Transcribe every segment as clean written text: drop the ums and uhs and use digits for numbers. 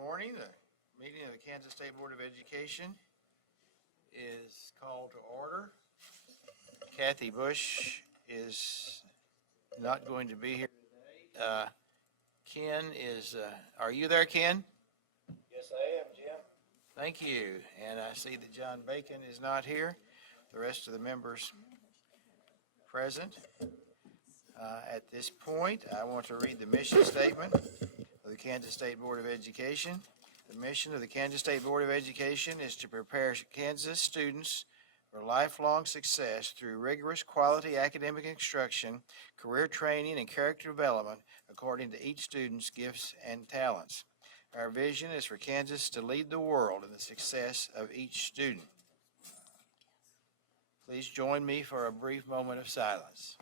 morning. The meeting of the Kansas State Board of Education is called to order. Kathy Bush is not going to be here today. Ken is, are you there, Ken? Yes, I am, Jim. Thank you. And I see that John Bacon is not here. The rest of the members present. At this point, I want to read the mission statement of the Kansas State Board of Education. The mission of the Kansas State Board of Education is to prepare Kansas students for lifelong success through rigorous quality academic instruction, career training, and character development according to each student's gifts and talents. Our vision is for Kansas to lead the world in the success of each student. Please join me for a brief moment of silence.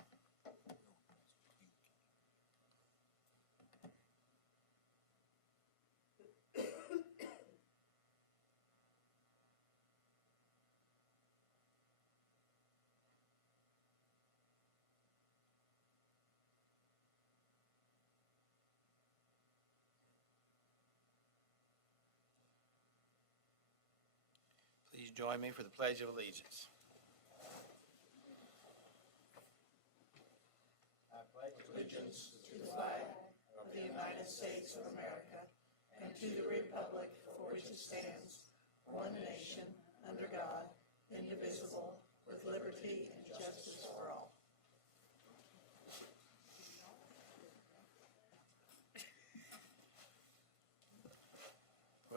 Please join me for the Pledge of Allegiance. I pledge allegiance to the flag of the United States of America and to the republic for which it stands, one nation, under God, indivisible, with liberty and justice for all.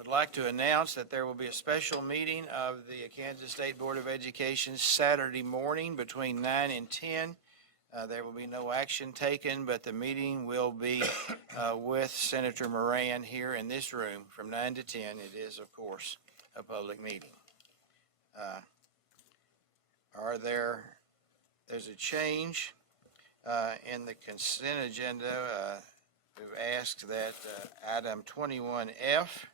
would like to announce that there will be a special meeting of the Kansas State Board of Education Saturday morning between 9 and 10. There will be no action taken, but the meeting will be with Senator Moran here in this room from 9 to 10. It is, of course, a public meeting. There's a change in the consent agenda. We've asked that item 21F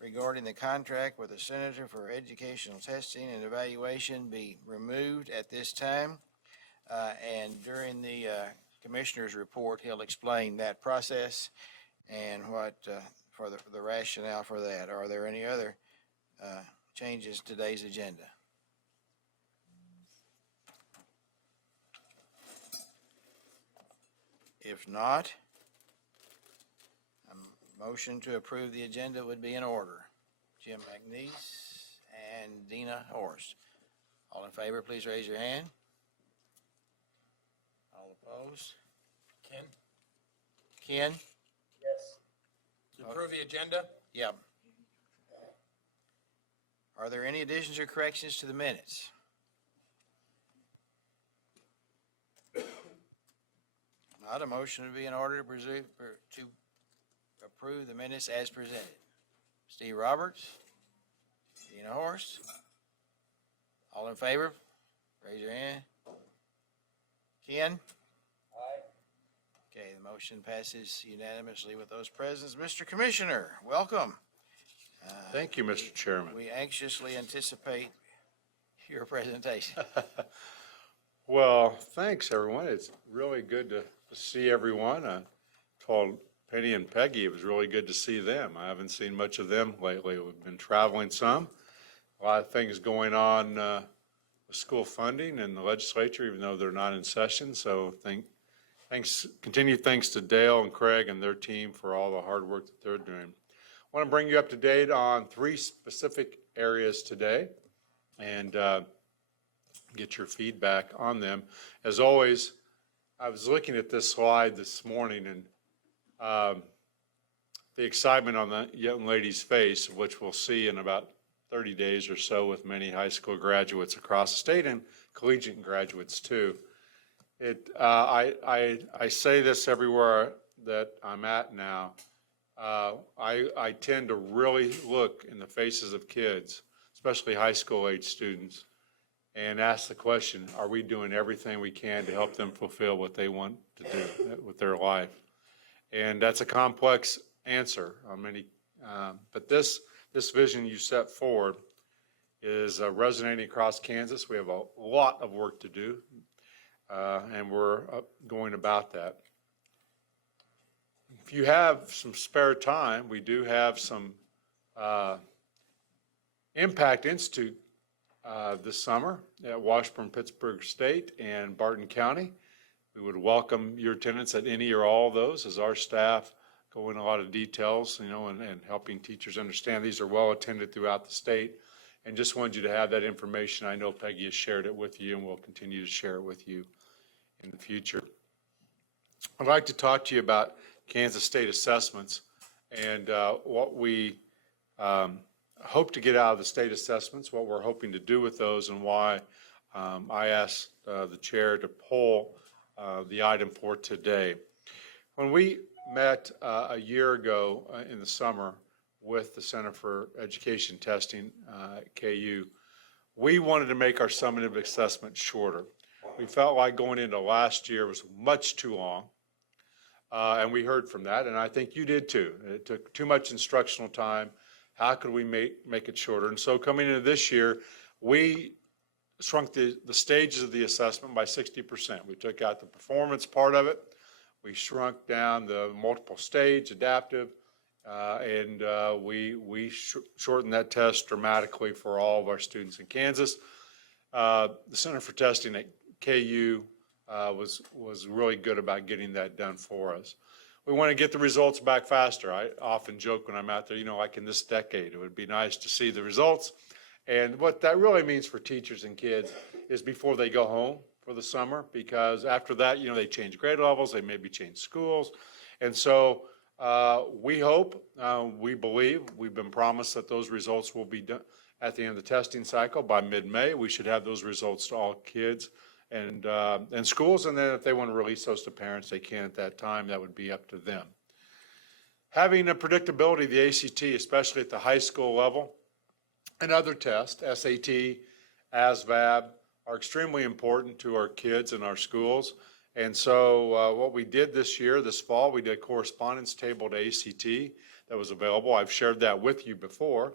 regarding the contract with the Center for Educational Testing and Evaluation be removed at this time. And during the commissioner's report, he'll explain that process and what for the rationale for that. Are there any other changes to today's agenda? If not, a motion to approve the agenda would be in order. Jim McNeese and Dina Horst. All in favor, please raise your hand. All opposed? Ken? Ken? Yes. To approve the agenda? Yep. Are there any additions or corrections to the minutes? Not, a motion would be in order to approve the minutes as presented. Steve Roberts? Dina Horst? All in favor? Raise your hand. Ken? Aye. Okay, the motion passes unanimously with those present. Mr. Commissioner, welcome. Thank you, Mr. Chairman. We anxiously anticipate your presentation. Well, thanks, everyone. It's really good to see everyone. I told Penny and Peggy it was really good to see them. I haven't seen much of them lately. We've been traveling some. A lot of things going on with school funding and the legislature, even though they're not in session. So continued thanks to Dale and Craig and their team for all the hard work that they're doing. I want to bring you up to date on 3 specific areas today and get your feedback on them. As always, I was looking at this slide this morning and the excitement on the young lady's face, which we'll see in about 30 days or so with many high school graduates across the state and collegiate graduates too. I say this everywhere that I'm at now. I tend to really look in the faces of kids, especially high school age students, and ask the question, are we doing everything we can to help them fulfill what they want to do with their life? And that's a complex answer on many, but this vision you set forward is resonating across Kansas. We have a lot of work to do, and we're going about that. If you have some spare time, we do have some Impact Institute this summer at Washburn, Pittsburgh State, and Barton County. We would welcome your attendance at any or all of those, as our staff go in a lot of details, and helping teachers understand these are well attended throughout the state. And just wanted you to have that information. I know Peggy has shared it with you and will continue to share it with you in the future. I'd like to talk to you about Kansas State assessments and what we hope to get out of the state assessments, what we're hoping to do with those, and why I asked the chair to pull the item for today. When we met a year ago in the summer with the Center for Education Testing at KU, we wanted to make our summative assessment shorter. We felt like going into last year was much too long, and we heard from that, and I think you did too. It took too much instructional time. How could we make it shorter? And so coming into this year, we shrunk the stages of the assessment by 60%. We took out the performance part of it. We shrunk down the multiple stage, adaptive, and we shortened that test dramatically for all of our students in Kansas. The Center for Testing at KU was really good about getting that done for us. We want to get the results back faster. I often joke when I'm out there, like in this decade, it would be nice to see the results. And what that really means for teachers and kids is before they go home for the summer, because after that, they change grade levels, they maybe change schools. And so we hope, we believe, we've been promised that those results will be done at the end of the testing cycle by mid-May. We should have those results to all kids and schools, and then if they want to release those to parents, they can at that time. That would be up to them. Having a predictability of the ACT, especially at the high school level, and other tests, SAT, ASVAB, are extremely important to our kids and our schools. And so what we did this fall, we did a correspondence table to ACT that was available. I've shared that with you before.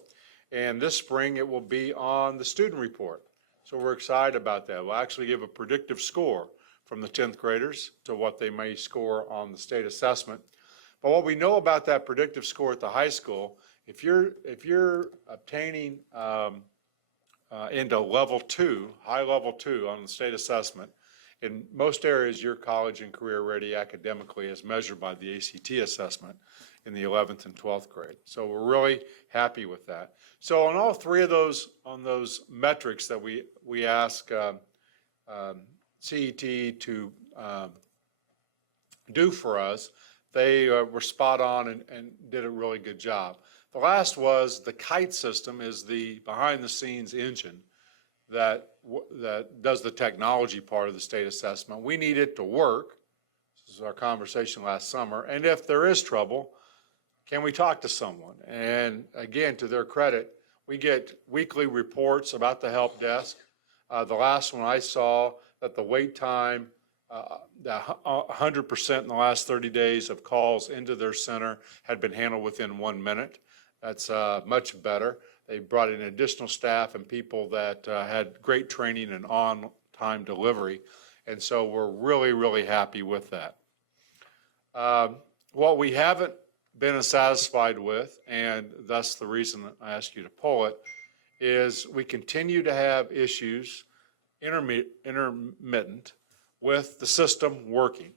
And this spring, it will be on the student report. So we're excited about that. We'll actually give a predictive score from the 10th graders to what they may score on the state assessment. But what we know about that predictive score at the high school, if you're obtaining into level 2, high level 2 on the state assessment, in most areas you're college and career ready academically as measured by the ACT assessment in the 11th and 12th grade. So we're really happy with that. So on all three of those, on those metrics that we ask CET to do for us, they were spot on and did a really good job. The last was the KITE system is the behind the scenes engine that does the technology part of the state assessment. We need it to work. This is our conversation last summer. And if there is trouble, can we talk to someone? And again, to their credit, we get weekly reports about the help desk. The last one I saw that the wait time, 100% in the last 30 days of calls into their center had been handled within 1 minute. That's much better. They brought in additional staff and people that had great training and on-time delivery. And so we're really, really happy with that. What we haven't been satisfied with, and thus the reason I asked you to pull it, is we continue to have issues, intermittent, with the system working.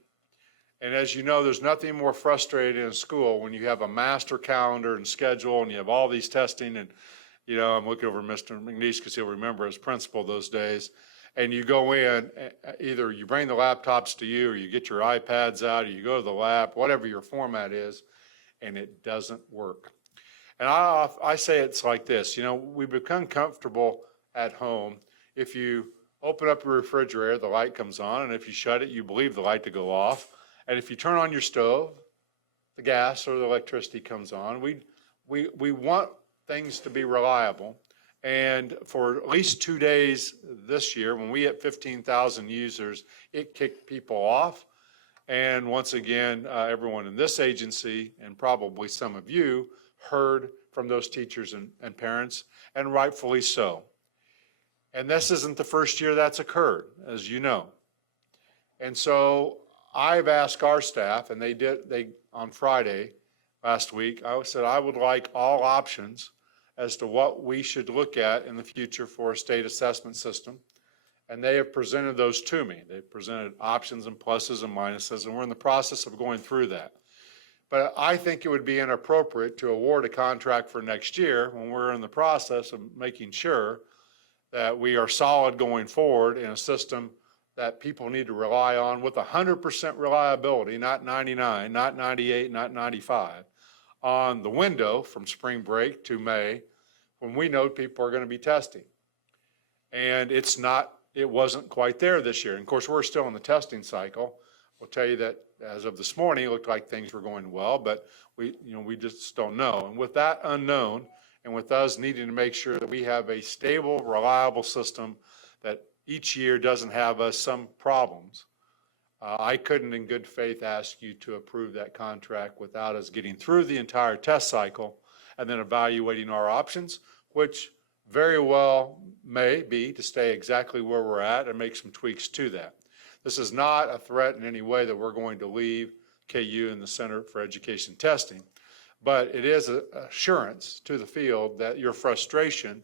And as you know, there's nothing more frustrating in school when you have a master calendar and schedule and you have all these testing and, I'm looking over Mr. McNeese because he'll remember as principal those days. And you go in, either you bring the laptops to you or you get your iPads out or you go to the lab, whatever your format is, and it doesn't work. And I say it's like this, we become comfortable at home. If you open up your refrigerator, the light comes on, and if you shut it, you believe the light to go off. And if you turn on your stove, the gas or the electricity comes on. We want things to be reliable. And for at least 2 days this year, when we hit 15,000 users, it kicked people off. And once again, everyone in this agency, and probably some of you, heard from those teachers and parents, and rightfully so. And this isn't the first year that's occurred, as you know. And so I've asked our staff, and they on Friday, last week, I said I would like all options as to what we should look at in the future for a state assessment system. And they have presented those to me. They've presented options and pluses and minuses, and we're in the process of going through that. But I think it would be inappropriate to award a contract for next year when we're in the process of making sure that we are solid going forward in a system that people need to rely on with 100% reliability, not 99, not 98, not 95, on the window from spring break to May, when we know people are going to be testing. And it wasn't quite there this year. And of course, we're still in the testing cycle. I'll tell you that as of this morning, it looked like things were going well, but we just don't know. And with that unknown, and with us needing to make sure that we have a stable, reliable system that each year doesn't have us some problems, I couldn't in good faith ask you to approve that contract without us getting through the entire test cycle and then evaluating our options, which very well may be to stay exactly where we're at and make some tweaks to that. This is not a threat in any way that we're going to leave KU and the Center for Education Testing, but it is an assurance to the field that your frustration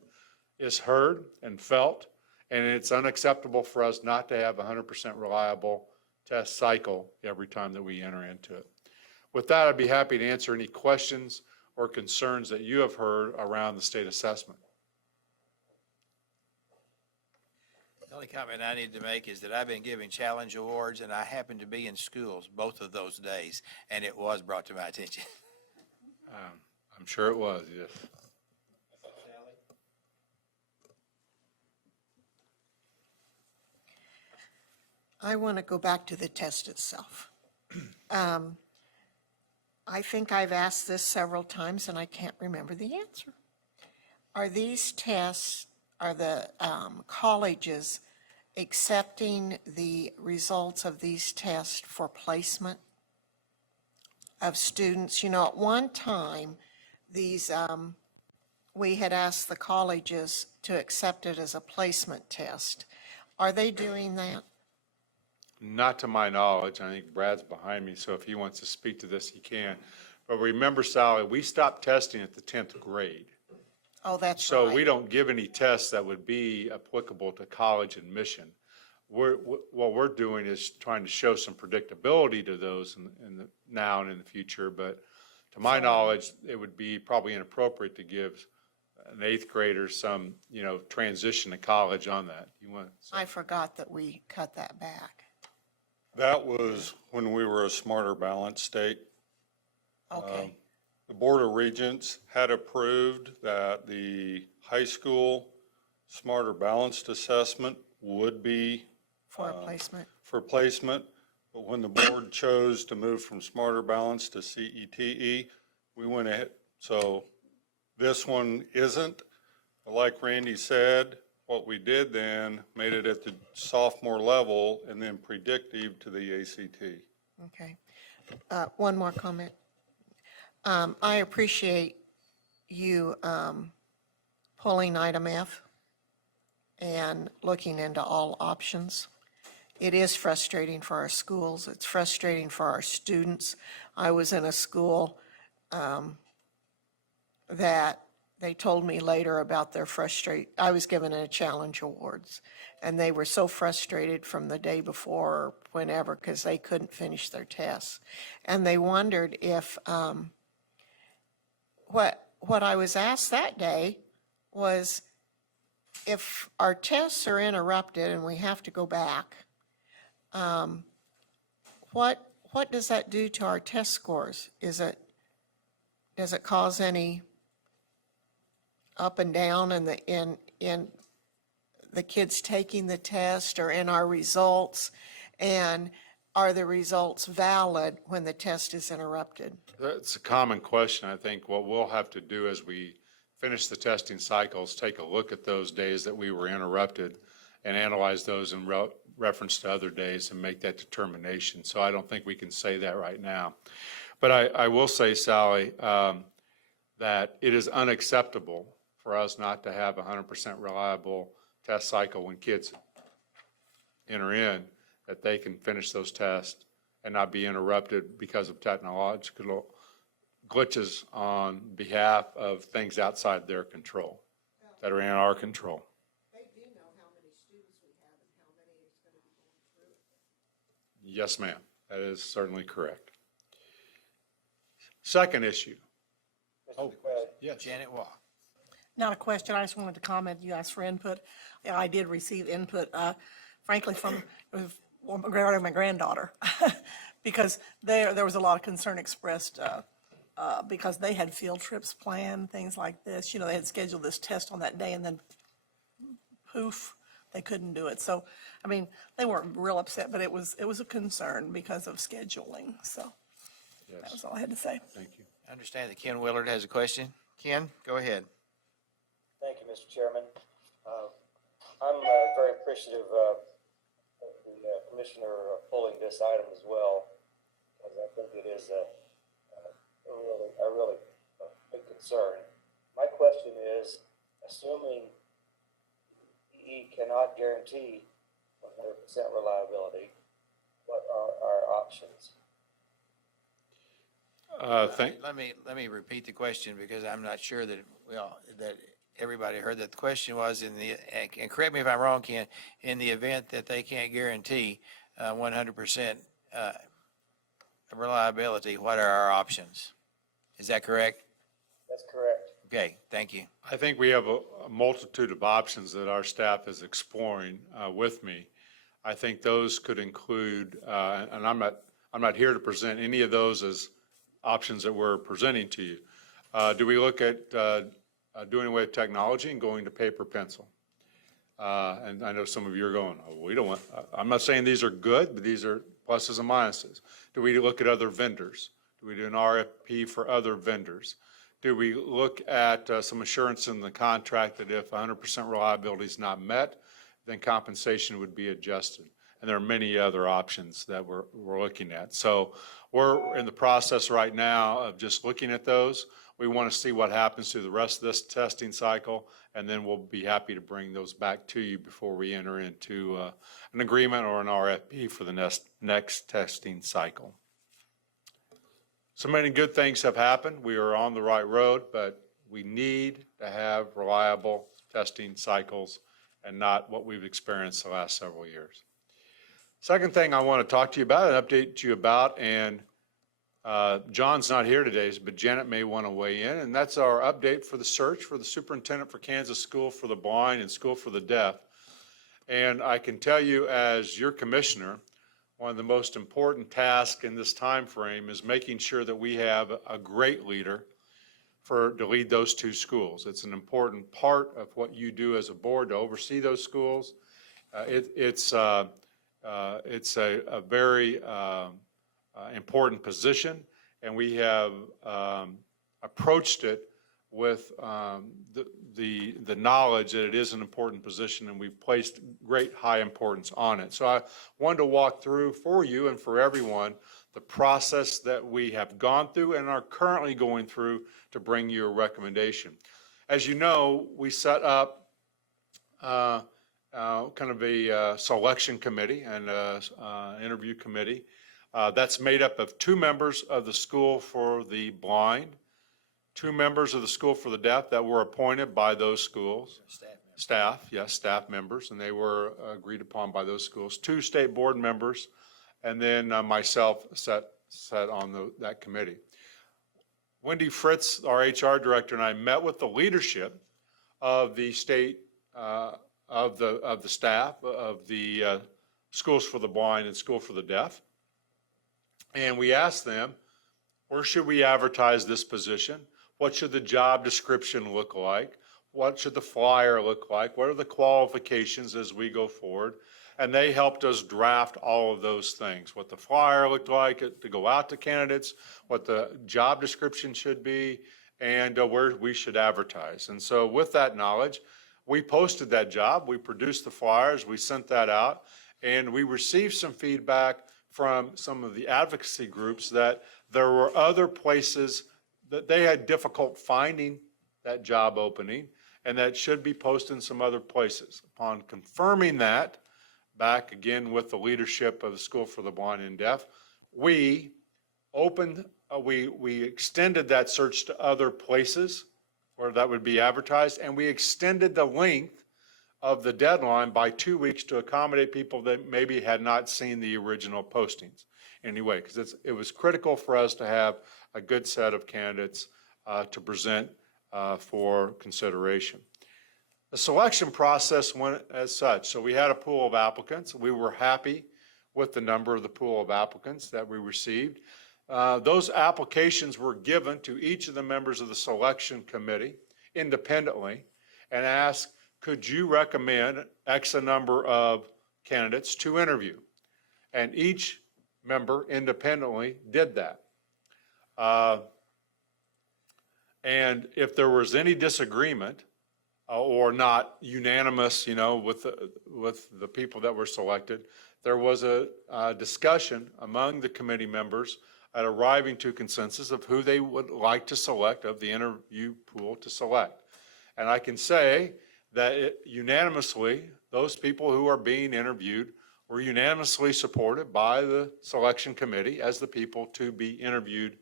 is heard and felt, and it's unacceptable for us not to have a 100% reliable test cycle every time that we enter into it. With that, I'd be happy to answer any questions or concerns that you have heard around the state assessment. The only comment I need to make is that I've been giving challenge awards, and I happened to be in schools both of those days, and it was brought to my attention. I'm sure it was, yes. I want to go back to the test itself. I think I've asked this several times and I can't remember the answer. Are these tests, are the colleges accepting the results of these tests for placement of students? You know, at one time, these, we had asked the colleges to accept it as a placement test. Are they doing that? Not to my knowledge. I think Brad's behind me, so if he wants to speak to this, he can. But remember, Sally, we stopped testing at the 10th grade. Oh, that's right. So we don't give any tests that would be applicable to college admission. What we're doing is trying to show some predictability to those now and in the future. But to my knowledge, it would be probably inappropriate to give an 8th grader some, transition to college on that. I forgot that we cut that back. That was when we were a smarter balanced state. Okay, The Board of Regents had approved that the high school smarter balanced assessment would be for a placement. for placement, but when the board chose to move from smarter balanced to CETE, we went ahead. So this one isn't. But like Randy said, what we did then made it at the sophomore level and then predictive to the ACT. Okay. One more comment. I appreciate you pulling item F and looking into all options. It is frustrating for our schools. It's frustrating for our students. I was in a school that they told me later about their I was given a challenge awards, and they were so frustrated from the day before or whenever because they couldn't finish their tests. And they wondered if, what I was asked that day was, if our tests are interrupted and we have to go back, what does that do to our test scores? Does it cause any up and down in the kids taking the test or in our results? And are the results valid when the test is interrupted? That's a common question. I think what we'll have to do as we finish the testing cycles, take a look at those days that we were interrupted and analyze those in reference to other days and make that determination. So I don't think we can say that right now. But I will say, Sally, that it is unacceptable for us not to have a 100% reliable test cycle when kids enter in, that they can finish those tests and not be interrupted because of technological glitches on behalf of things outside their control, that are in our control. They do know how many students we have and how many is going to be going through it. Yes, ma'am. That is certainly correct. Second issue. Oh, yes. Janet Waugh. Not a question, I just wanted to comment, you asked for input. Yeah, I did receive input, frankly, from regarding my granddaughter, because there was a lot of concern expressed, because they had field trips planned, things like this. You know, they had scheduled this test on that day, and then poof, they couldn't do it. So, I mean, they weren't real upset, but it was a concern because of scheduling, so that Yes, was all I had to say. thank you. I understand that Ken Willard has a question. Ken, go ahead. Thank you, Mr. Chairman. I'm very appreciative of the commissioner pulling this item as well, because I think it is a really big concern. My question is, assuming EE cannot guarantee 100% reliability, what are our options? Let me repeat the question because I'm not sure that that everybody heard that the question was and correct me if I'm wrong, Ken, in the event that they can't guarantee 100% reliability, what are our options? Is that correct? That's correct. Okay, thank you. I think we have a multitude of options that our staff is exploring with me. I think those could include, and I'm not here to present any of those as options that we're presenting to you. Do we look at doing away with technology and going to paper pencil? And I know some of you are going, oh, we don't want, I'm not saying these are good, but these are pluses and minuses. Do we look at other vendors? Do we do an RFP for other vendors? Do we look at some assurance in the contract that if 100% reliability is not met, then compensation would be adjusted? And there are many other options that we're looking at. So we're in the process right now of just looking at those. We want to see what happens through the rest of this testing cycle, and then we'll be happy to bring those back to you before we enter into an agreement or an RFP for the next testing cycle. So many good things have happened. We are on the right road, but we need to have reliable testing cycles and not what we've experienced the last several years. Second thing I want to talk to you about and update you about, and John's not here today, but Janet may want to weigh in, and that's our update for the search for the superintendent for Kansas School for the Blind and School for the Deaf. And I can tell you as your commissioner, one of the most important tasks in this time frame is making sure that we have a great leader to lead those two schools. It's an important part of what you do as a board to oversee those schools. It's a very important position, and we have approached it with the knowledge that it is an important position, and we've placed great high importance on it. So I wanted to walk through for you and for everyone the process that we have gone through and are currently going through to bring you a recommendation. As you know, we set up kind of a selection committee and an interview committee that's made up of 2 members of the School for the Blind, 2 members of the School for the Deaf that were appointed by those schools. Staff members, and they were agreed upon by those schools. 2 state board members, and then myself sat on that committee. Wendy Fritz, our HR director, and I met with the leadership of the state, of the staff of the Schools for the Blind and School for the Deaf. And we asked them, where should we advertise this position? What should the job description look like? What should the flyer look like? What are the qualifications as we go forward? And they helped us draft all of those things, what the flyer looked like to go out to candidates, what the job description should be, and where we should advertise. And so with that knowledge, we posted that job, we produced the flyers, we sent that out, and we received some feedback from some of the advocacy groups that there were other places that they had difficult finding that job opening, and that should be posted in some other places. Upon confirming that, back again with the leadership of the School for the Blind and Deaf, we opened we extended that search to other places where that would be advertised, and we extended the length of the deadline by 2 weeks to accommodate people that maybe had not seen the original postings anyway, because it was critical for us to have a good set of candidates to present for consideration. The selection process went as such. So we had a pool of applicants. We were happy with the number of the pool of applicants that we received. Those applications were given to each of the members of the selection committee independently and asked, could you recommend X a number of candidates to interview? And each member independently did that. And if there was any disagreement or not unanimous, with the people that were selected, there was a discussion among the committee members at arriving to consensus of who they would like to select of the interview pool to select. And I can say that unanimously, those people who are being interviewed were unanimously supported by the selection committee as the people to be interviewed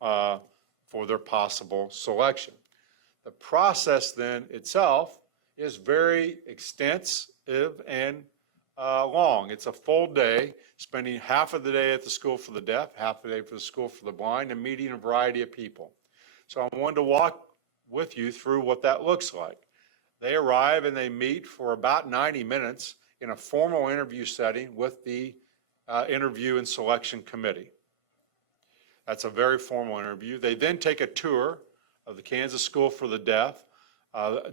for their possible selection. The process then itself is very extensive and long. It's a full day, spending half of the day at the School for the Deaf, half the day for the School for the Blind, and meeting a variety of people. So I wanted to walk with you through what that looks like. They arrive and they meet for about 90 minutes in a formal interview setting with the interview and selection committee. That's a very formal interview. They then take a tour of the Kansas School for the Deaf.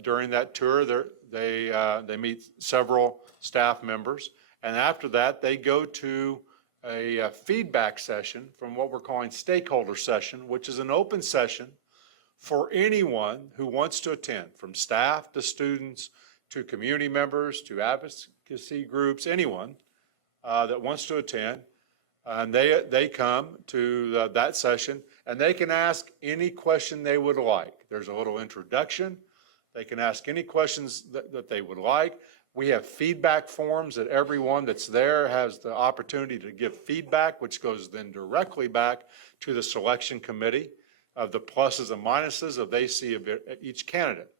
During that tour, they meet several staff members. And after that, they go to a feedback session from what we're calling stakeholder session, which is an open session for anyone who wants to attend, from staff to students to community members to advocacy groups, anyone that wants to attend. And they come to that session, and they can ask any question they would like. There's a little introduction. They can ask any questions that they would like. We have feedback forms that everyone that's there has the opportunity to give feedback, which goes then directly back to the selection committee of the pluses and minuses of they see of each candidate.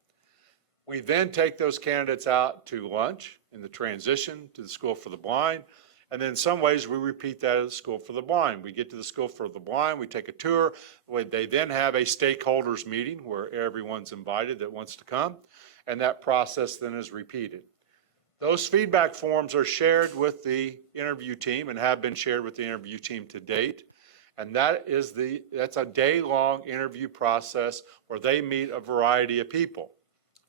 We then take those candidates out to lunch in the transition to the School for the Blind. And then in some ways, we repeat that at the School for the Blind. We get to the School for the Blind, we take a tour. They then have a stakeholders meeting where everyone's invited that wants to come. And that process then is repeated. Those feedback forms are shared with the interview team and have been shared with the interview team to date. And that's a day-long interview process where they meet a variety of people.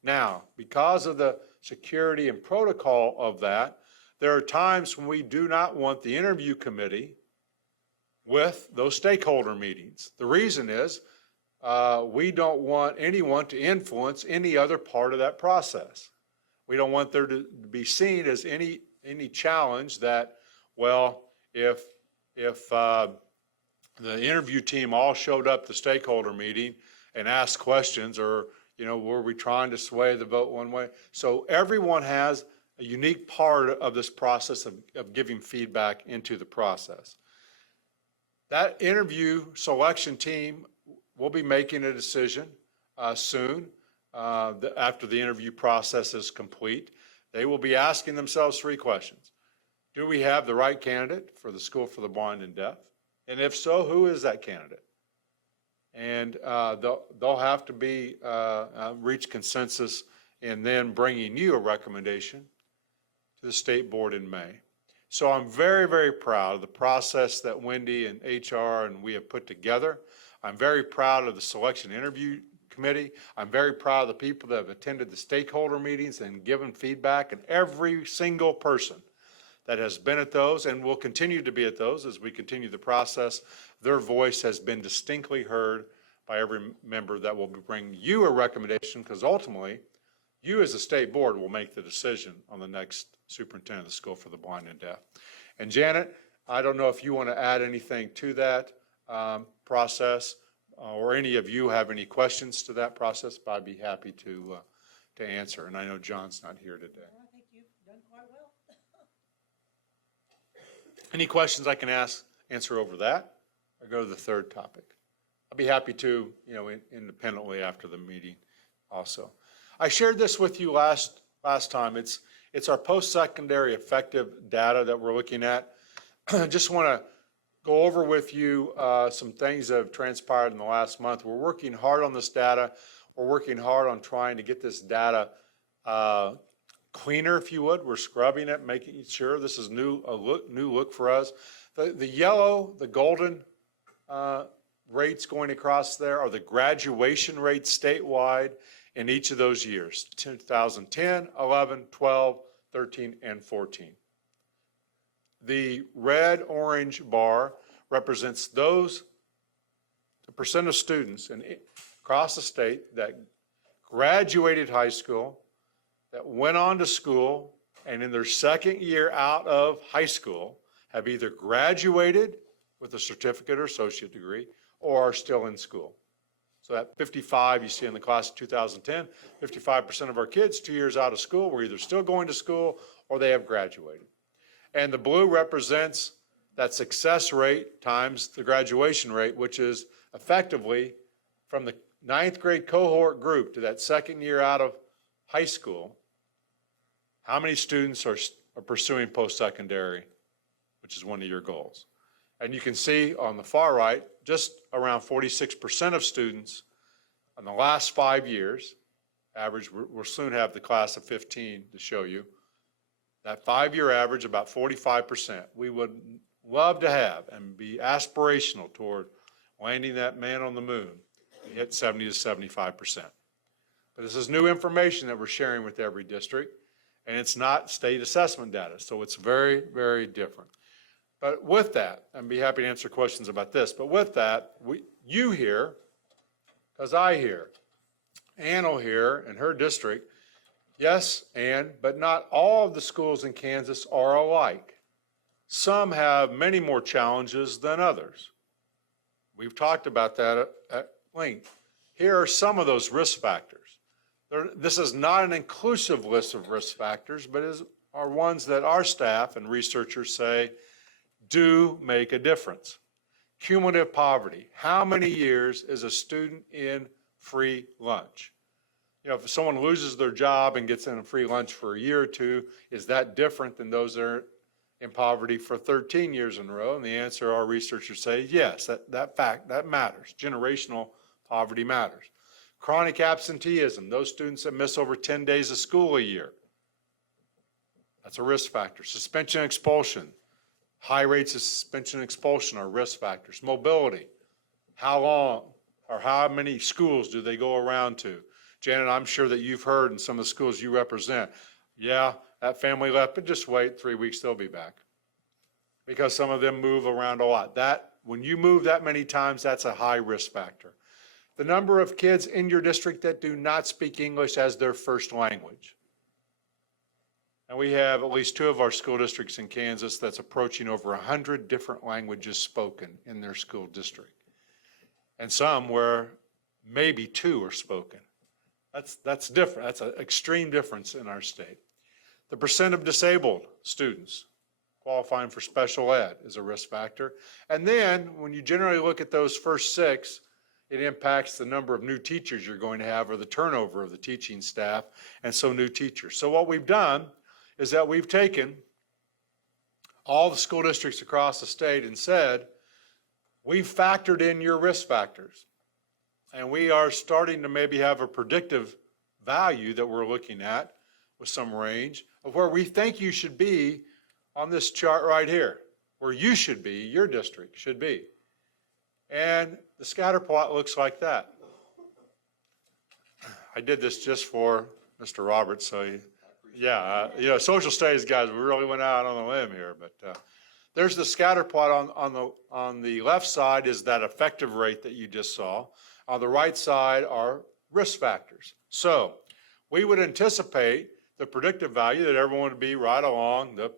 Now, because of the security and protocol of that, there are times when we do not want the interview committee with those stakeholder meetings. The reason is we don't want anyone to influence any other part of that process. We don't want there to be seen as any challenge that, well, if the interview team all showed up to the stakeholder meeting and asked questions, or were we trying to sway the vote one way? So everyone has a unique part of this process of giving feedback into the process. That interview selection team will be making a decision soon after the interview process is complete. They will be asking themselves 3 questions. Do we have the right candidate for the School for the Blind and Deaf? And if so, who is that candidate? And they'll have to reach consensus in then bringing you a recommendation to the state board in May. So I'm very, very proud of the process that Wendy and HR and we have put together. I'm very proud of the selection interview committee. I'm very proud of the people that have attended the stakeholder meetings and given feedback, and every single person that has been at those and will continue to be at those as we continue the process. Their voice has been distinctly heard by every member that will bring you a recommendation, because ultimately, you as a state board will make the decision on the next superintendent of the School for the Blind and Deaf. And Janet, I don't know if you want to add anything to that process, or any of you have any questions to that process, but I'd be happy to answer. And I know John's not here today. I think you've done quite well. Any questions I can answer over that? or go to the third topic? I'd be happy to, independently after the meeting also. I shared this with you last time. It's our post-secondary effective data that we're looking at. I just want to go over with you some things that have transpired in the last month. We're working hard on this data. We're working hard on trying to get this data cleaner, if you would. We're scrubbing it, making sure this is new look for us. The yellow, the golden rates going across there are the graduation rates statewide in each of those years, 2010, 11, 12, 13, and 14. The red orange bar represents the percent of students across the state that graduated high school, that went on to school, and in their second year out of high school have either graduated with a certificate or associate degree or are still in school. So that 55 you see in the class of 2010, 55% of our kids 2 years out of school were either still going to school or they have graduated. And the blue represents that success rate times the graduation rate, which is effectively from the 9th grade cohort group to that second year out of high school, how many students are pursuing post-secondary, which is one of your goals. And you can see on the far right, just around 46% of students in the last 5 years, average, we'll soon have the class of 15 to show you, that 5-year average, about 45%. We would love to have and be aspirational toward landing that man on the moon, hit 70 to 75%. But this is new information that we're sharing with every district, and it's not state assessment data, so it's very, very different. But with that, I'd be happy to answer questions about this, but with that, you hear, because I hear, Ann will hear in her district, yes, but not all of the schools in Kansas are alike. Some have many more challenges than others. We've talked about that at length. Here are some of those risk factors. This is not an inclusive list of risk factors, but are ones that our staff and researchers say do make a difference. Cumulative poverty. How many years is a student in free lunch? If someone loses their job and gets in a free lunch for a year or two, is that different than those that are in poverty for 13 years in a row? And the answer, our researchers say, yes, that matters. Generational poverty matters. Chronic absenteeism, those students that miss over 10 days of school a year. That's a risk factor. Suspension and expulsion. High rates of suspension and expulsion are risk factors. Mobility. How long or how many schools do they go around to? Janet, I'm sure that you've heard in some of the schools you represent, yeah, that family left, but just wait 3 weeks, they'll be back. Because some of them move around a lot. When you move that many times, that's a high risk factor. The number of kids in your district that do not speak English as their first language. And we have at least 2 of our school districts in Kansas that's approaching over 100 different languages spoken in their school district. And some where maybe 2 are spoken. That's different. That's an extreme difference in our state. The percent of disabled students qualifying for special ed is a risk factor. And then when you generally look at those first 6, it impacts the number of new teachers you're going to have or the turnover of the teaching staff, and so new teachers. So what we've done is that we've taken all the school districts across the state and said, we've factored in your risk factors. And we are starting to maybe have a predictive value that we're looking at with some range of where we think you should be on this chart right here, where you should be, your district should be. And the scatter plot looks like that. I did this just for Mr. Roberts, so social studies guys, we really went out on a limb here, but there's the scatter plot on the left side is that effective rate that you just saw. On the right side are risk factors. So we would anticipate the predictive value that everyone would be right along the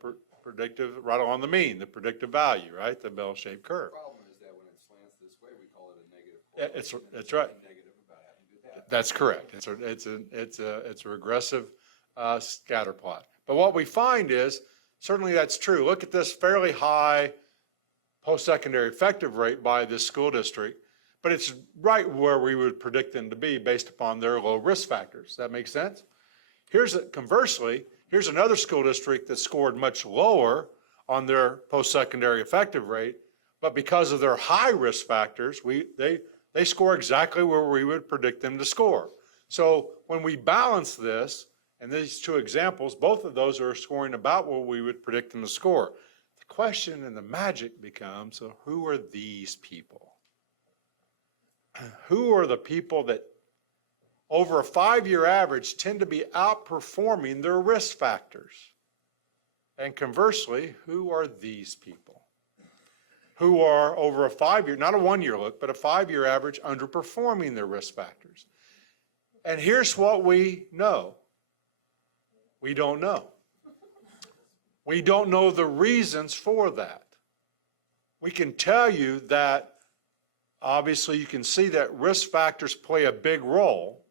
right along the mean, the predictive value, right? The bell-shaped curve. The problem is that when it slants this way, we call it a negative correlation. That's right. Negative about having to do that. That's correct. It's a regressive scatter plot. But what we find is, certainly that's true. Look at this fairly high post-secondary effective rate by this school district, but it's right where we would predict them to be based upon their low risk factors. Does that make sense? Conversely, here's another school district that scored much lower on their post-secondary effective rate, but because of their high risk factors, they score exactly where we would predict them to score. So when we balance this, and these two examples, both of those are scoring about where we would predict them to score. The question and the magic becomes, so who are these people? Who are the people that over a 5-year average tend to be outperforming their risk factors? And conversely, who are these people? Who are over a 5-year, not a 1-year look, but a 5-year average underperforming their risk factors? And here's what we know. We don't know. We don't know the reasons for that. We can tell you that, obviously, you can see that risk factors play a big role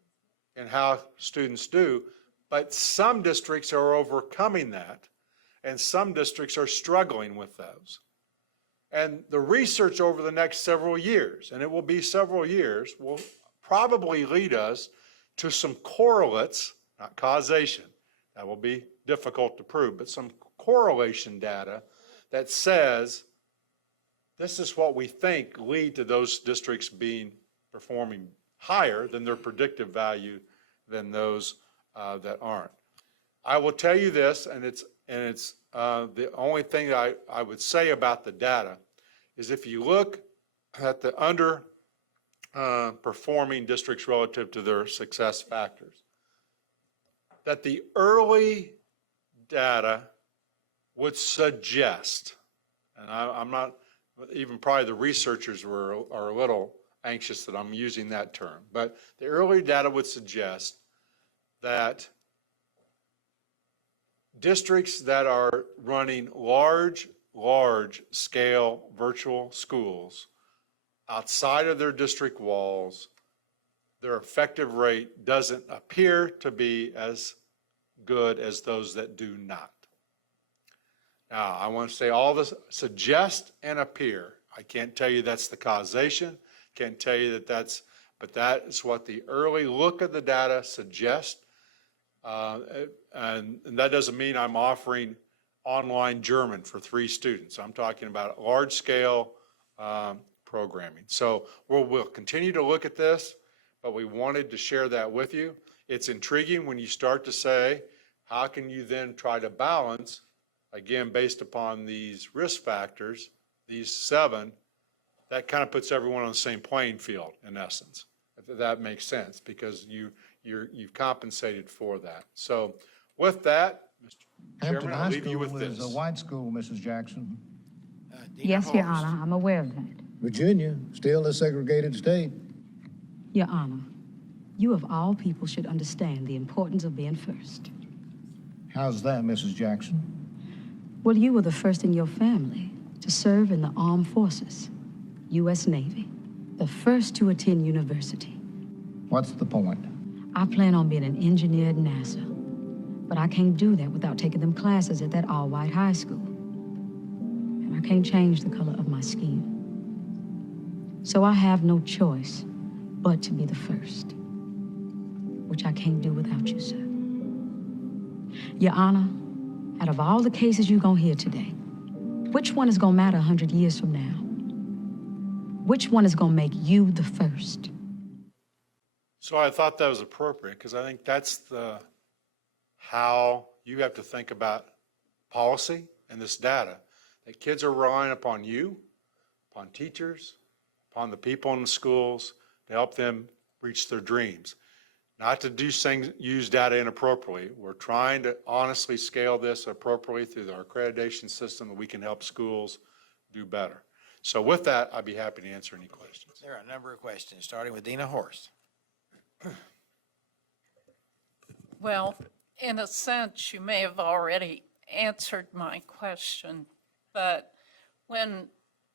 in how students do, but some districts are overcoming that, and some districts are struggling with those. And the research over the next several years, and it will be several years, will probably lead us to some correlates, not causation. That will be difficult to prove, but some correlation data that says this is what we think lead to those districts performing higher than their predictive value than those that aren't. I will tell you this, and it's the only thing I would say about the data is if you look at the performing districts relative to their success factors, that the early data would suggest, and I'm not, even probably the researchers are a little anxious that I'm using that term, but the early data would suggest that districts that are running large scale virtual schools outside of their district walls, their effective rate doesn't appear to be as good as those that do not. Now, I want to say all this suggest and appear. I can't tell you that's the causation, can't tell you but that is what the early look at the data suggests. And that doesn't mean I'm offering online German for 3 students. I'm talking about large scale programming. So we'll continue to look at this, but we wanted to share that with you. It's intriguing when you start to say, how can you then try to balance, again, based upon these risk factors, these 7, that kind of puts everyone on the same playing field in essence, if that makes sense, because you've compensated for that. So with that, Mr. Hampton Chairman, High I'll leave you School with is a this. white school, Mrs. Jackson. Dina Yes, Your Horst. Honor, I'm aware of that. Virginia, still a segregated state. Your Honor, you of all people should understand the importance of being first. How's that, Mrs. Jackson? Well, you were the first in your family to serve in the armed forces, U.S. Navy, the first to attend university. What's the point? I plan on being an engineer at NASA, but I can't do that without taking them classes at that all-white high school. And I can't change the color of my skin. So I have no choice but to be the first, which I can't do without you, sir. Your Honor, out of all the cases you're gonna hear today, which one is gonna matter 100 years from now? Which one is gonna make you the first? So I thought that was appropriate because I think that's how you have to think about policy and this data, that kids are relying upon you, upon teachers, upon the people in the schools to help them reach their dreams. Not to do things, use data inappropriately. We're trying to honestly scale this appropriately through our accreditation system that we can help schools do better. So with that, I'd be happy to answer any questions. There are a number of questions, starting with Dina Horst. Well, in a sense, you may have already answered my question, but when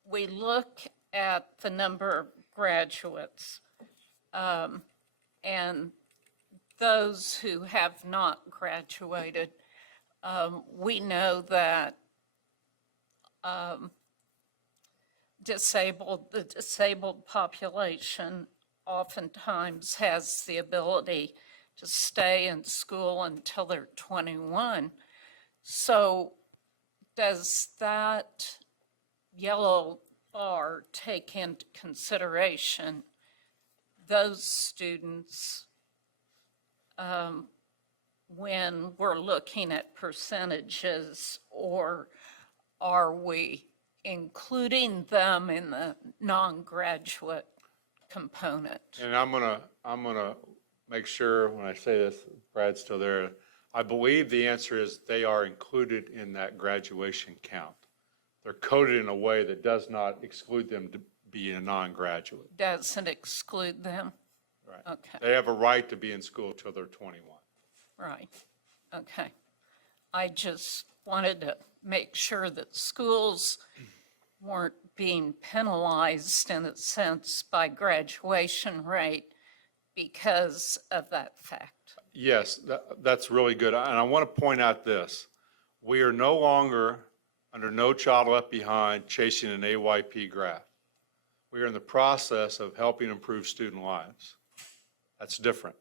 we look at the number of graduates and those who have not graduated, we know that the disabled population oftentimes has the ability to stay in school until they're 21. So does that yellow bar take into consideration those students when we're looking at percentages, or are we including them in the non-graduate component? And I'm gonna make sure when I say this, Brad's still there. I believe the answer is they are included in that graduation count. They're coded in a way that does not exclude them to be a non-graduate. Doesn't exclude them? Right. Okay, They have a right to be in school till they're 21. right, okay. I just wanted to make sure that schools weren't being penalized in a sense by graduation rate because of that fact. Yes, that's really good. And I want to point out this. We are no longer, under No Child Left Behind, chasing an AYP graph. We are in the process of helping improve student lives. That's different.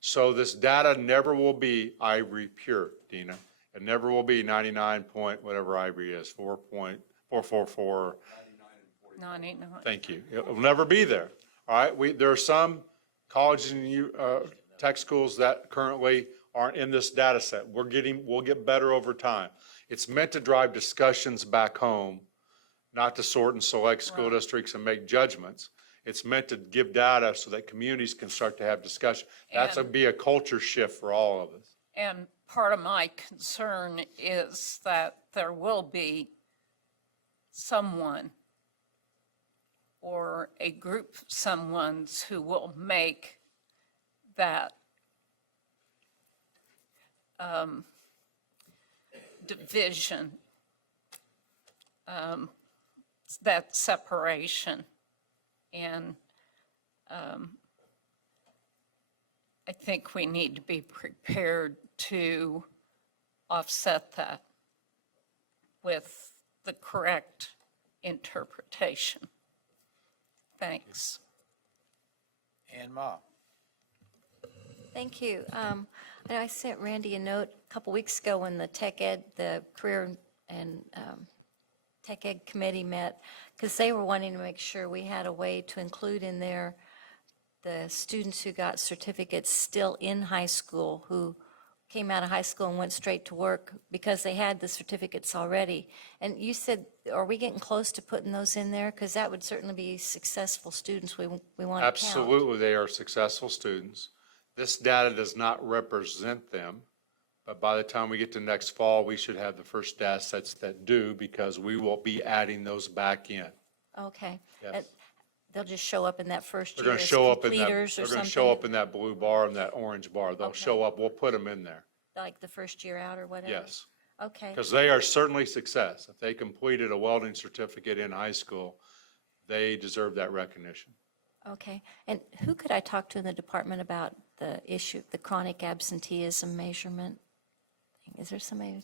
So this data never will be Ivory pure, Dina. It never will be 99 point, whatever Ivory is, 4.444. 99. Thank you. It will never be there. All right, there are some colleges and tech schools that currently aren't in this data set. We'll get better over time. It's meant to drive discussions back home, not to sort and select school districts and make judgments. It's meant to give data so that communities can start to have discussion. That's be a culture shift for all of us. And part of my concern is that there will be someone or a group of someones who will make that division, that separation. And I think we need to be prepared to offset that with the correct interpretation. Thanks. Ann Ma. Thank you. I know I sent Randy a note a couple weeks ago when the the Career and Tech Ed Committee met, because they were wanting to make sure we had a way to include in there the students who got certificates still in high school, who came out of high school and went straight to work because they had the certificates already. And you said, are we getting close to putting those in there? Because that would certainly be successful students we want to count. Absolutely, they are successful students. This data does not represent them, but by the time we get to next fall, we should have the first data sets that do, because we will be adding those back in. Okay. Yes. They'll just show up in that first They're year going to as show up in that, completers or they're going to something? show up in that blue bar and that orange bar. They'll Okay. show up, we'll put them in there. Like the first year out or whatever? Yes. Okay. Because they are certainly success. If they completed a welding certificate in high school, they deserve that recognition. Okay. And who could I talk to in the department about the issue, the chronic absenteeism measurement? Is there somebody?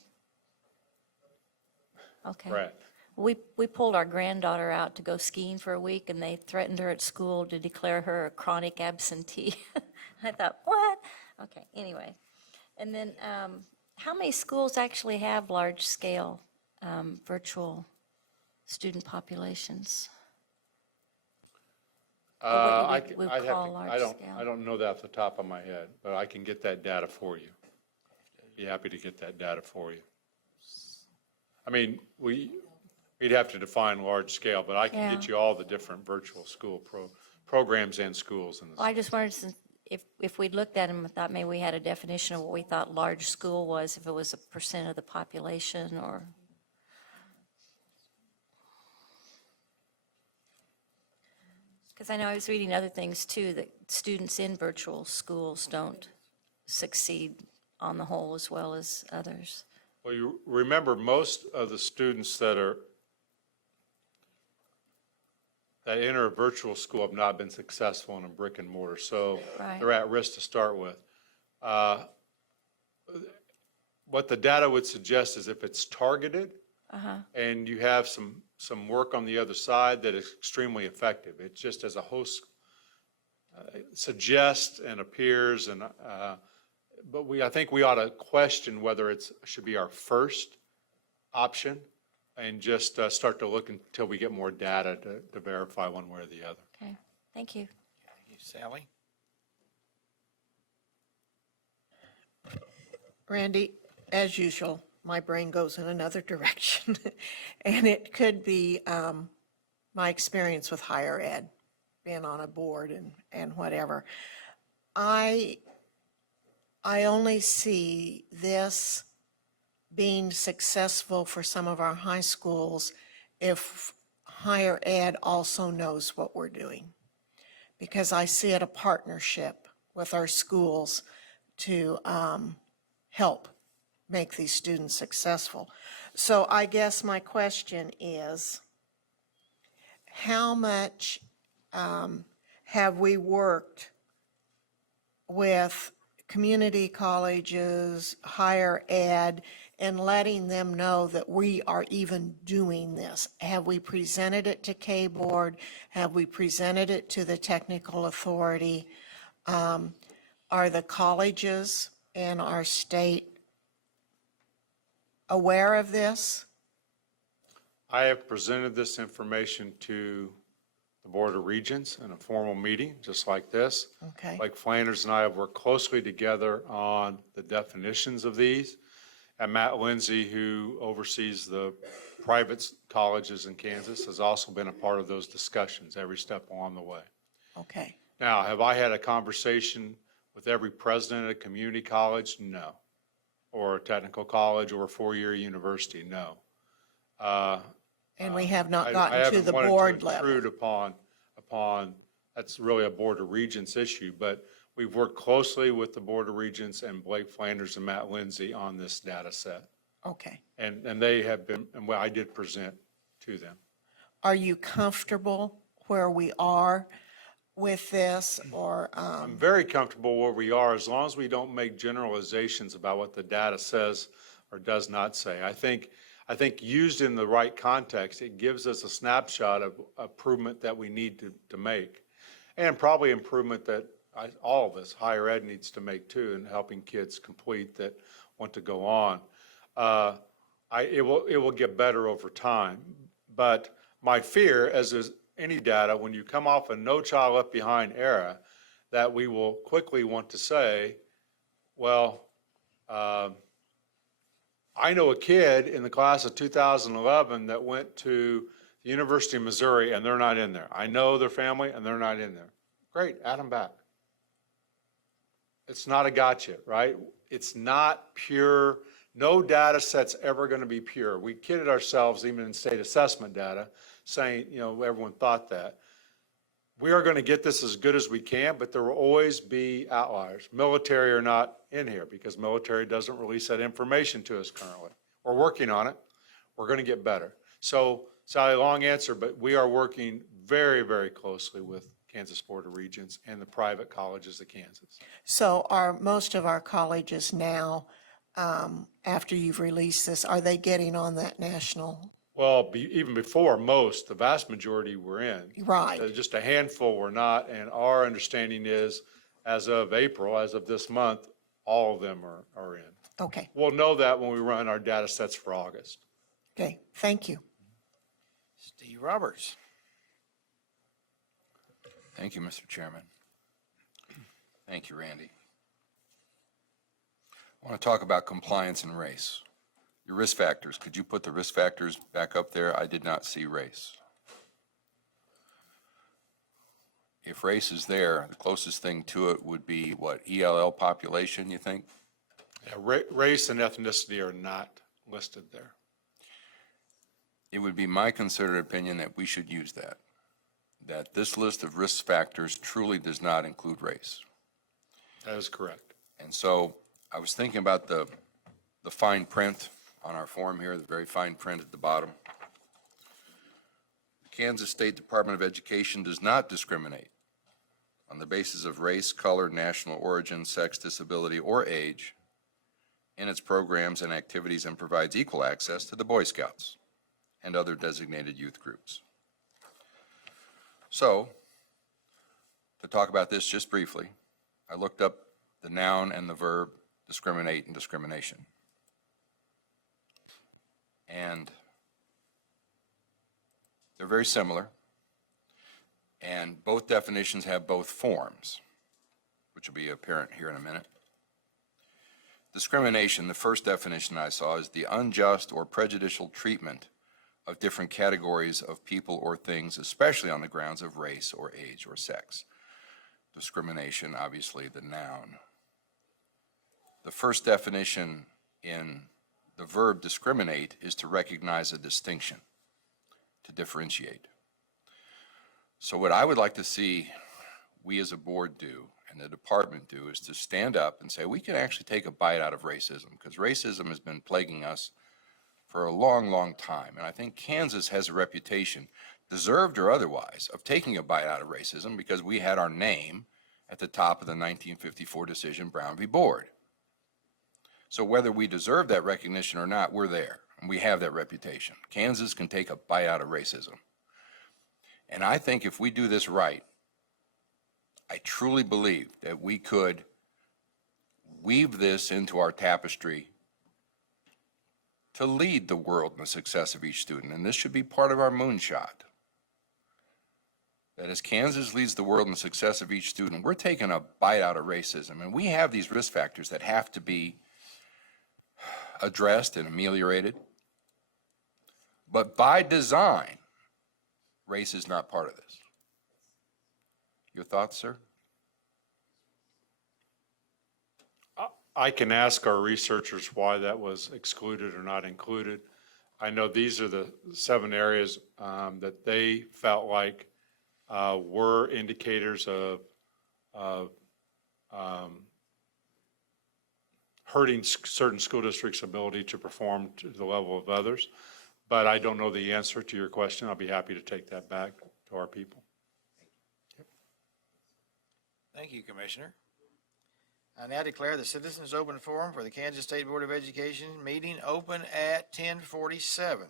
Okay. Brad. We pulled our granddaughter out to go skiing for a week, and they threatened her at school to declare her a chronic absentee. I thought, what? Okay, anyway. And then, how many schools actually have large-scale virtual student populations? Or what you would call large scale? I don't know that off the top of my head, but I can get that data for you. Be happy to get that data for you. I mean, we'd have to define large scale, but I can get you all the different virtual school programs and schools in the Well, I just wondered, since if we'd looked at them, I thought maybe we had a definition of what we thought large school was, if it was a % of the population or. Because I know I was reading other things too, that students in virtual schools don't succeed on the whole as well as others. Well, you remember, most of the students that enter a virtual school have not been successful in a brick and mortar, so Right. they're at risk to start with. What the data would suggest is if it's targeted, and you have some work on the other side that is extremely effective. It just as a host suggests and appears, and but I think we ought to question whether it should be our first option, and just start to look until we get more data to verify one way or the other. Okay, thank you. Thank you, Sally. Randy, as usual, my brain goes in another direction. And it could be my experience with higher ed, being on a board and whatever. I only see this being successful for some of our high schools if higher ed also knows what we're doing. Because I see it a partnership with our schools to help make these students successful. So I guess my question is, how much have we worked with community colleges, higher ed, and letting them know that we are even doing this? Have we presented it to K-Board? Have we presented it to the technical authority? Are the colleges in our state aware of this? I have presented this information to the Board of Regents in a formal meeting, just like this. Okay. Like Flanders and I have worked closely together on the definitions of these. And Matt Lindsay, who oversees the private colleges in Kansas, has also been a part of those discussions every step along the way. Okay. Now, have I had a conversation with every president at a community college? No. Or a technical college or a four-year university? No. And we have not I gotten to the haven't board wanted to level. intrude upon, that's really a Board of Regents issue, but we've worked closely with the Board of Regents and Blake Flanders and Matt Lindsay on this data set. Okay. And they have been, and well, I did present to them. Are you comfortable where we are with this, or, I'm very comfortable where we are as long as we don't make generalizations about what the data says or does not say. I think used in the right context, it gives us a snapshot of improvement that we need to make, and probably improvement that all of us, higher ed, needs to make too, in helping kids complete that want to go on. It will get better over time, but my fear, as is any data, when you come off a No Child Left Behind era, that we will quickly want to say, well, I know a kid in the class of 2011 that went to the University of Missouri and they're not in there. I know their family and they're not in there. Great, add them back. It's not a gotcha, right? It's not pure. No data set's ever going to be pure. We kidded ourselves even in state assessment data saying, everyone thought that. We are going to get this as good as we can, but there will always be outliers. Military are not in here because military doesn't release that information to us currently. We're working on it. We're going to get better. So, Sally, long answer, but we are working very, very closely with Kansas Board of Regents and the private colleges of Kansas. so are most of our colleges now, after you've released this, are they getting on that national? Well, even before, the vast majority were in. Right. Just a handful were not, and our understanding is, as of April, as of this month, all of them are in. Okay. We'll know that when we run our data sets for August. Okay, thank you. Steve Roberts. Thank you, Mr. Chairman. Thank you, Randy. I want to talk about compliance and race. Your risk factors, could you put the risk factors back up there? I did not see race. If race is there, the closest thing to it would be what, ELL population, you think? Yeah, race and ethnicity are not listed there. It would be my considered opinion that we should use that this list of risk factors truly does not include race. That is correct. And so I was thinking about the fine print on our form here, the very fine print at the bottom. The Kansas State Department of Education does not discriminate on the basis of race, color, national origin, sex, disability, or age in its programs and activities, and provides equal access to the Boy Scouts. and other designated youth groups. So, to talk about this just briefly, I looked up the noun and the verb discriminate and discrimination. And they're very similar, and both definitions have both forms, which will be apparent here in a minute. Discrimination, the first definition I saw, is the unjust or prejudicial treatment of different categories of people or things, especially on the grounds of race or age or sex. Discrimination, obviously, the noun. The first definition in the verb discriminate is to recognize a distinction, to differentiate. So what I would like to see we as a board do and the department do is to stand up and say, we can actually take a bite out of racism, because racism has been plaguing us for a long, long time. And I think Kansas has a reputation, deserved or otherwise, of taking a bite out of racism because we had our name at the top of the 1954 decision, Brown v. Board. So whether we deserve that recognition or not, we're there, and we have that reputation. Kansas can take a bite out of racism. And I think if we do this right, I truly believe that we could weave this into our tapestry to lead the world in the success of each student. And this should be part of our moonshot. That as Kansas leads the world in the success of each student, we're taking a bite out of racism. And we have these risk factors that have to be addressed and ameliorated. But by design, race is not part of this. Your thoughts, sir? I can ask our researchers why that was excluded or not included. I know these are the 7 areas that they felt like were indicators of hurting certain school districts' ability to perform to the level of others. But I don't know the answer to your question. I'll be happy to take that back to our people. Thank you, Commissioner. I now declare the Citizens Open Forum for the Kansas State Board of Education meeting open at 10:47.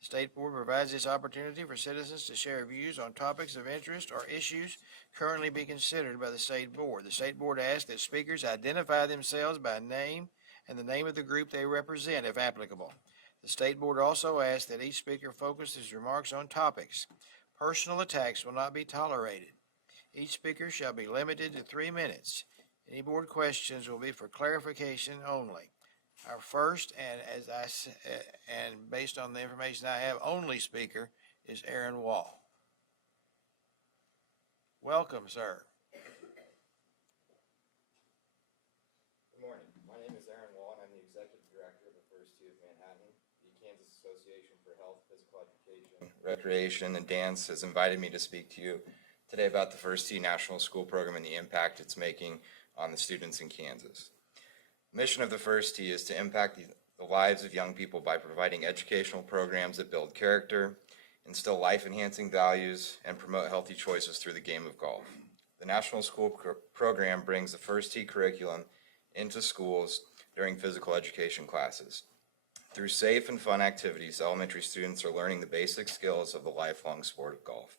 The State Board provides this opportunity for citizens to share views on topics of interest or issues currently being considered by the State Board. The State Board asks that speakers identify themselves by name and the name of the group they represent, if applicable. The State Board also asks that each speaker focus his remarks on topics. Personal attacks will not be tolerated. Each speaker shall be limited to 3 minutes. Any board questions will be for clarification only. Our first, and based on the information I have, only speaker is Aaron Wall. Welcome, sir. Good morning. My name is Aaron Wall, and I'm the Executive Director of the First Tee of Manhattan. The Kansas Association for Health, Physical Education, Recreation, and Dance has invited me to speak to you today about the First Tee National School Program and the impact it's making on the students in Kansas. The mission of the First Tee is to impact the lives of young people by providing educational programs that build character, instill life-enhancing values, and promote healthy choices through the game of golf. The National School Program brings the First Tee curriculum into schools during physical education classes. Through safe and fun activities, elementary students are learning the basic skills of the lifelong sport of golf.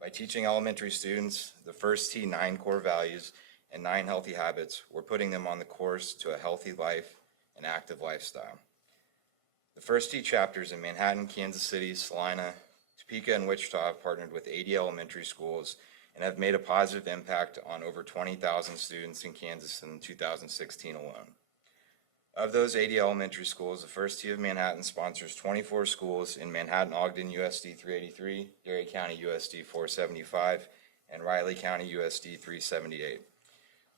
By teaching elementary students the First Tee 9 core values and 9 healthy habits, we're putting them on the course to a healthy life and active lifestyle. The First Tee chapters in Manhattan, Kansas City, Salina, Topeka, and Wichita have partnered with 80 elementary schools and have made a positive impact on over 20,000 students in Kansas in 2016 alone. Of those 80 elementary schools, the First Tee of Manhattan sponsors 24 schools in Manhattan, Ogden, USD 383, Gary County, USD 475, and Riley County, USD 378.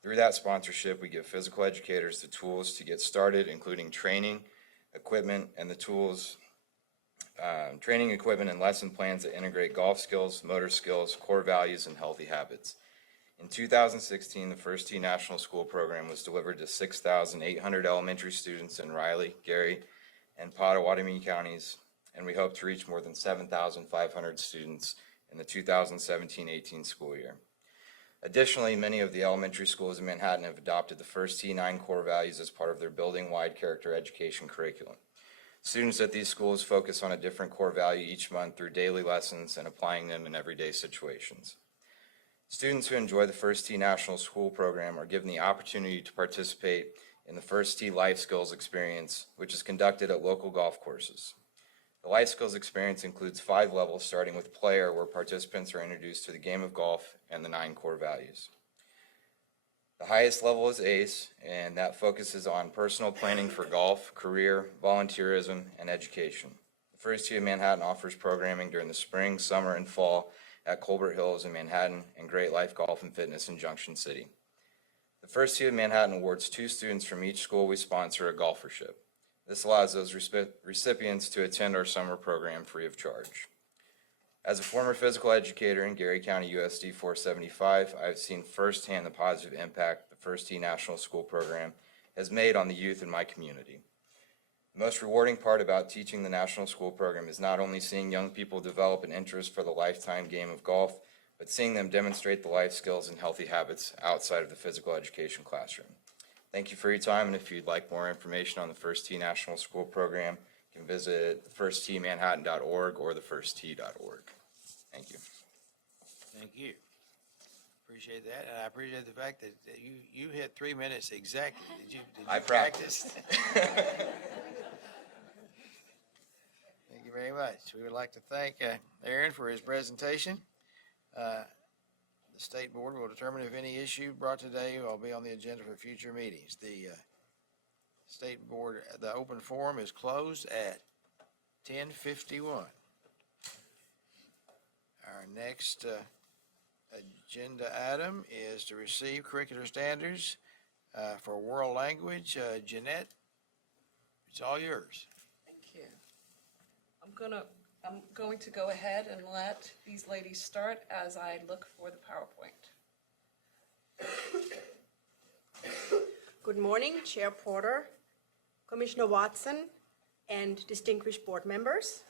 Through that sponsorship, we give physical educators the tools to get started, including training, equipment, and training equipment and lesson plans that integrate golf skills, motor skills, core values, and healthy habits. In 2016, the First Tee National School Program was delivered to 6,800 elementary students in Riley, Gary, and Pottawatomie counties, and we hope to reach more than 7,500 students in the 2017-18 school year. Additionally, many of the elementary schools in Manhattan have adopted the First Tee 9 core values as part of their building-wide character education curriculum. Students at these schools focus on a different core value each month through daily lessons and applying them in everyday situations. Students who enjoy the First Tee National School Program are given the opportunity to participate in the First Tee Life Skills Experience, which is conducted at local golf courses. The Life Skills Experience includes 5 levels, starting with Player, where participants are introduced to the game of golf and the 9 core values. The highest level is ACE, and that focuses on personal planning for golf, career, volunteerism, and education. The First Tee of Manhattan offers programming during the spring, summer, and fall at Colbert Hills in Manhattan and Great Life Golf and Fitness in Junction City. The First Tee of Manhattan awards 2 students from each school we sponsor a golfership. This allows those recipients to attend our summer program free of charge. As a former physical educator in Gary County USD 475, I have seen firsthand the positive impact the First Tee National School Program has made on the youth in my community. The most rewarding part about teaching the National School Program is not only seeing young people develop an interest for the lifetime game of golf, but seeing them demonstrate the life skills and healthy habits outside of the physical education classroom. Thank you for your time, and if you'd like more information on the First Tee National School Program, you can visit firstteemanhattan.org or thefirsttee.org. Thank you. Thank you. Appreciate that, and I appreciate the fact that you hit 3 minutes exactly. Did you I practice? Thank you very much. We would like to thank Aaron for his presentation. The State Board will determine if any issue brought today will be on the agenda for future meetings. The State Board, the open forum is closed at 10:51. Our next agenda item is to receive curricular standards for world language. Jeanette, it's all yours. Thank you. I'm going to go ahead and let these ladies start as I look for the PowerPoint. Good morning, Chair Porter, Commissioner Watson, and distinguished board members.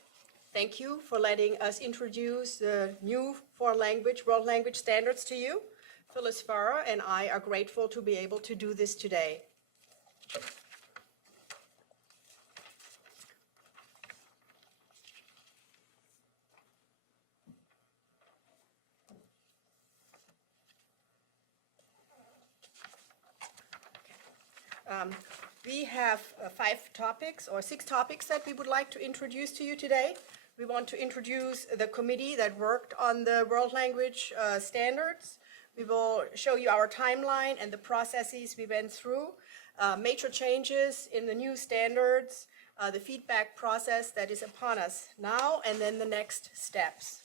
Thank you for letting us introduce the new world language standards to you. Phyllis Farrer and I are grateful to be able to do this today. We have 5 topics or 6 topics that we would like to introduce to you today. We want to introduce the committee that worked on the world language standards. We will show you our timeline and the processes we went through, major changes in the new standards, the feedback process that is upon us now, and then the next steps.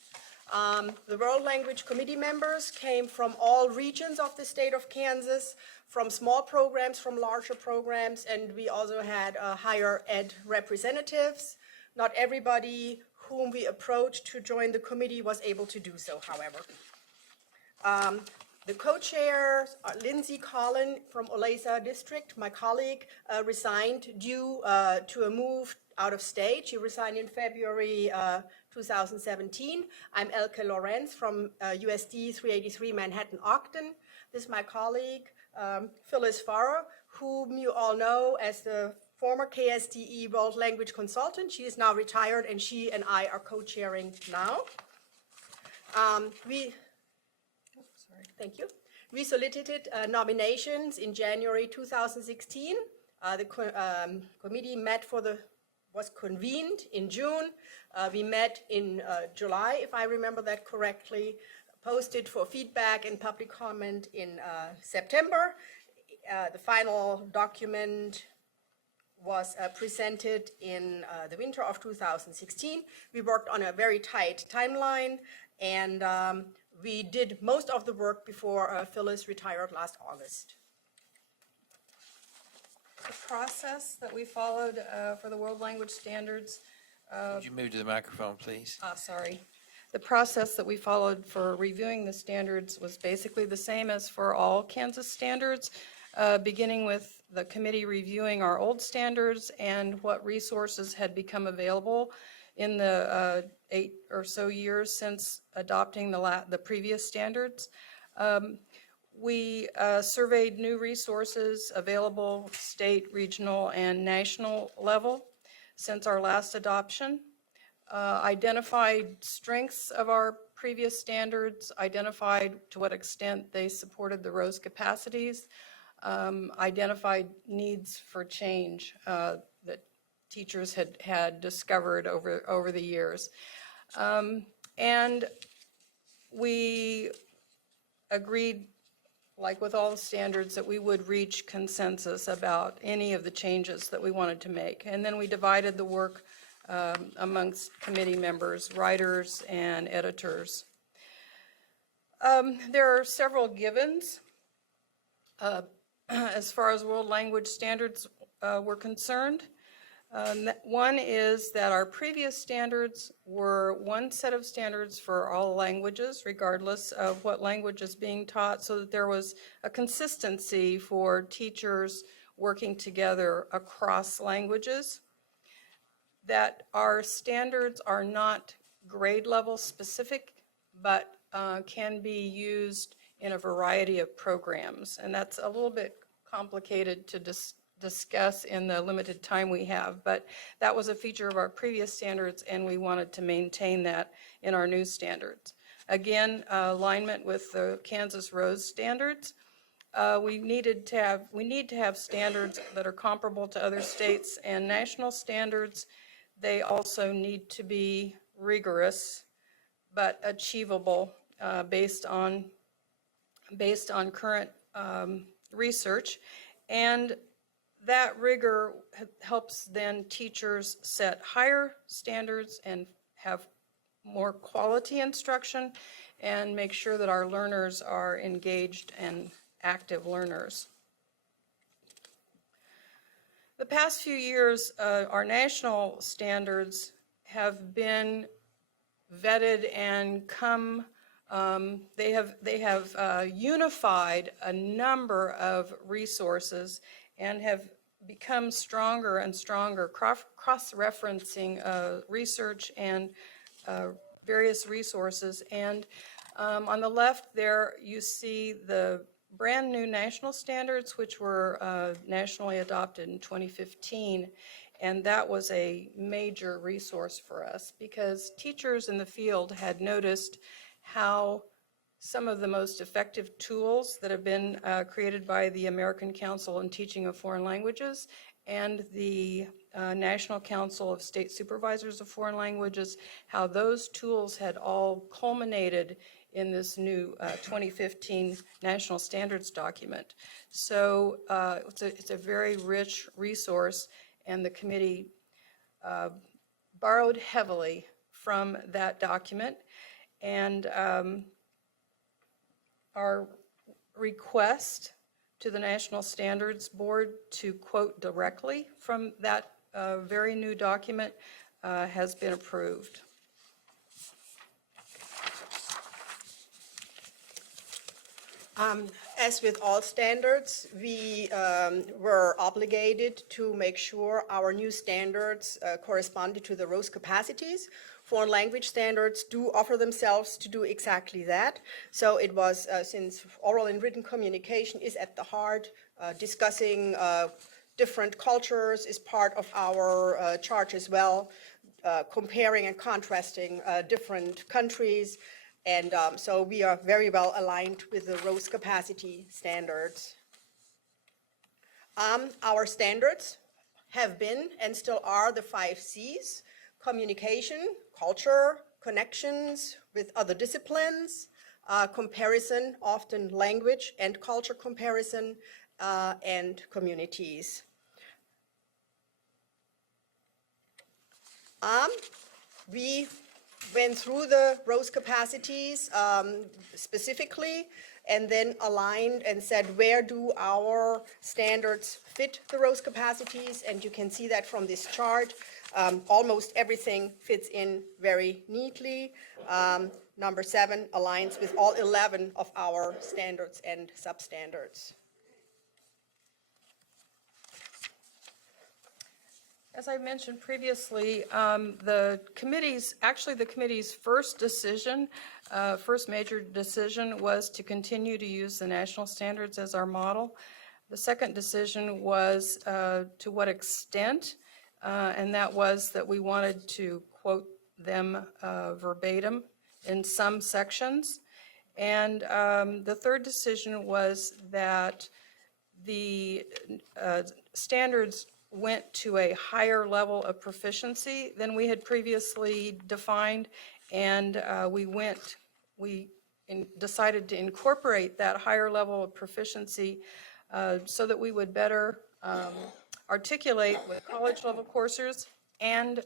The World Language Committee members came from all regions of the state of Kansas, from small programs, from larger programs, and we also had higher ed representatives. Not everybody whom we approached to join the committee was able to do so, however. The co-chair, Lindsay Collin from Olathe District, my colleague, resigned due to a move out of state. She resigned in February 2017. I'm Elke Lorenz from USD 383 Manhattan Ogden. This is my colleague, Phyllis Farrer, whom you all know as the former KSDE World Language Consultant. She is now retired, and she and I are co-chairing now. Thank you. We solicited nominations in January 2016. The committee was convened in June. We met in July, if I remember that correctly, posted for feedback and public comment in September. The final document was presented in the winter of 2016. We worked on a very tight timeline, and we did most of the work before Phyllis retired last August. The process that we followed for the world language standards. Would you move to the microphone, please? Sorry. The process that we followed for reviewing the standards was basically the same as for all Kansas standards, beginning with the committee reviewing our old standards and what resources had become available in the 8 or so years since adopting the previous standards. We surveyed new resources available state, regional, and national level. since our last adoption, identified strengths of our previous standards, identified to what extent they supported the Rose capacities, identified needs for change that teachers had discovered over the years. And we agreed, like with all the standards, that we would reach consensus about any of the changes that we wanted to make. And then we divided the work amongst committee members, writers, and editors. There are several givens as far as world language standards were concerned. One is that our previous standards were one set of standards for all languages, regardless of what language is being taught, so that there was a consistency for teachers working together across languages. That our standards are not grade level specific, but can be used in a variety of programs. And that's a little bit complicated to discuss in the limited time we have, but that was a feature of our previous standards, and we wanted to maintain that in our new standards. Again, alignment with the Kansas Rose standards. We need to have standards that are comparable to other states and national standards. They also need to be rigorous but achievable based on current research, and that rigor helps then teachers set higher standards and have more quality instruction and make sure that our learners are engaged and active learners. The past few years, our national standards have been vetted and they have unified a number of resources and have become stronger and stronger, cross-referencing research and various resources. And on the left there, you see the brand new national standards, which were nationally adopted in 2015. And that was a major resource for us because teachers in the field had noticed how some of the most effective tools that have been created by the American Council on Teaching of Foreign Languages and the National Council of State Supervisors of Foreign Languages, how those tools had all culminated in this new 2015 National Standards document. So it's a very rich resource, and the committee borrowed heavily from that document. And our request to the National Standards Board to quote directly from that very new document has been approved. As with all standards, we were obligated to make sure our new standards corresponded to the Rose capacities. Foreign language standards do offer themselves to do exactly that. So it was, since oral and written communication is at the heart, discussing different cultures is part of our charge as well, comparing and contrasting different countries. And so we are very well aligned with the Rose capacity standards. Our standards have been and still are the 5 C's: communication, culture, connections with other disciplines, comparison, often language and culture comparison, and communities. We went through the Rose capacities specifically, and then aligned and said, where do our standards fit the Rose capacities? And you can see that from this chart. Almost everything fits in very neatly. Number 7 aligns with all 11 of our standards and substandards. As I mentioned previously, the committee's first major decision was to continue to use the national standards as our model. The second decision was to what extent and that was that we wanted to quote them verbatim in some sections. And the third decision was that the standards went to a higher level of proficiency than we had previously defined, and we decided to incorporate that higher level of proficiency so that we would better articulate with college-level courses and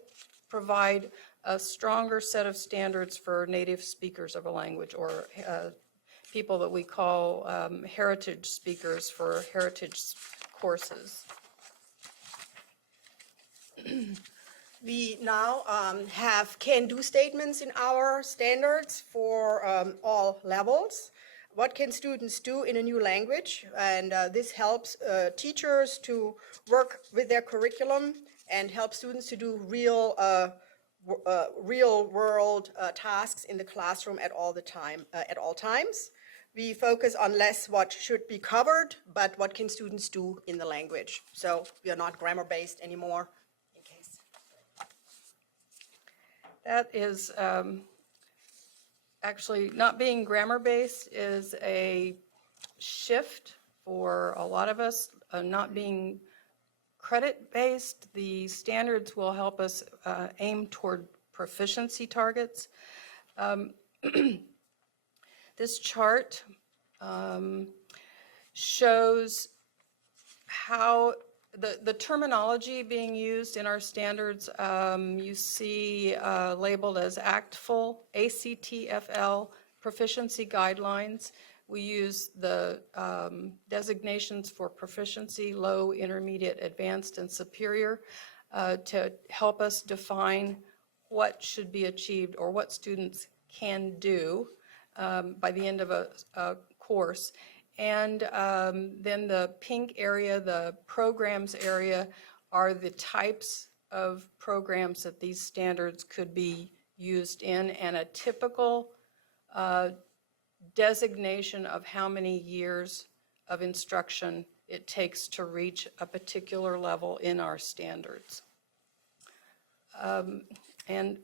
provide a stronger set of standards for native speakers of a language, or people that we call heritage speakers for heritage courses. We now have can-do statements in our standards for all levels. What can students do in a new language? And this helps teachers to work with their curriculum and help students to do real-world tasks in the classroom at all times. We focus on less what should be covered, but what can students do in the language. So we are not grammar-based anymore. That is actually, not being grammar-based is a shift for a lot of us. Not being credit-based, the standards will help us aim toward proficiency targets. This chart shows how the terminology being used in our standards, you see labeled as ACTFL, ACTFL, proficiency guidelines. We use the designations for proficiency, low, intermediate, advanced, and superior to help us define what should be achieved or what students can do by the end of a course. And then the pink area, the programs area, are the types of programs that these standards could be used in, and a typical designation of how many years of instruction it takes to reach a particular level in our standards. And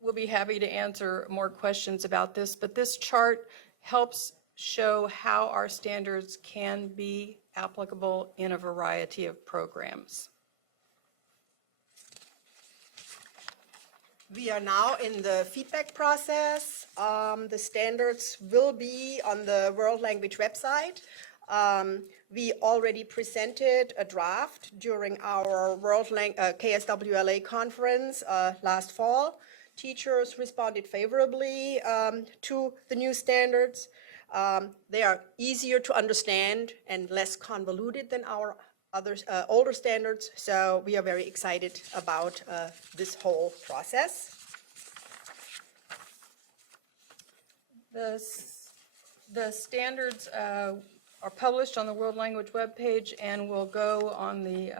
we'll be happy to answer more questions about this, but this chart helps show how our standards can be applicable in a variety of programs. We are now in the feedback process. The standards will be on the World Language website. We already presented a draft during our KSWLA conference last fall. Teachers responded favorably to the new standards. They are easier to understand and less convoluted than our other older standards, so we are very excited about this whole process. The standards are published on the World Language webpage and will go on the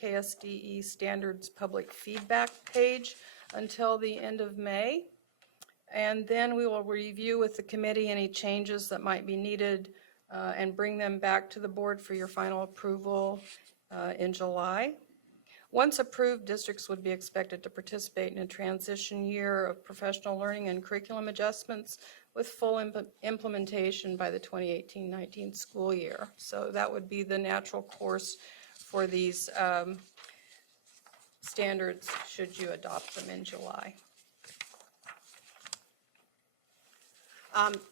KSDE Standards Public Feedback page until the end of May. And then we will review with the committee any changes that might be needed and bring them back to the board for your final approval in July. Once approved, districts would be expected to participate in a transition year of professional learning and curriculum adjustments with full implementation by the 2018-19 school year. So that would be the natural course for these standards should you adopt them in July.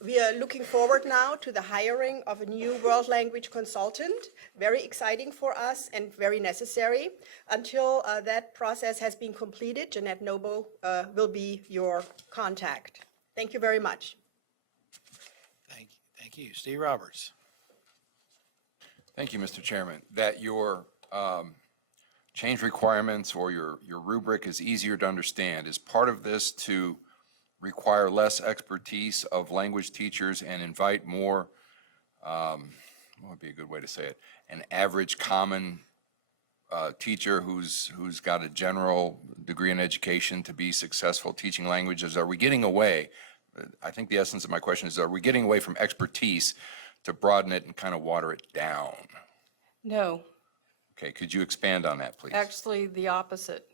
We are looking forward now to the hiring of a new World Language consultant. Very exciting for us and very necessary. Until that process has been completed, Jeanette Nobo will be your contact. Thank you very much. Thank you. Steve Roberts. Thank you, Mr. Chairman. That your change requirements or your rubric is easier to understand. Is part of this to require less expertise of language teachers and invite more, what would be a good way to say it, an average common teacher who's got a general degree in education to be successful teaching languages? Are we getting away, I think the essence of my question is, are we getting away from expertise to broaden it and kind of water it down? No, Okay, could you expand on that, please? Actually, the opposite.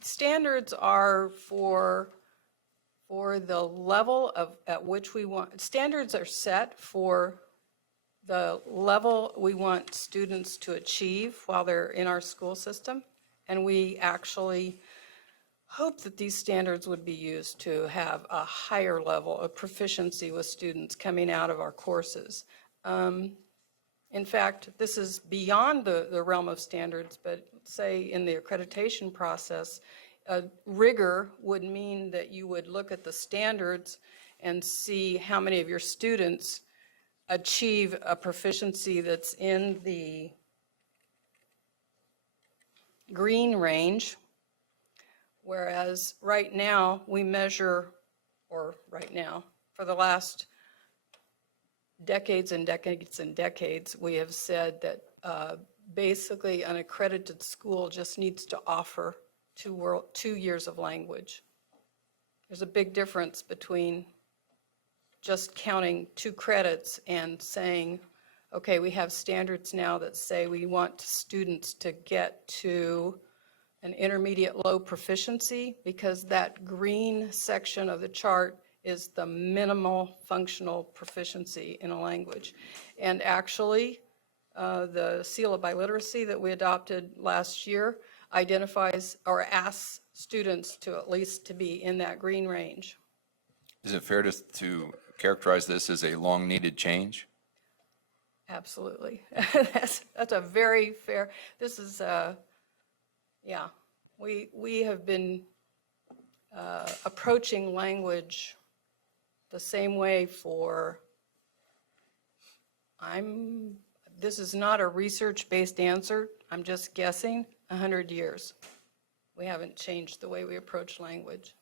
Standards are for the level at which we want, standards are set for the level we want students to achieve while they're in our school system. And we actually hope that these standards would be used to have a higher level of proficiency with students coming out of our courses. In fact, this is beyond the realm of standards, but say in the accreditation process, rigor would mean that you would look at the standards and see how many of your students achieve a proficiency that's in the green range, whereas right now we measure, or right now, for the last decades and decades and decades, we have said that basically an accredited school just needs to offer 2 years of language. There's a big difference between just counting 2 credits and saying, okay, we have standards now that say we want students to get to an intermediate low proficiency, because that green section of the chart is the minimal functional proficiency in a language. And actually, the seal of biliteracy that we adopted last year identifies or asks students to at least to be in that green range. Is it fair to characterize this as a long-needed change? Absolutely. That's a very fair, this is, yeah, we have been approaching language the same way for, this is not a research-based answer, I'm just guessing, 100 years. We haven't changed the way we approach language.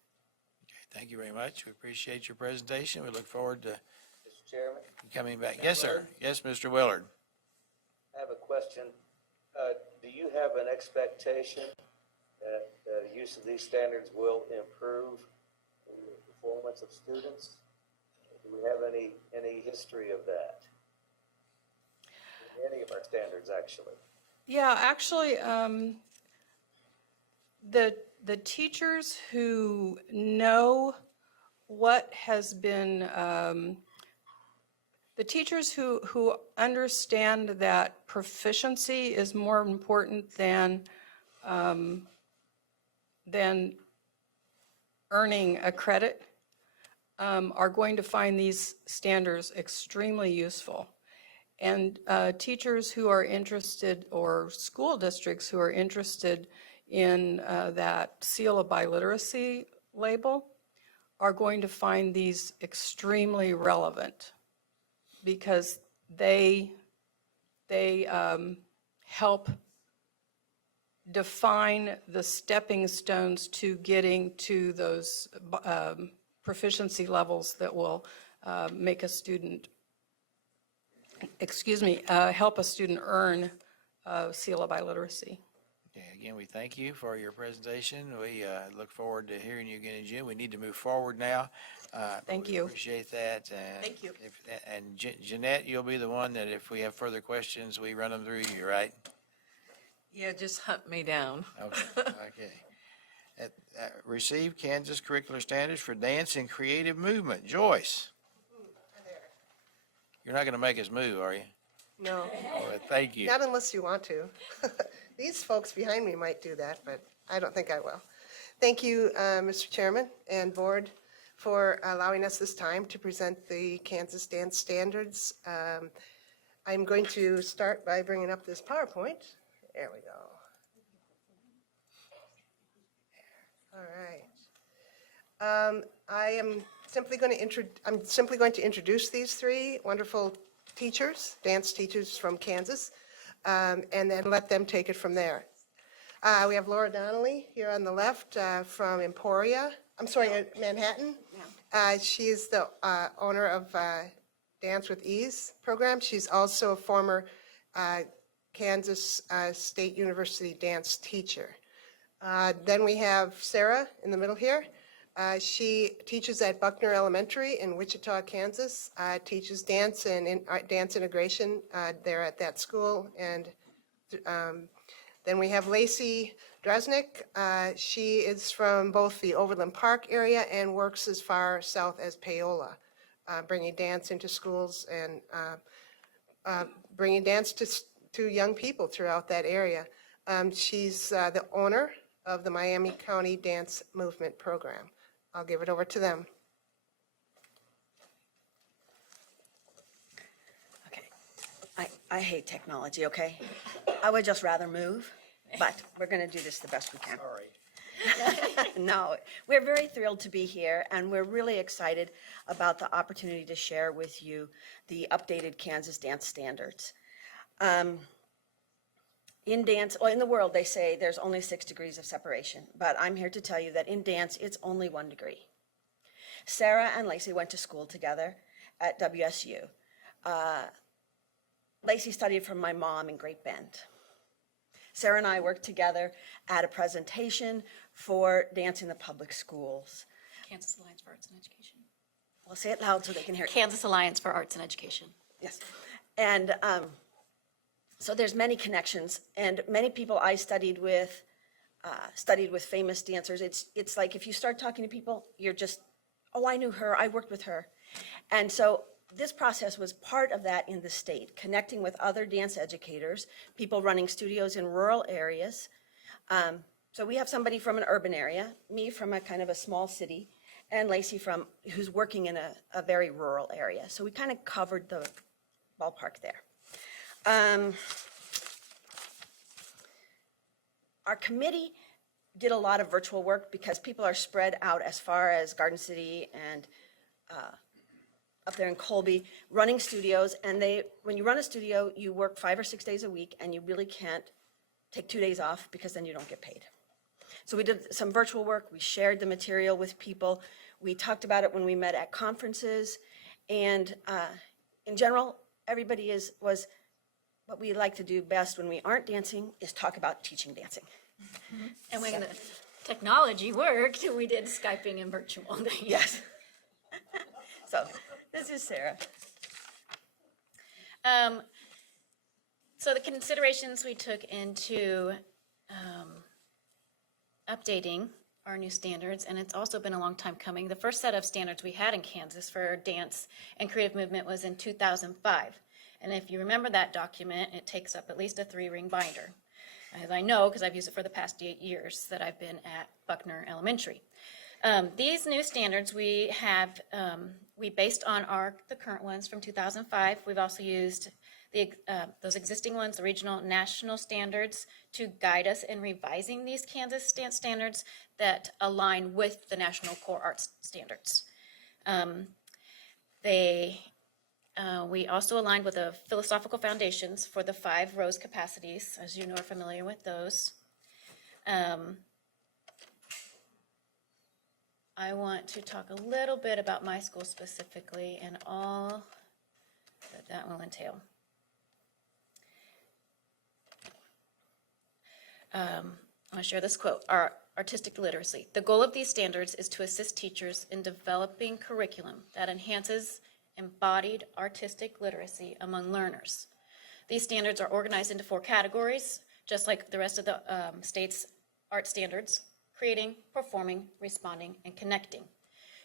Thank you very much. We appreciate your presentation. We look forward to Mr. Chairman, you coming back. Yes, sir. Yes, Mr. Willard. I have a question. Do you have an expectation that the use of these standards will improve the performance of students? Do we have any history of that? Any of our standards, actually? Yeah, actually, the teachers who know what has been, the teachers who understand that proficiency is more important than earning a credit, are going to find these standards extremely useful. And teachers who are interested, or school districts who are interested in that seal of biliteracy label, are going to find these extremely relevant, because they help define the stepping stones to getting to those proficiency levels that will make a student, help a student earn seal of biliteracy. Okay, again, we thank you for your presentation. We look forward to hearing you again in June. We need to move forward now. Thank We you. appreciate that. Thank you. And Jeanette, you'll be the one that if we have further questions, we run them through you, right? Yeah, just hunt me down. Okay. Okay. Receive Kansas Curricular Standards for Dance and Creative Movement. Joyce, you're not going to make us move, are you? No, Well, thank you. not unless you want to. These folks behind me might do that, but I don't think I will. Thank you, Mr. Chairman and Board, for allowing us this time to present the Kansas Dance Standards. I'm going to start by bringing up this PowerPoint. There we go. All right. I'm simply going to introduce these 3 wonderful teachers, dance teachers from Kansas, and then let them take it from there. We have Laura Donnelly here on the left from Manhattan. She's the owner of Dance with Ease program. She's also a former Kansas State University dance teacher. Then we have Sarah in the middle here. She teaches at Buckner Elementary in Wichita, Kansas, teaches dance and dance integration there at that school. And then we have Lacey Dresnick. She is from both the Overland Park area and works as far south as Paola, bringing dance into schools and bringing dance to young people throughout that area. She's the owner of the Miami County Dance Movement Program. I'll give it over to them. Okay. I hate technology, okay? I would just rather move, but we're going to do this the best we can. Sorry. No, we're very thrilled to be here, and we're really excited about the opportunity to share with you the updated Kansas dance standards. In dance, well, in the world, they say there's only 6 degrees of separation, but I'm here to tell you that in dance, it's only 1 degree. Sarah and Lacey went to school together at WSU. Lacey studied from my mom in Great Bend. Sarah and I worked together at a presentation for Dance in the Public Schools. Kansas Alliance for Arts and Education. Well, say it loud so they can hear it. Kansas Alliance for Arts and Education. Yes. And so there's many connections, and many people I studied with famous dancers. It's like if you start talking to people, you're just, oh, I knew her, I worked with her. And so this process was part of that in the state, connecting with other dance educators, people running studios in rural areas. So we have somebody from an urban area, me from a kind of a small city, and Lacey who's working in a very rural area. So we kind of covered the ballpark there. Our committee did a lot of virtual work because people are spread out as far as Garden City and up there in Colby, running studios. And when you run a studio, you work 5 or 6 days a week, and you really can't take 2 days off because then you don't get paid. So we did some virtual work. We shared the material with people. We talked about it when we met at conferences. And in general, everybody was what we like to do best when we aren't dancing is talk about teaching dancing. And when the technology worked, we did Skyping and virtual. Yes. So this is Sarah. So the considerations we took into updating our new standards, and it's also been a long time coming. The first set of standards we had in Kansas for dance and creative movement was in 2005. And if you remember that document, it takes up at least a 3-ring binder. As I know, because I've used it for the past 8 years that I've been at Buckner Elementary. These new standards we have, we based on the current ones from 2005. We've also used those existing ones, the regional national standards, to guide us in revising these Kansas dance standards that align with the National Core Arts Standards. We also aligned with the philosophical foundations for the 5 Rose capacities, as you know, are familiar with those. I want to talk a little bit about my school specifically and all that will entail. I want to share this quote. Our artistic literacy. The goal of these standards is to assist teachers in developing curriculum that enhances embodied artistic literacy among learners. These standards are organized into 4 categories, just like the rest of the state's art standards: creating, performing, responding, and connecting.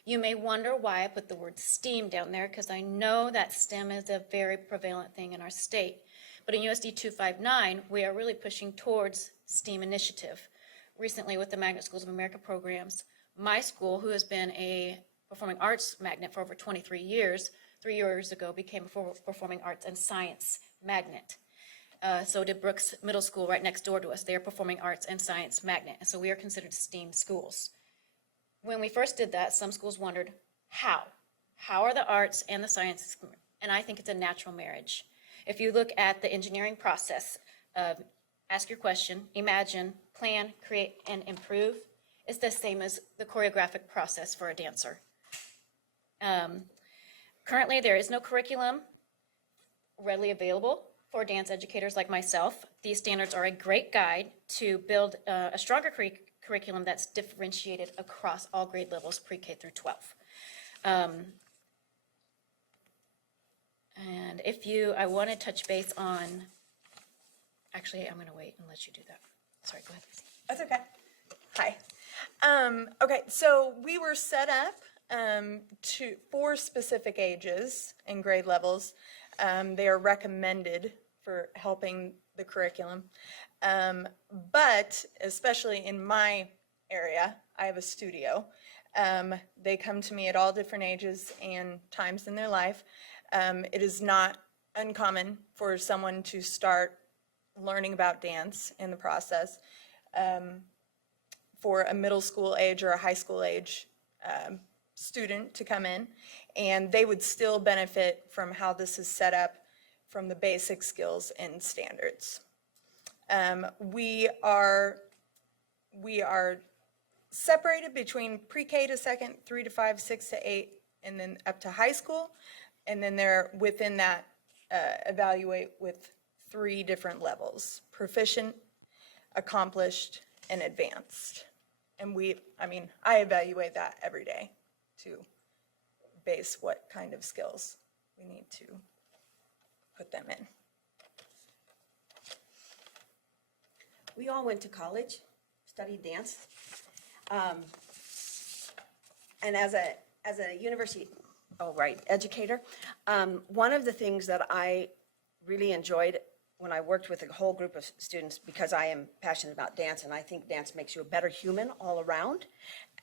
You may wonder why I put the word STEAM down there, because I know that STEM is a very prevalent thing in our state. But in USD 259, we are really pushing towards STEAM initiative. Recently, with the Magnet Schools of America programs, my school, who has been a performing arts magnet for over 23 years, 3 years ago became a performing arts and science magnet. So did Brooks Middle School right next door to us. They are performing arts and science magnet. And so we are considered STEAM schools. When we first did that, some schools wondered, how? How are the arts and the sciences? And I think it's a natural marriage. If you look at the engineering process of ask your question, imagine, plan, create, and improve, it's the same as the choreographic process for a dancer. Currently, there is no curriculum readily available for dance educators like myself. These standards are a great guide to build a stronger curriculum that's differentiated across all grade levels, pre-K through 12. And I want to touch base on, actually, I'm going to wait and let you do that. Sorry, go ahead. That's okay. Hi. Okay, so we were set up for specific ages and grade levels. They are recommended for helping the curriculum. But especially in my area, I have a studio. They come to me at all different ages and times in their life. It is not uncommon for someone to start learning about dance in the process for a middle school age or a high school age student to come in, and they would still benefit from how this is set up from the basic skills and standards. We are separated between pre-K to second, 3 to 5, 6 to 8, and then up to high school, and then they're within that evaluate with 3 different levels: proficient, accomplished, and advanced. And I evaluate that every day to base what kind of skills we need to put them in. We all went to college, studied dance. And as a university, educator, one of the things that I really enjoyed when I worked with a whole group of students, because I am passionate about dance, and I think dance makes you a better human all around,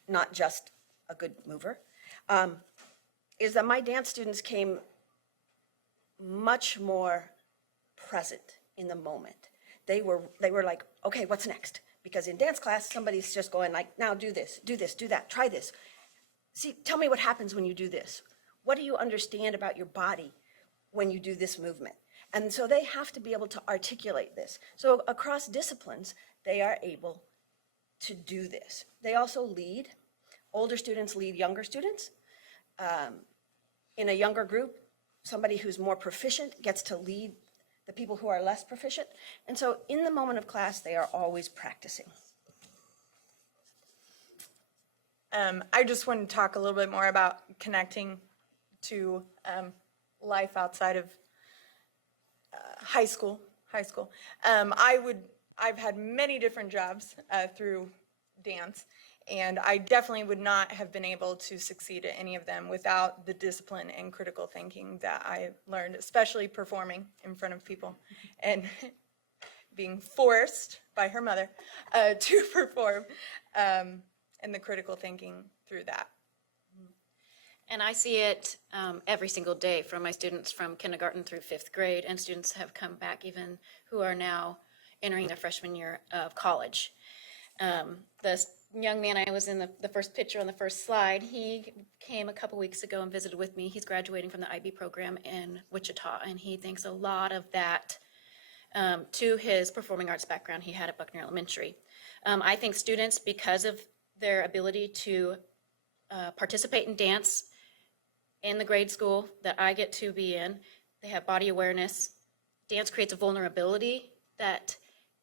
not just a good mover, is that my dance students came much more present in the moment. They were like, okay, what's next? Because in dance class, somebody's just going like, now do this, do that, try this. See, tell me what happens when you do this. What do you understand about your body when you do this movement? And so they have to be able to articulate this. So across disciplines, they are able to do this. They also lead. Older students lead younger students. In a younger group, somebody who's more proficient gets to lead the people who are less proficient. And so in the moment of class, they are always practicing. I just want to talk a little bit more about connecting to life outside of high school. I've had many different jobs through dance, and I definitely would not have been able to succeed at any of them without the discipline and critical thinking that I learned, especially performing in front of people and being forced by her mother to perform, and the critical thinking through that. And I see it every single day from my students from kindergarten through 5th grade, and students have come back even who are now entering their freshman year of college. The young man I was in the first picture on the first slide, he came a couple weeks ago and visited with me. He's graduating from the IB program in Wichita, and he thinks a lot of that to his performing arts background he had at Buckner Elementary. I think students, because of their ability to participate in dance in the grade school that I get to be in, they have body awareness. Dance creates a vulnerability that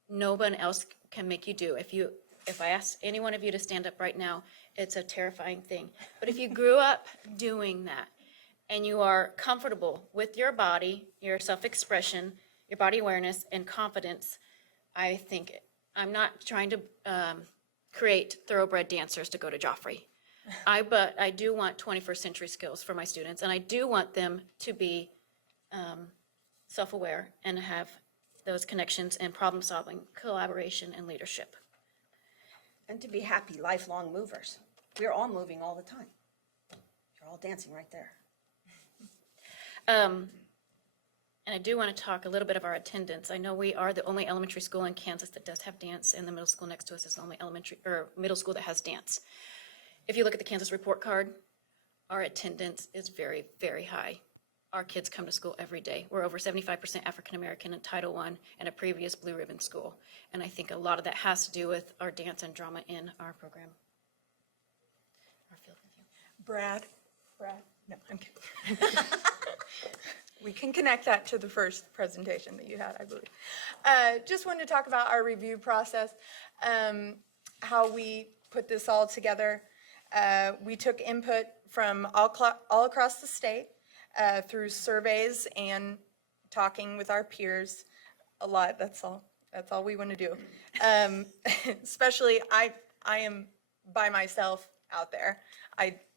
no one else can make you do. If I ask any one of you to stand up right now, it's a terrifying thing. But if you grew up doing that and you are comfortable with your body, your self-expression, your body awareness and confidence, I think, I'm not trying to create thoroughbred dancers to go to Joffrey. But I do want 21st century skills for my students, and I do want them to be self-aware and have those connections and problem-solving, collaboration, and leadership. And to be happy, lifelong movers. We're all moving all the time. You're all dancing right there. And I do want to talk a little bit of our attendance. I know we are the only elementary school in Kansas that does have dance, and the middle school next to us is the only middle school that has dance. If you look at the Kansas report card, our attendance is very, very high. Our kids come to school every day. We're over 75% African American in Title I and a previous Blue Ribbon school. And I think a lot of that has to do with our dance and drama in our program. Our field review. Brad? No, I'm kidding. We can connect that to the first presentation that you had, I believe. Just wanted to talk about our review process. how we put this all together. We took input from all across the state through surveys and talking with our peers a lot. That's all we want to do. Especially I am by myself out there.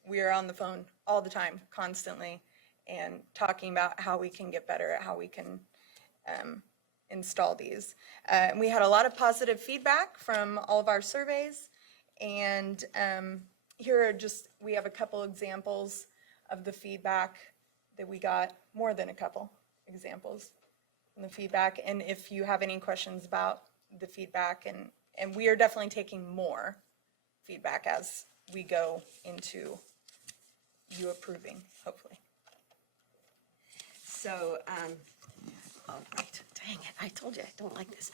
We are on the phone all the time, constantly, and talking about how we can get better at how we can install these. We had a lot of positive feedback from all of our surveys, and here are we have a couple examples of the feedback that we got, more than a couple examples from the feedback, and if you have any questions about the feedback, and we are definitely taking more feedback as we go into you approving, hopefully. So, all right, dang it, I told you I don't like this.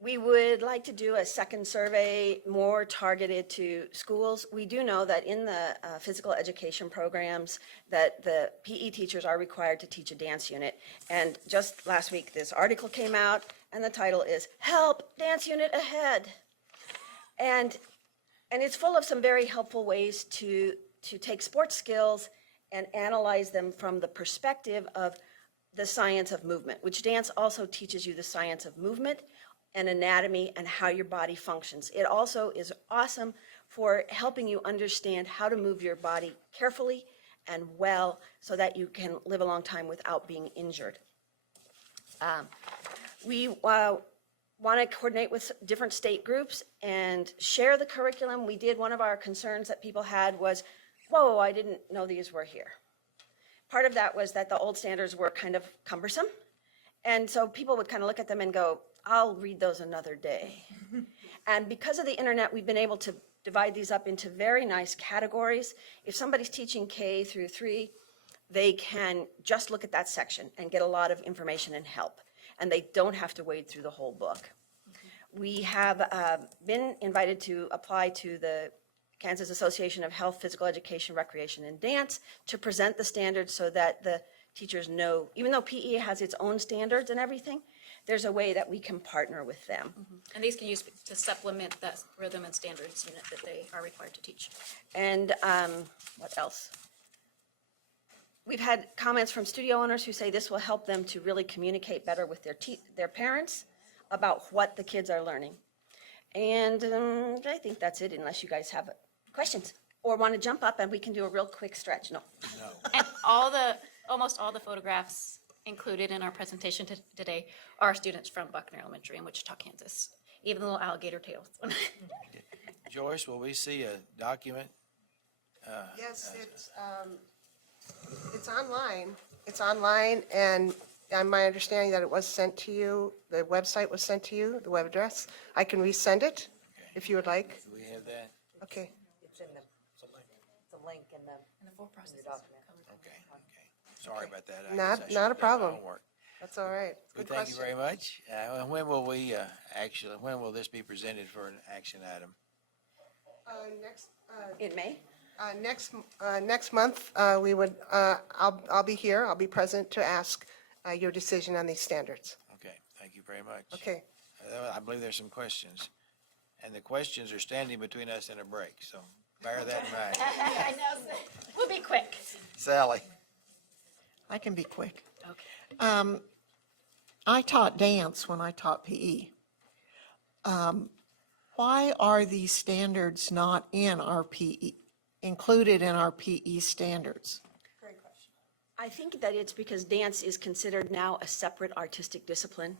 We would like to do a second survey more targeted to schools. We do know that in the physical education programs that the PE teachers are required to teach a dance unit. And just last week, this article came out and the title is "Help, Dance Unit Ahead." And it's full of some very helpful ways to take sports skills and analyze them from the perspective of the science of movement, which dance also teaches you the science of movement and anatomy and how your body functions. It also is awesome for helping you understand how to move your body carefully and well so that you can live a long time without being injured. We want to coordinate with different state groups and share the curriculum. One of our concerns that people had was, whoa, I didn't know these were here. Part of that was that the old standards were kind of cumbersome. And so people would kind of look at them and go, I'll read those another day. And because of the internet, we've been able to divide these up into very nice categories. If somebody's teaching K through 3, they can just look at that section and get a lot of information and help. And they don't have to wade through the whole book. We have been invited to apply to the Kansas Association of Health, Physical Education, Recreation, and Dance to present the standards so that the teachers know, even though PE has its own standards and everything, there's a way that we can partner with them. And these can use to supplement that rhythm and standards unit that they are required to teach. And what else? We've had comments from studio owners who say this will help them to really communicate better with their parents about what the kids are learning. And I think that's it, unless you guys have questions or want to jump up and we can do a real quick stretch. No. And almost all the photographs included in our presentation today are students from Buckner Elementary in Wichita, Kansas, even the little alligator tails. Joyce, will we see a document? Yes, it's online. It's online, and my understanding that it was sent to you, the website was sent to you, the web address. I can resend it if you would like. Do we have that? Okay. It's in it's a link in the full process. document. Okay. Sorry about that. I Not guess I a should've done my problem. homework. That's all right. Well, Good thank you question. very much. When will when will this be presented for an action item? In May? Next month, I'll be here. I'll be present to ask your decision on these standards. Okay, thank you very much. Okay. I believe there's some questions, and the questions are standing between us and a break, so bear that in mind. I know. We'll be quick. Sally? I can be quick. Okay. I taught dance when I taught PE. Why are these standards not in our PE, included in our PE standards? Great question. I think that it's because dance is considered now a separate artistic discipline.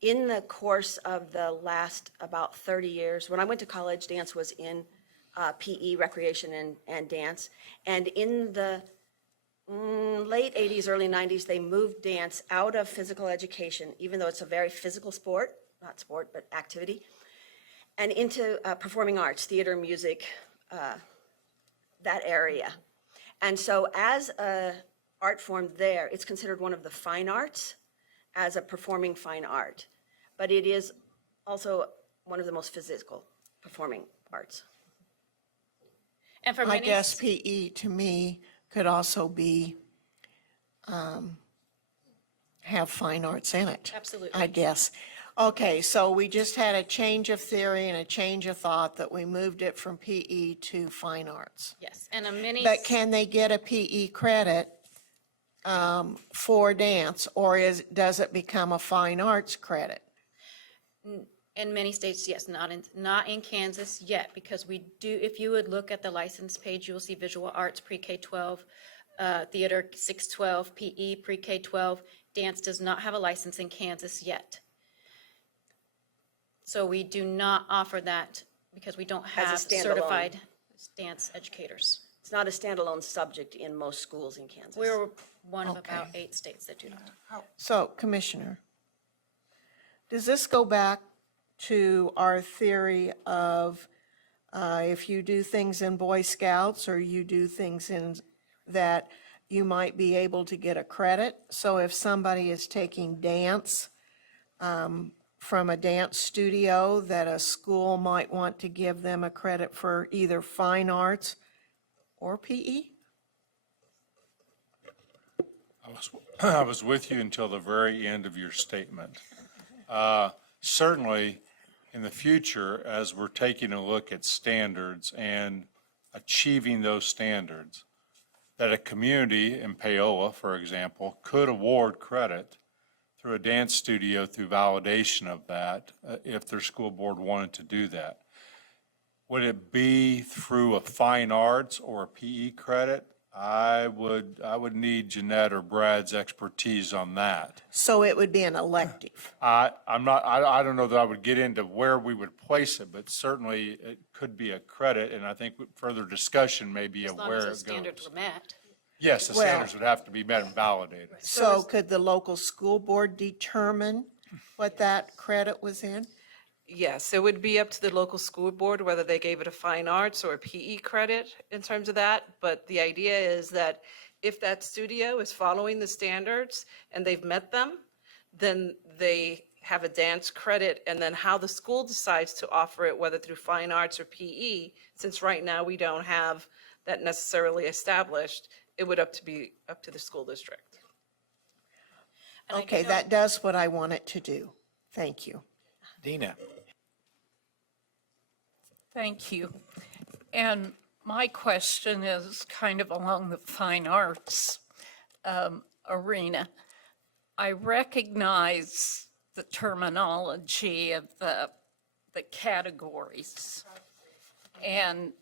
In the course of the last about 30 years, when I went to college, dance was in PE, recreation, and dance. And in the late 80s, early 90s, they moved dance out of physical education, even though it's a very physical sport, not sport, but activity, and into performing arts, theater, music, that area. And so as a art form there, it's considered one of the fine arts as a performing fine art. But it is also one of the most physical performing arts. And for I many, guess PE to me could also be, have fine arts in it. Absolutely. I guess. Okay, so we just had a change of theory and a change of thought that we moved it from PE to fine arts. Yes, and a mini. But can they get a PE credit for dance, or does it become a fine arts credit? In many states, yes, not in Kansas yet, because we do, if you would look at the license page, you will see visual arts pre-K-12, theater 612, PE pre-K-12. Dance does not have a license in Kansas yet. So we do not offer that because we don't As a have standalone. certified dance educators. It's not a standalone subject in most schools in Kansas. We're one of Okay. about 8 states that do not. So, Commissioner, does this go back to our theory of if you do things in Boy Scouts or you do things in that you might be able to get a credit? So if somebody is taking dance from a dance studio, that a school might want to give them a credit for either fine arts or PE? I was with you until the very end of your statement. Certainly, in the future, as we're taking a look at standards and achieving those standards, that a community in Paola, for example, could award credit through a dance studio through validation of that, if their school board wanted to do that. Would it be through a fine arts or a PE credit? I would need Jeanette or Brad's expertise on that. So it would be an elective. I don't know that I would get into where we would place it, but certainly it could be a credit, and I think further discussion may be As of long where as it the goes. standards were met. Yes, the Well- standards would have to be met and validated. So could the local school board determine what that credit was in? Yes, it would be up to the local school board whether they gave it a fine arts or a PE credit in terms of that. But the idea is that if that studio is following the standards and they've met them, then they have a dance credit. And then how the school decides to offer it, whether through fine arts or PE, since right now we don't have that necessarily established, it would be up to the school district. Okay, that does what I want it to do. Thank you. Dina? Thank you. And my question is kind of along the fine arts arena. I recognize the terminology of the categories. And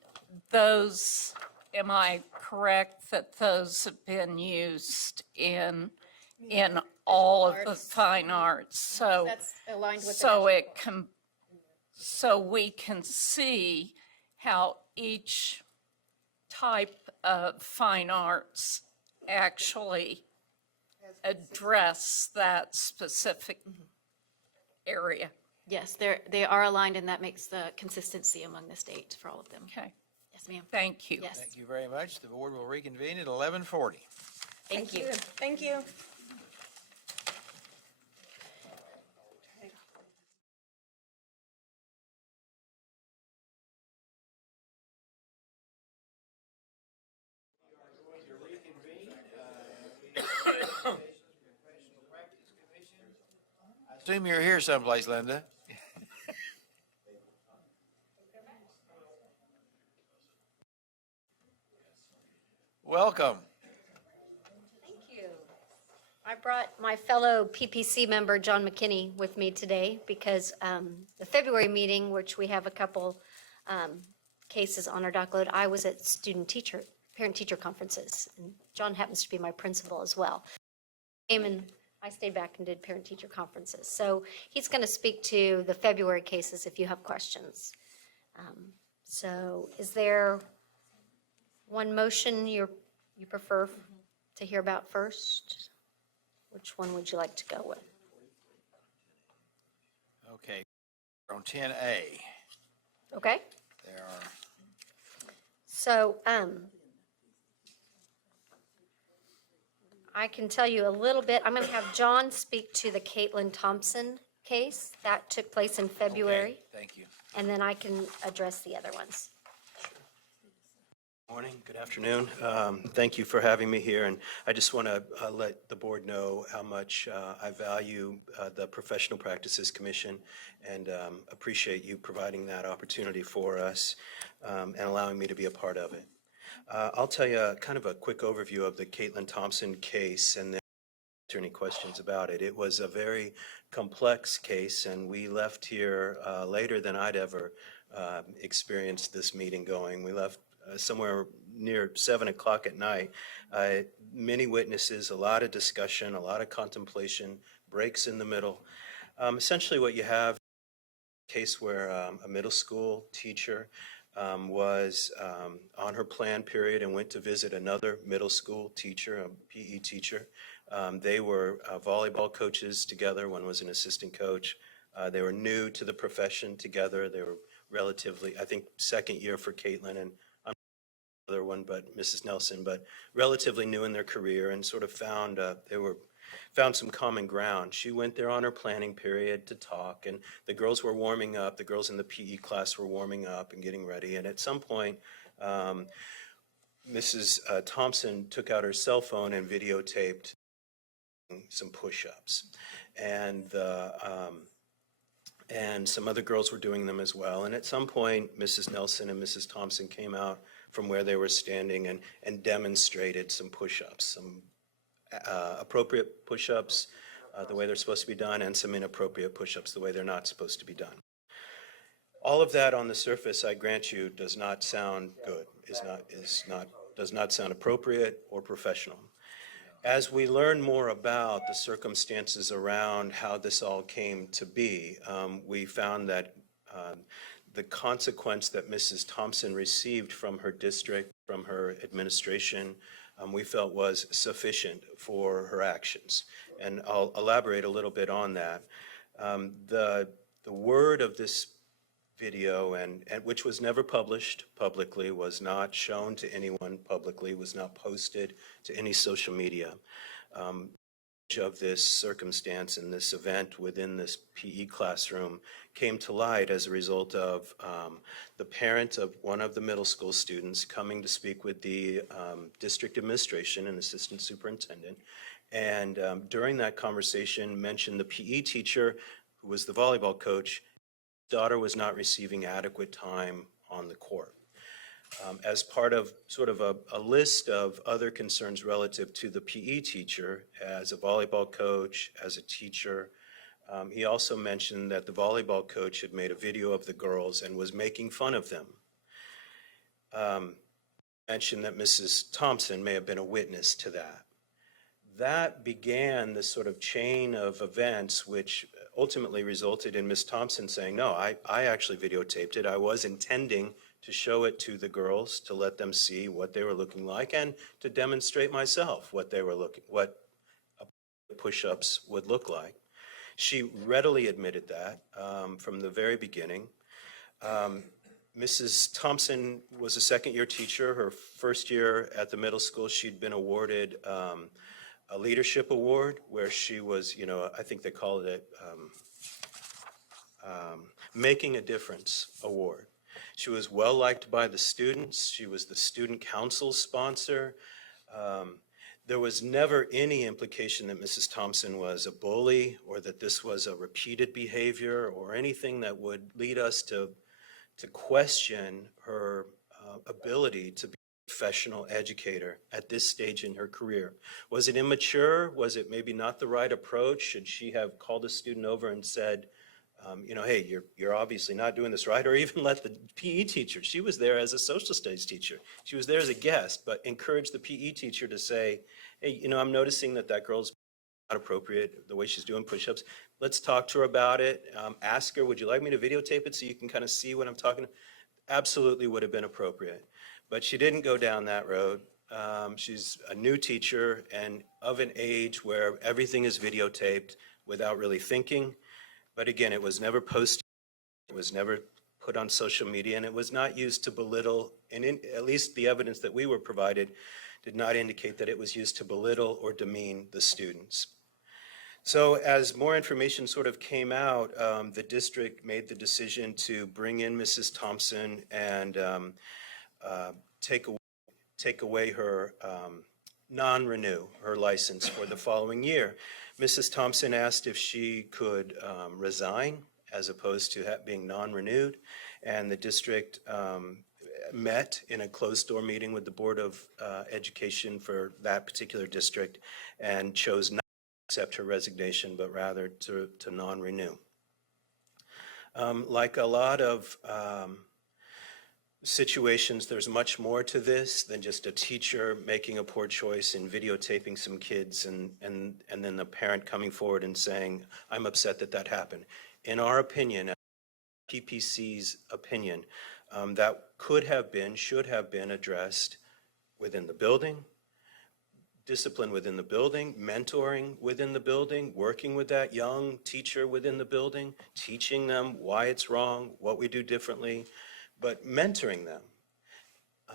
those, am I correct that those have been used in all of the fine arts? So, That's aligned with the so national it can, so we can see how each type of fine arts actually address that specific area. Yes, they are aligned, and that makes the consistency among the states for all of them. Okay, Yes, ma'am. thank you. Yes. Thank you very much. The board will reconvene at 11:40. Thank you. Thank you. I assume you're here someplace, Linda. Welcome. Thank you. I brought my fellow PPC member, John McKinney, with me today because the February meeting, which we have a couple cases on our docket, I was at parent-teacher conferences. And John happens to be my principal as well. I stayed back and did parent-teacher conferences. So he's going to speak to the February cases if you have questions. So is there one motion you prefer to hear about first? Which one would you like to go with? Okay, we're on 10A. Okay, There are, so I can tell you a little bit. I'm going to have John speak to the Caitlin Thompson case. That took place in February. thank you. And then I can address the other ones. Morning, good afternoon. Thank you for having me here, and I just want to let the board know how much I value the Professional Practices Commission and appreciate you providing that opportunity for us and allowing me to be a part of it. I'll tell you kind of a quick overview of the Caitlin Thompson case and then answer any questions about it. It was a very complex case, and we left here later than I'd ever experienced this meeting going. We left somewhere near 7 o'clock at night. Many witnesses, a lot of discussion, a lot of contemplation, breaks in the middle. Essentially what you have is a case where a middle school teacher was on her plan period and went to visit another middle school teacher, a PE teacher. They were volleyball coaches together. One was an assistant coach. They were new to the profession together. They were relatively, I think, second year for Caitlin, and other one, but Mrs. Nelson, but relatively new in their career, and sort of found some common ground. She went there on her planning period to talk, and the girls were warming up. The girls in the PE class were warming up and getting ready, and at some point, Mrs. Thompson took out her cell phone and videotaped some push-ups, and some other girls were doing them as well. And at some point, Mrs. Nelson and Mrs. Thompson came out from where they were standing and demonstrated some push-ups, some appropriate push-ups the way they're supposed to be done, and some inappropriate push-ups the way they're not supposed to be done. All of that on the surface, I grant you, does not sound good, does not sound appropriate or professional. As we learn more about the circumstances around how this all came to be, we found that the consequence that Mrs. Thompson received from her district, from her administration, we felt was sufficient for her actions. And I'll elaborate a little bit on that. The word of this video, and which was never published publicly, was not shown to anyone publicly, was not posted to any social media. Of this circumstance and this event within this PE classroom came to light as a result of the parent of one of the middle school students coming to speak with the district administration and assistant superintendent, and during that conversation mentioned the PE teacher, who was the volleyball coach. His daughter was not receiving adequate time on the court. As part of sort of a list of other concerns relative to the PE teacher, as a volleyball coach, as a teacher, he also mentioned that the volleyball coach had made a video of the girls and was making fun of them. Mentioned that Mrs. Thompson may have been a witness to that. That began this sort of chain of events which ultimately resulted in Ms. Thompson saying, no, I actually videotaped it. I was intending to show it to the girls, to let them see what they were looking like, and to demonstrate myself what push-ups would look like. She readily admitted that from the very beginning. Mrs. Thompson was a second-year teacher. Her first year at the middle school, she'd been awarded a leadership award where she was, I think they called it Making a Difference Award. She was well liked by the students. She was the student council sponsor. There was never any implication that Mrs. Thompson was a bully or that this was a repeated behavior or anything that would lead us to question her ability to be a professional educator at this stage in her career. Was it immature? Was it maybe not the right approach? Should she have called a student over and said, hey, you're obviously not doing this right, or even let the PE teacher, she was there as a social studies teacher, she was there as a guest, but encourage the PE teacher to say, hey, I'm noticing that girl's not appropriate, the way she's doing push-ups. Let's talk to her about it. Ask her, would you like me to videotape it so you can kind of see what I'm talking about? Absolutely would have been appropriate. But she didn't go down that road. She's a new teacher and of an age where everything is videotaped without really thinking. But again, it was never posted, it was never put on social media, and it was not used to belittle, and at least the evidence that we were provided did not indicate that it was used to belittle or demean the students. So as more information sort of came out, the district made the decision to bring in Mrs. Thompson and take away take away her non-renew her license for the following year. Mrs. Thompson asked if she could resign as opposed to being non-renewed, and the district met in a closed-door meeting with the Board of Education for that particular district and chose not to accept her resignation, but rather to non-renew. Like a lot of situations, there's much more to this than just a teacher making a poor choice and videotaping some kids and then the parent coming forward and saying, I'm upset that that happened. In our opinion, PPC's opinion, that could have been, should have been addressed within the building, discipline within the building, mentoring within the building, working with that young teacher within the building, teaching them why it's wrong, what we do differently, but mentoring them.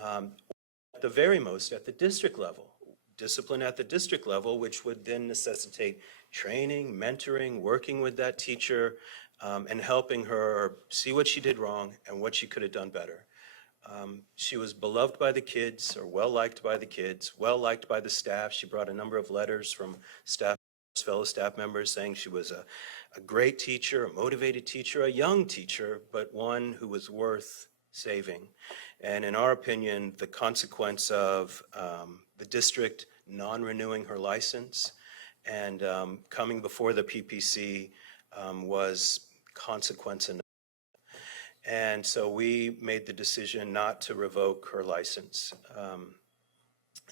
At the very most, at the district level, discipline at the district level, which would then necessitate training, mentoring, working with that teacher, and helping her see what she did wrong and what she could have done better. She was beloved by the kids, or well-liked by the kids, well-liked by the staff. She brought a number of letters from staff, fellow staff members saying she was a great teacher, a motivated teacher, a young teacher, but one who was worth saving. And in our opinion, the consequence of the district non-renewing her license and coming before the PPC was consequence enough. And so we made the decision not to revoke her license.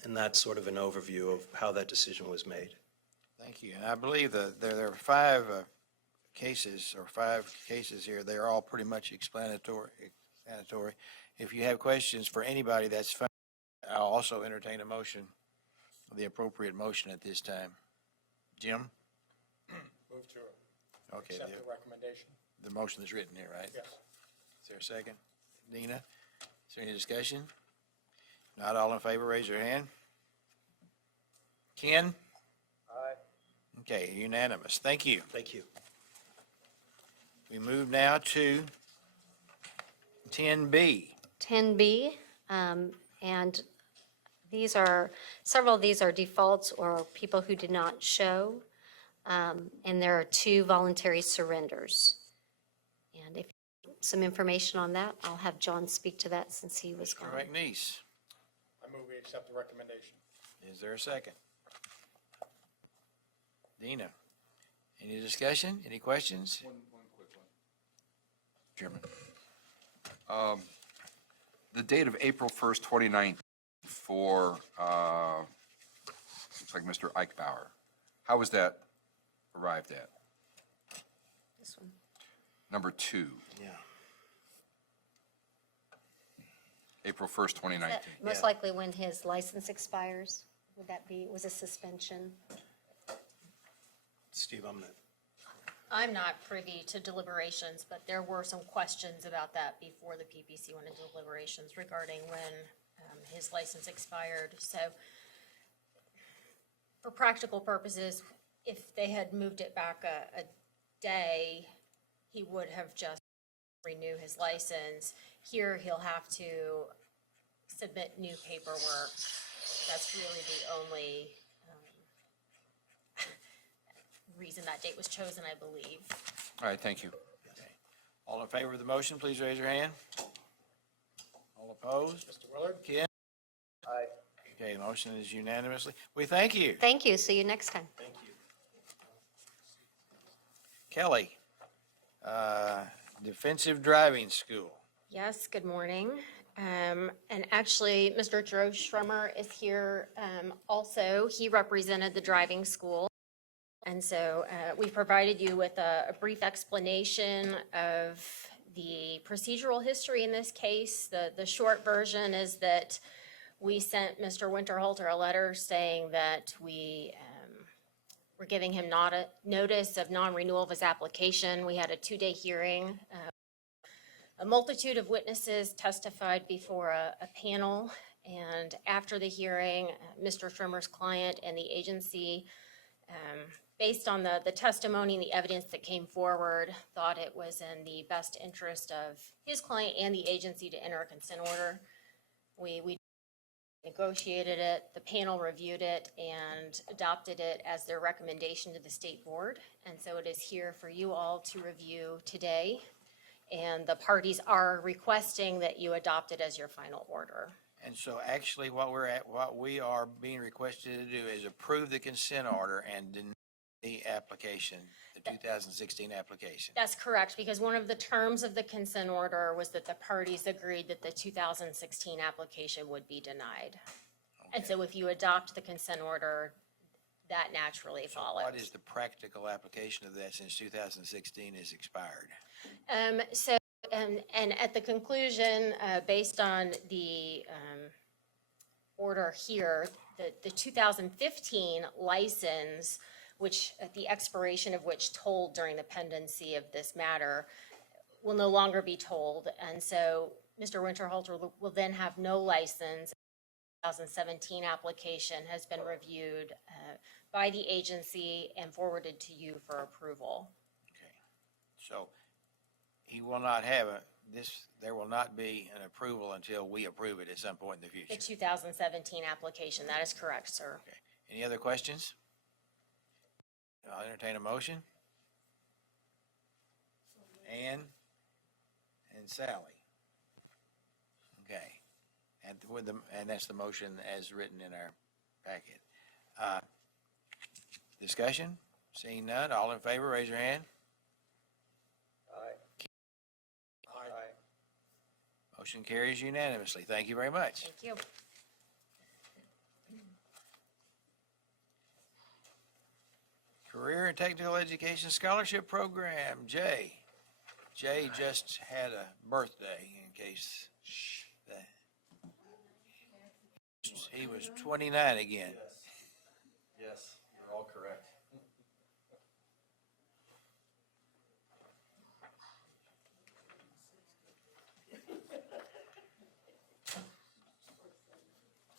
And that's sort of an overview of how that decision was made. Thank you. And I believe that there are five cases here. They're all pretty much explanatory. If you have questions for anybody, that's fine. I'll also entertain a motion, the appropriate motion at this time. Jim? Move to Okay. accept the recommendation. The motion is written here, right? Yes. Is there a second? Nina? Is there any discussion? Not all in favor, raise your hand. Ken? Aye. Okay, unanimous. Thank you. Thank you. We move now to 10B. 10B, and several of these are defaults or people who did not show, and there are 2 voluntary surrenders. And if some information on that, I'll have John speak to that since he was gone. Mr. McNeese, I move we accept the recommendation. is there a second? Dina, any discussion, any questions? One quick one. Chairman. The date of April 1st, 2019 for, looks like Mr. Eichbauer. How was that arrived at? This one. Number 2, Yeah. April 1st, 2019. Most likely when his license expires. Would that be, was a suspension? Steve, I'm not privy to deliberations, but there were some questions about that before the PPC went into deliberations regarding when his license expired. So for practical purposes, if they had moved it back a day, he would have just renewed his license. Here, he'll have to submit new paperwork. That's really the only reason that date was chosen, I believe. All right, thank you. All in favor of the motion, please raise your hand. All opposed? Mr. Willard? Ken? Aye. Okay, motion is unanimously. We thank you. Thank you. See you next time. Thank you. Kelly, Defensive Driving School. Yes, good morning. And actually, Mr. Drew Schremer is here also. He represented the driving school. And so we provided you with a brief explanation of the procedural history in this case. The short version is that we sent Mr. Winterhalter a letter saying that we were giving him notice of non-renewal of his application. We had a 2-day hearing. A multitude of witnesses testified before a panel. And after the hearing, Mr. Schremer's client and the agency, based on the testimony and the evidence that came forward, thought it was in the best interest of his client and the agency to enter a consent order. We negotiated it, the panel reviewed it and adopted it as their recommendation to the state board. And so it is here for you all to review today. And the parties are requesting that you adopt it as your final order. And so actually what we are being requested to do is approve the consent order and deny the application, the 2016 application. That's correct, because one of the terms of the consent order was that the parties agreed that the 2016 application would be denied. And so if you adopt the consent order, that naturally follows. What is the practical application of that since 2016 is expired? And at the conclusion, based on the order here, the 2015 license, which at the expiration of which told during the pendency of this matter, will no longer be told. And so Mr. Winterhalter will then have no license. The 2017 application has been reviewed by the agency and forwarded to you for approval. Okay. So he will not have there will not be an approval until we approve it at some point in the future. The 2017 application, that is correct, sir. Okay. Any other questions? I'll entertain a motion. Ann and Sally. Okay. And that's the motion as written in our packet. Discussion? Seeing none, all in favor, raise your hand. Aye. Aye. Motion carries unanimously. Thank you very much. Thank you. Career and Technical Education Scholarship Program, Jay. Jay just had a birthday, in case he was 29 again. Yes, you're all correct.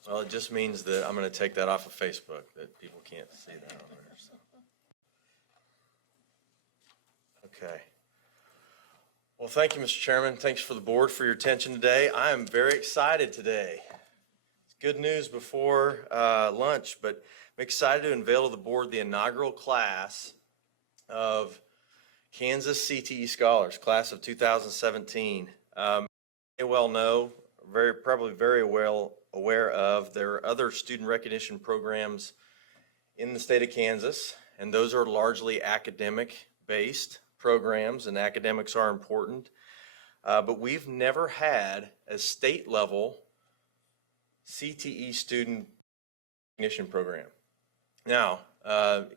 Well, it just means that I'm going to take that off of Facebook, that people can't see that on there. So. Okay. Well, thank you, Mr. Chairman. Thanks for the board for your attention today. I am very excited today. It's good news before lunch, but I'm excited to unveil to the board the inaugural class of Kansas CTE Scholars, class of 2017. You well know, probably very well aware of, there are other student recognition programs in the state of Kansas, and those are largely academic-based programs, and academics are important. But we've never had a state-level CTE student recognition program. Now,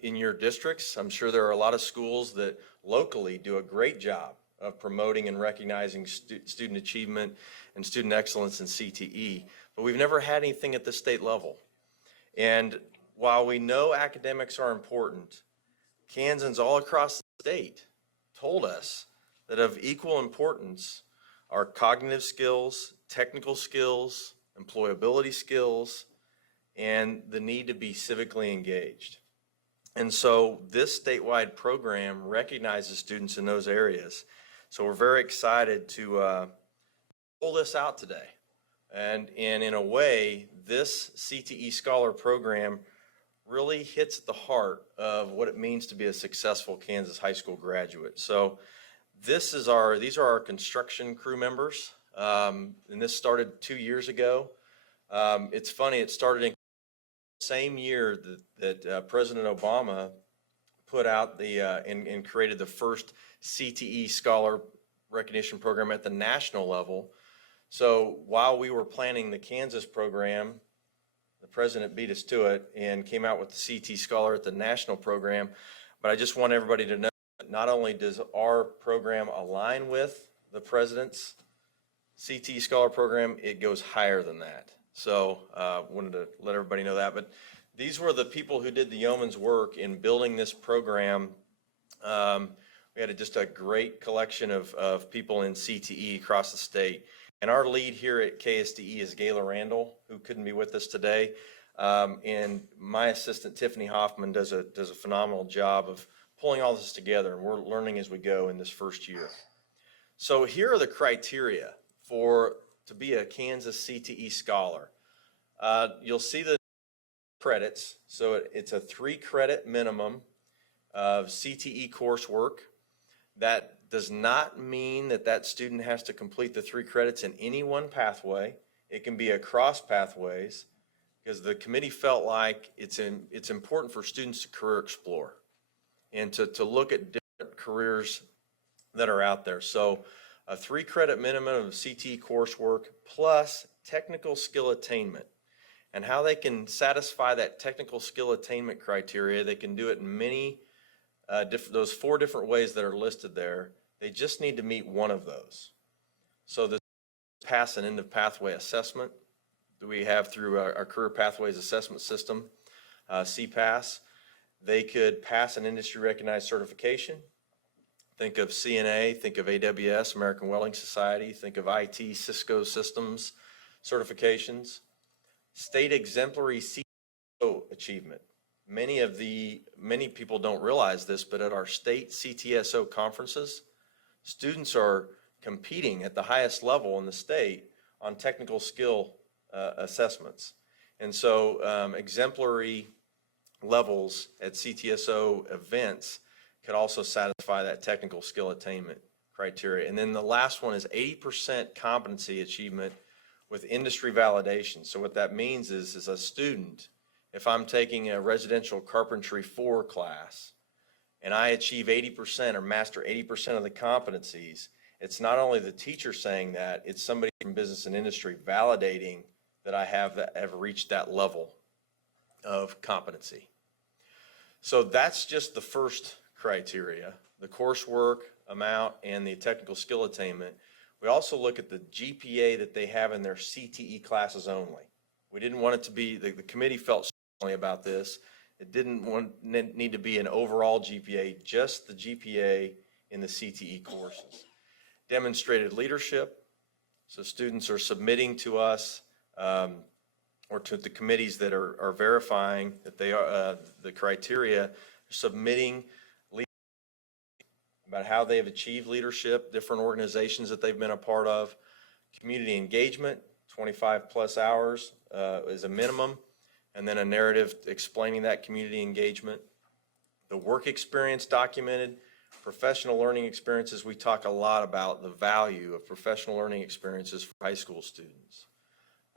in your districts, I'm sure there are a lot of schools that locally do a great job of promoting and recognizing student achievement and student excellence in CTE, but we've never had anything at the state level. And while we know academics are important, Kansans all across the state told us that of equal importance are cognitive skills, technical skills, employability skills, and the need to be civically engaged. And so this statewide program recognizes students in those areas. So we're very excited to roll this out today. And in a way, this CTE Scholar program really hits at the heart of what it means to be a successful Kansas high school graduate. So these are our construction crew members, and this started 2 years ago. It's funny, it started in the same year that President Obama put out and created the first CTE Scholar recognition program at the national level. So while we were planning the Kansas program, the president beat us to it and came out with the CT Scholar at the national program. But I just want everybody to know that not only does our program align with the president's CT Scholar program, it goes higher than that. So wanted to let everybody know that. But these were the people who did the yeoman's work in building this program. We had just a great collection of people in CTE across the state. And our lead here at KSDE is Gayla Randall, who couldn't be with us today. And my assistant, Tiffany Hoffman, does a phenomenal job of pulling all this together. And we're learning as we go in this first year. So here are the criteria to be a Kansas CTE Scholar. You'll see the credits. So it's a 3-credit minimum of CTE coursework. That does not mean that that student has to complete the 3 credits in any one pathway. It can be across pathways, because the committee felt like it's important for students to career explore and to look at different careers that are out there. So a 3-credit minimum of CTE coursework plus technical skill attainment. And how they can satisfy that technical skill attainment criteria, they can do it in many those 4 different ways that are listed there. They just need to meet one of those. So this pass an end of pathway assessment that we have through our Career Pathways Assessment System, CPAS. They could pass an industry recognized certification. Think of CNA, think of AWS, American Welding Society, think of IT, Cisco Systems certifications. State exemplary CTSO achievement. Many people don't realize this, but at our state CTSO conferences, students are competing at the highest level in the state on technical skill assessments. And so exemplary levels at CTSO events could also satisfy that technical skill attainment criteria. And then the last one is 80% competency achievement with industry validation. So what that means is, as a student, if I'm taking a residential carpentry 4 class and I achieve 80% or master 80% of the competencies, it's not only the teacher saying that, it's somebody from business and industry validating that I have reached that level of competency. So that's just the first criteria, the coursework amount and the technical skill attainment. We also look at the GPA that they have in their CTE classes only. We didn't want it to be, the committee felt strongly about this. It didn't need to be an overall GPA, just the GPA in the CTE courses. Demonstrated leadership, so students are submitting to us or to the committees that are verifying that they are the criteria, submitting about how they have achieved leadership, different organizations that they've been a part of. Community engagement, 25 plus hours is a minimum, and then a narrative explaining that community engagement. The work experience documented, professional learning experiences. We talk a lot about the value of professional learning experiences for high school students,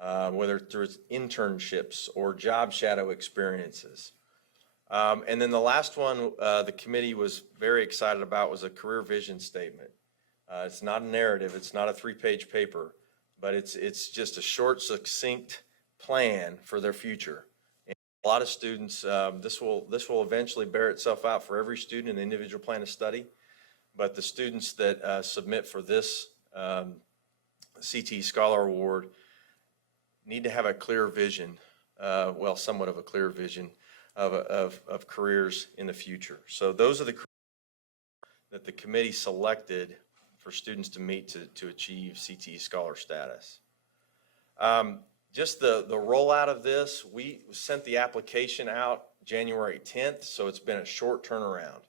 whether through internships or job shadow experiences. And then the last one the committee was very excited about was a career vision statement. It's not a narrative, it's not a 3-page paper, but it's just a short, succinct plan for their future. And a lot of students, this will eventually bear itself out for every student in the individual plan of study, but the students that submit for this CTE Scholar Award need to have a clear vision, well, somewhat of a clear vision of careers in the future. So those are the careers that the committee selected for students to meet to achieve CTE Scholar status. Just the rollout of this, we sent the application out January 10th, so it's been a short turnaround.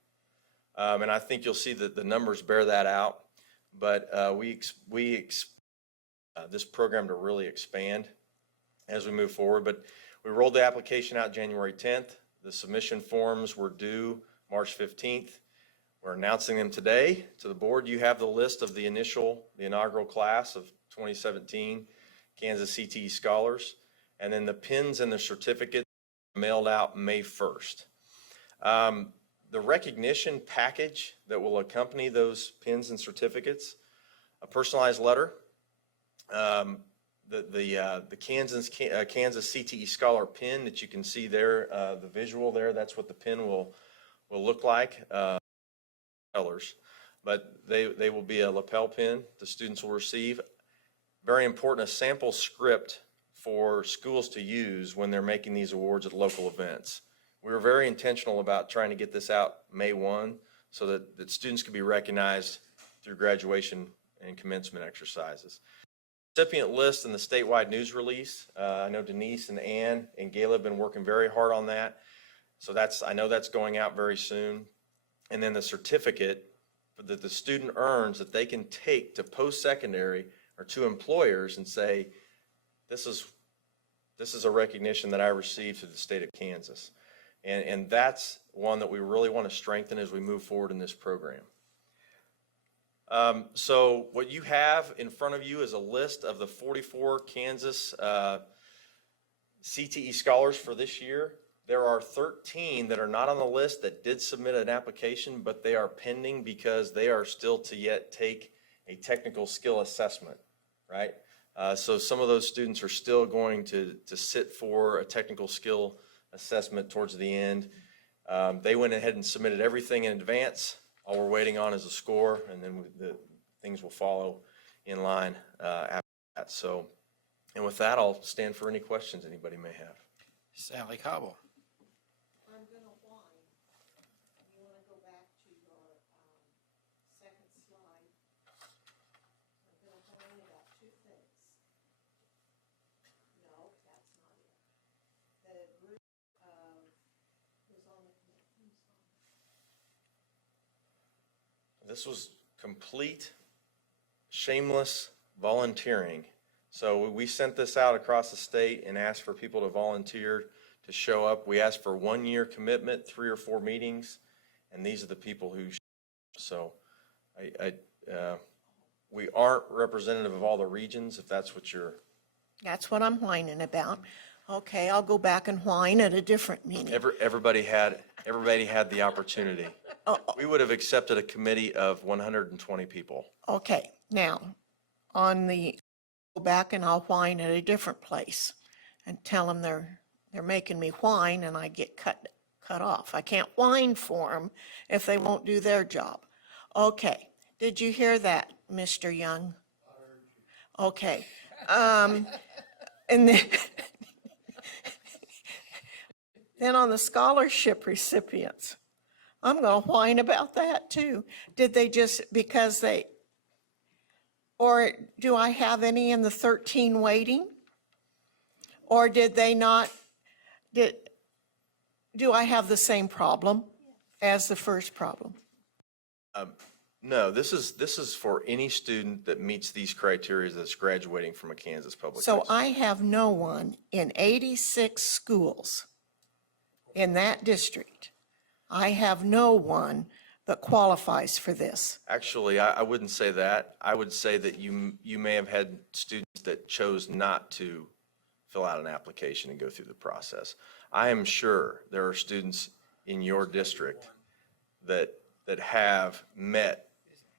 And I think you'll see that the numbers bear that out, but we expect this program to really expand as we move forward. But we rolled the application out January 10th. The submission forms were due March 15th. We're announcing them today to the board. You have the list of the inaugural class of 2017 Kansas CTE Scholars. And then the pins and the certificates mailed out May 1st. The recognition package that will accompany those pins and certificates, a personalized letter, the Kansas CTE Scholar pin that you can see there, the visual there, that's what the pin will look like, colors. But they will be a lapel pin the students will receive. Very important, a sample script for schools to use when they're making these awards at local events. We were very intentional about trying to get this out May 1 so that students could be recognized through graduation and commencement exercises. Recipient list and the statewide news release. I know Denise and Ann and Gayla have been working very hard on that. So I know that's going out very soon. And then the certificate that the student earns that they can take to post-secondary or to employers and say, this is This is a recognition that I received through the state of Kansas. And that's one that we really want to strengthen as we move forward in this program. So what you have in front of you is a list of the 44 Kansas CTE scholars for this year. There are 13 that are not on the list that did submit an application, but they are pending because they are still to yet take a technical skill assessment, right? So some of those students are still going to sit for a technical skill assessment towards the end. They went ahead and submitted everything in advance. All we're waiting on is a score, and then the things will follow in line after that. So, and with that, I'll stand for any questions anybody may have. Sally Cobble. I'm going to whine. You want to go back to your second slide. I'm going to whine about two things. No, that's not it. The group who's on the committee. This was complete, shameless volunteering. So we sent this out across the state and asked for people to volunteer to show up. We asked for 1 year commitment, 3 or 4 meetings, and these are the people who. So, we aren't representative of all the regions, if that's what you're. That's what I'm whining about. Okay, I'll go back and whine at a different meeting. Everybody had the opportunity. We would have accepted a committee of 120 people. Okay, now, go back and I'll whine at a different place and tell them they're making me whine and I get cut off. I can't whine for them if they won't do their job. Okay, did you hear that, Mr. Young? Okay, and then on the scholarship recipients, I'm going to whine about that too. Did they just, or do I have any in the 13 waiting? Or did they not, do I have the same problem as the first problem? No, this is for any student that meets these criteria that's graduating from a Kansas public high So school. I have no one in 86 schools in that district. I have no one that qualifies for this. Actually, I wouldn't say that. I would say that you may have had students that chose not to fill out an application and go through the process. I am sure there are students in your district that have met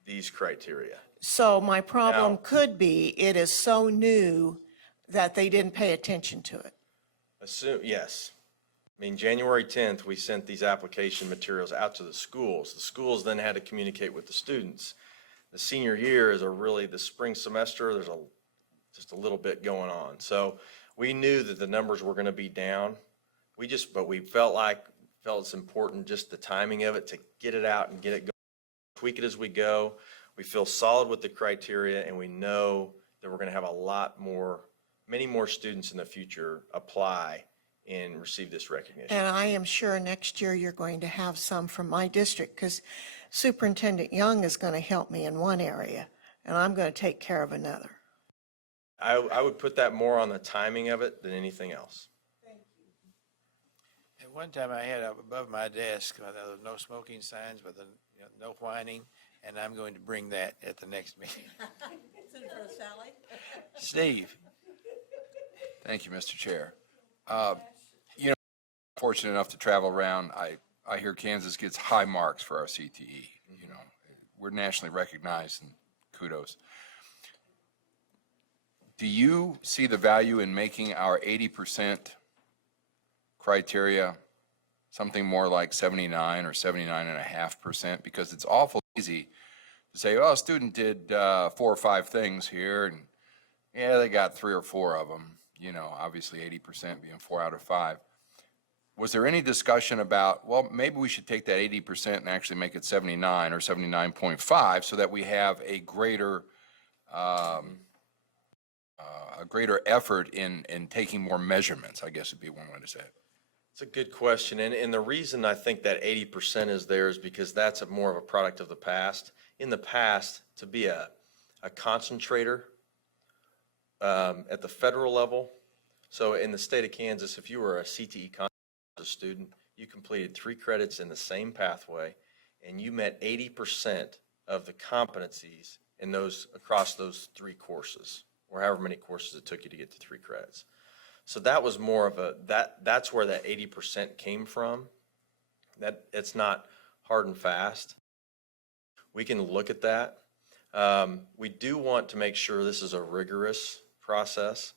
these criteria. So my problem Now- could be, it is so new that they didn't pay attention to it. Yes. I mean, January 10th, we sent these application materials out to the schools. The schools then had to communicate with the students. The senior year is the spring semester, there's just a little bit going on. So we knew that the numbers were going to be down. But we felt it's important, just the timing of it, to get it out and get it going, tweak it as we go. We feel solid with the criteria, and we know that we're going to have many more students in the future apply and receive this recognition. And I am sure next year you're going to have some from my district, because Superintendent Young is going to help me in one area, and I'm going to take care of another. I would put that more on the timing of it than anything else. At one time I had up above my desk, no smoking signs, but no whining, and I'm going to bring that at the next meeting. Sally? Steve? Thank you, Mr. Chair. Fortunate enough to travel around, I hear Kansas gets high marks for our CTE. We're nationally recognized, and kudos. Do you see the value in making our 80% criteria something more like 79 or 79.5%? Because it's awful easy to say, oh, a student did 4 or 5 things here, and yeah, they got 3 or 4 of them. Obviously 80% being 4 out of 5. Was there any discussion about, well, maybe we should take that 80% and actually make it 79 or 79.5 so that we have a greater effort in taking more measurements, I guess would be one way to say it. It's a good question. And the reason I think that 80% is there is because that's more of a product of the past. In the past, to be a concentrator at the federal level, So in the state of Kansas, if you were a CTE student, you completed 3 credits in the same pathway, and you met 80% of the competencies in those, across those 3 courses, or however many courses it took you to get to 3 credits. So that was more of a, that's where that 80% came from. That, it's not hard and fast. We can look at that. We do want to make sure this is a rigorous process.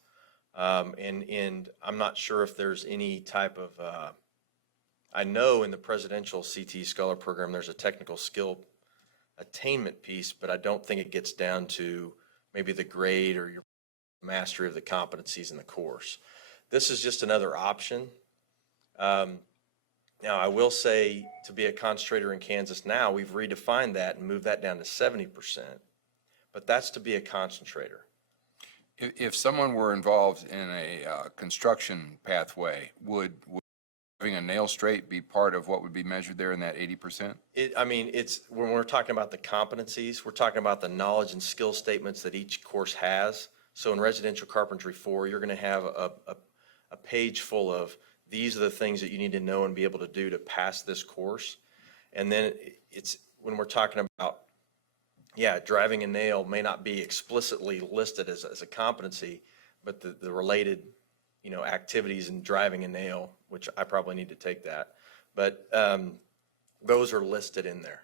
And I'm not sure if there's any type of, I know in the presidential CTE Scholar Program, there's a technical skill attainment piece, but I don't think it gets down to maybe the grade or your mastery of the competencies in the course. This is just another option. Now, I will say, to be a concentrator in Kansas now, we've redefined that and moved that down to 70%, but that's to be a concentrator. If someone were involved in a construction pathway, would having a nail straight be part of what would be measured there in that 80%? I mean, it's, when we're talking about the competencies, we're talking about the knowledge and skill statements that each course has. So in Residential Carpentry 4, you're going to have a page full of, these are the things that you need to know and be able to do to pass this course. And then it's, when we're talking about, yeah, driving a nail may not be explicitly listed as a competency, but the related, you know, activities in driving a nail, which I probably need to take that, but those are listed in there.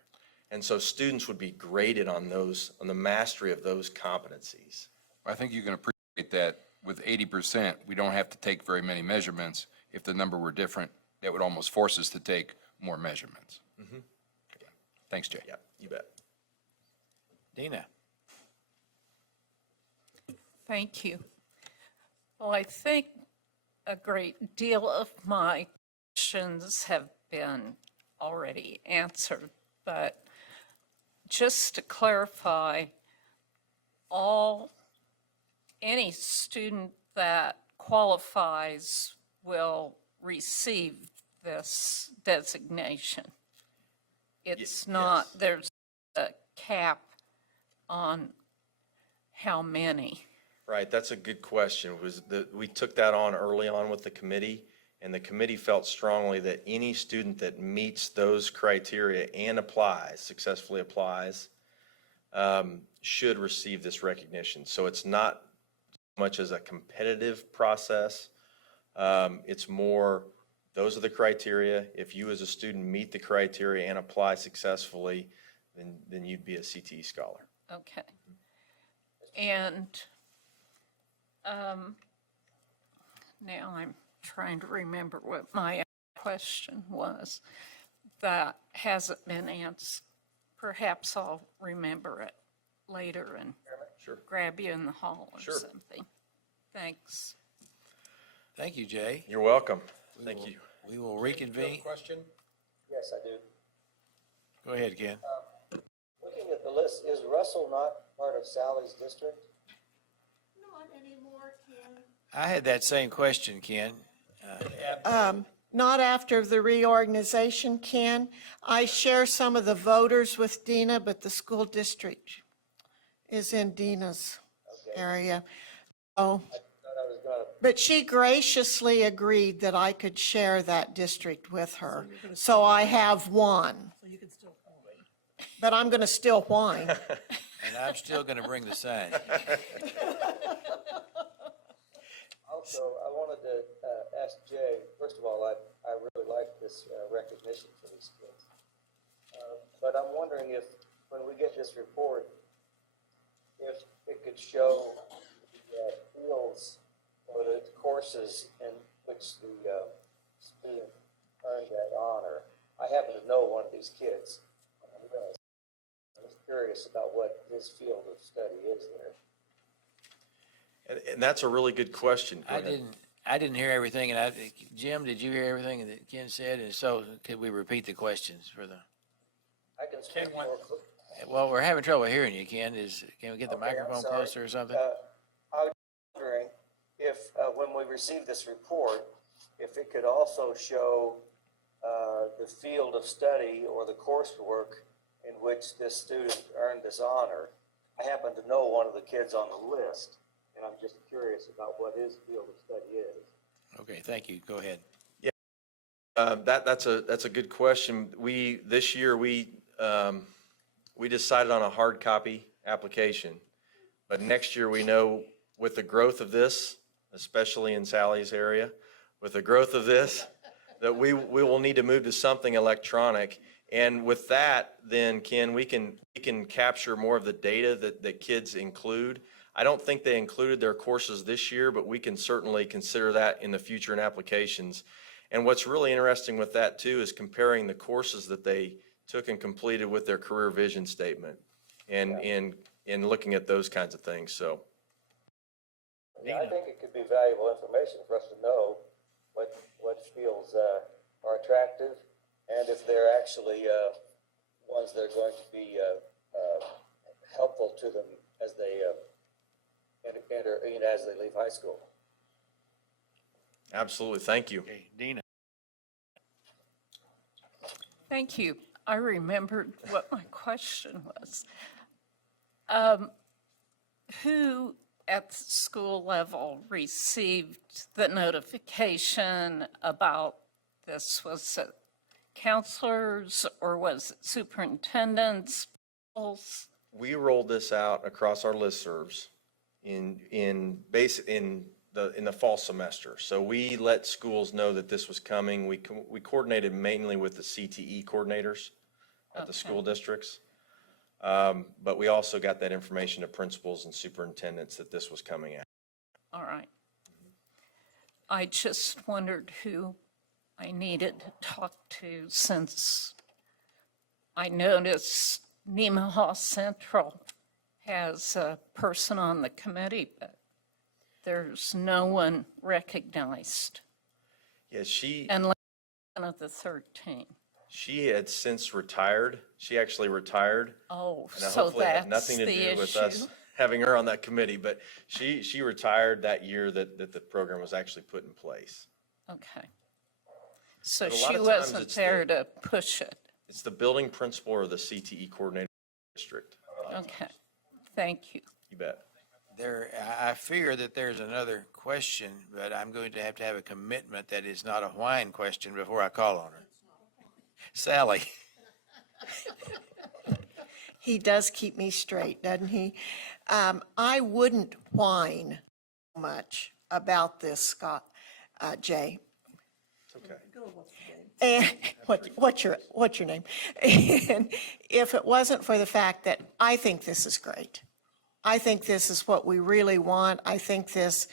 And so students would be graded on those, on the mastery of those competencies. I think you can appreciate that with 80%, we don't have to take very many measurements. If the number were different, that would almost force us to take more measurements. Mm-hmm. Thanks, Jay. Yeah, you bet. Dina? Thank you. Well, I think a great deal of my questions have been already answered, but just to clarify, any student that qualifies will receive this designation. It's not, there's a cap on how many. Right, that's a good question. We took that on early on with the committee, and the committee felt strongly that any student that meets those criteria and successfully applies, should receive this recognition. So it's not much as a competitive process. It's more, those are the criteria. If you as a student meet the criteria and apply successfully, then you'd be a CTE scholar. Okay. And now I'm trying to remember what my question was that hasn't been answered. Perhaps I'll remember it later and grab you in the hall or something. Thanks. Thank you, Jay. You're welcome. Thank you. We will Do you have reconvene. a question? Yes, I do. Go ahead, Ken. Looking at the list, is Russell not part of Sally's district? Not anymore, Ken. I had that same question, Ken. Not after the reorganization, Ken. I share some of the voters with Dina, but the school district is in Dina's area. Oh, but she graciously agreed that I could share that district with her. So I have one. But I'm going to still whine. And I'm still going to bring the sign. Also, I wanted to ask Jay, first of all, I really like this recognition for these kids. But I'm wondering if, when we get this report, if it could show the fields or the courses in which the student earned that honor. I happen to know one of these kids. I was curious about what his field of study is there. And that's a really good question. Go I ahead. didn't hear everything, and Jim, did you hear everything that Ken said? And so, could we repeat the questions for the? I can speak more. Well, we're having trouble hearing you, Ken. Can we get the Okay, I'm microphone sorry. closer or something? I was wondering if, when we receive this report, if it could also show the field of study or the coursework in which this student earned this honor. I happen to know one of the kids on the list, and and I'm just curious about what his field of study is. Okay, thank you. Go ahead. That's a good question. This year, we decided on a hard copy application. But next year, we know with the growth of this, especially in Sally's area, with the growth of this, that we will need to move to something electronic. And with that, then Ken, we can capture more of the data that kids include. I don't think they included their courses this year, but we can certainly consider that in the future in applications. And what's really interesting with that too is comparing the courses that they took and completed with their career vision statement and looking at those kinds of things, so. Yeah, I think it could be valuable information for us to know what fields are attractive and if they're actually ones that are going to be helpful to them as they enter, as they leave high school. Absolutely, thank you. Okay, Dina. Thank you. I remembered what my question was. Who at the school level received the notification about this? Was it counselors or was it superintendents? We rolled this out across our listservs in the fall semester. So we let schools know that this was coming. We coordinated mainly with the CTE coordinators at the school districts. But we also got that information to principals and superintendents that this was coming out. All right. I just wondered who I needed to talk to, since I noticed Nemaha Central has a person on the committee, but there's no one recognized. Yeah, And like one of the 13. She had since retired. She actually retired. Oh, and so hopefully it had that's nothing to the do with us issue. having her on that committee, but she retired that year that the program was actually put in place. Okay. So But a lot she of times wasn't it's there to push it. It's the building principal or the CTE coordinator district. Okay, thank you. You bet. I fear that there's another question, but I'm going to have a commitment that is not a whine question before I call on her. Sally. He does keep me straight, doesn't he? I wouldn't whine much about this, Scott, Jay. It's okay. And what's your name? And if it wasn't for the fact that I think this is great. I think this is what we really want. I think this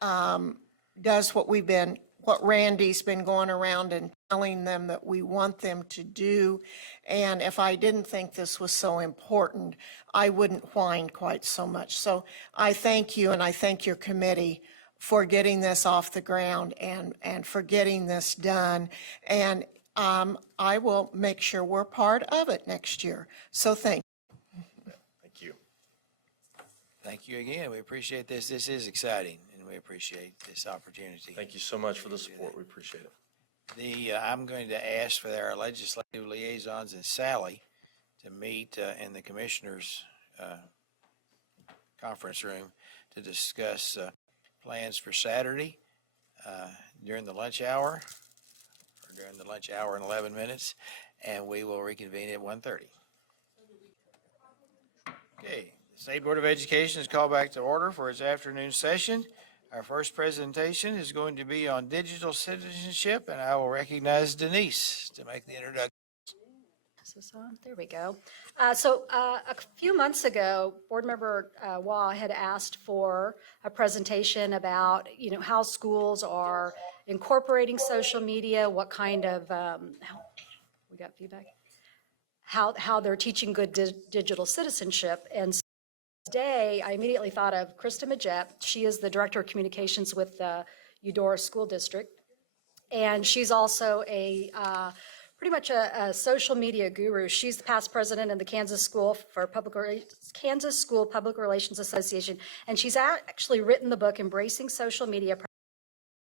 does what Randy's been going around and telling them that we want them to do. And if I didn't think this was so important, I wouldn't whine quite so much. So I thank you, and I thank your committee for getting this off the ground and for getting this done. And I will make sure we're part of it next year. So thank you. Thank you. Thank you again. We appreciate this. This is exciting, and we appreciate this opportunity. Thank you so much for the support. We appreciate it. I'm going to ask for our legislative liaisons and Sally to meet in the commissioners' conference room to discuss plans for Saturday during the lunch hour, or during the lunch hour in 11 minutes, and we will reconvene at 1:30. Okay, the State Board of Education is called back to order for its afternoon session. Our first presentation is going to be on digital citizenship, and I will recognize Denise to make the introduction. Is this on? There we go. So a few months ago, Board Member Waugh had asked for a presentation about, how schools are incorporating social media, what kind of, we got feedback? How they're teaching good digital citizenship. And so today, I immediately thought of Krista Majette. She is the Director of Communications with the Eudora School District. And she's also pretty much a social media guru. She's the past president of the Kansas School Public Relations Association, and she's actually written the book Embracing Social Media,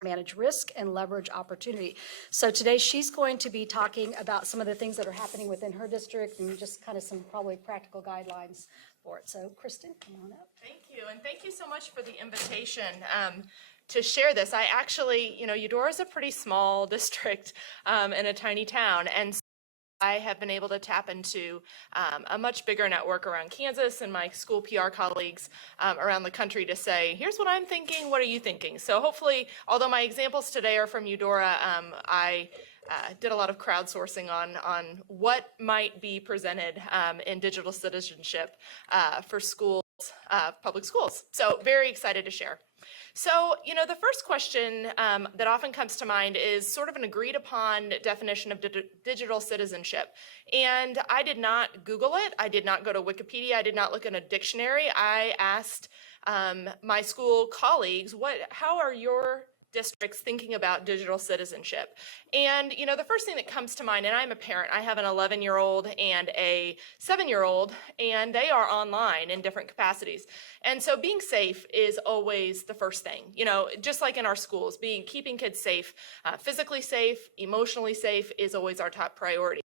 Manage Risk and Leverage Opportunity. So today she's going to be talking about some of the things that are happening within her district and just kind of some probably practical guidelines for it. So Kristen, come on up. Thank you, and thank you so much for the invitation to share this. I actually, Eudora is a pretty small district in a tiny town, and I have been able to tap into a much bigger network around Kansas and my school PR colleagues around the country to say, here's what I'm thinking, what are you thinking? So hopefully, although my examples today are from Eudora, I did a lot of crowdsourcing on what might be presented in digital citizenship for schools, public schools. So very excited to share. So, the first question that often comes to mind is sort of an agreed upon definition of digital citizenship. And I did not Google it. I did not go to Wikipedia. I did not look in a dictionary. I asked my school colleagues, how are your districts thinking about digital citizenship? And, the first thing that comes to mind, and I'm a parent, I have an 11-year-old and a 7-year-old, and they are online in different capacities. And so being safe is always the first thing, just like in our schools, keeping kids safe, physically safe, emotionally safe is always our top priority.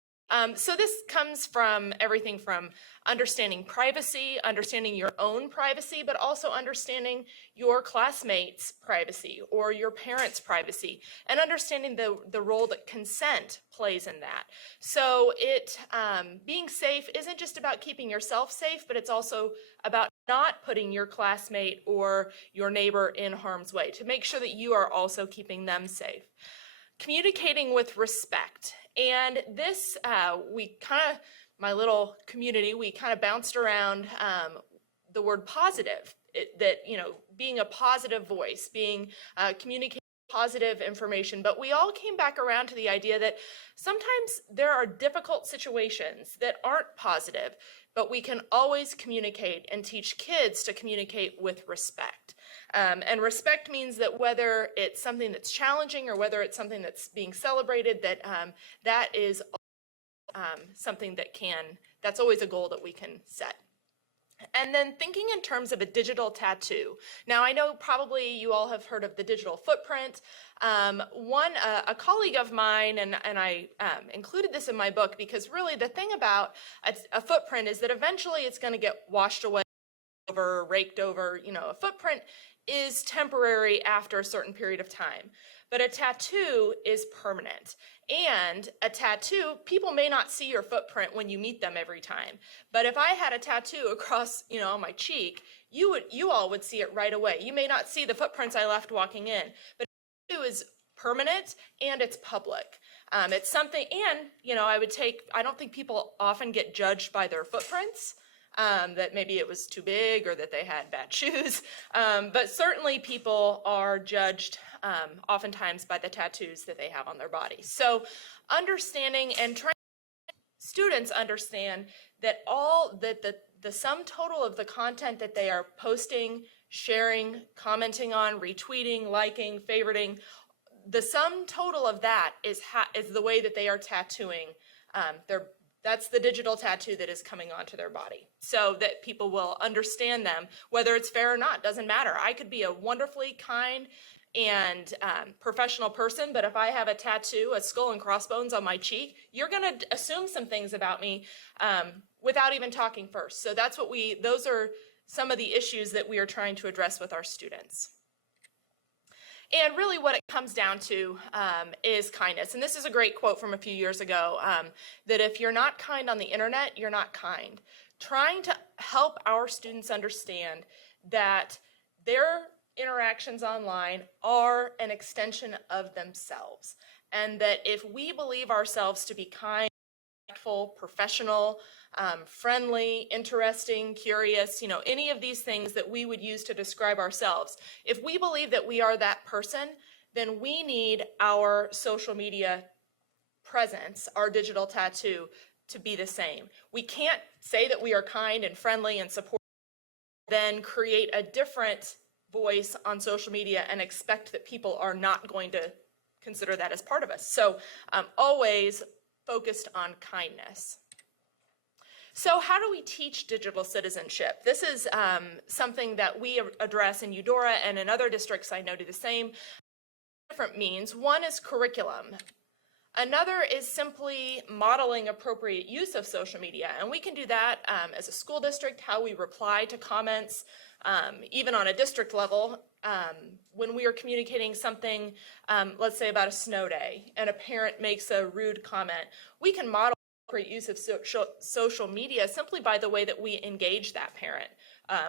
So this comes from everything from understanding privacy, understanding your own privacy, but also understanding your classmates' privacy or your parents' privacy, and understanding the role that consent plays in that. So being safe isn't just about keeping yourself safe, but it's also about not putting your classmate or your neighbor in harm's way, to make sure that you are also keeping them safe. Communicating with respect. And this, my little community, we kind of bounced around the word positive, being a positive voice, communicating positive information, but we all came back around to the idea that sometimes there are difficult situations that aren't positive, but we can always communicate and teach kids to communicate with respect. And respect means that whether it's something that's challenging or whether it's something that's being celebrated, that is something that's always a goal that we can set. And then thinking in terms of a digital tattoo. Now, I know probably you all have heard of the digital footprint. A colleague of mine, and I included this in my book because really the thing about a footprint is that eventually it's going to get washed away, raked over. A footprint is temporary after a certain period of time. But a tattoo is permanent. And a tattoo, people may not see your footprint when you meet them every time. But if I had a tattoo across, on my cheek, you all would see it right away. You may not see the footprints I left walking in, but a tattoo is permanent and it's public. It's something, and, I don't think people often get judged by their footprints. That maybe it was too big or that they had bad shoes. But certainly people are judged oftentimes by the tattoos that they have on their body. So understanding and trying students understand that the sum total of the content that they are posting, sharing, commenting on, retweeting, liking, favoriting, the sum total of that is the way that they are tattooing that's the digital tattoo that is coming onto their body, so that people will understand them, whether it's fair or not, doesn't matter. I could be a wonderfully kind and professional person, but if I have a tattoo, a skull and crossbones on my cheek, you're gonna assume some things about me without even talking first. So those are some of the issues that we are trying to address with our students. And really what it comes down to is kindness. And this is a great quote from a few years ago, that if you're not kind on the internet, you're not kind. Trying to help our students understand that their interactions online are an extension of themselves. And that if we believe ourselves to be kind, respectful, professional, friendly, interesting, curious, any of these things that we would use to describe ourselves. If we believe that we are that person, then we need our social media presence, our digital tattoo, to be the same. We can't say that we are kind and friendly and supportive, then create a different voice on social media and expect that people are not going to consider that as part of us. So always focused on kindness. So how do we teach digital citizenship? This is something that we address in Eudora, and in other districts I know do the same. Different means. One is curriculum. Another is simply modeling appropriate use of social media. And we can do that as a school district, how we reply to comments, even on a district level. When we are communicating something, let's say about a snow day, and a parent makes a rude comment, we can model appropriate use of social media simply by the way that we engage that parent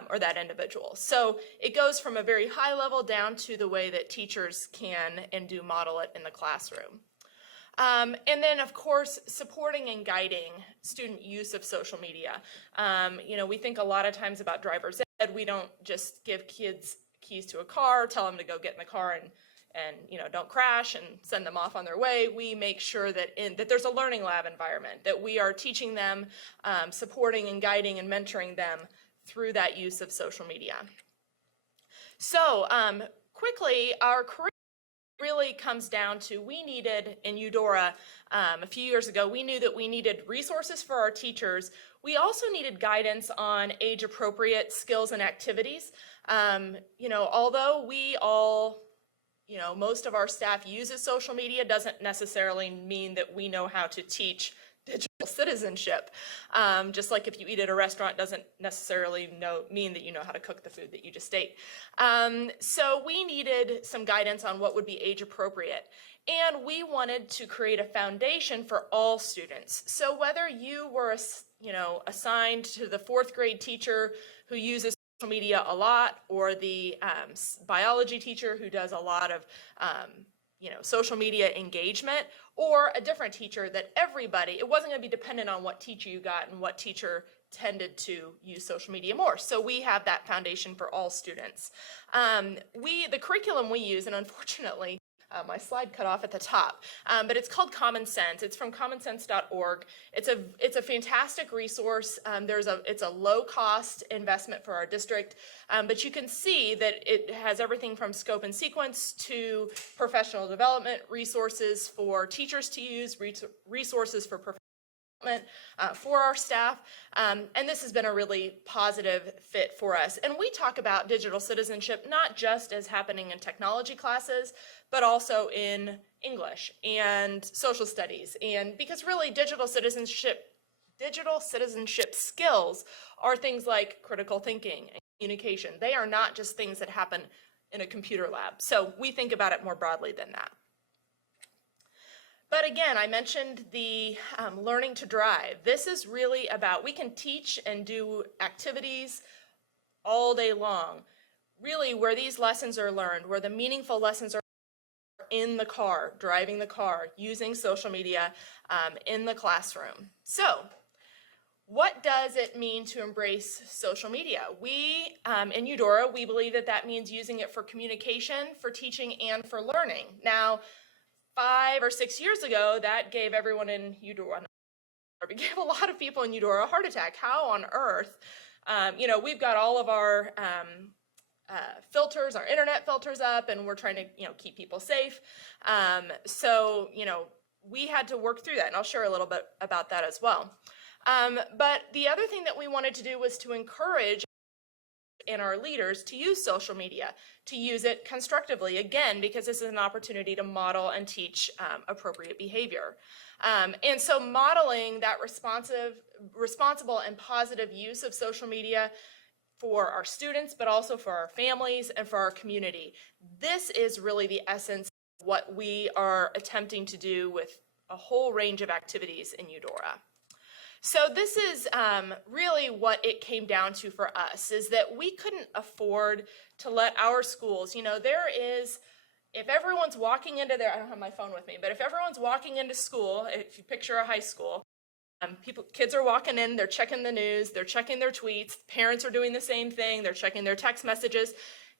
or that individual. So it goes from a very high level down to the way that teachers can and do model it in the classroom. And then, of course, supporting and guiding student use of social media. We think a lot of times about driver's ed. We don't just give kids keys to a car, tell them to go get in the car and don't crash and send them off on their way. We make sure that there's a learning lab environment, that we are teaching them, supporting and guiding and mentoring them through that use of social media. So quickly, our curriculum really comes down to, we needed in Eudora a few years ago, we knew that we needed resources for our teachers. We also needed guidance on age-appropriate skills and activities. Although we all, most of our staff uses social media, doesn't necessarily mean that we know how to teach digital citizenship. Just like if you eat at a restaurant doesn't necessarily mean that you know how to cook the food that you just ate. So we needed some guidance on what would be age appropriate. And we wanted to create a foundation for all students. So whether you were assigned to the 4th grade teacher who uses social media a lot, or the biology teacher who does a lot of social media engagement, or a different teacher, that everybody, it wasn't going to be dependent on what teacher you got and what teacher tended to use social media more. So we have that foundation for all students. The curriculum we use, and unfortunately, my slide cut off at the top, but it's called Common Sense. It's from commonsense.org. It's a fantastic resource. It's a low-cost investment for our district, but you can see that it has everything from scope and sequence to professional development, resources for teachers to use, resources for professional development for our staff, and this has been a really positive fit for us. And we talk about digital citizenship not just as happening in technology classes, but also in English and social studies. And because really digital citizenship skills are things like critical thinking and communication. They are not just things that happen in a computer lab. So we think about it more broadly than that. But again, I mentioned the learning to drive. This is really about, we can teach and do activities all day long. Really, where these lessons are learned, where the meaningful lessons are in the car, driving the car, using social media in the classroom. So, what does it mean to embrace social media? We, in Eudora, we believe that means using it for communication, for teaching, and for learning. Now, 5 or 6 years ago, that gave everyone in Eudora, it gave a lot of people in Eudora a heart attack. How on earth? We've got all of our filters, our internet filters up, and we're trying to, keep people safe. So, we had to work through that, and I'll share a little bit about that as well. But the other thing that we wanted to do was to encourage and our leaders to use social media, to use it constructively, again, because this is an opportunity to model and teach appropriate behavior. And so modeling that responsible and positive use of social media for our students, but also for our families and for our community. This is really the essence of what we are attempting to do with a whole range of activities in Eudora. So this is really what it came down to for us, is that we couldn't afford to let our schools, if everyone's walking into I don't have my phone with me, but if everyone's walking into school, if you picture a high school, kids are walking in, they're checking the news, they're checking their tweets, parents are doing the same thing, they're checking their text messages.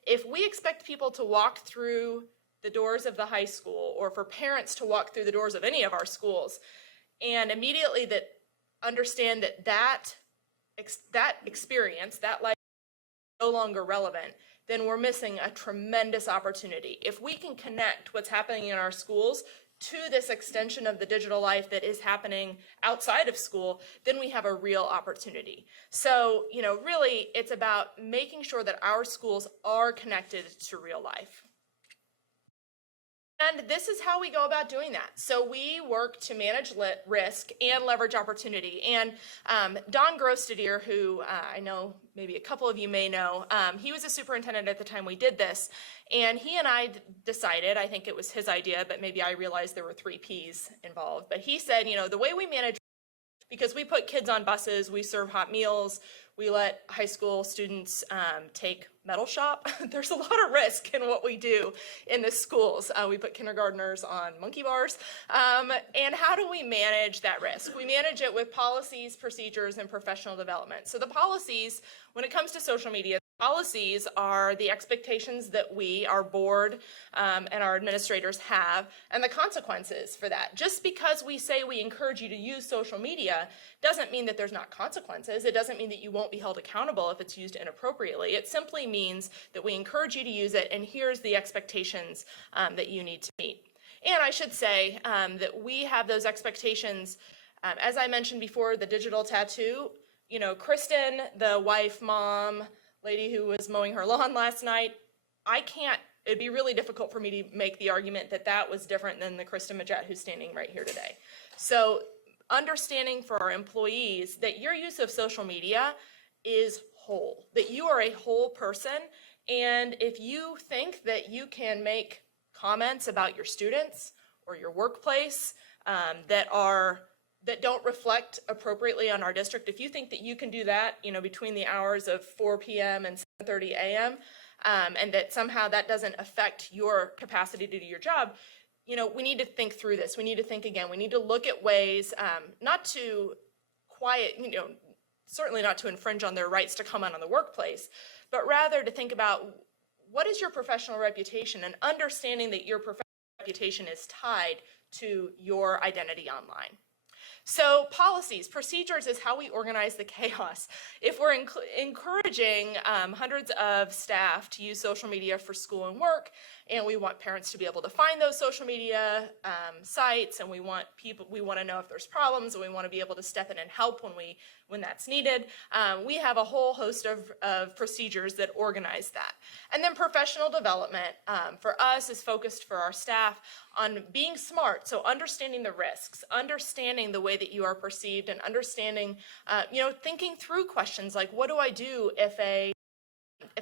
If we expect people to walk through the doors of the high school, or for parents to walk through the doors of any of our schools, and immediately understand that experience, that life is no longer relevant, then we're missing a tremendous opportunity. If we can connect what's happening in our schools to this extension of the digital life that is happening outside of school, then we have a real opportunity. So, really, it's about making sure that our schools are connected to real life. And this is how we go about doing that. So we work to manage risk and leverage opportunity. And Don Grostadier, who I know maybe a couple of you may know, he was a superintendent at the time we did this. And he and I decided, I think it was his idea, but maybe I realized there were 3 Ps involved. But he said, you know, the way we manage, because we put kids on buses, we serve hot meals, we let high school students take metal shop. There's a lot of risk in what we do in the schools. We put kindergartners on monkey bars. And how do we manage that risk? We manage it with policies, procedures, and professional development. So the policies, when it comes to social media, policies are the expectations that we, our board, and our administrators have, and the consequences for that. Just because we say we encourage you to use social media doesn't mean that there's not consequences. It doesn't mean that you won't be held accountable if it's used inappropriately. It simply means that we encourage you to use it, and here's the expectations that you need to meet. And I should say that we have those expectations. As I mentioned before, the digital tattoo, you know, Kristen, the wife, mom, lady who was mowing her lawn last night, it'd be really difficult for me to make the argument that that was different than the Kristen Majette who's standing right here today. So understanding for our employees that your use of social media is whole, that you are a whole person, and if you think that you can make comments about your students or your workplace that don't reflect appropriately on our district, if you think that you can do that, you know, between the hours of 4 p.m. and 7:30 a.m., and that somehow that doesn't affect your capacity to do your job, you know, we need to think through this. We need to think again. We need to look at ways not to certainly not to infringe on their rights to comment on the workplace, but rather to think about what is your professional reputation, and understanding that your professional reputation is tied to your identity online. So policies, procedures is how we organize the chaos. If we're encouraging hundreds of staff to use social media for school and work, and we want parents to be able to find those social media sites, and we want to know if there's problems, and we want to be able to step in and help when that's needed. We have a whole host of procedures that organize that. And then professional development for us is focused for our staff on being smart, so understanding the risks, understanding the way that you are perceived, and understanding, thinking through questions like, what do I do if a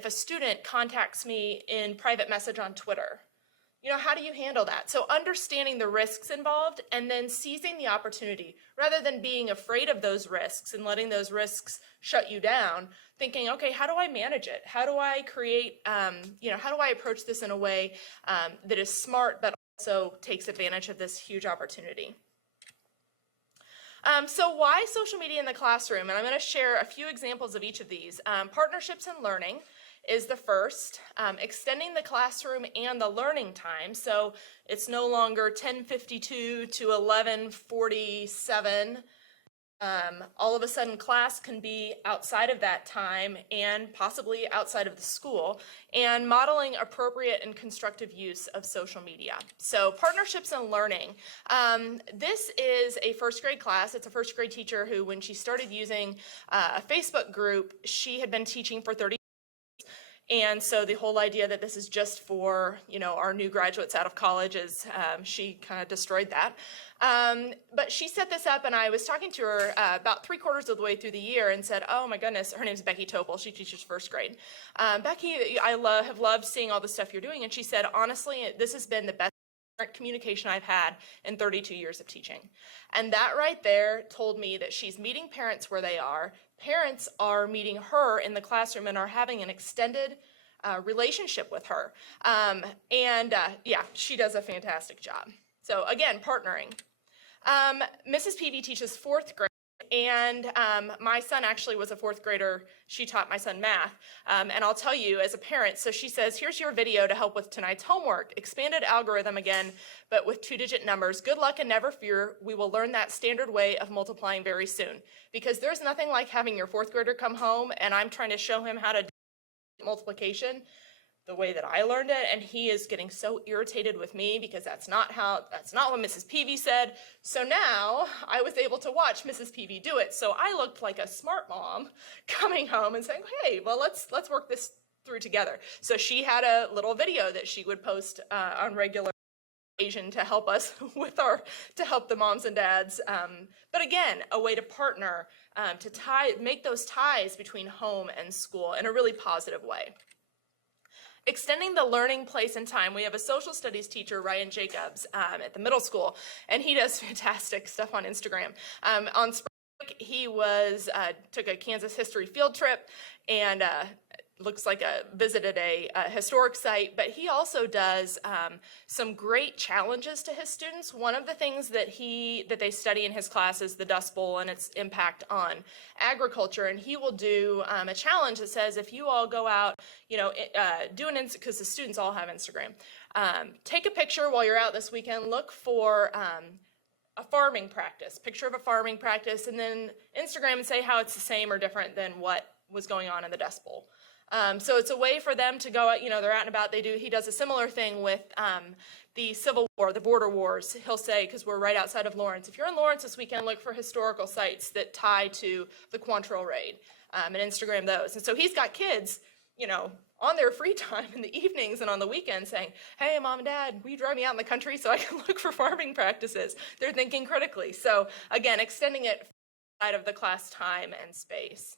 student contacts me in private message on Twitter? You know, how do you handle that? So understanding the risks involved, and then seizing the opportunity rather than being afraid of those risks and letting those risks shut you down, thinking, okay, how do I manage it? How do I create, how do I approach this in a way that is smart but also takes advantage of this huge opportunity? So why social media in the classroom? And I'm going to share a few examples of each of these. Partnerships and learning is the first, extending the classroom and the learning time. So it's no longer 10:52 to 11:47. All of a sudden class can be outside of that time and possibly outside of the school, and modeling appropriate and constructive use of social media. So partnerships and learning. This is a first grade class. It's a first grade teacher who, when she started using a Facebook group, she had been teaching for 30 years. And so the whole idea that this is just for, our new graduates out of college is, she kind of destroyed that. But she set this up, and I was talking to her about 3/4 of the way through the year and said, oh my goodness, her name's Becky Topol. She teaches first grade. Becky, I have loved seeing all the stuff you're doing. And she said, honestly, this has been the best communication I've had in 32 years of teaching. And that right there told me that she's meeting parents where they are. Parents are meeting her in the classroom and are having an extended relationship with her. She does a fantastic job. So again, partnering. Mrs. Peavy teaches 4th grade, and my son actually was a 4th grader. She taught my son math. And I'll tell you as a parent, so she says, here's your video to help with tonight's homework. Expanded algorithm again, but with 2-digit numbers. Good luck and never fear. We will learn that standard way of multiplying very soon. Because there's nothing like having your 4th grader come home and I'm trying to show him how to do multiplication the way that I learned it, and he is getting so irritated with me because that's not what Mrs. Peavy said. So now I was able to watch Mrs. Peavy do it. So I looked like a smart mom coming home and saying, hey, well, let's work this through together. So she had a little video that she would post on regular, to help us to help the moms and dads. But again, a way to partner, make those ties between home and school in a really positive way. Extending the learning place and time. We have a social studies teacher, Ryan Jacobs, at the middle school, and he does fantastic stuff on Instagram. On spring break, he took a Kansas history field trip and looks like visited a historic site, but he also does some great challenges to his students. One of the things that they study in his class is the Dust Bowl and its impact on agriculture, and he will do a challenge that says if you all go out, because the students all have Instagram, take a picture while you're out this weekend, look for a farming practice, picture of a farming practice, and then Instagram and say how it's the same or different than what was going on in the Dust Bowl. So it's a way for them to go out, they're out and about. He does a similar thing with the Civil War, the border wars. He'll say, because we're right outside of Lawrence, if you're in Lawrence this weekend, look for historical sites that tie to the Quantrill Raid and Instagram those. And so he's got kids, on their free time in the evenings and on the weekends saying, hey, Mom and Dad, will you drive me out in the country so I can look for farming practices? They're thinking critically. So again, extending it outside of the class time and space.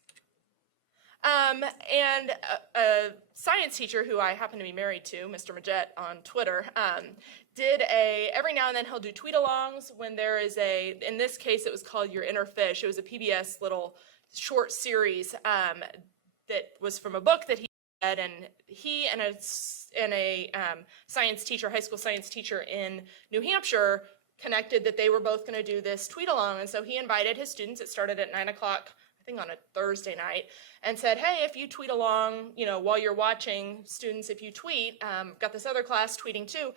And a science teacher who I happen to be married to, Mr. Majette on Twitter, every now and then he'll do tweet-alongs when there is in this case it was called Your Inner Fish. It was a PBS little short series that was from a book that he read, and he and a science teacher, high school science teacher in New Hampshire connected that they were both going to do this tweet-along, and so he invited his students. It started at 9 o'clock, I think on a Thursday night, and said, hey, if you tweet along, while you're watching, students, if you tweet, got this other class tweeting too.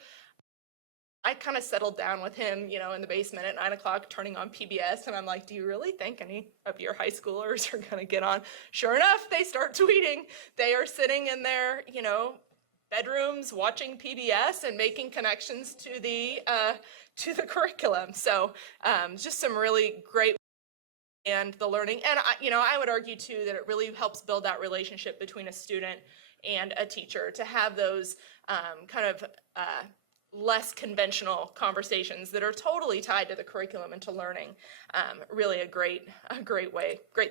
I kind of settled down with him, in the basement at 9 o'clock, turning on PBS, and I'm like, do you really think any of your high schoolers are going to get on? Sure enough, they start tweeting. They are sitting in their, bedrooms watching PBS and making connections to the curriculum. So just some really great and the learning. And I would argue too that it really helps build that relationship between a student and a teacher to have those less conventional conversations that are totally tied to the curriculum and to learning. Really a great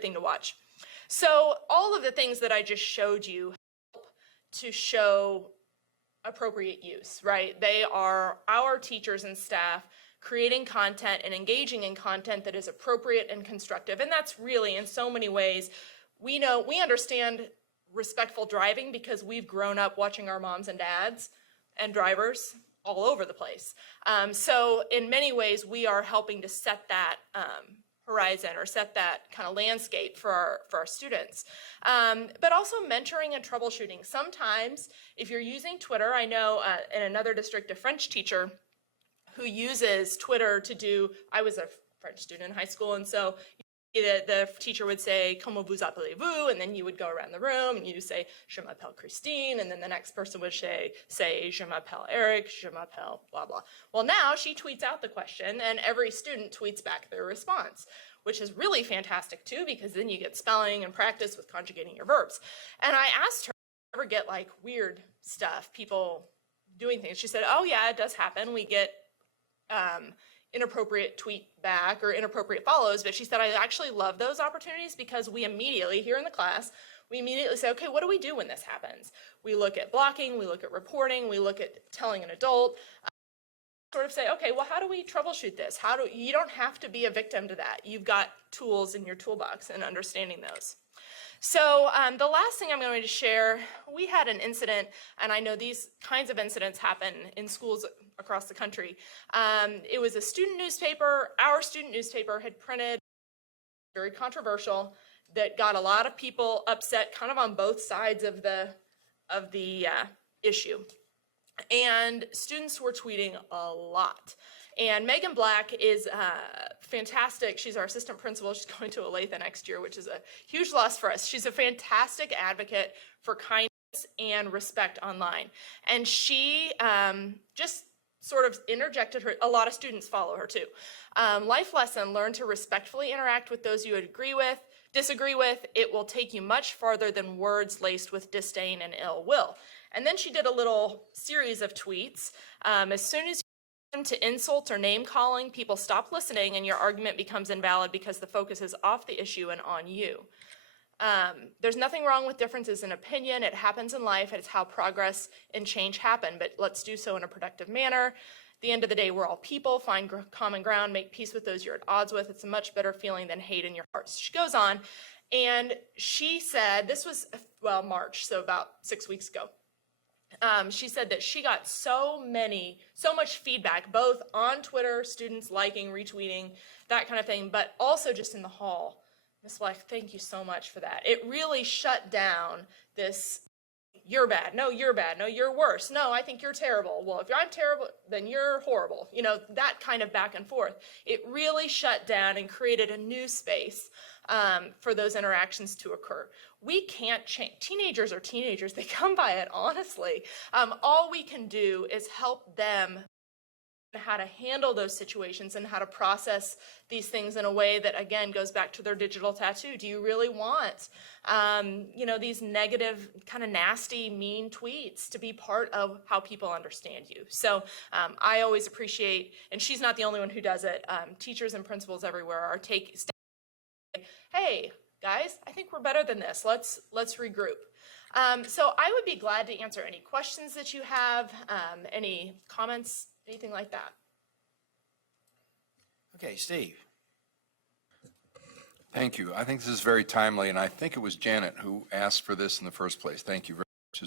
thing to watch. So all of the things that I just showed you help to show appropriate use, right? They are our teachers and staff creating content and engaging in content that is appropriate and constructive. And that's really, in so many ways, we understand respectful driving because we've grown up watching our moms and dads and drivers all over the place. So in many ways, we are helping to set that horizon or set that kind of landscape for our students. But also mentoring and troubleshooting. Sometimes, if you're using Twitter, I know in another district, a French teacher who uses Twitter I was a French student in high school, and so the teacher would say, comment vous appelez-vous, and then you would go around the room and you say, je m'appelle Christine, and then the next person would say, je m'appelle Eric, je m'appelle blah, blah. Well, now she tweets out the question, and every student tweets back their response, which is really fantastic too, because then you get spelling and practice with conjugating your verbs. And I asked her, do you ever get like weird stuff, people doing things? She said, oh yeah, it does happen. We get inappropriate tweet back or inappropriate follows, but she said, I actually love those opportunities because we immediately, here in the class, we immediately say, okay, what do we do when this happens? We look at blocking, we look at reporting, we look at telling an adult, sort of say, okay, well, how do we troubleshoot this? You don't have to be a victim to that. You've got tools in your toolbox and understanding those. So the last thing I'm going to share, we had an incident, and I know these kinds of incidents happen in schools across the country. It was a student newspaper. Our student newspaper had printed, very controversial, that got a lot of people upset kind of on both sides of the issue. And students were tweeting a lot. And Megan Black is fantastic. She's our assistant principal. She's going to Olathe next year, which is a huge loss for us. She's a fantastic advocate for kindness and respect online. And she just sort of interjected her. A lot of students follow her too. Life lesson, learn to respectfully interact with those you would disagree with. It will take you much farther than words laced with disdain and ill will. And then she did a little series of tweets. As soon as to insults or name calling, people stop listening and your argument becomes invalid because the focus is off the issue and on you. There's nothing wrong with differences in opinion. It happens in life. It's how progress and change happen, but let's do so in a productive manner. At the end of the day, we're all people. Find common ground, make peace with those you're at odds with. It's a much better feeling than hate in your heart. So she goes on, and she said, this was, well, March, so about 6 weeks ago. She said that she got so much feedback, both on Twitter, students liking, retweeting, that kind of thing, but also just in the hall. Ms. Black, thank you so much for that. It really shut down this, you're bad, no, you're bad, no, you're worse, no, I think you're terrible. Well, if I'm terrible, then you're horrible. You know, that kind of back and forth. It really shut down and created a new space for those interactions to occur. We can't change. Teenagers are teenagers. They come by it honestly. All we can do is help them how to handle those situations and how to process these things in a way that, again, goes back to their digital tattoo. Do you really want, you know, these negative, kind of nasty, mean tweets to be part of how people understand you? So I always appreciate, and she's not the only one who does it, teachers and principals everywhere are hey, guys, I think we're better than this. Let's regroup. So I would be glad to answer any questions that you have, any comments, anything like that. Okay, Steve. Thank you. I think this is very timely, and I think it was Janet who asked for this in the first place. Thank you very much.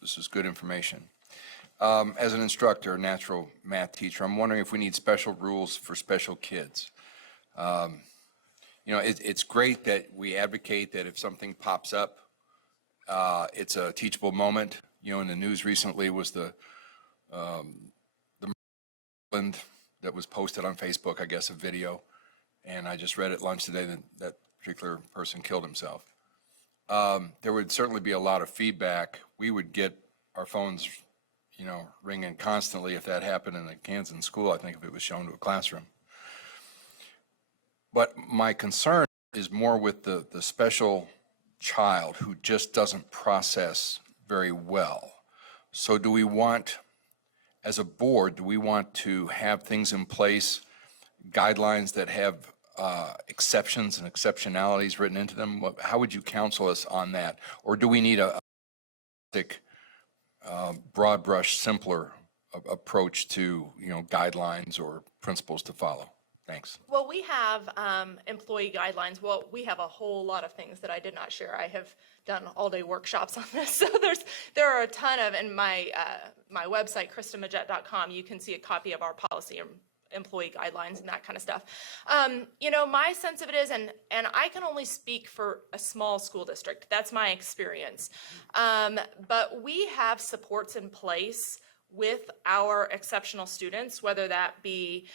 This is good information. As an instructor, natural math teacher, I'm wondering if we need special rules for special kids. You know, it's great that we advocate that if something pops up, it's a teachable moment. You know, in the news recently was the that was posted on Facebook, I guess, a video, and I just read at lunch today that that particular person killed himself. There would certainly be a lot of feedback. We would get our phones, you know, ringing constantly if that happened in a Kansas school, I think, if it was shown to a classroom. But my concern is more with the special child who just doesn't process very well. So do we want, as a board, do we want to have things in place, guidelines that have exceptions and exceptionalities written into them? How would you counsel us on that? Or do we need a broad brush, simpler approach to, you know, guidelines or principles to follow? Thanks. Well, we have employee guidelines. Well, we have a whole lot of things that I did not share. I have done all-day workshops on this. So there are a ton of, in my website, KristaMajette.com, you can see a copy of our policy and employee guidelines and that kind of stuff. You know, my sense of it is, and I can only speak for a small school district. That's my experience. But we have supports in place with our exceptional students, whether that be,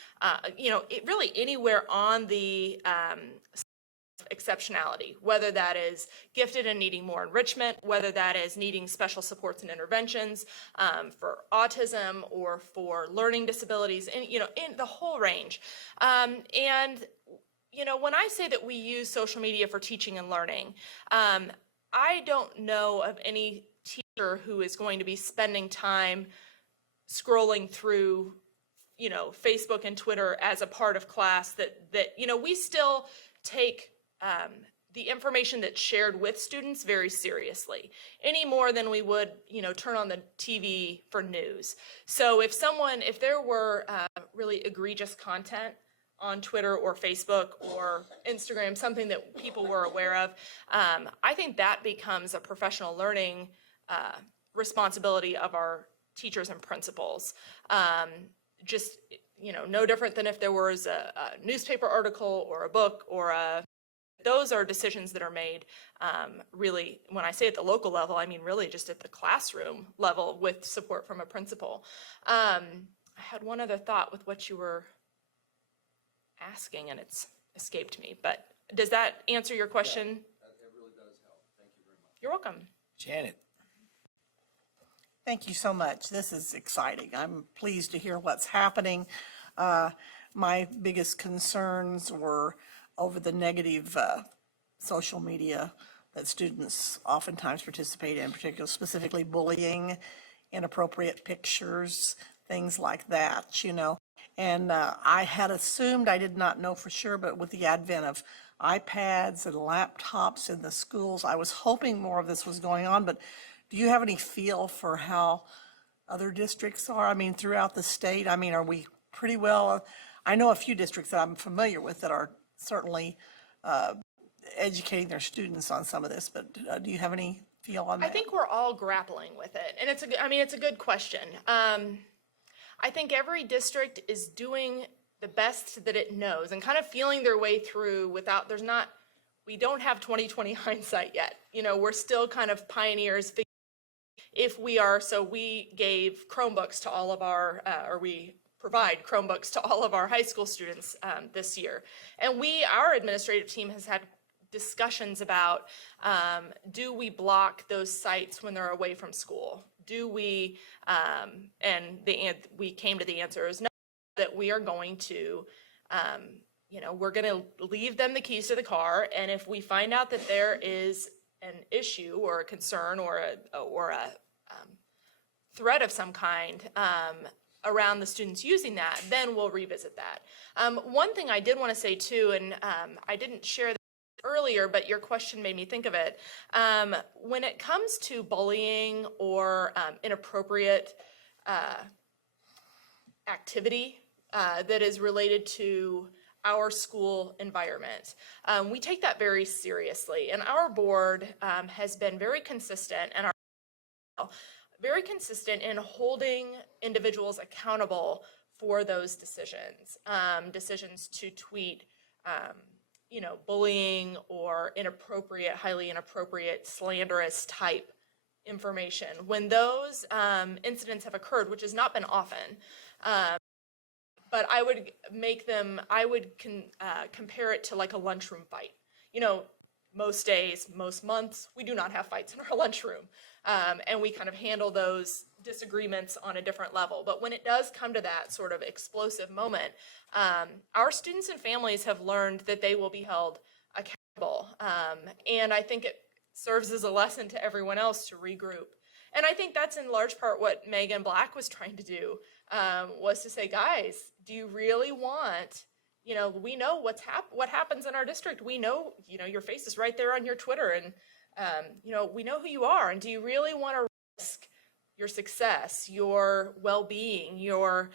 you know, really anywhere on the exceptionality, whether that is gifted and needing more enrichment, whether that is needing special supports and interventions for autism or for learning disabilities, and, you know, in the whole range. And, you know, when I say that we use social media for teaching and learning, I don't know of any teacher who is going to be spending time scrolling through, you know, Facebook and Twitter as a part of class that you know, we still take the information that's shared with students very seriously, any more than we would, you know, turn on the TV for news. So if there were really egregious content on Twitter or Facebook or Instagram, something that people were aware of, I think that becomes a professional learning responsibility of our teachers and principals. Just, you know, no different than if there was a newspaper article or a book or those are decisions that are made really, when I say at the local level, I mean really just at the classroom level with support from a principal. I had one other thought with what you were asking and it's escaped me, but does that answer your question? Yeah, it really does help. Thank you very much. You're welcome. Janet. Thank you so much. This is exciting. I'm pleased to hear what's happening. My biggest concerns were over the negative social media that students oftentimes participate in, particularly specifically bullying, inappropriate pictures, things like that, you know. And I had assumed, I did not know for sure, but with the advent of iPads and laptops in the schools, I was hoping more of this was going on. But do you have any feel for how other districts are? I mean, throughout the state, I mean, are we pretty well? I know a few districts that I'm familiar with that are certainly educating their students on some of this, but do you have any feel on that? I think we're all grappling with it, and it's a good question. I think every district is doing the best that it knows and kind of feeling their way through we don't have 20/20 hindsight yet. You know, we're still kind of pioneers. So we gave Chromebooks to all of our, or we provide Chromebooks to all of our high school students this year. And our administrative team has had discussions about, do we block those sites when they're away from school? Do we, we came to the answer is no, that we are going to, we're going to leave them the keys to the car. And if we find out that there is an issue or a concern or a threat of some kind around the students using that, then we'll revisit that. One thing I did want to say too, and I didn't share earlier, but your question made me think of it. When it comes to bullying or inappropriate activity that is related to our school environment, we take that very seriously. And our board has been very consistent in holding individuals accountable for those decisions. Decisions to tweet bullying or highly inappropriate, slanderous type information. When those incidents have occurred, which has not been often, but I would compare it to like a lunchroom fight. You know, most days, most months, we do not have fights in our lunchroom. And we kind of handle those disagreements on a different level. But when it does come to that sort of explosive moment, our students and families have learned that they will be held accountable. And I think it serves as a lesson to everyone else to regroup. And I think that's in large part what Megan Black was trying to do, was to say, guys, do you really want, we know what happens in our district. We know, your face is right there on your Twitter, and we know who you are. And do you really want to risk your success, your well-being, your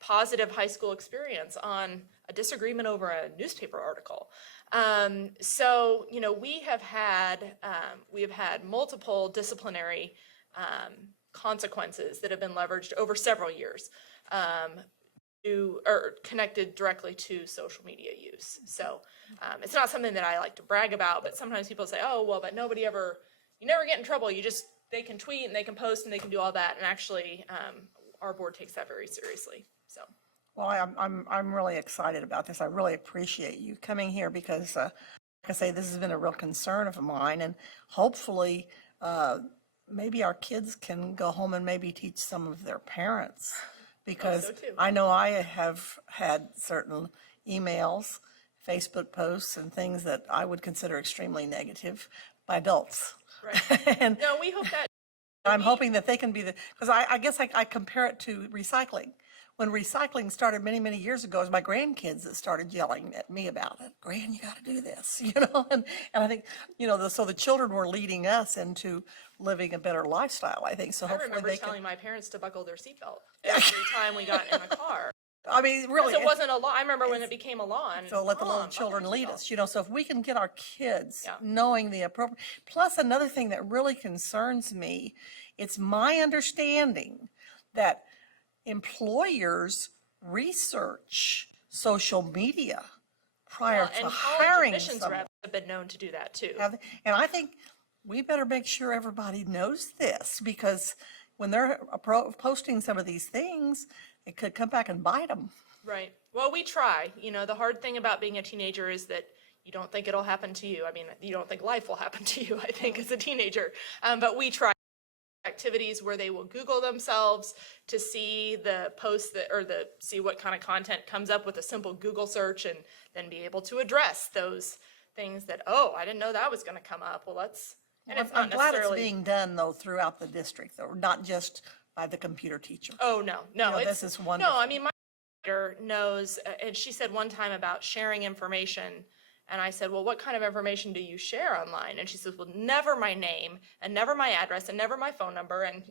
positive high school experience on a disagreement over a newspaper article? So we have had multiple disciplinary consequences that have been leveraged over several years, or connected directly to social media use. So it's not something that I like to brag about, but sometimes people say, oh, well, but you never get in trouble. They can tweet and they can post and they can do all that. And actually, our board takes that very seriously. So. Well, I'm really excited about this. I really appreciate you coming here because, like I say, this has been a real concern of mine, and hopefully, maybe our kids can go home and maybe teach some of their parents, because I know I have had certain emails, Facebook posts, and things that I would consider extremely negative by adults. Right. And no, we hope that. I'm hoping that they can be because I guess I compare it to recycling. When recycling started many, many years ago, it was my grandkids that started yelling at me about it. Gran, you got to do this, and I think, so the children were leading us into living a better lifestyle, I think. So I remember telling my parents to buckle their seatbelt every time we got in a car. I mean, really. Because it wasn't a law. I remember when it became a law. And so let the little children lead us, so if we can get our kids knowing the appropriate. Plus, another thing that really concerns me, it's my understanding that employers research social media prior to hiring admissions someone. reps have been known to do that too. And I think we better make sure everybody knows this, because when they're posting some of these things, it could come back and bite them. Right. Well, we try. The hard thing about being a teenager is that you don't think it'll happen to you. I mean, you don't think life will happen to you, I think, as a teenager. But we try activities where they will Google themselves to see the posts see what kind of content comes up with a simple Google search, and then be able to address those things that, oh, I didn't know that was going to come up. Well, I'm glad it's being done though throughout the district, though, not just by the computer teacher. Oh, no. This is wonderful. No, I mean, my knows, and she said one time about sharing information, and I said, well, what kind of information do you share online? And she says, well, never my name, and never my address, and never my phone number. And,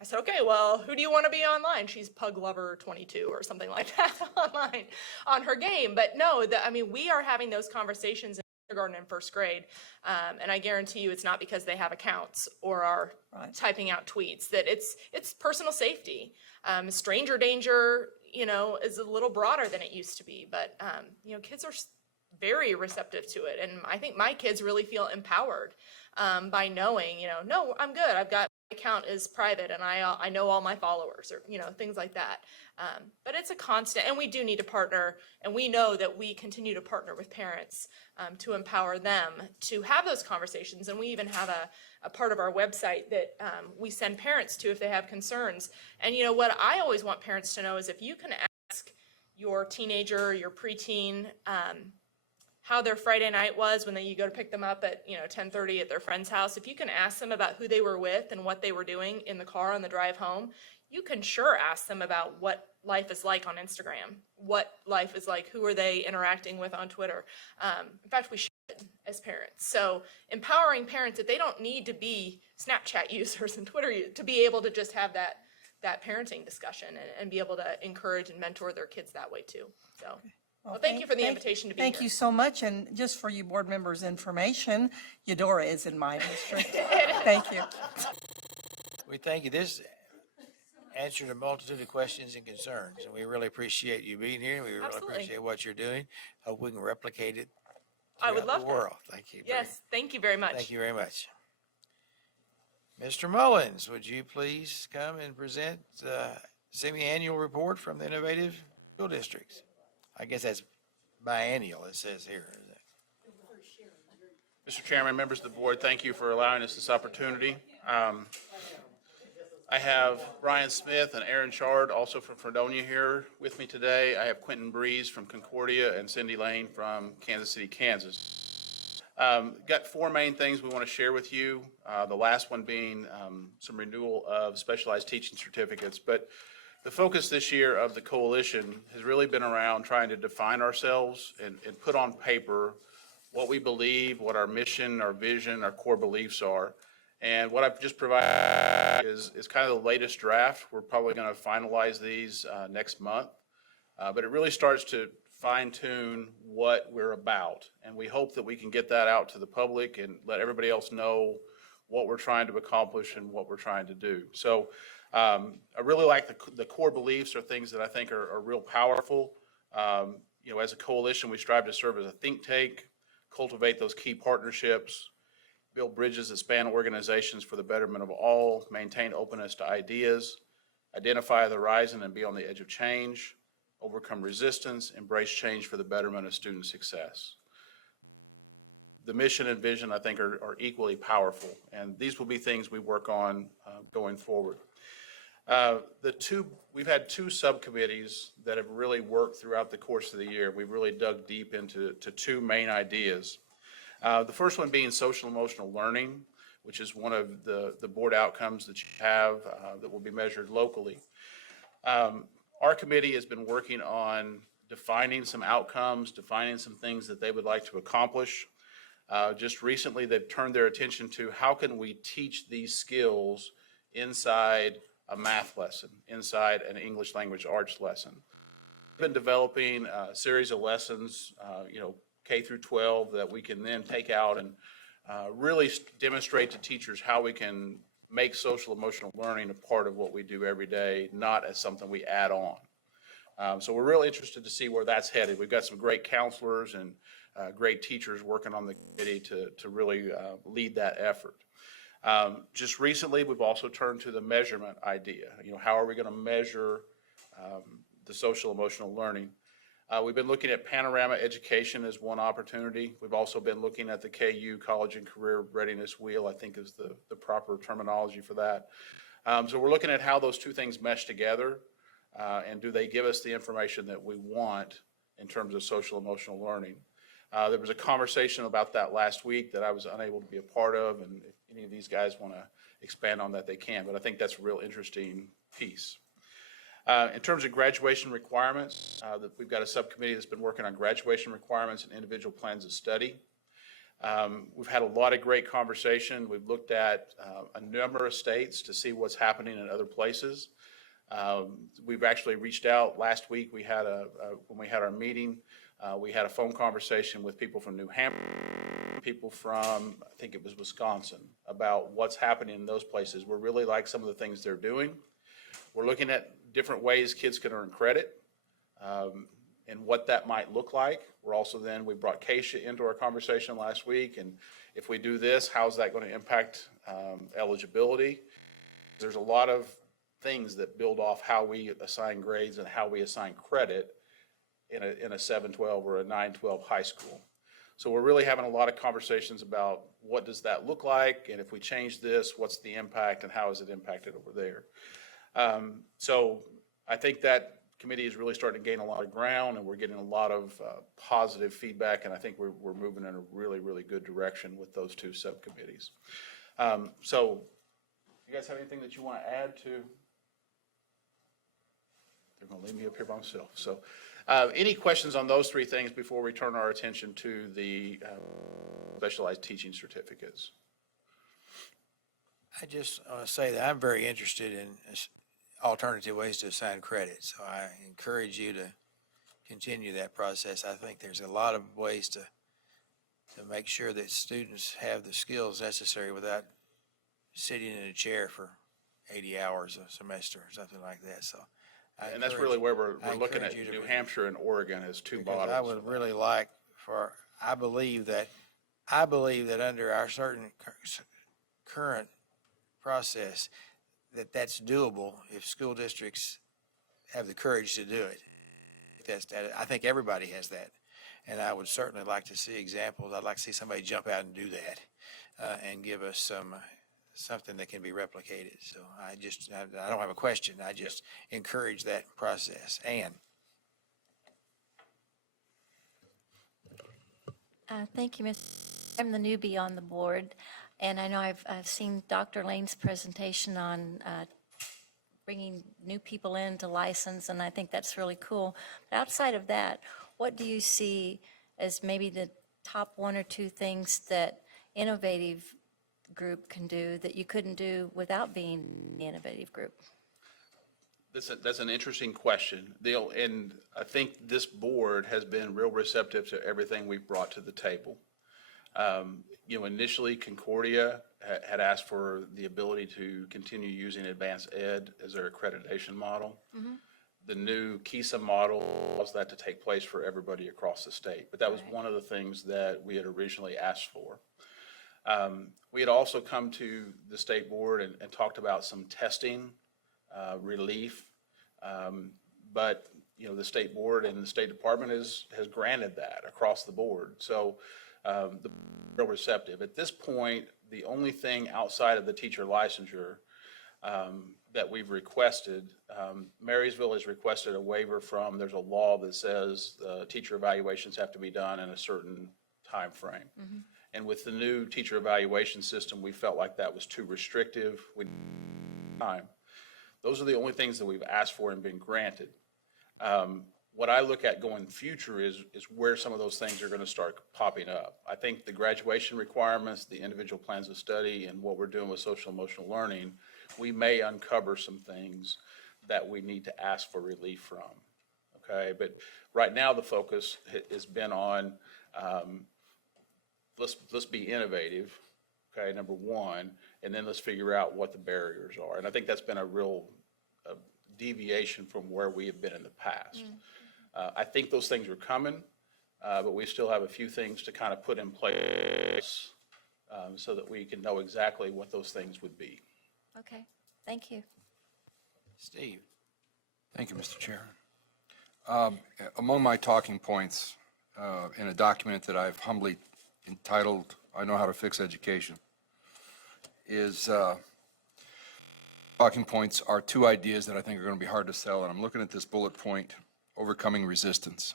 I said, okay, well, who do you want to be online? She's Pug Lover 22 or something like that online on her game. But no, we are having those conversations in kindergarten and first grade. And I guarantee you it's not because they have accounts or are typing out tweets, that it's personal safety. Stranger danger, is a little broader than it used to be. But, kids are very receptive to it. And I think my kids really feel empowered by knowing, no, I'm good. I've got my account is private and I know all my followers, or, things like that. But it's a constant, and we do need to partner, and we know that we continue to partner with parents to empower them to have those conversations. And we even have a part of our website that we send parents to if they have concerns. And what I always want parents to know is if you can ask your teenager, your preteen, how their Friday night was when you go to pick them up at 10:30 at their friend's house, if you can ask them about who they were with and what they were doing in the car on the drive home, you can sure ask them about what life is like on Instagram, what life is like, who are they interacting with on Twitter. In fact, we should as parents. So empowering parents that they don't need to be Snapchat users and Twitter users to be able to just have that parenting discussion and be able to encourage and mentor their kids that way too. So. Well, thank you for the invitation to be here. Thank you so much, and just for you board members' information, Eudora is in my district. Thank you. We thank you. This answered a multitude of questions and concerns, and we really appreciate you being here. We really appreciate what you're doing. Hope we can replicate it I would love the that. world. Thank you. Yes, thank you very much. Thank you very much. Mr. Mullins, would you please come and present the semi-annual report from the innovative school districts? I guess that's biennial, it says here. Mr. Chairman, members of the board, thank you for allowing us this opportunity. I have Brian Smith and Aaron Shard, also from Fredonia, here with me today. I have Quentin Breeze from Concordia and Cindy Lane from Kansas City, Kansas. Got four main things we want to share with you. The last one being some renewal of specialized teaching certificates. But the focus this year of the coalition has really been around trying to define ourselves and put on paper what we believe, what our mission, our vision, our core beliefs are. And what I've just provided is kind of the latest draft. We're probably going to finalize these next month. But it really starts to fine tune what we're about. And we hope that we can get that out to the public and let everybody else know what we're trying to accomplish and what we're trying to do. So I really like the core beliefs are things that I think are real powerful. As a coalition, we strive to serve as a think tank, cultivate those key partnerships, build bridges that span organizations for the betterment of all, maintain openness to ideas, identify the horizon and be on the edge of change, overcome resistance, embrace change for the betterment of student success. The mission and vision, I think, are equally powerful, and these will be things we work on going forward. We've had two subcommittees that have really worked throughout the course of the year. We've really dug deep into two main ideas. The first one being social emotional learning, which is one of the board outcomes that you have that will be measured locally. Our committee has been working on defining some outcomes, defining some things that they would like to accomplish. Just recently, they've turned their attention to how can we teach these skills inside a math lesson, inside an English language arts lesson. We've been developing a series of lessons, K through 12, that we can then take out and really demonstrate to teachers how we can make social emotional learning a part of what we do every day, not as something we add on. So we're really interested to see where that's headed. We've got some great counselors and great teachers working on the committee to really lead that effort. Just recently, we've also turned to the measurement idea. How are we going to measure the social emotional learning? We've been looking at panorama education as one opportunity. We've also been looking at the KU College and Career Readiness Wheel, I think is the proper terminology for that. So we're looking at how those two things mesh together, and do they give us the information that we want in terms of social emotional learning. There was a conversation about that last week that I was unable to be a part of, and if any of these guys want to expand on that, they can, but I think that's a real interesting piece. In terms of graduation requirements, we've got a subcommittee that's been working on graduation requirements and individual plans of study. We've had a lot of great conversation. We've looked at a number of states to see what's happening in other places. We've actually reached out. Last week, we had when we had our meeting, we had a phone conversation with people from New Hampshire, people from, I think it was Wisconsin, about what's happening in those places. We're really like some of the things they're doing. We're looking at different ways kids can earn credit and what that might look like. We're also we brought Keisha into our conversation last week, and if we do this, how's that going to impact eligibility? There's a lot of things that build off how we assign grades and how we assign credit in a 7-12 or a 9-12 high school. So we're really having a lot of conversations about what does that look like, and if we change this, what's the impact and how is it impacted over there? So I think that committee is really starting to gain a lot of ground, and we're getting a lot of positive feedback, and I think we're moving in a really, really good direction with those two subcommittees. So you guys have anything that you want to add to? They're going to leave me up here by myself. So any questions on those three things before we turn our attention to the specialized teaching certificates? I just want to say that I'm very interested in alternative ways to assign credit. So I encourage you to continue that process. I think there's a lot of ways to make sure that students have the skills necessary without sitting in a chair for 80 hours a semester or something like that. So, And that's really where we're looking at New Hampshire and Oregon as two models. I would really like I believe that under our certain current process, that's doable if school districts have the courage to do it. I think everybody has that, and I would certainly like to see examples. I'd like to see somebody jump out and do that and give us something that can be replicated. So I don't have a question. I just encourage that process. Ann. Thank you, Ms. I'm the newbie on the board, and I know I've seen Dr. Lane's presentation on bringing new people in to license, and I think that's really cool. But outside of that, what do you see as maybe the top one or two things that innovative group can do that you couldn't do without being the innovative group? That's an interesting question. And I think this board has been real receptive to everything we've brought to the table. Initially Concordia had asked for the ability to continue using advanced ed as their accreditation model. Mm-hmm. The new KISA model allows that to take place for everybody across the state. But that was one of the things that we had originally asked for. We had also come to the state board and talked about some testing relief, but the state board and the State Department has granted that across the board. So the real receptive. At this point, the only thing outside of the teacher licensure that we've requested, Marysville has requested a waiver from. There's a law that says teacher evaluations have to be done in a certain time frame. Mm-hmm. And with the new teacher evaluation system, we felt like that was too restrictive. Those are the only things that we've asked for and been granted. What I look at going future is where some of those things are going to start popping up. I think the graduation requirements, the individual plans of study, and what we're doing with social emotional learning, we may uncover some things that we need to ask for relief from. Okay, but right now the focus has been on let's be innovative, okay, number one, and then let's figure out what the barriers are. And I think that's been a real deviation from where we have been in the past. I think those things are coming, but we still have a few things to kind of put in place so that we can know exactly what those things would be. Okay, thank you. Steve. Thank you, Mr. Chair. Among my talking points in a document that I've humbly entitled, I Know How to Fix Education, is talking points are two ideas that I think are going to be hard to sell, and I'm looking at this bullet point, overcoming resistance.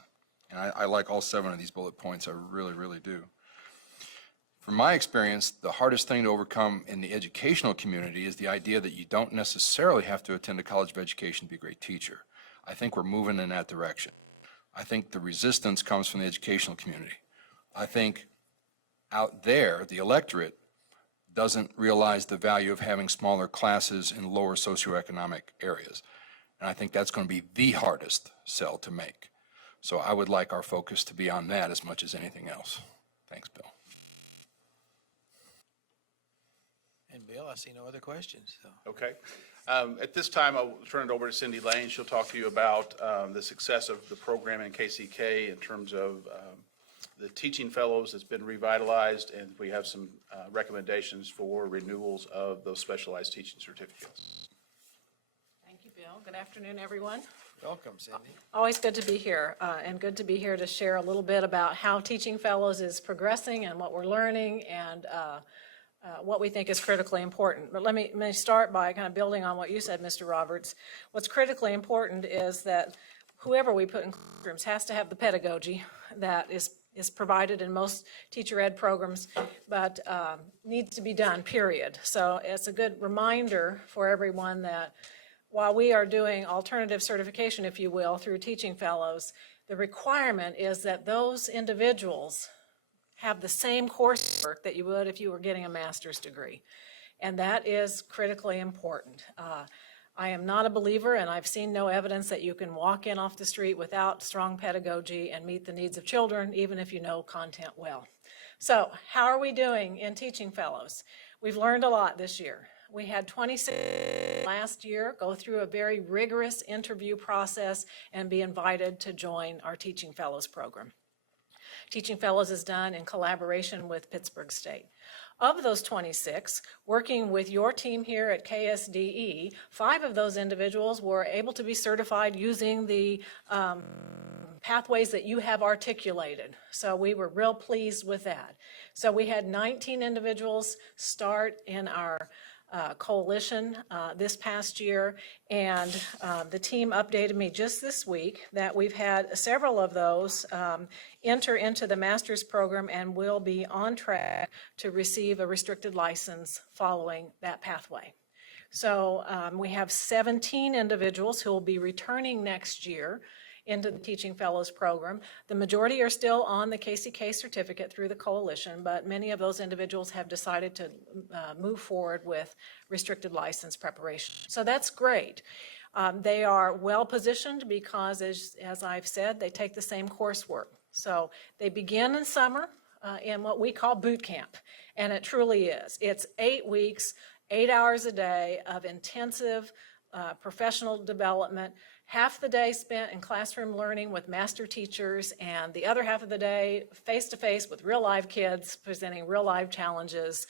And I like all 7 of these bullet points, I really, really do. From my experience, the hardest thing to overcome in the educational community is the idea that you don't necessarily have to attend a college of education to be a great teacher. I think we're moving in that direction. I think the resistance comes from the educational community. I think out there, the electorate doesn't realize the value of having smaller classes in lower socioeconomic areas. And I think that's going to be the hardest sell to make. So I would like our focus to be on that as much as anything else. Thanks, Bill. And Bill, I see no other questions, so. Okay. At this time, I'll turn it over to Cindy Lane. She'll talk to you about the success of the program in KCK in terms of the teaching fellows that's been revitalized, and we have some recommendations for renewals of those specialized teaching certificates. Thank you, Bill. Good afternoon, everyone. Welcome, Cindy. Always good to be here, and good to be here to share a little bit about how Teaching Fellows is progressing and what we're learning and what we think is critically important. But let me start by kind of building on what you said, Mr. Roberts. What's critically important is that whoever we put in classrooms has to have the pedagogy that is provided in most teacher ed programs, but needs to be done, period. So it's a good reminder for everyone that while we are doing alternative certification, if you will, through Teaching Fellows, the requirement is that those individuals have the same coursework that you would if you were getting a master's degree. And that is critically important. I am not a believer, and I've seen no evidence that you can walk in off the street without strong pedagogy and meet the needs of children, even if you know content well. So how are we doing in Teaching Fellows? We've learned a lot this year. We had 26 last year go through a very rigorous interview process and be invited to join our Teaching Fellows program. Teaching Fellows is done in collaboration with Pittsburgh State. Of those 26, working with your team here at KSDE, 5 of those individuals were able to be certified using the pathways that you have articulated. So we were real pleased with that. So we had 19 individuals start in our coalition this past year, and the team updated me just this week that we've had several of those enter into the master's program and will be on track to receive a restricted license following that pathway. So we have 17 individuals who will be returning next year into the Teaching Fellows program. The majority are still on the KCK certificate through the coalition, but many of those individuals have decided to move forward with restricted license preparation. So that's great. They are well positioned because, as I've said, they take the same coursework. So they begin in summer in what we call boot camp, and it truly is. It's 8 weeks, 8 hours a day of intensive professional development, half the day spent in classroom learning with master teachers, and the other half of the day face-to-face with real live kids presenting real live challenges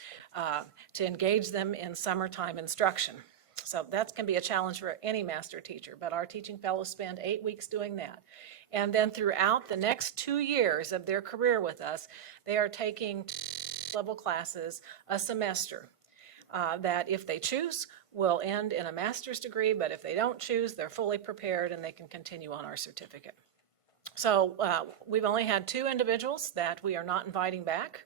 to engage them in summertime instruction. So that can be a challenge for any master teacher, but our Teaching Fellows spend 8 weeks doing that. And then throughout the next 2 years of their career with us, they are taking level classes a semester that, if they choose, will end in a master's degree, but if they don't choose, they're fully prepared and they can continue on our certificate. So we've only had 2 individuals that we are not inviting back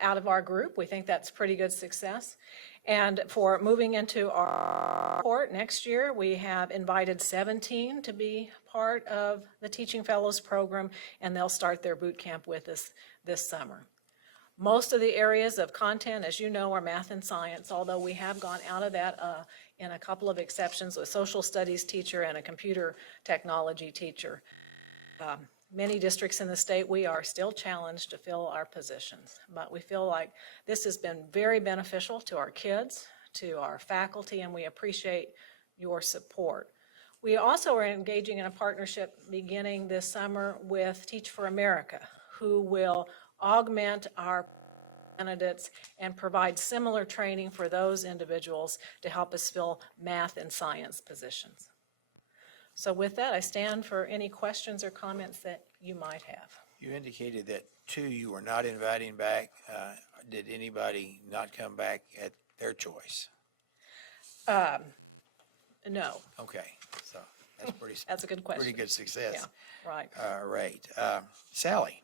out of our group. We think that's pretty good success. And for moving into our cohort next year, we have invited 17 to be part of the Teaching Fellows program, and they'll start their boot camp with us this summer. Most of the areas of content, as you know, are math and science, although we have gone out of that in a couple of exceptions with social studies teacher and a computer technology teacher. Many districts in the state, we are still challenged to fill our positions, but we feel like this has been very beneficial to our kids, to our faculty, and we appreciate your support. We also are engaging in a partnership beginning this summer with Teach for America, who will augment our candidates and provide similar training for those individuals to help us fill math and science positions. So with that, I stand for any questions or comments that you might have. You indicated that 2 you were not inviting back. Did anybody not come back at their choice? No. Okay, so that's pretty. That's a good question. Pretty good success. Yeah, right. Right. Sally.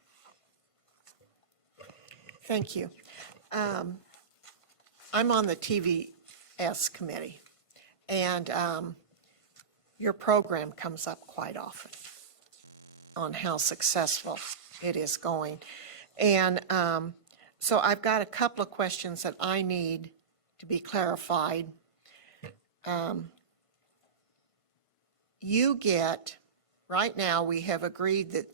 Thank you. I'm on the TVS committee, and your program comes up quite often on how successful it is going. And so I've got a couple of questions that I need to be clarified. You get, right now, we have agreed that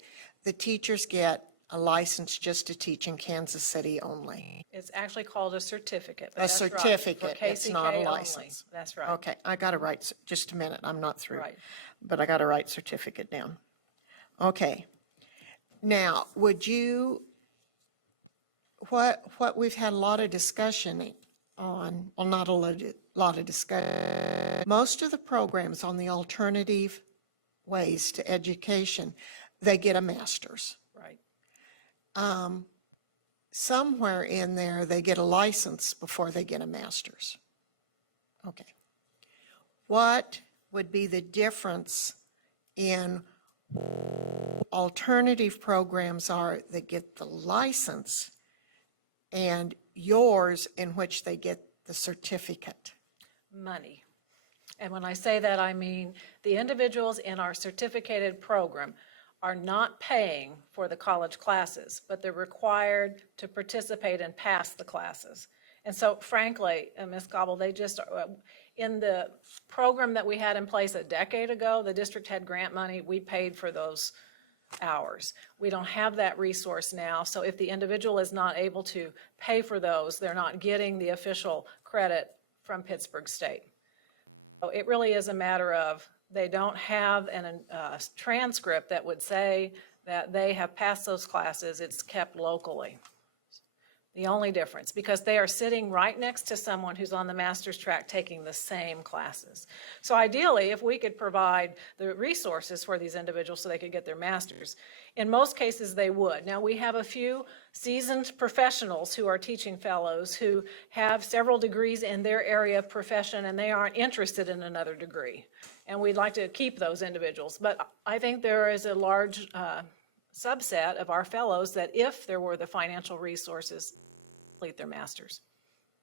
the teachers get a license just to teach in Kansas City only. It's actually called a certificate. but A that's right, for certificate, it's not a KCK only. license. That's right. Okay, I got to write, just a minute, I'm not through. Right. But I got to write certificate down. Okay. Now, would you, what we've had a lot of discussion on, well, not a lot of discussion. Most of the programs on the alternative ways to education, they get a master's. Right. Somewhere in there, they get a license before they get a master's. Okay. What would be the difference in alternative programs are that get the license and yours in which they get the certificate? Money. And when I say that, I mean the individuals in our certificated program are not paying for the college classes, but they're required to participate and pass the classes. And so frankly, Ms. Gobble, they just, in the program that we had in place a decade ago, the district had grant money, we paid for those hours. We don't have that resource now, so if the individual is not able to pay for those, they're not getting the official credit from Pittsburgh State. So it really is a matter of they don't have a transcript that would say that they have passed those classes, it's kept locally. The only difference, because they are sitting right next to someone who's on the master's track taking the same classes. So ideally, if we could provide the resources for these individuals so they could get their master's, in most cases they would. Now, we have a few seasoned professionals who are teaching fellows who have several degrees in their area of profession and they aren't interested in another degree. And we'd like to keep those individuals. But I think there is a large subset of our fellows that if there were the financial resources, complete their master's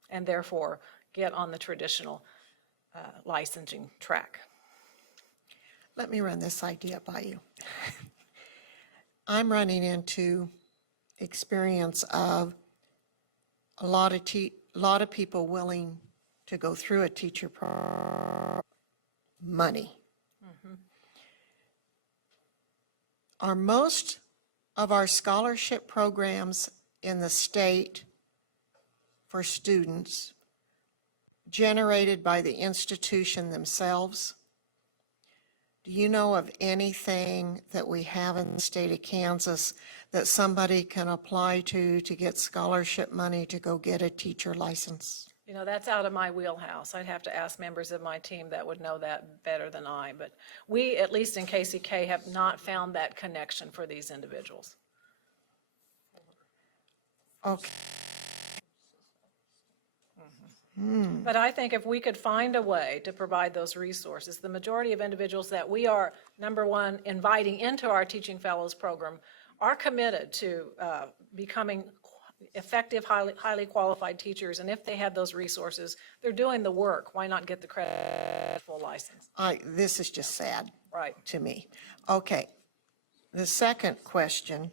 and therefore get on the traditional licensing track. Let me run this idea by you. I'm running into experience of a lot of people willing to go through a teacher program. Money. Are most of our scholarship programs in the state for students generated by the institution themselves? Do you know of anything that we have in the state of Kansas that somebody can apply to get scholarship money to go get a teacher license? You know, that's out of my wheelhouse. I'd have to ask members of my team that would know that better than I. But we, at least in KCK, have not found that connection for these individuals. Okay. But I think if we could find a way to provide those resources, the majority of individuals that we are, number one, inviting into our Teaching Fellows program are committed to becoming effective, highly qualified teachers. And if they have those resources, they're doing the work. Why not get the credit full license? This is just sad. Right. To me. Okay. The second question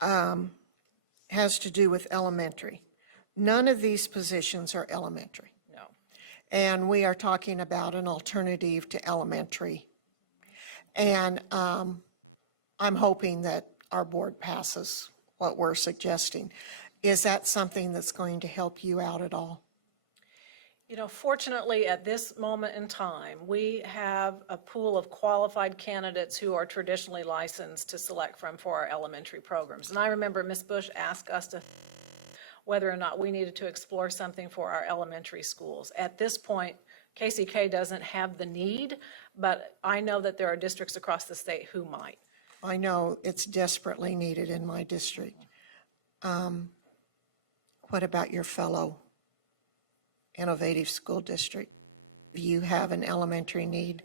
has to do with elementary. None of these positions are elementary. No. And we are talking about an alternative to elementary. And I'm hoping that our board passes what we're suggesting. Is that something that's going to help you out at all? You know, fortunately, at this moment in time, we have a pool of qualified candidates who are traditionally licensed to select from for our elementary programs. And I remember Ms. Bush asked us to whether or not we needed to explore something for our elementary schools. At this point, KCK doesn't have the need, but I know that there are districts across the state who might. I know it's desperately needed in my district. What about your fellow innovative school district? Do you have an elementary need?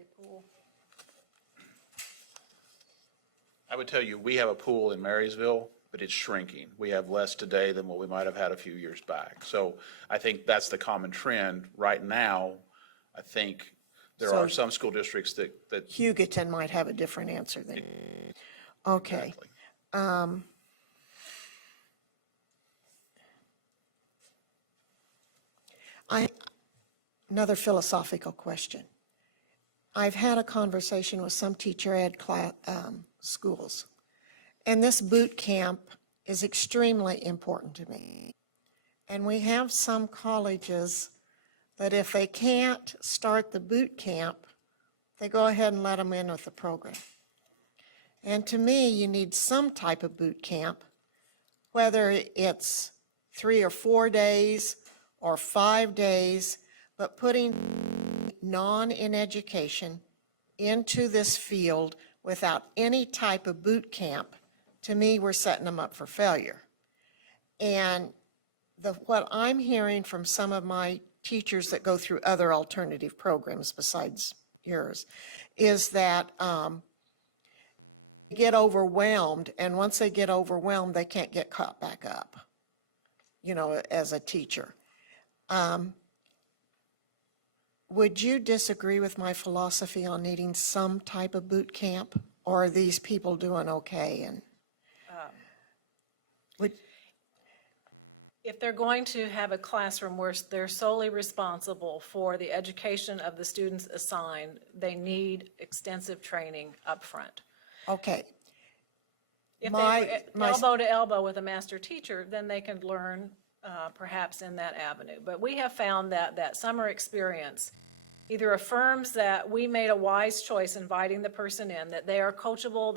I would tell you, we have a pool in Marysville but it's shrinking. We have less today than what we might have had a few years back. So I think that's the common trend. Right now, I think there are some school districts that Hugoton might have a different answer than. Okay. Exactly. Another philosophical question. I've had a conversation with some teacher ed schools, and this boot camp is extremely important to me. And we have some colleges that if they can't start the boot camp, they go ahead and let them in with the program. And to me, you need some type of boot camp, whether it's 3 or 4 days or 5 days, but putting in education into this field without any type of boot camp, to me, we're setting them up for failure. And what I'm hearing from some of my teachers that go through other alternative programs besides yours is that they get overwhelmed, and once they get overwhelmed, they can't get caught back up, as a teacher. Would you disagree with my philosophy on needing some type of boot camp, or are these people doing okay? And if they're going to have a classroom where they're solely responsible for the education of the students assigned, they need extensive training up front. Okay. If they were elbow to elbow with a master teacher, then they can learn perhaps in that avenue. But we have found that summer experience either affirms that we made a wise choice inviting the person in, that they are coachable,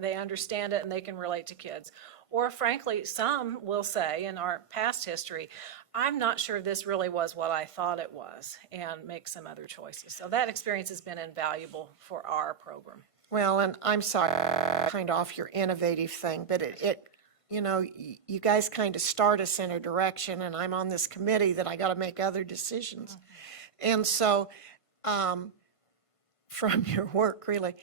they understand it, and they can relate to kids. Or frankly, some will say in our past history, I'm not sure this really was what I thought it was, and make some other choices. So that experience has been invaluable for our program. Well, and I'm sorry, kind of off your innovative thing, but you guys kind of start us in a direction, and I'm on this committee that I got to make other decisions. And so, from your work, really,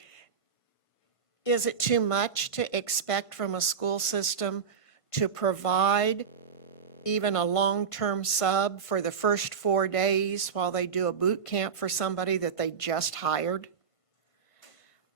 is it too much to expect from a school system to provide even a long-term sub for the first 4 days while they do a boot camp for somebody that they just hired?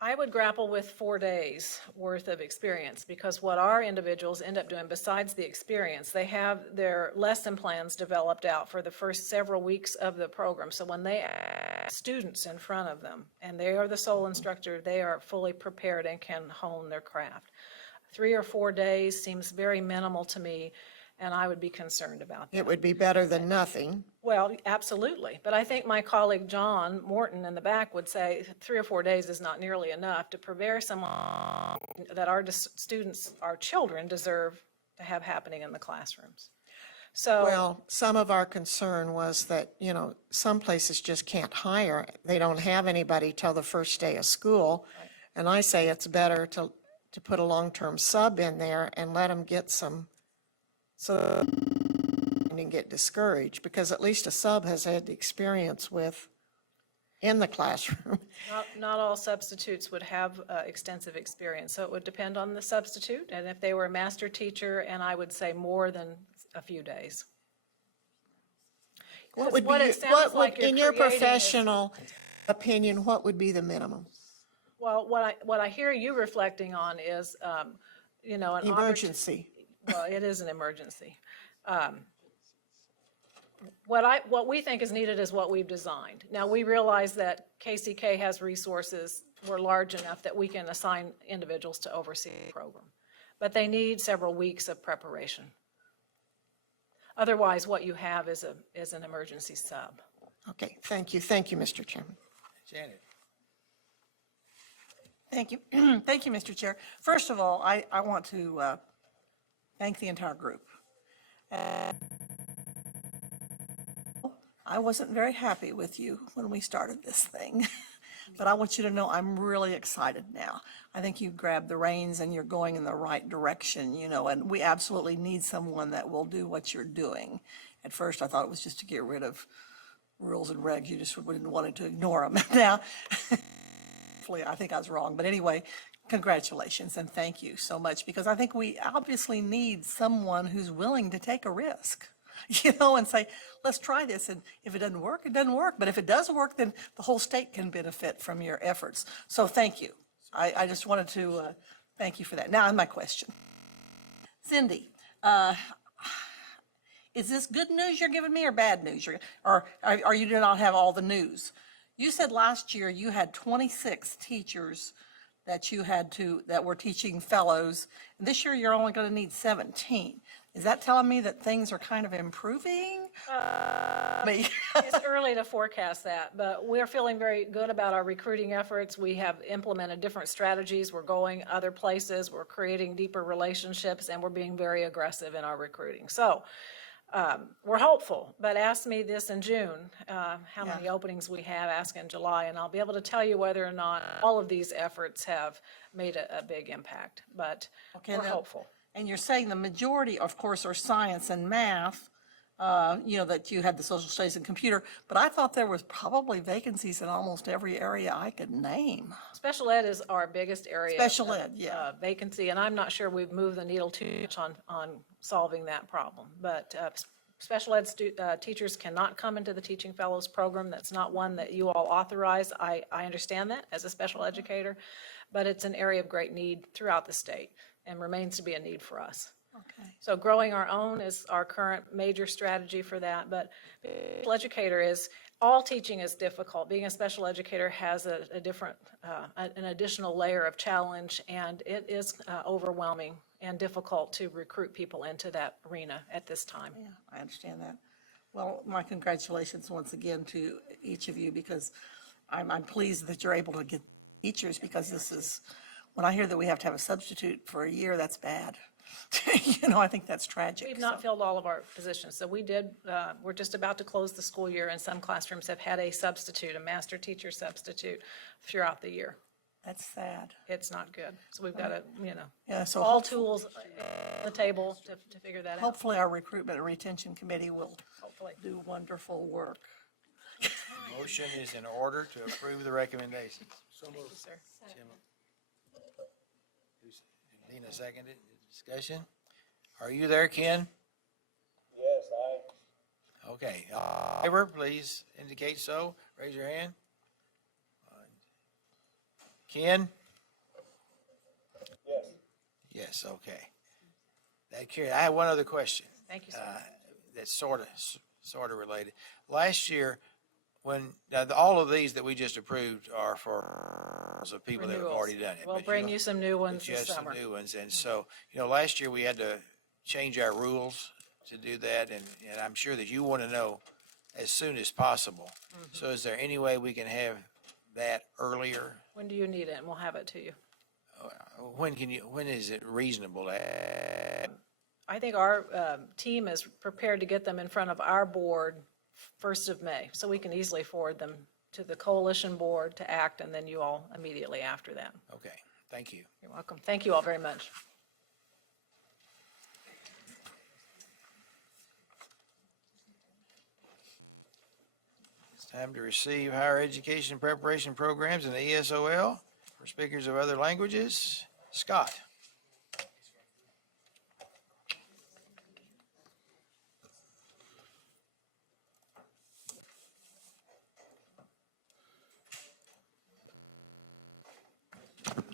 I would grapple with 4 days worth of experience, because what our individuals end up doing besides the experience, they have their lesson plans developed out for the first several weeks of the program. So when they have students in front of them and they are the sole instructor, they are fully prepared and can hone their craft. 3 or 4 days seems very minimal to me, and I would be concerned about that. It would be better than nothing. Well, absolutely. But I think my colleague John Morton in the back would say 3 or 4 days is not nearly enough to prepare someone that our students, our children, deserve to have happening in the classrooms. So, well, some of our concern was that, some places just can't hire. They don't have anybody till the first day of school. Right. And I say it's better to put a long-term sub in there and let them get some, so and get discouraged, because at least a sub has had the experience with in the classroom. Not all substitutes would have extensive experience, so it would depend on the substitute, and if they were a master teacher, and I would say more than a few days. What would in your professional opinion, what would be the minimum? Well, what I hear you reflecting on is, an emergency. Well, it is an emergency. What we think is needed is what we've designed. Now, we realize that KCK has resources, we're large enough that we can assign individuals to oversee the program, but they need several weeks of preparation. Otherwise, what you have is an emergency sub. Okay, thank you, Mr. Chairman. Janet. Thank you. Thank you, Mr. Chair. First of all, I want to thank the entire group. I wasn't very happy with you when we started this thing, but I want you to know I'm really excited now. I think you grabbed the reins and you're going in the right direction, and we absolutely need someone that will do what you're doing. At first, I thought it was just to get rid of rules and regs. You just wouldn't want to ignore them. Now, hopefully, I think I was wrong. But anyway, congratulations and thank you so much, because I think we obviously need someone who's willing to take a risk, and say, let's try this. And if it doesn't work, it doesn't work. But if it does work, then the whole state can benefit from your efforts. So thank you. I just wanted to thank you for that. Now, my question. Cindy, is this good news you're giving me or bad news? Or you do not have all the news? You said last year you had 26 teachers that were teaching fellows. And this year you're only going to need 17. Is that telling me that things are kind of improving? It's early to forecast that, but we're feeling very good about our recruiting efforts. We have implemented different strategies. We're going other places. We're creating deeper relationships, and we're being very aggressive in our recruiting. So we're hopeful, but ask me this in June, how many openings we have, ask in July, and I'll be able to tell you whether or not all of these efforts have made a big impact, but we're hopeful. And you're saying the majority, of course, are science and math, that you had the social studies and computer, but I thought there was probably vacancies in almost every area I could name. Special ed is our biggest area. Special ed, yeah. Vacancy, and I'm not sure we've moved the needle too much on solving that problem. But special ed teachers cannot come into the Teaching Fellows program. That's not one that you all authorize. I understand that as a special educator, but it's an area of great need throughout the state and remains to be a need for us. Okay. So growing our own is our current major strategy for that, but special educator is, all teaching is difficult. Being a special educator has a different, an additional layer of challenge, and it is overwhelming and difficult to recruit people into that arena at this time. Yeah, I understand that. Well, my congratulations once again to each of you, because I'm pleased that you're able to get teachers, because this is, when I hear that we have to have a substitute for a year, that's bad. I think that's tragic. We've not filled all of our positions, so we're just about to close the school year, and some classrooms have had a substitute, a master teacher substitute throughout the year. That's sad. It's not good. So we've got to, Yeah, so all tools on the table to figure that out. hopefully our recruitment and retention committee will Hopefully. do wonderful work. Motion is in order to approve the recommendations. Thank you, sir. Dina seconded. Discussion? Are you there, Ken? Yes, Okay. Favor, please indicate so. Raise your hand. Ken? Yes. Yes, okay. That carried. I have one other question. Thank you, sir. That's sort of related. Last year, all of these that we just approved are for people that have already done it. We'll but bring you some new ones you have this some summer. new ones. And so, last year we had to change our rules to do that, and I'm sure that you want to know as soon as possible. So is there any way we can have that earlier? When do you need it? And we'll have it to you. When is it reasonable to have? I think our team is prepared to get them in front of our board 1st of May, so we can easily forward them to the coalition board to act, and then you all immediately after that. Okay, thank you. You're welcome. Thank you all very much. It's time to receive higher education preparation programs in the ESOL for speakers of other languages. Scott.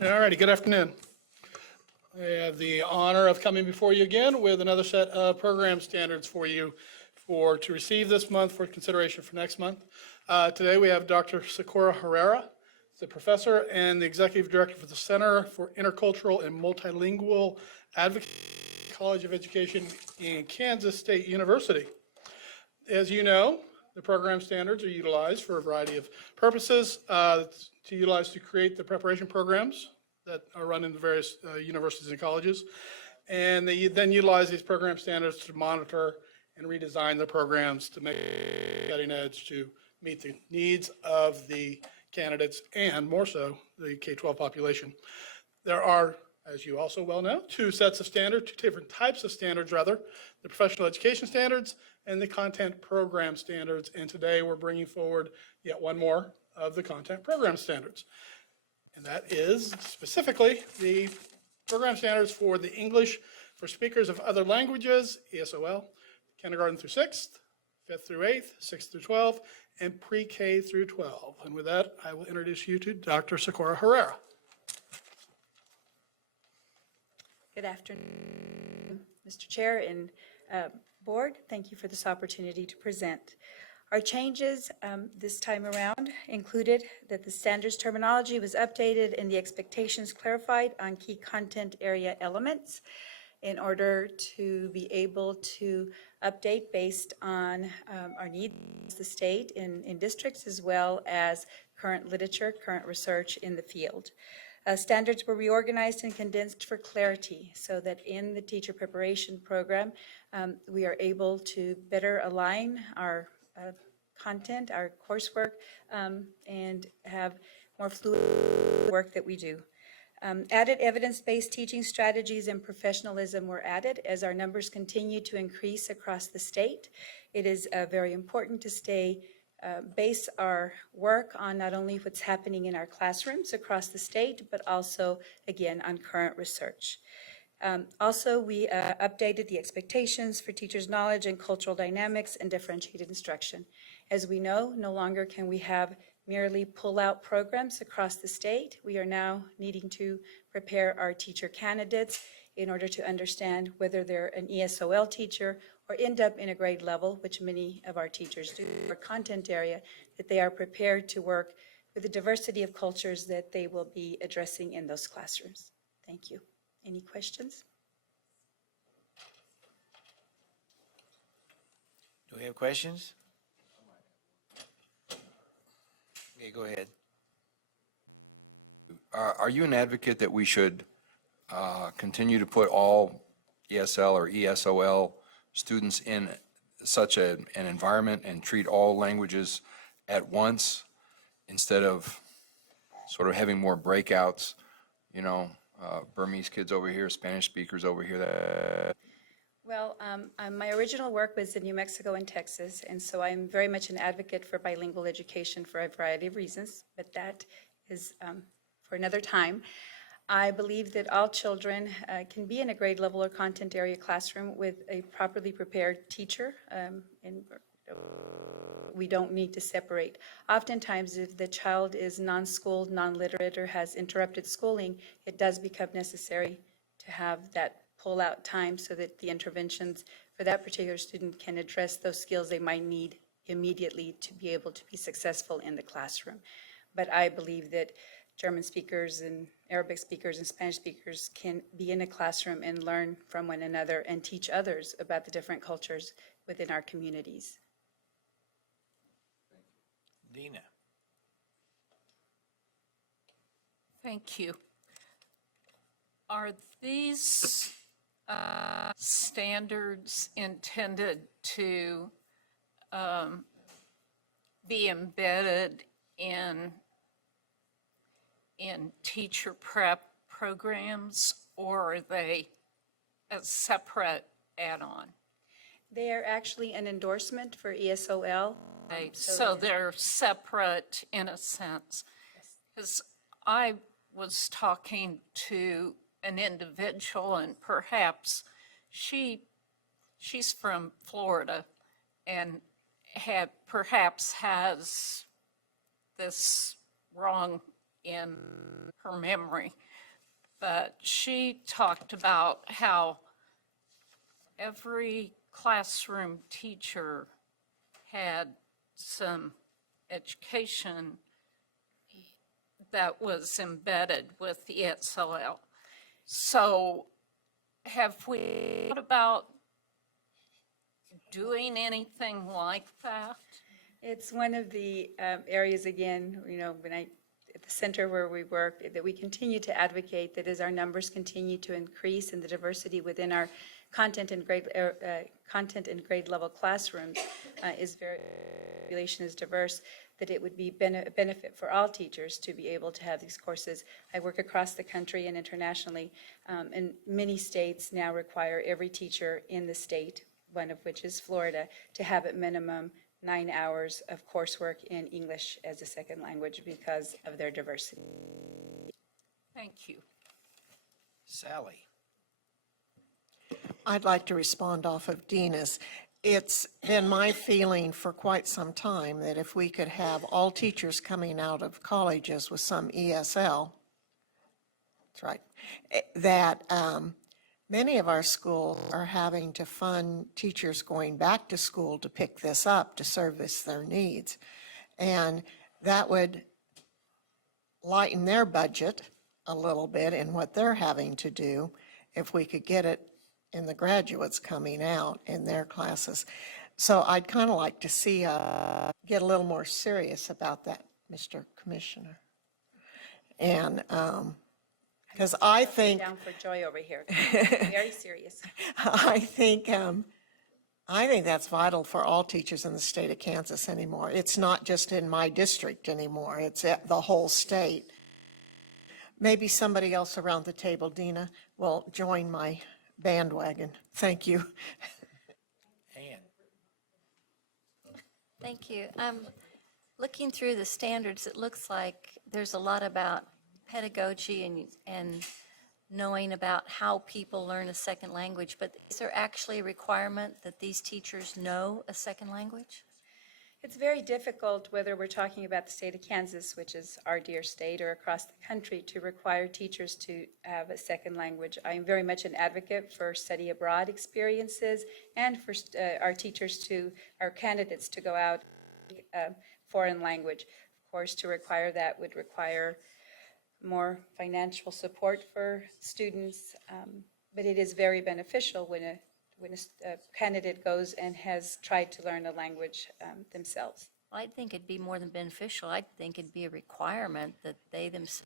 All righty, good afternoon. I have the honor of coming before you again with another set of program standards for you to receive this month for consideration for next month. Today we have Dr. Socorro Herrera, the professor and the executive director for the Center for Intercultural and Multilingual Advocacy, College of Education in Kansas State University. As you know, the program standards are utilized for a variety of purposes, to create the preparation programs that are run in the various universities and colleges. And they then utilize these program standards to monitor and redesign the programs to make cutting edge to meet the needs of the candidates and more so the K-12 population. There are, as you also well know, two different types of standards rather, the professional education standards and the content program standards. And today we're bringing forward yet one more of the content program standards. And that is specifically the program standards for the English for speakers of other languages, ESOL, kindergarten through 6th, 5th through 8th, 6th through 12, and pre-K through 12. And with that, I will introduce you to Dr. Socorro Herrera. Good afternoon, Mr. Chair and Board. Thank you for this opportunity to present. Our changes this time around included that the standards terminology was updated and the expectations clarified on key content area elements in order to be able to update based on our needs, the state in districts, as well as current literature, current research in the field. Standards were reorganized and condensed for clarity so that in the teacher preparation program, we are able to better align our content, our coursework, and have more fluid work that we do. Added evidence-based teaching strategies and professionalism were added as our numbers continue to increase across the state. It is very important to base our work on not only what's happening in our classrooms across the state, but also, again, on current research. Also, we updated the expectations for teachers' knowledge and cultural dynamics and differentiated instruction. As we know, no longer can we have merely pull-out programs across the state. We are now needing to prepare our teacher candidates in order to understand whether they're an ESOL teacher or end up in a grade level, which many of our teachers do, or content area, that they are prepared to work with the diversity of cultures that they will be addressing in those classrooms. Thank you. Any questions? Do we have questions? Okay, go ahead. Are you an advocate that we should continue to put all ESL or ESOL students in such an environment and treat all languages at once instead of sort of having more breakouts, you know, Burmese kids over here, Spanish speakers over here? Well, my original work was in New Mexico and Texas, and so I'm very much an advocate for bilingual education for a variety of reasons, but that is for another time. I believe that all children can be in a grade level or content area classroom with a properly prepared teacher, and we don't need to separate. Oftentimes, if the child is non-schooled, non-literate, or has interrupted schooling, it does become necessary to have that pull-out time so that the interventions for that particular student can address those skills they might need immediately to be able to be successful in the classroom. But I believe that German speakers and Arabic speakers and Spanish speakers can be in a classroom and learn from one another and teach others about the different cultures within our communities. Dina. Thank you. Are these standards intended to be embedded in teacher prep programs, or are they a separate add-on? They are actually an endorsement for ESOL. So they're separate in a sense. Because I was talking to an individual, and perhaps she's from Florida and perhaps has this wrong in her memory, but she talked about how every classroom teacher had some education that was embedded with the ESOL. So have we thought about doing anything like that? It's one of the areas, again, you know, at the center where we work, that we continue to advocate that as our numbers continue to increase and the diversity within our content and grade level classrooms population is diverse, that it would be a benefit for all teachers to be able to have these courses. I work across the country and internationally, and many states now require every teacher in the state, one of which is Florida, to have at minimum 9 hours of coursework in English as a second language because of their diversity. Thank you. Sally. I'd like to respond off of Dina's. It's been my feeling for quite some time that if we could have all teachers coming out of colleges with some ESL, that's right, that many of our schools are having to fund teachers going back to school to pick this up to service their needs. And that would lighten their budget a little bit in what they're having to do if we could get it in the graduates coming out in their classes. So I'd kind of like to see get a little more serious about that, Mr. Commissioner. And because I think Down for joy over here. Very serious. I think that's vital for all teachers in the state of Kansas anymore. It's not just in my district anymore. It's at the whole state. Maybe somebody else around the table, Dina, will join my bandwagon. Thank you. Ann. Thank you. Looking through the standards, it looks like there's a lot about pedagogy and knowing about how people learn a second language, but is there actually a requirement that these teachers know a second language? It's very difficult, whether we're talking about the state of Kansas, which is our dear state, or across the country, to require teachers to have a second language. I'm very much an advocate for study abroad experiences and for our candidates to go out foreign language. Of course, to require that would require more financial support for students, but it is very beneficial when a candidate goes and has tried to learn a language themselves. Well, I think it'd be more than beneficial. I think it'd be a requirement that they themselves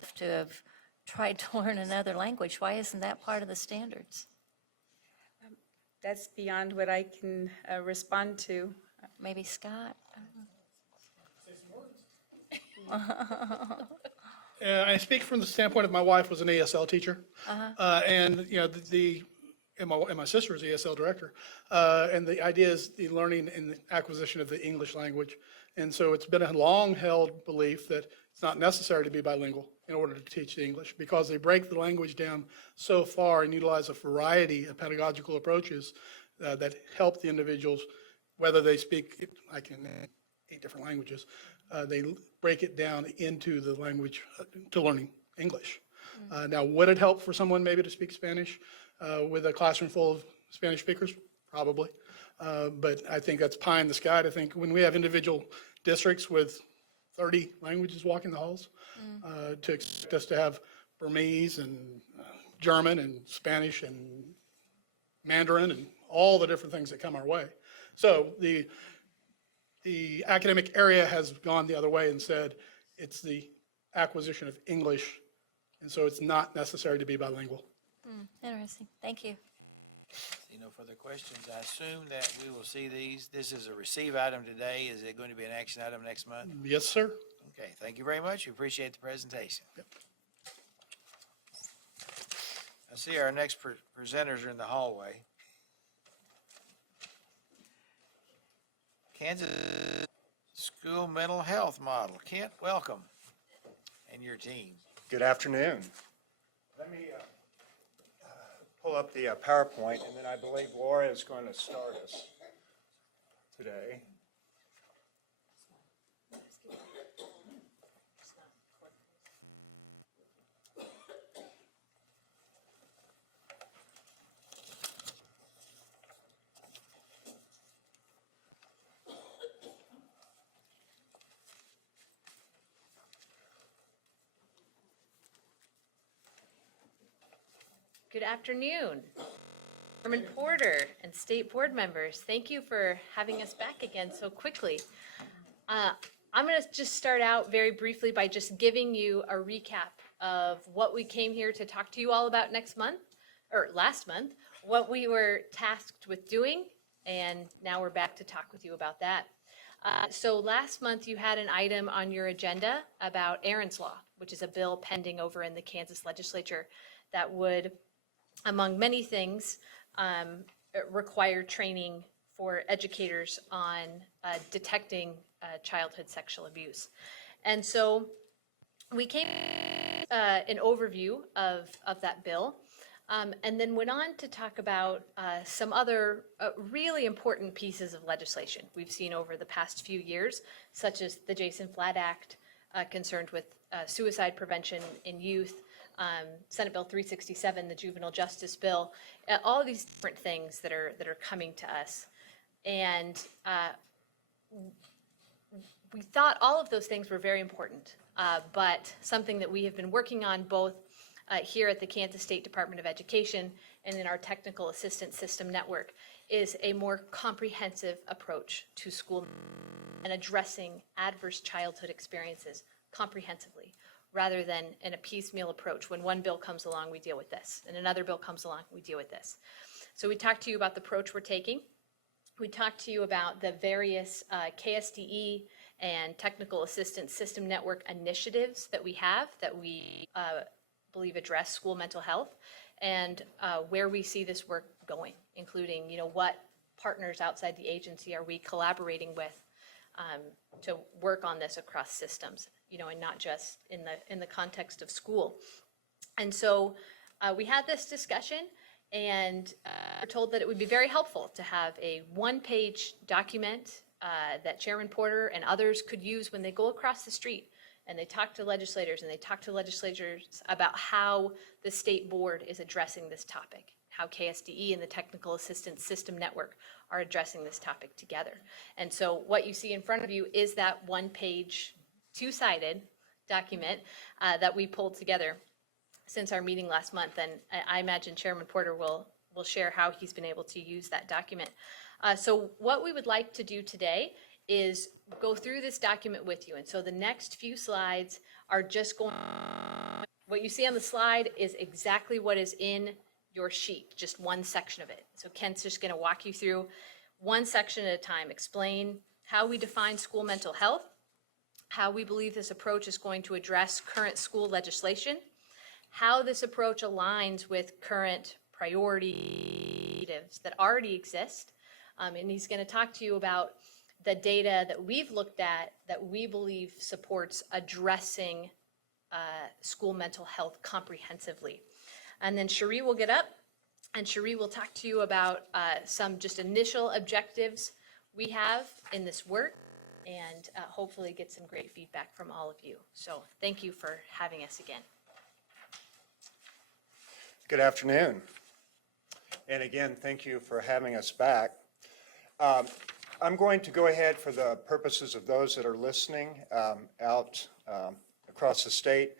have to have tried to learn another language. Why isn't that part of the standards? That's beyond what I can respond to. Maybe Scott? I speak from the standpoint of my wife was an ESL teacher. And, you know, and my sister is ESL director. And the idea is the learning and the acquisition of the English language. And so it's been a long-held belief that it's not necessary to be bilingual in order to teach the English, because they break the language down so far and utilize a variety of pedagogical approaches that help the individuals, whether they speak like in 8 different languages, they break it down into the language to learning English. Now, would it help for someone maybe to speak Spanish with a classroom full of Spanish speakers? Probably. But I think that's pie in the sky. I think when we have individual districts with 30 languages walking the halls, to expect us to have Burmese and German and Spanish and Mandarin and all the different things that come our way. So the academic area has gone the other way and said it's the acquisition of English, and so it's not necessary to be bilingual. Interesting. Thank you. See no further questions. I assume that we will see these. This is a receive item today. Is it going to be an action item next month? Yes, sir. Okay, thank you very much. We appreciate the presentation. Yep. I see our next presenters are in the hallway. Kansas School Mental Health Model. Kent, welcome, and your team. Good afternoon. Let me pull up the PowerPoint, and then I believe Laura is going to start us today. Good afternoon, Chairman Porter and state board members. Thank you for having us back again so quickly. I'm going to just start out very briefly by just giving you a recap of what we came here to talk to you all about last month, what we were tasked with doing, and now we're back to talk with you about that. So last month you had an item on your agenda about Aaron's Law, which is a bill pending over in the Kansas legislature that would, among many things, require training for educators on detecting childhood sexual abuse. And so we came an overview of that bill, and then went on to talk about some other really important pieces of legislation we've seen over the past few years, such as the Jason Flatt Act concerned with suicide prevention in youth, Senate Bill 367, the Juvenile Justice Bill, all of these different things that are coming to us. And we thought all of those things were very important, but something that we have been working on both here at the Kansas State Department of Education and in our Technical Assistance System Network is a more comprehensive approach to school and addressing adverse childhood experiences comprehensively, rather than in a piecemeal approach. When one bill comes along, we deal with this, and another bill comes along, we deal with this. So we talked to you about the approach we're taking. We talked to you about the various KSDE and Technical Assistance System Network initiatives that we have that we believe address school mental health, and where we see this work going, including, what partners outside the agency are we collaborating with to work on this across systems, and not just in the context of school. And so we had this discussion, and we're told that it would be very helpful to have a one-page document that Chairman Porter and others could use when they go across the street and they talk to legislators, and they talk to legislators about how the state board is addressing this topic, how KSDE and the Technical Assistance System Network are addressing this topic together. And so what you see in front of you is that one-page, two-sided document that we pulled together since our meeting last month, and I imagine Chairman Porter will share how he's been able to use that document. So what we would like to do today is go through this document with you. And so the next few slides are just going, what you see on the slide is exactly what is in your sheet, just one section of it. So Kent's just going to walk you through one section at a time, explain how we define school mental health, how we believe this approach is going to address current school legislation, how this approach aligns with current priorities that already exist. And he's going to talk to you about the data that we've looked at that we believe supports addressing school mental health comprehensively. And then Cherie will get up, and Cherie will talk to you about some just initial objectives we have in this work, and hopefully get some great feedback from all of you. So thank you for having us again. Good afternoon. And again, thank you for having us back. I'm going to go ahead, for the purposes of those that are listening out across the state,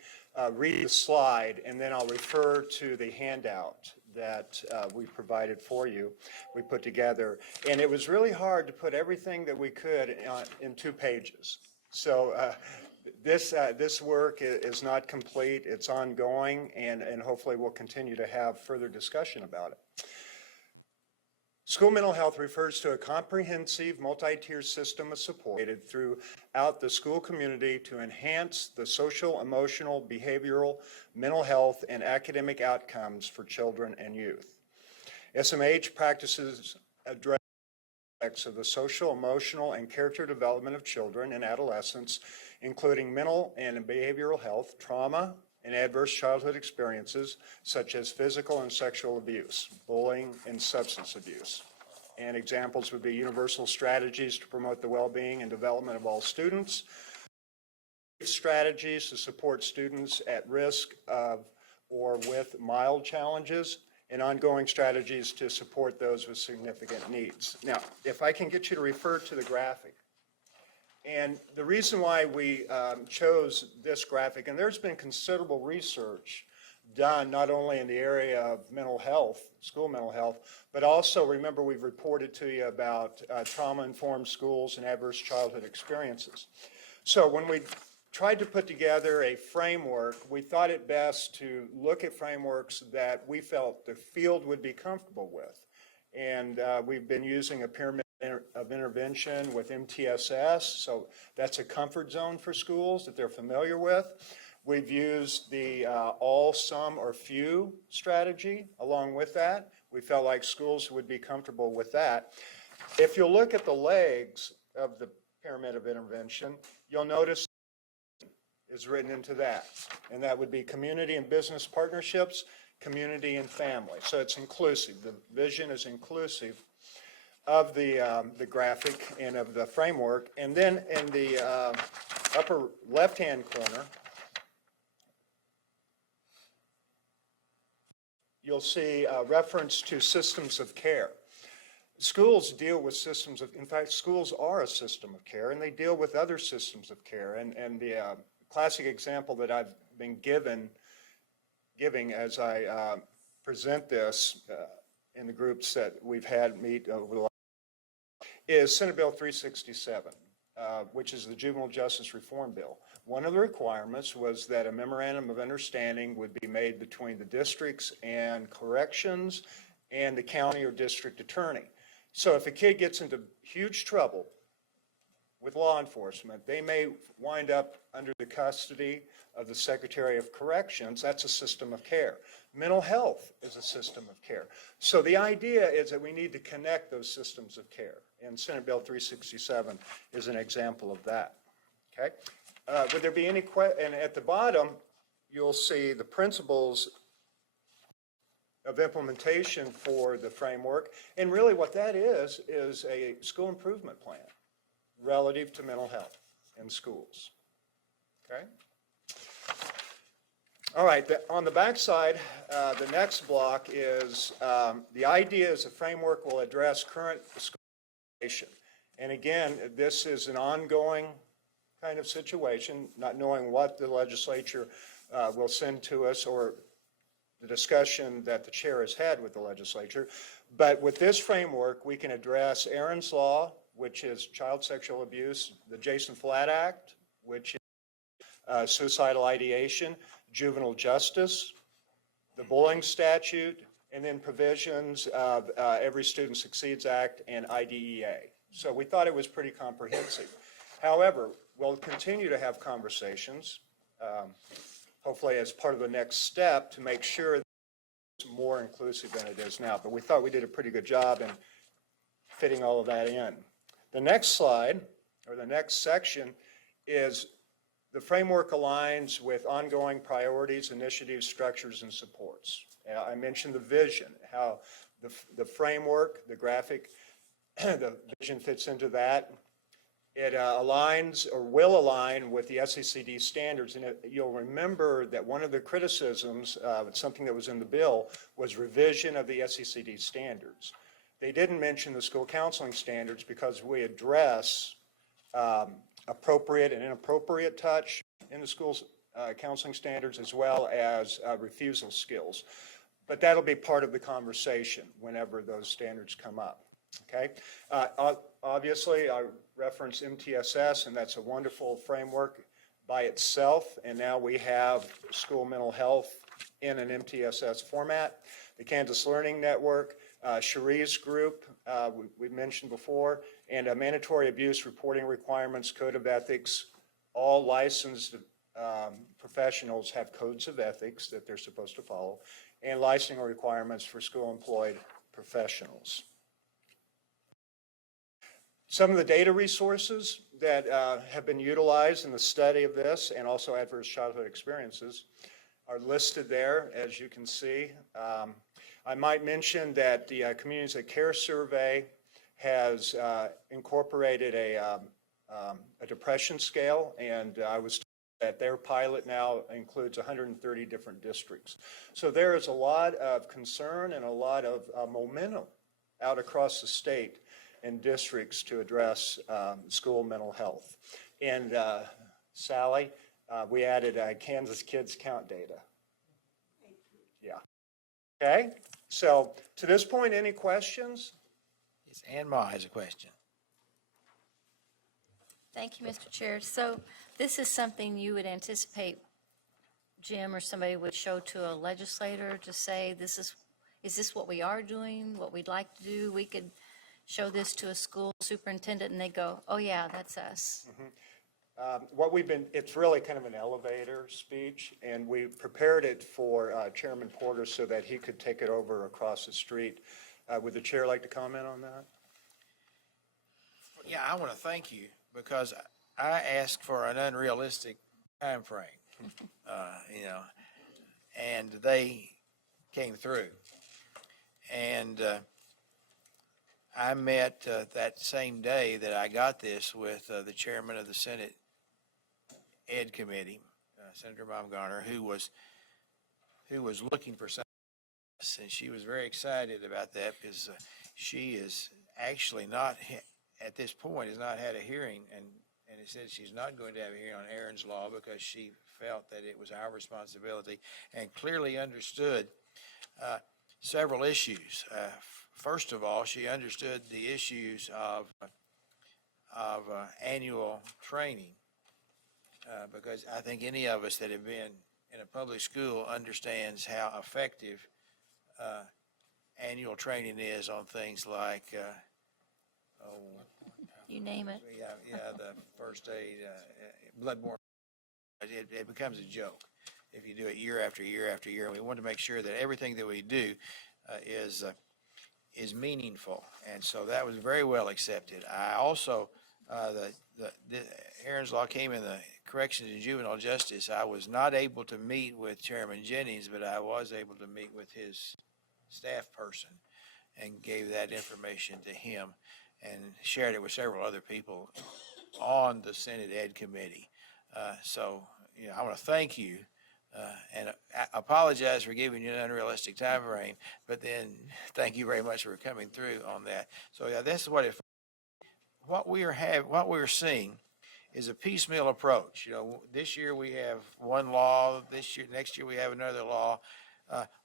read the slide, and then I'll refer to the handout that we provided for you, we put together. And it was really hard to put everything that we could in 2 pages. So this work is not complete, it's ongoing, and hopefully we'll continue to have further discussion about it. School mental health refers to a comprehensive multi-tier system of support throughout the school community to enhance the social, emotional, behavioral, mental health, and academic outcomes for children and youth. SMH practices address aspects of the social, emotional, and character development of children and adolescents, including mental and behavioral health, trauma, and adverse childhood experiences such as physical and sexual abuse, bullying, and substance abuse. And examples would be universal strategies to promote the well-being and development of all students, strategies to support students at risk of or with mild challenges, and ongoing strategies to support those with significant needs. Now, if I can get you to refer to the graphic. And the reason why we chose this graphic, and there's been considerable research done not only in the area of mental health, school mental health, but also, remember, we've reported to you about trauma-informed schools and adverse childhood experiences. So when we tried to put together a framework, we thought it best to look at frameworks that we felt the field would be comfortable with. And we've been using a pyramid of intervention with MTSS, so that's a comfort zone for schools that they're familiar with. We've used the all, some, or few strategy along with that. We felt like schools would be comfortable with that. If you look at the legs of the pyramid of intervention, you'll notice is written into that. And that would be community and business partnerships, community and family. So it's inclusive. The vision is inclusive of the graphic and of the framework. And then in the upper left-hand corner, you'll see a reference to systems of care. Schools deal with systems of, in fact, schools are a system of care, and they deal with other systems of care. And the classic example that I've been giving as I present this in the groups that we've had meet over the last is Senate Bill 367, which is the Juvenile Justice Reform Bill. One of the requirements was that a memorandum of understanding would be made between the districts and corrections and the county or district attorney. So if a kid gets into huge trouble with law enforcement, they may wind up under the custody of the Secretary of Corrections. That's a system of care. Mental health is a system of care. So the idea is that we need to connect those systems of care. And Senate Bill 367 is an example of that. Okay? Would there be any questions? And at the bottom, you'll see the principles of implementation for the framework. And really what that is a school improvement plan relative to mental health in schools. Okay? All right, on the back side, the next block is the idea is the framework will address current school education. And again, this is an ongoing kind of situation, not knowing what the legislature will send to us or the discussion that the chair has had with the legislature. But with this framework, we can address Aaron's Law, which is child sexual abuse, the Jason Flatt Act, which is suicidal ideation, juvenile justice, the bullying statute, and then provisions of Every Student Succeeds Act and IDEA. So we thought it was pretty comprehensive. However, we'll continue to have conversations, hopefully as part of the next step, to make sure that it's more inclusive than it is now. But we thought we did a pretty good job in fitting all of that in. The next slide, or the next section, is the framework aligns with ongoing priorities, initiatives, structures, and supports. I mentioned the vision, how the framework, the graphic, the vision fits into that. It aligns or will align with the SECD standards. And you'll remember that one of the criticisms, something that was in the bill, was revision of the SECD standards. They didn't mention the school counseling standards because we address appropriate and inappropriate touch in the school's counseling standards, as well as refusal skills. But that'll be part of the conversation whenever those standards come up. Okay? Obviously, I reference MTSS, and that's a wonderful framework by itself. And now we have school mental health in an MTSS format. The Kansas Learning Network, Cherie's group, we mentioned before, and mandatory abuse reporting requirements, code of ethics. All licensed professionals have codes of ethics that they're supposed to follow, and licensing requirements for school-employed professionals. Some of the data resources that have been utilized in the study of this, and also adverse childhood experiences, are listed there, as you can see. I might mention that the Communities of Care Survey has incorporated a depression scale, and I was told that their pilot now includes 130 different districts. So there is a lot of concern and a lot of momentum out across the state and districts to address school mental health. And Sally, we added Kansas Kids Count data. Yeah. Okay, so to this point, any questions? Yes, Ann Ma has a question. Thank you, Mr. Chair. So this is something you would anticipate Jim or somebody would show to a legislator to say, is this what we are doing, what we'd like to do? We could show this to a school superintendent and they go, oh yeah, that's us. Mm-hmm. It's really kind of an elevator speech, and we prepared it for Chairman Porter so that he could take it over across the street. Would the chair like to comment on that? Yeah, I want to thank you because I asked for an unrealistic time frame, you know, and they came through. And I met that same day that I got this with the chairman of the Senate Ed Committee, Senator Baumgartner, who was looking for something, and she was very excited about that because she is actually not at this point has not had a hearing, and it said she's not going to have a hearing on Aaron's Law because she felt that it was our responsibility and clearly understood several issues. First of all, she understood the issues of annual training because I think any of us that have been in a public school understands how effective annual training is on things like You name it. the first aid, bloodborne. It becomes a joke if you do it year after year after year. And we want to make sure that everything that we do is meaningful, and so that was very well accepted. I also the Aaron's Law came in the Corrections and Juvenile Justice. I was not able to meet with Chairman Jennings, but I was able to meet with his staff person and gave that information to him and shared it with several other people on the Senate Ed Committee. So, you know, I want to thank you and I apologize for giving you an unrealistic time frame, but then thank you very much for coming through on that. So, yeah, this is what we're seeing is a piecemeal approach. You know, this year we have one law, next year we have another law.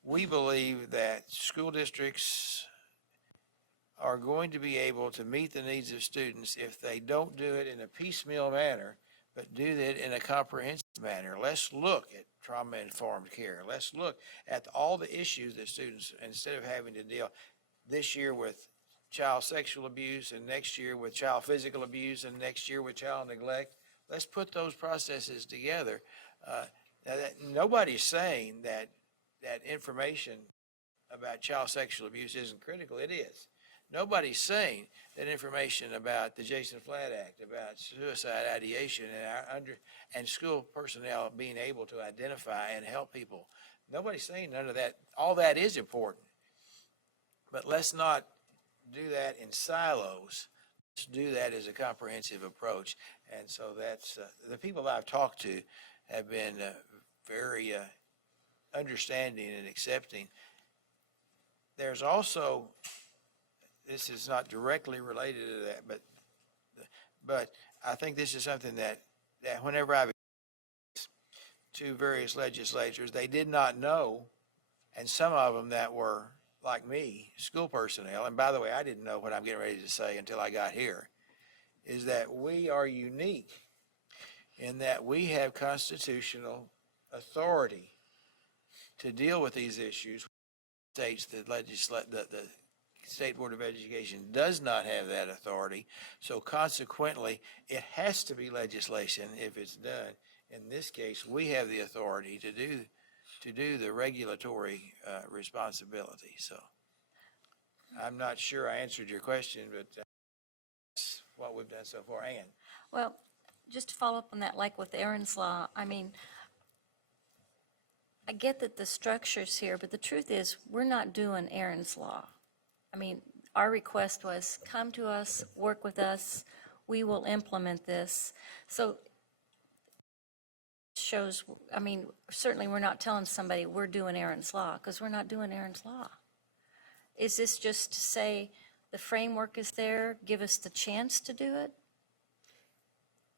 We believe that school districts are going to be able to meet the needs of students if they don't do it in a piecemeal manner, but do it in a comprehensive manner. Let's look at trauma-informed care. Let's look at all the issues that students, instead of having to deal this year with child sexual abuse and next year with child physical abuse and next year with child neglect, let's put those processes together. Nobody's saying that information about child sexual abuse isn't critical. It is. Nobody's saying that information about the Jason Flatt Act, about suicide ideation, and school personnel being able to identify and help people. Nobody's saying none of that. All that is important. But let's not do that in silos. Let's do that as a comprehensive approach. And so that's the people I've talked to have been very understanding and accepting. There's also, this is not directly related to that, but I think this is something that whenever I've to various legislatures, they did not know, and some of them that were like me, school personnel, and by the way, I didn't know what I'm getting ready to say until I got here, is that we are unique in that we have constitutional authority to deal with these issues. States that the State Board of Education does not have that authority, so consequently, it has to be legislation if it's done. In this case, we have the authority to do the regulatory responsibility. So I'm not sure I answered your question, but that's what we've done so far. Ann? Well, just to follow up on that, like with Aaron's Law, I mean, I get that the structure's here, but the truth is, we're not doing Aaron's Law. I mean, our request was, come to us, work with us, we will implement this. So shows, I mean, certainly we're not telling somebody we're doing Aaron's Law, because we're not doing Aaron's Law. Is this just to say the framework is there, give us the chance to do it?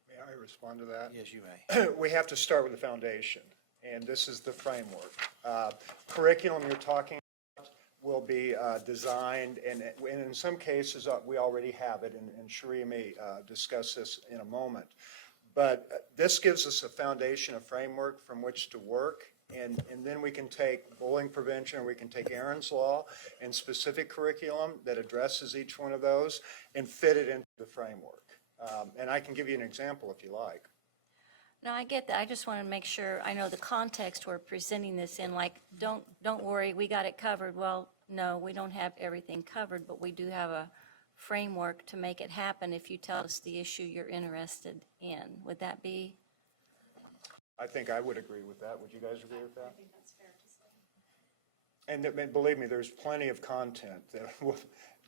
May I respond to that? Yes, you may. We have to start with the foundation, and this is the framework. Curriculum you're talking about will be designed, and in some cases, we already have it, and Sharia may discuss this in a moment. But this gives us a foundation, a framework from which to work, and then we can take bullying prevention, or we can take Aaron's Law and specific curriculum that addresses each one of those and fit it into the framework. And I can give you an example if you like. No, I get that. I just want to make sure I know the context we're presenting this in, like, don't worry, we got it covered. Well, no, we don't have everything covered, but we do have a framework to make it happen if you tell us the issue you're interested in. Would that be? I think I would agree with that. Would you guys agree with that? I think that's fair to say. And believe me, there's plenty of content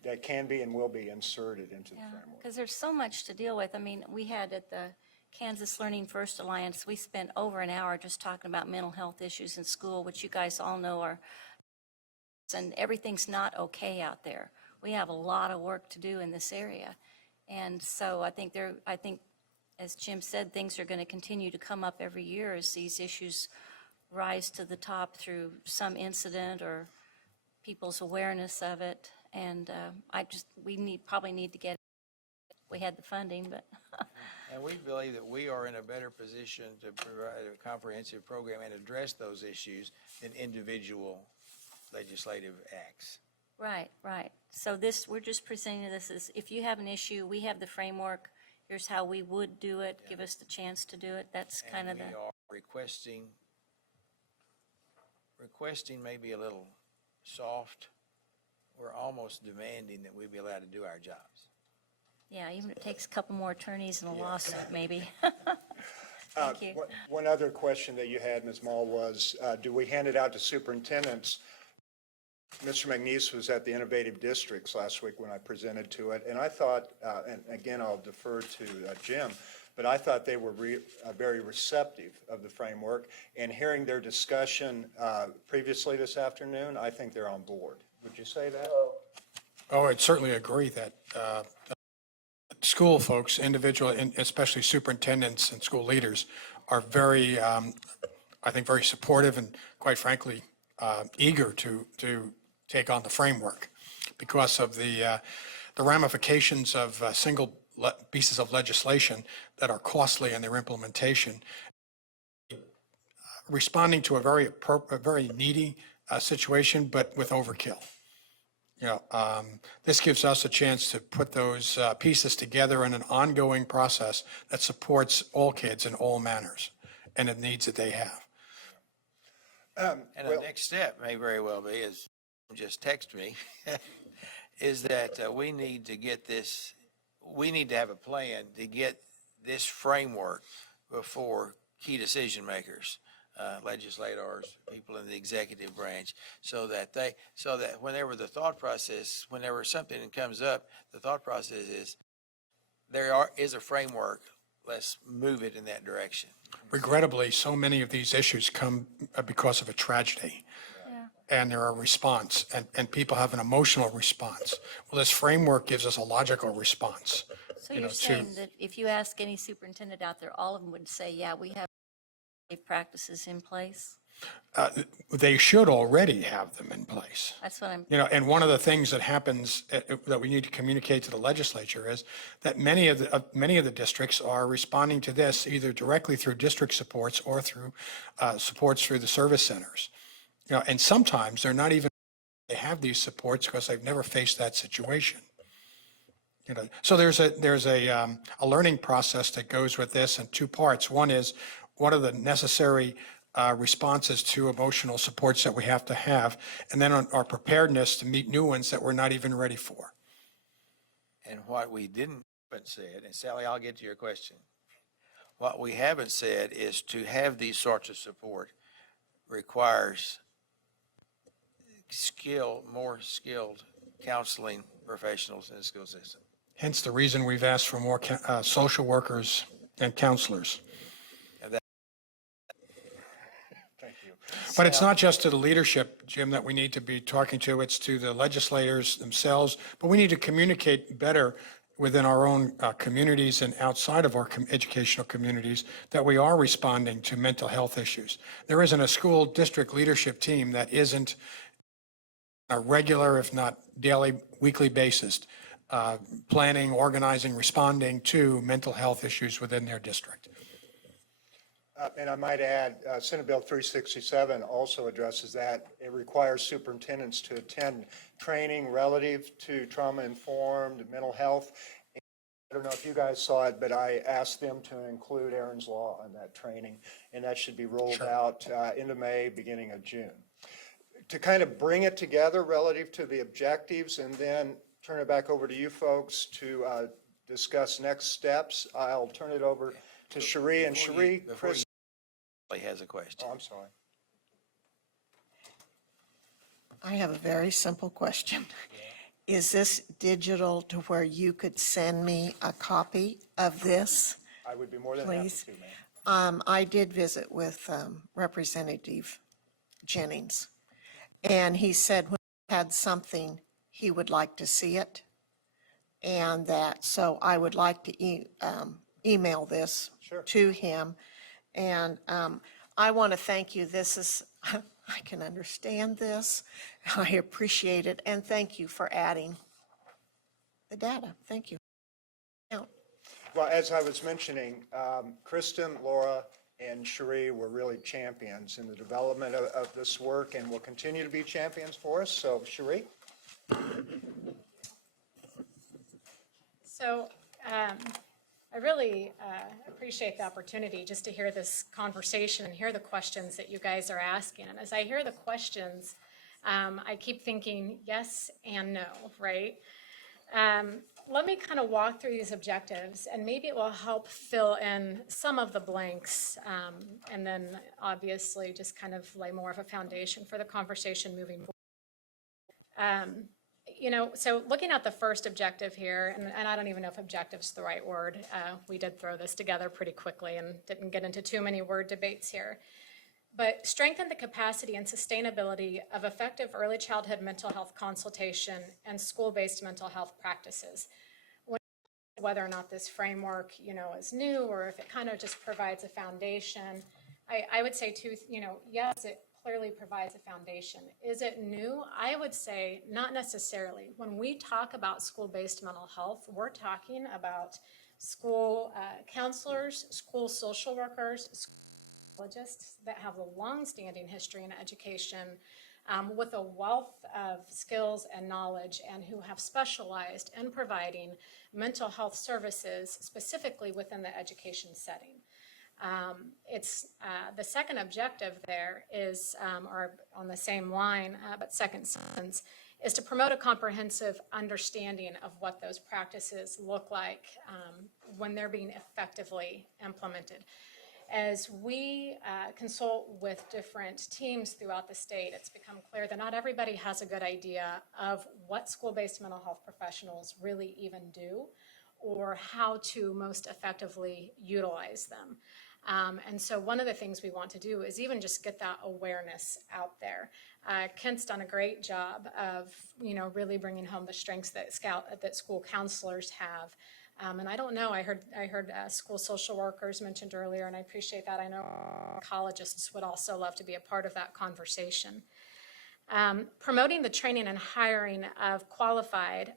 that can be and will be inserted into the framework. Because there's so much to deal with. I mean, we had at the Kansas Learning First Alliance, we spent over an hour just talking about mental health issues in school, which you guys all know are, and everything's not okay out there. We have a lot of work to do in this area. And so I think as Jim said, things are going to continue to come up every year as these issues rise to the top through some incident or people's awareness of it. And we probably need to get, we had the funding, but. And we believe that we are in a better position to provide a comprehensive program and address those issues than individual legislative acts. Right, right. So we're just presenting this as, if you have an issue, we have the framework, here's how we would do it, give us the chance to do it. That's kind of the. We are requesting may be a little soft. We're almost demanding that we be allowed to do our jobs. Yeah, even if it takes a couple more attorneys and a lawsuit, maybe. Thank you. One other question that you had, Ms. Mall, was do we hand it out to superintendents? Mr. McNeese was at the Innovative Districts last week when I presented to it, and I thought, and again, I'll defer to Jim, but I thought they were very receptive of the framework, and hearing their discussion previously this afternoon, I think they're on board. Would you say that? Oh, I'd certainly agree that school folks, individual, and especially superintendents and school leaders, are very, I think, very supportive and, quite frankly, eager to take on the framework because of the ramifications of single pieces of legislation that are costly in their implementation. Responding to a very needy situation, but with overkill. This gives us a chance to put those pieces together in an ongoing process that supports all kids in all manners and the needs that they have. And the next step may very well be, as just text me, is that we need to get this, we need to have a plan to get this framework before key decision makers, legislators, people in the executive branch, so that whenever the thought process, whenever something comes up, the thought process is is a framework. Let's move it in that direction. Regrettably, so many of these issues come because of a tragedy. Yeah. And there are response, and people have an emotional response. Well, this framework gives us a logical response. So you're saying that if you ask any superintendent out there, all of them would say, yeah, we have safe practices in place? They should already have them in place. That's what I'm. And one of the things that happens that we need to communicate to the legislature is that many of the districts are responding to this either directly through district supports or through supports through the service centers. And sometimes they're not even, they have these supports because they've never faced that situation. So there's a learning process that goes with this in two parts. One is, what are the necessary responses to emotional supports that we have to have, and then our preparedness to meet new ones that we're not even ready for. And what we didn't said, and Sally, I'll get to your question. What we haven't said is to have these sorts of support requires more skilled counseling professionals in the school system. Hence the reason we've asked for more social workers and counselors. But it's not just to the leadership, Jim, that we need to be talking to. It's to the legislators themselves. But we need to communicate better within our own communities and outside of our educational communities that we are responding to mental health issues. There isn't a school district leadership team that isn't a regular, if not daily, weekly basis, planning, organizing, responding to mental health issues within their district. And I might add, Senate Bill 367 also addresses that. It requires superintendents to attend training relative to trauma-informed mental health. And I don't know if you guys saw it, but I asked them to include Aaron's Law in that training, and that should be rolled out into May, beginning of June. To kind of bring it together relative to the objectives and then turn it back over to you folks to discuss next steps. I'll turn it over to Cherie, and Cherie, Chris. He has a question. Oh, I'm sorry. I have a very simple question. Is this digital to where you could send me a copy of this? I would be more than happy Please. to, ma'am. I did visit with Representative Jennings, and he said when he had something, he would like to see it. And that, so I would like to email this to him. And I want to thank you. This is, I can understand this. I appreciate it. And thank you for adding the data. Thank you. Now, Well, as I was mentioning, Kristen, Laura, and Cherie were really champions in the development of this work and will continue to be champions for us. So, Cherie? So I really appreciate the opportunity just to hear this conversation and hear the questions that you guys are asking. And as I hear the questions, I keep thinking yes and no, right? Let me kind of walk through these objectives, and maybe it will help fill in some of the blanks, and then obviously just kind of lay more of a foundation for the conversation moving forward. So looking at the first objective here, and I don't even know if objective's the right word. We did throw this together pretty quickly and didn't get into too many word debates here. But strengthen the capacity and sustainability of effective early childhood mental health consultation and school-based mental health practices. Whether or not this framework, is new, or if it kind of just provides a foundation, I would say yes, it clearly provides a foundation. Is it new? I would say not necessarily. When we talk about school-based mental health, we're talking about school counselors, school social workers, psychologists that have a long-standing history in education with a wealth of skills and knowledge, and who have specialized in providing mental health services specifically within the education setting. It's the second objective there is, or on the same line, but second sentence, is to promote a comprehensive understanding of what those practices look like when they're being effectively implemented. As we consult with different teams throughout the state, it's become clear that not everybody has a good idea of what school-based mental health professionals really even do, or how to most effectively utilize them. And so one of the things we want to do is even just get that awareness out there. Kent's done a great job of, really bringing home the strengths that school counselors have. And I don't know, I heard school social workers mentioned earlier, and I appreciate that. I know psychologists would also love to be a part of that conversation. Promoting the training and hiring of qualified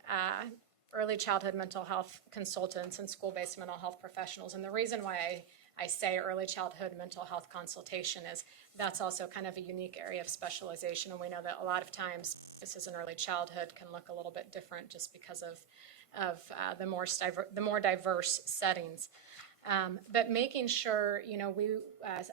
early childhood mental health consultants and school-based mental health professionals. And the reason why I say early childhood mental health consultation is that's also kind of a unique area of specialization. And we know that a lot of times this is an early childhood can look a little bit different just because of the more diverse settings. But making sure, we,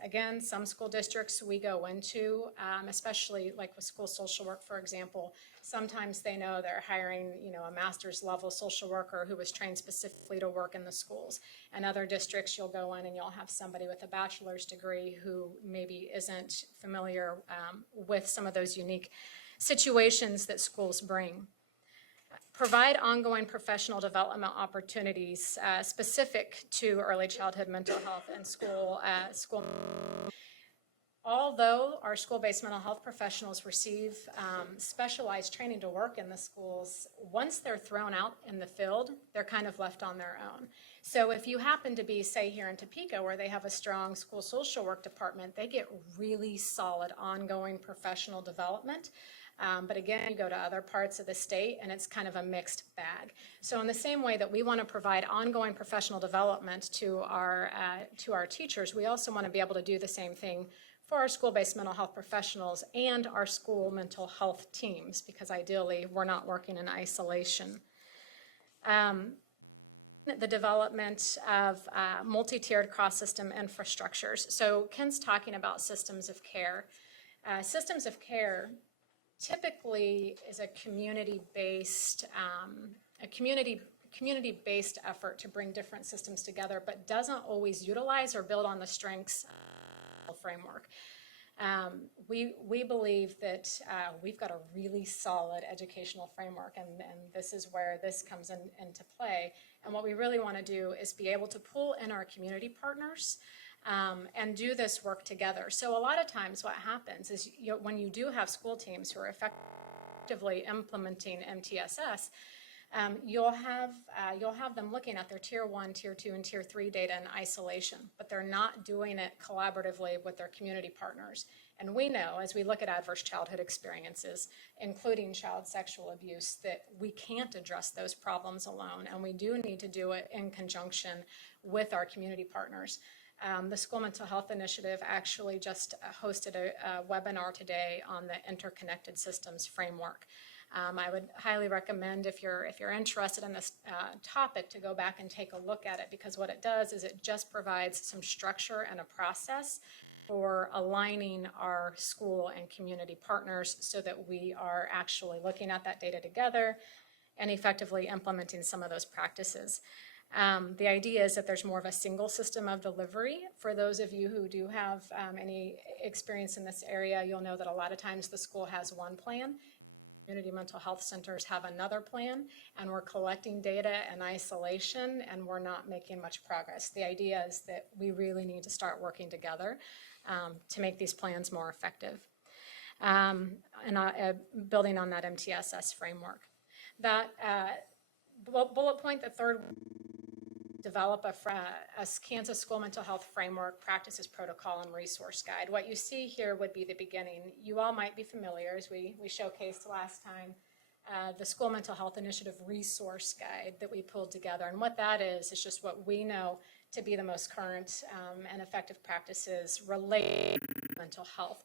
again, some school districts we go into, especially like with school social work, for example, sometimes they know they're hiring, a master's level social worker who was trained specifically to work in the schools. And other districts you'll go in and you'll have somebody with a bachelor's degree who maybe isn't familiar with some of those unique situations that schools bring. Provide ongoing professional development opportunities specific to early childhood mental health and school. Although our school-based mental health professionals receive specialized training to work in the schools, once they're thrown out in the field, they're kind of left on their own. So if you happen to be, say, here in Topeka, where they have a strong school social work department, they get really solid ongoing professional development. But again, you go to other parts of the state and it's kind of a mixed bag. So in the same way that we want to provide ongoing professional development to our teachers, we also want to be able to do the same thing for our school-based mental health professionals and our school mental health teams, because ideally we're not working in isolation. The development of multi-tiered cross-system infrastructures. So Ken's talking about systems of care. Systems of care typically is a community-based, community-based effort to bring different systems together, but doesn't always utilize or build on the strengths of the framework. We believe that we've got a really solid educational framework, and this is where this comes into play. And what we really want to do is be able to pull in our community partners and do this work together. So a lot of times what happens is when you do have school teams who are effectively implementing MTSS, you'll have them looking at their tier 1, tier 2, and tier 3 data in isolation, but they're not doing it collaboratively with their community partners. And we know, as we look at adverse childhood experiences, including child sexual abuse, that we can't address those problems alone, and we do need to do it in conjunction with our community partners. The School Mental Health Initiative actually just hosted a webinar today on the interconnected systems framework. I would highly recommend, if you're interested in this topic, to go back and take a look at it, because what it does is it just provides some structure and a process for aligning our school and community partners so that we are actually looking at that data together and effectively implementing some of those practices. The idea is that there's more of a single system of delivery. For those of you who do have any experience in this area, you'll know that a lot of times the school has one plan. Community mental health centers have another plan, and we're collecting data in isolation, and we're not making much progress. The idea is that we really need to start working together to make these plans more effective. Building on that MTSS framework. That bullet point, the third, develop a Kansas School Mental Health Framework, Practices, Protocol, and Resource Guide. What you see here would be the beginning. You all might be familiar, as we showcased last time, the School Mental Health Initiative Resource Guide that we pulled together. And what that is just what we know to be the most current and effective practices related to mental health.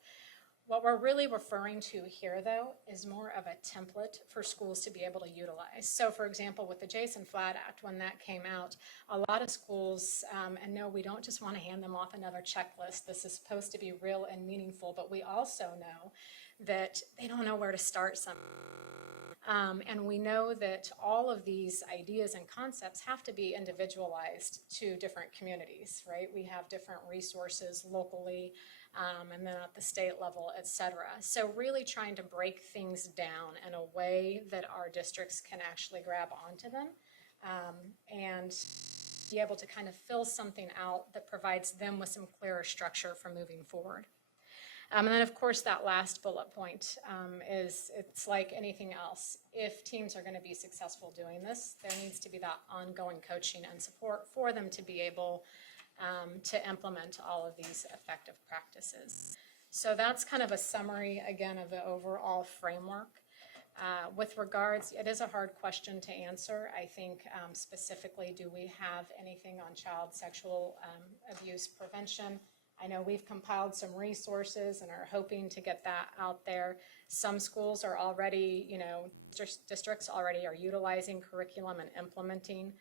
What we're really referring to here, though, is more of a template for schools to be able to utilize. So, for example, with the Jason Flatt Act, when that came out, a lot of schools, and no, we don't just want to hand them off another checklist. This is supposed to be real and meaningful, but we also know that they don't know where to start some. And we know that all of these ideas and concepts have to be individualized to different communities, right? We have different resources locally, and then at the state level, et cetera. So really trying to break things down in a way that our districts can actually grab onto them and be able to kind of fill something out that provides them with some clearer structure for moving forward. And then, of course, that last bullet point is it's like anything else. If teams are going to be successful doing this, there needs to be that ongoing coaching and support for them to be able to implement all of these effective practices. So that's kind of a summary, again, of the overall framework. With regards, it is a hard question to answer. I think specifically, do we have anything on child sexual abuse prevention? I know we've compiled some resources and are hoping to get that out there. Some schools are already, districts already are utilizing curriculum and implementing.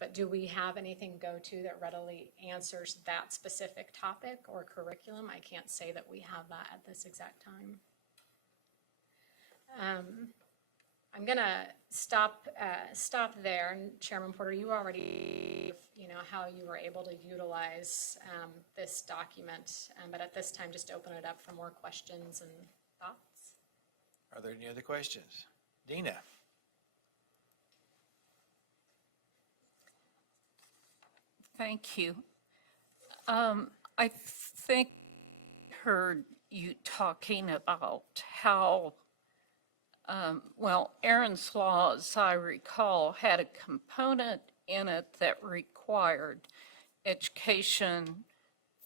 But do we have anything go-to that readily answers that specific topic or curriculum? I can't say that we have that at this exact time. I'm going to stop there. And Chairman Porter, you already, how you were able to utilize this document. But at this time, just open it up for more questions and thoughts. Are there any other questions? Dina? Thank you. I think I heard you talking about how, Aaron's Law, as I recall, had a component in it that required education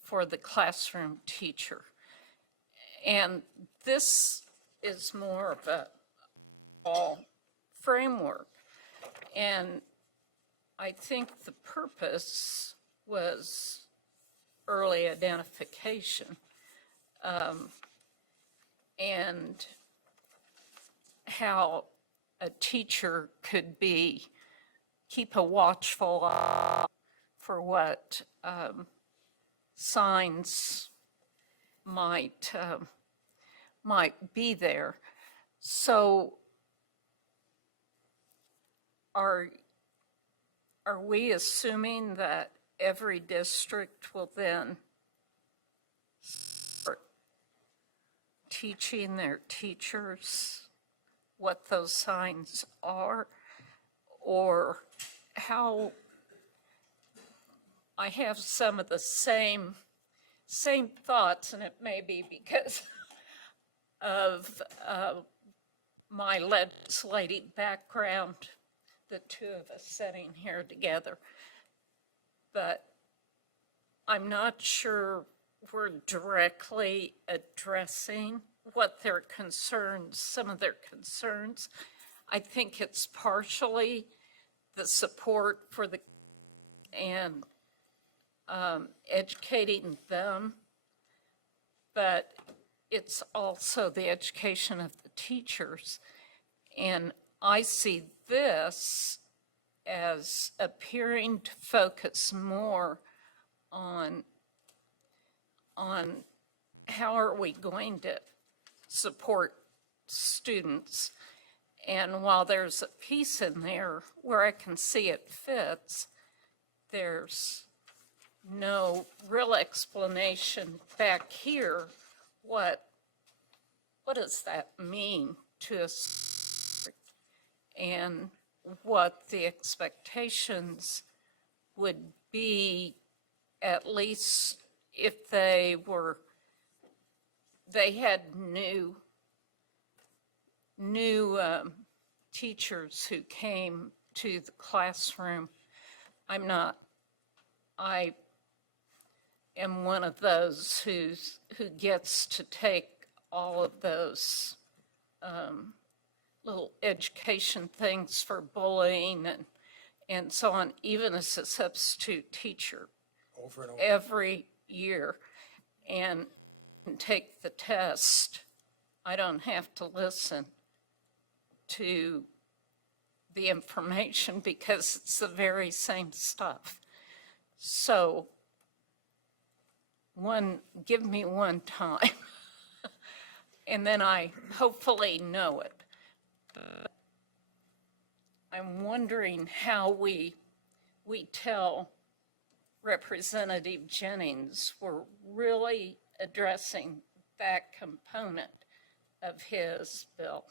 for the classroom teacher. And this is more of a all framework. And I think the purpose was early identification and how a teacher could keep a watchful eye for what signs might be there. So are we assuming that every district will then start teaching their teachers what those signs are? Or how? I have some of the same thoughts, and it may be because of my legislative background, the two of us sitting here together. But I'm not sure we're directly addressing what their concerns, some of their concerns. I think it's partially the support for the and educating them, but it's also the education of the teachers. And I see this as appearing to focus more on how are we going to support students. And while there's a piece in there where I can see it fits, there's no real explanation back here. What does that mean to us, and what the expectations would be, at least if they had new teachers who came to the classroom. I am one of those who gets to take all of those little education things for bullying and so on, even as a substitute teacher Over and over. every year, and take the test. I don't have to listen to the information because it's the very same stuff. So give me one time and then I hopefully know it. I'm wondering how we tell Representative Jennings we're really addressing that component of his bill.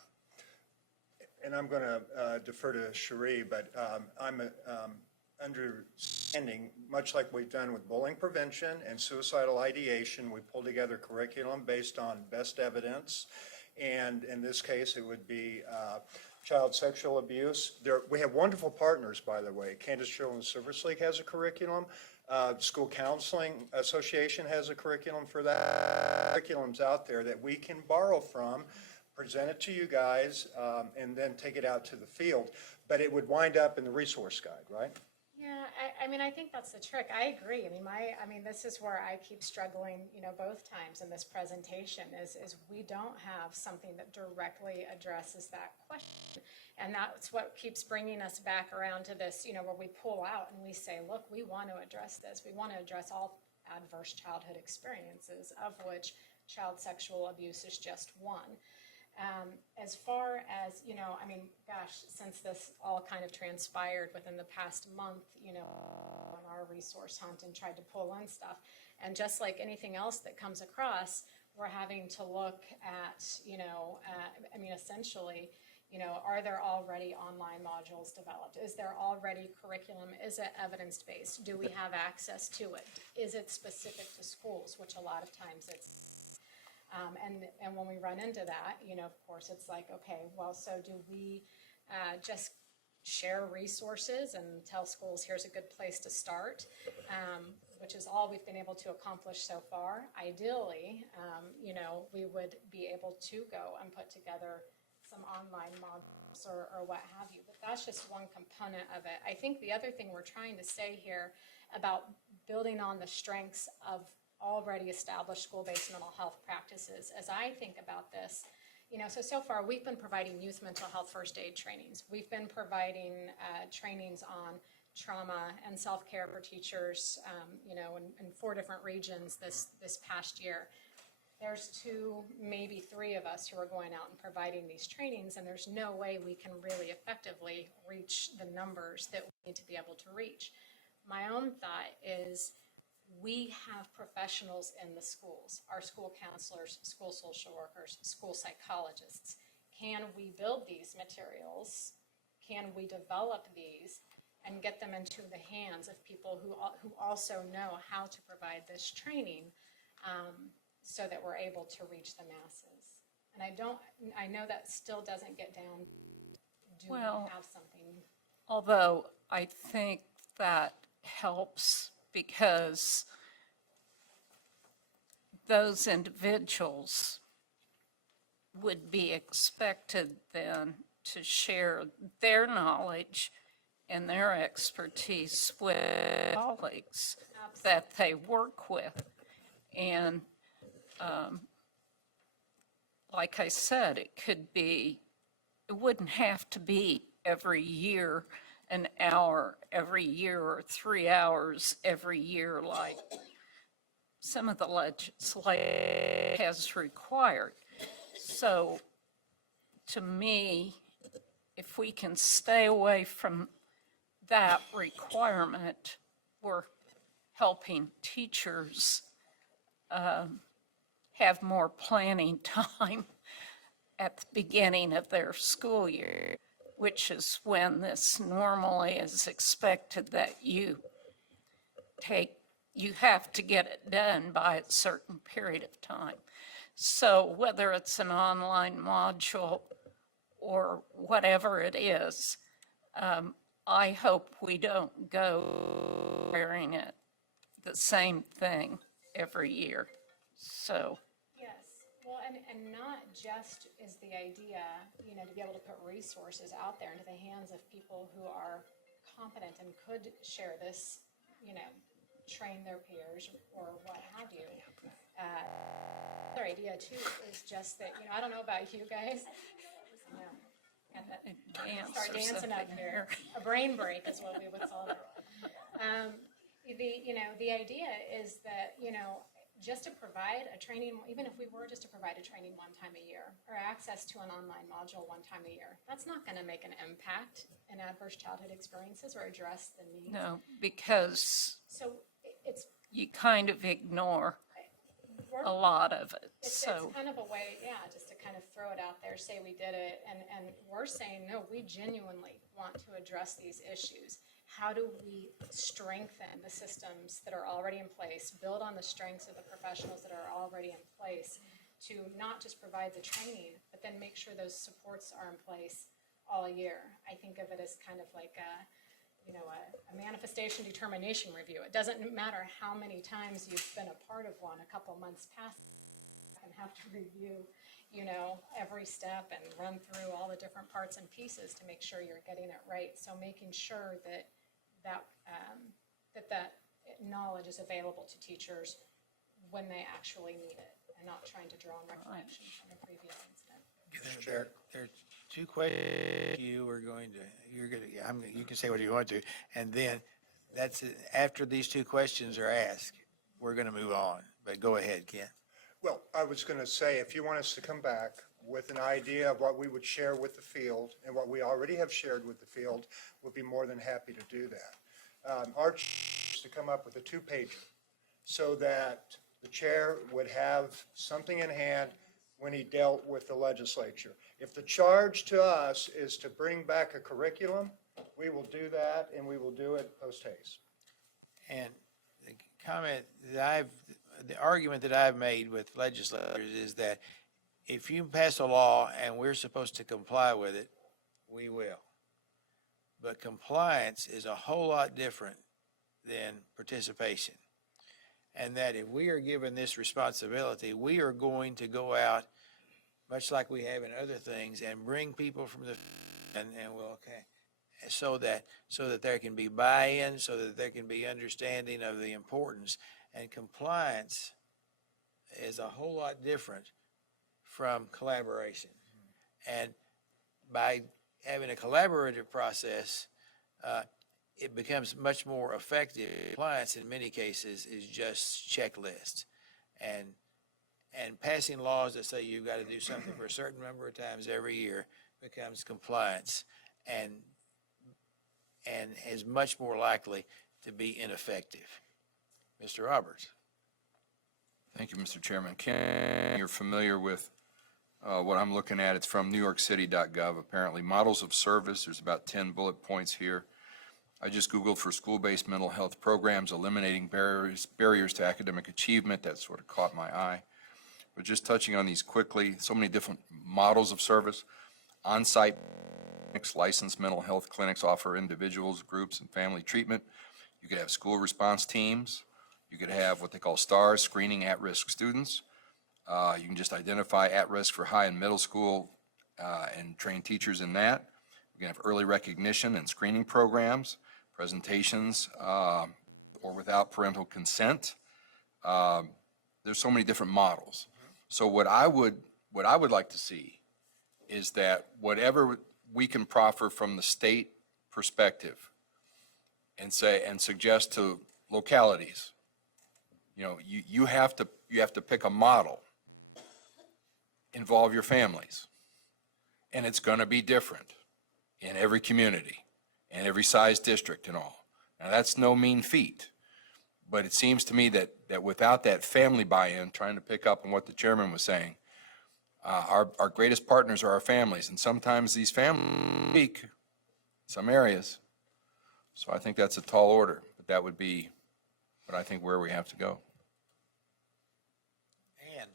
And I'm going to defer to Cherie, but I'm understanding, much like we've done with bullying prevention and suicidal ideation, we pull together curriculum based on best evidence. And in this case, it would be child sexual abuse. We have wonderful partners, by the way. Kansas Children's Service League has a curriculum. School Counseling Association has a curriculum for that. Curriculums out there that we can borrow from, present it to you guys, and then take it out to the field. But it would wind up in the resource guide, right? Yeah, I mean, I think that's the trick. I agree. I mean, this is where I keep struggling, both times in this presentation is we don't have something that directly addresses that question. And that's what keeps bringing us back around to this, where we pull out and we say, look, we want to address this. We want to address all adverse childhood experiences, of which child sexual abuse is just one. As far as, gosh, since this all kind of transpired within the past month, on our resource hunt and tried to pull in stuff, and just like anything else that comes across, we're having to look at, essentially, are there already online modules developed? Is there already curriculum? Is it evidence-based? Do we have access to it? Is it specific to schools, which a lot of times it's and when we run into that, of course, it's like, okay, well, so do we just share resources and tell schools here's a good place to start, which is all we've been able to accomplish so far. Ideally, we would be able to go and put together some online modules or what have you, but that's just one component of it. I think the other thing we're trying to say here about building on the strengths of already established school-based mental health practices. As I think about this, so far we've been providing youth mental health first aid trainings. We've been providing trainings on trauma and self-care for teachers, in 4 different regions this past year. there's 2, maybe 3 of us who are going out and providing these trainings, and there's no way we can really effectively reach the numbers that we need to be able to reach. My own thought is we have professionals in the schools, our school counselors, school social workers, school psychologists. Can we build these materials? Can we develop these and get them into the hands of people who also know how to provide this training, so that we're able to reach the masses? And I know that still doesn't get down, do we Well, have something? Although I think that helps because those individuals would be expected then to share their knowledge and their expertise with colleagues that they work with. And like I said, it wouldn't have to be every year, an hour every year, or 3 hours every year, like some of the legislation has required. So to me, if we can stay away from that requirement, we're helping teachers have more planning time at the beginning of their school year, which is when this normally is expected that you have to get it done by a certain period of time. So whether it's an online module or whatever it is, I hope we don't go wearing it the same thing every year. So. Yes, well, and not just is the idea, to be able to put resources out there into the hands of people who are competent and could share this, train their peers or what have you. Other idea too is just that, I don't know about you guys. Start dancing up here. A brain break is what we would call it. The idea is that, just to provide a training, even if we were just to provide a training one time a year, or access to an online module one time a year, that's not going to make an impact in adverse childhood experiences or address the needs. No, because So it's you kind of ignore a lot of it. It's kind of a way, just to kind of throw it out there, say we did it, and we're saying, no, we genuinely want to address these issues. How do we strengthen the systems that are already in place, build on the strengths of the professionals that are already in place to not just provide the training, but then make sure those supports are in place all year? I think of it as kind of like a manifestation determination review. It doesn't matter how many times you've been a part of one, a couple months past and have to review, every step and run through all the different parts and pieces to make sure you're getting it right. So making sure that knowledge is available to teachers when they actually need it, and not trying to draw on recollections from a previous incident. There are 2 questions you're going to, you can say what you want to, and then that's it. After these 2 questions are asked, we're going to move on, but go ahead, Ken. Well, I was going to say, if you want us to come back with an idea of what we would share with the field and what we already have shared with the field, we'll be more than happy to do that. Our chair is to come up with a 2-pager so that the chair would have something in hand when he dealt with the legislature. If the charge to us is to bring back a curriculum, we will do that, and we will do it post haste. And the argument that I've made with legislators is that if you pass a law and we're supposed to comply with it, we will. But compliance is a whole lot different than participation. And that if we are given this responsibility, we are going to go out, much like we have in other things, and bring people from the, and so that there can be buy-in, so that there can be understanding of the importance. And compliance is a whole lot different from collaboration. And by having a collaborative process, it becomes much more effective. Compliance in many cases is just checklist. And and passing laws that say you've got to do something for a certain number of times every year becomes compliance and is much more likely to be ineffective. Mr. Roberts. Thank you, Mr. Chairman. Ken, you're familiar with what I'm looking at. It's from NewYorkCity.gov. Apparently, models of service. There's about 10 bullet points here. I just Googled for school-based mental health programs, eliminating barriers to academic achievement. That sort of caught my eye. But just touching on these quickly, so many different models of service. On-site licensed mental health clinics offer individuals, groups, and family treatment. You could have school response teams. You could have what they call STARS, screening at-risk students. You can just identify at-risk for high and middle school and train teachers in that. You can have early recognition and screening programs, presentations or without parental consent. There's so many different models. So what I would like to see is that whatever we can proffer from the state perspective and suggest to localities, you have to pick a model, involve your families, and it's going to be different in every community and every size district and all. Now that's no mean feat, but it seems to me that without that family buy-in, trying to pick up on what the chairman was saying, our greatest partners are our families, and sometimes these families weak in some areas. So I think that's a tall order, but that would be what I think where we have to go. Ann.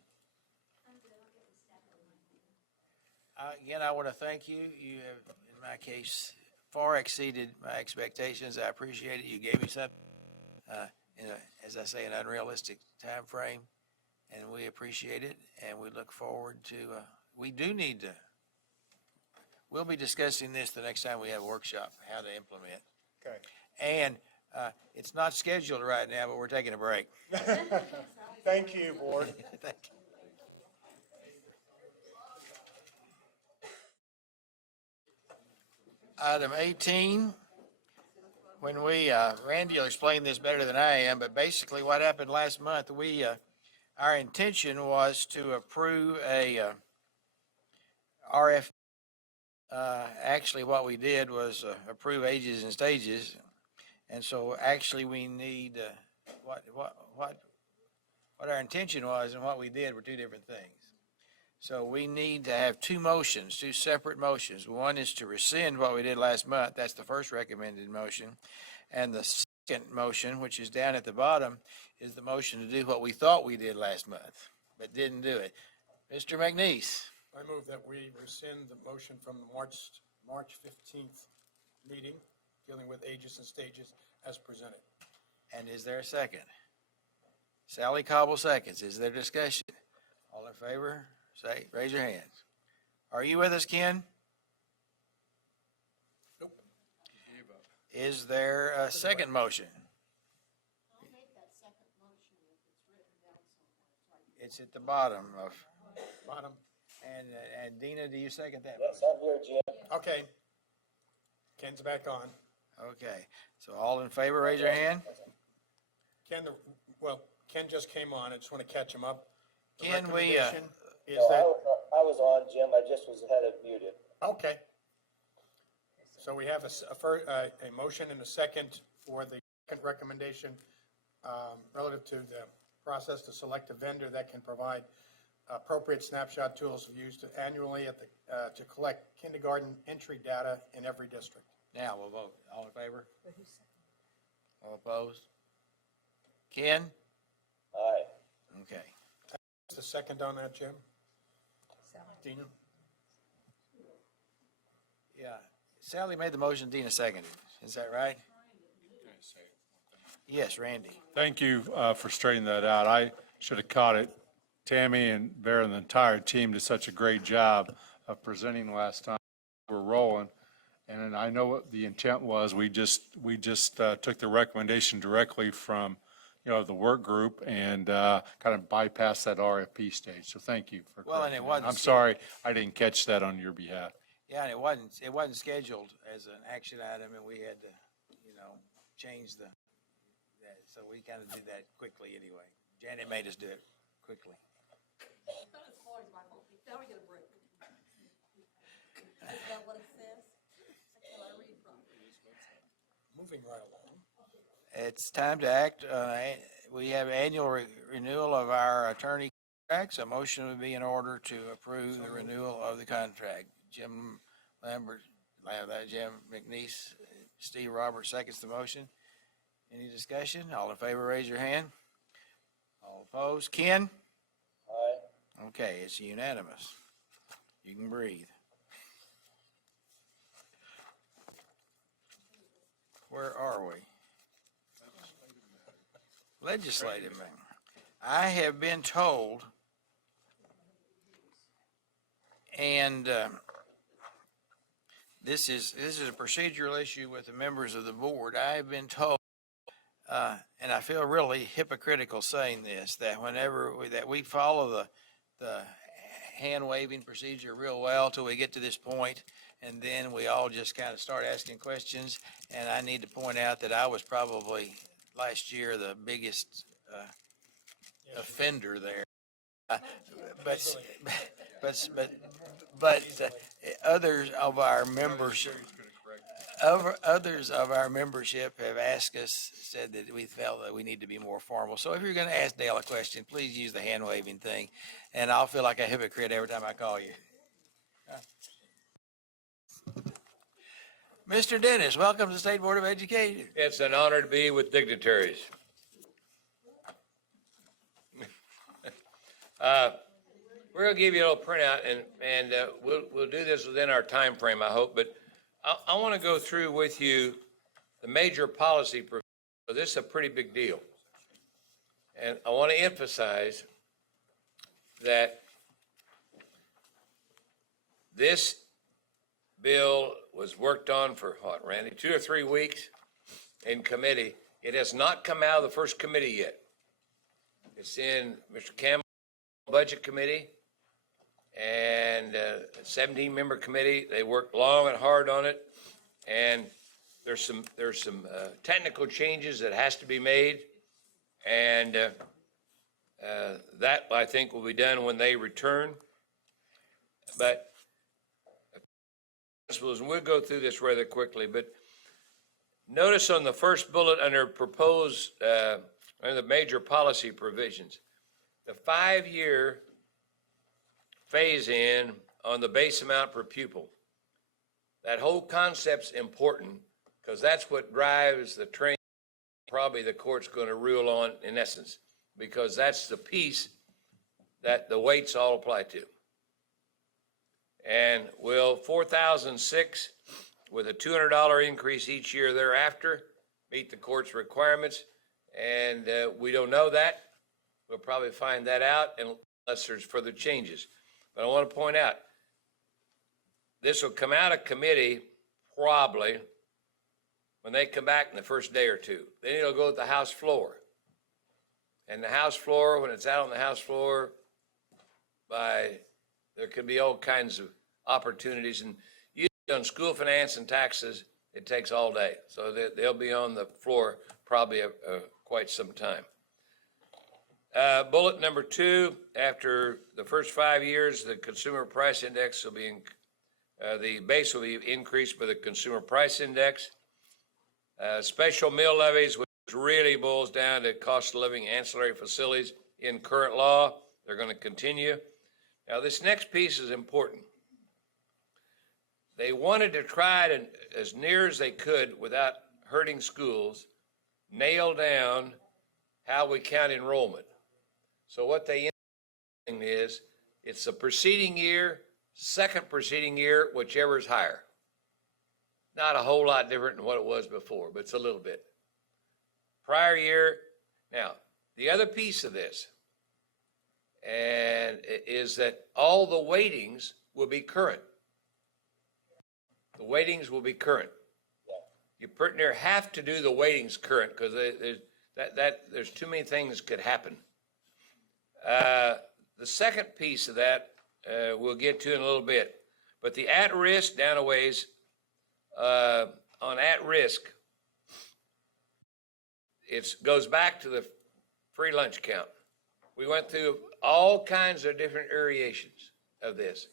Again, I want to thank you. You have, in my case, far exceeded my expectations. I appreciate it. You gave me something, as I say, an unrealistic time frame, and we appreciate it, and we look forward to, we'll be discussing this the next time we have a workshop, how to implement. Okay. And it's not scheduled right now, but we're taking a break. Thank you, Board. Thank you. Item 18, when Randy will explain this better than I am, but basically what happened last month, our intention was to approve a RF. Actually, what we did was approve ages and stages, and so actually we need what our intention was and what we did were two different things. So we need to have two separate motions. One is to rescind what we did last month. That's the first recommended motion. And the second motion, which is down at the bottom, is the motion to do what we thought we did last month, but didn't do it. Mr. McNeese. I move that we rescind the motion from the March 15th meeting dealing with ages and stages as presented. And is there a second? Sally Cobble seconds. Is there discussion? All in favor? Say, raise your hands. Are you with us, Ken? Nope. Is there a second motion? I'll make that second motion if it's written down somewhere. It's at the bottom of, Bottom. and Dina, do you second that? Yes, I'm here, Jim. Okay. Ken's back on. Okay, so all in favor, raise your hand. Ken just came on. I just want to catch him up. The Ken, recommendation is No, that, I was on, Jim. I just had it muted. okay. So we have a motion and a second for the second recommendation relative to the process to select a vendor that can provide appropriate snapshot tools used annually to collect kindergarten entry data in every district. Now we'll vote. All in favor? All opposed? Ken? Aye. Okay. What's the second on that, Jim? Dina? Yeah. Sally made the motion, Dina seconded. Is that right? Yes, Randy. Thank you for straightening that out. I should have caught it. Tammy and Vera and the entire team did such a great job of presenting last time. We're rolling. And I know what the intent was. We just took the recommendation directly from, the work group and kind of bypassed that RFP stage. So thank you for Well, and it correcting that. wasn't I'm sorry I didn't catch that on your behalf. Yeah, and it wasn't scheduled as an action item, and we had to, change that. So we kind of did that quickly anyway. Janet made us do it quickly. Moving right along. It's time to act. We have annual renewal of our attorney contracts. A motion would be in order to approve the renewal of the contract. Jim Lambert, Jim McNeese, Steve Roberts seconds the motion. Any discussion? All in favor, raise your hand. All opposed? Ken? Aye. Okay, it's unanimous. You can breathe. Where are we? Legislative matter. I have been told, and this is a procedural issue with the members of the board. I have been told, and I feel really hypocritical saying this, that that we follow the hand waving procedure real well till we get to this point, and then we all just kind of start asking questions. And I need to point out that I was probably last year the biggest offender there. But others of our members, others of our membership have asked us, said that we felt that we need to be more formal. So if you're going to ask Dale a question, please use the hand waving thing, and I'll feel like a hypocrite every time I call you. Mr. Dennis, welcome to the State Board of Education. It's an honor to be with dignitaries. We're going to give you a little printout, and we'll do this within our time frame, I hope. But I want to go through with you the major policy provisions. So this is a pretty big deal. And I want to emphasize that this bill was worked on for, what, Randy, 2 or 3 weeks in committee. It has not come out of the first committee yet. It's in Mr. Campbell's Budget Committee and a 17-member committee. They worked long and hard on it, and there's some technical changes that has to be made, and that I think will be done when they return. But we'll go through this rather quickly. But notice on the first bullet under proposed under the major policy provisions, the 5-year phase-in on the base amount per pupil. That whole concept's important because that's what drives the train. Probably the court's going to rule on, in essence, because that's the piece that the weights all apply to. And will 4,006 with a $200 increase each year thereafter meet the court's requirements? And we don't know that. We'll probably find that out unless there's further changes. But I want to point out, this will come out of committee probably when they come back in the first day or two. Then it'll go to the House floor. And the House floor, when it's out on the House floor, there could be all kinds of opportunities. And usually on school finance and taxes, it takes all day. So they'll be on the floor probably quite some time. Bullet number 2, after the first 5 years, the consumer price index will be, the base will be increased by the consumer price index. Special meal levies, which really boils down to cost of living ancillary facilities in current law, they're going to continue. Now, this next piece is important. They wanted to try to, as near as they could, without hurting schools, nail down how we count enrollment. So what they is, it's the preceding year, second preceding year, whichever is higher. Not a whole lot different than what it was before, but it's a little bit. Prior year. Now, the other piece of this and is that all the weightings will be current. The weightings will be current. You pretty near have to do the weightings current because there's too many things could happen. The second piece of that we'll get to in a little bit. But the at-risk down a ways, on at-risk, it goes back to the free lunch count. We went through all kinds of different variations of this.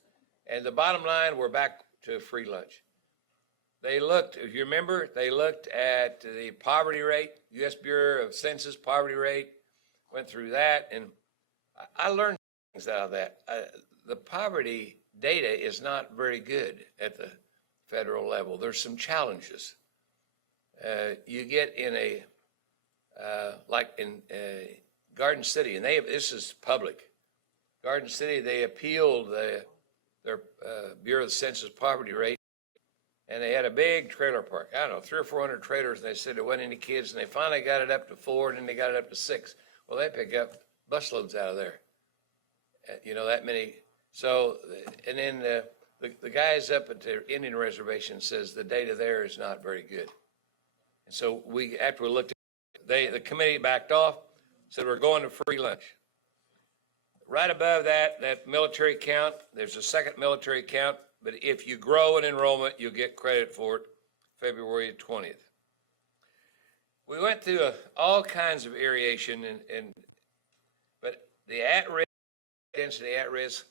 And the bottom line, we're back to free lunch. They looked, if you remember, they looked at the poverty rate, U.S. Bureau of Census poverty rate, went through that, and I learned things out of that. The poverty data is not very good at the federal level. There's some challenges. You get in a, like in Garden City, and this is public. Garden City, they appealed their Bureau of Census poverty rate, and they had a big trailer park. I don't know, 300 or 400 trailers, and they said there wasn't any kids, and they finally got it up to 4, and then they got it up to 6. Well, they pick up busloads out of there. That many. So, and then the guys up at the Indian reservation says the data there is not very good. And so after we looked at it, the committee backed off, said we're going to free lunch. Right above that military count, there's a second military count, but if you grow in enrollment, you'll get credit for it February 20th. We went through all kinds of variation, but the at-risk, density at-risk,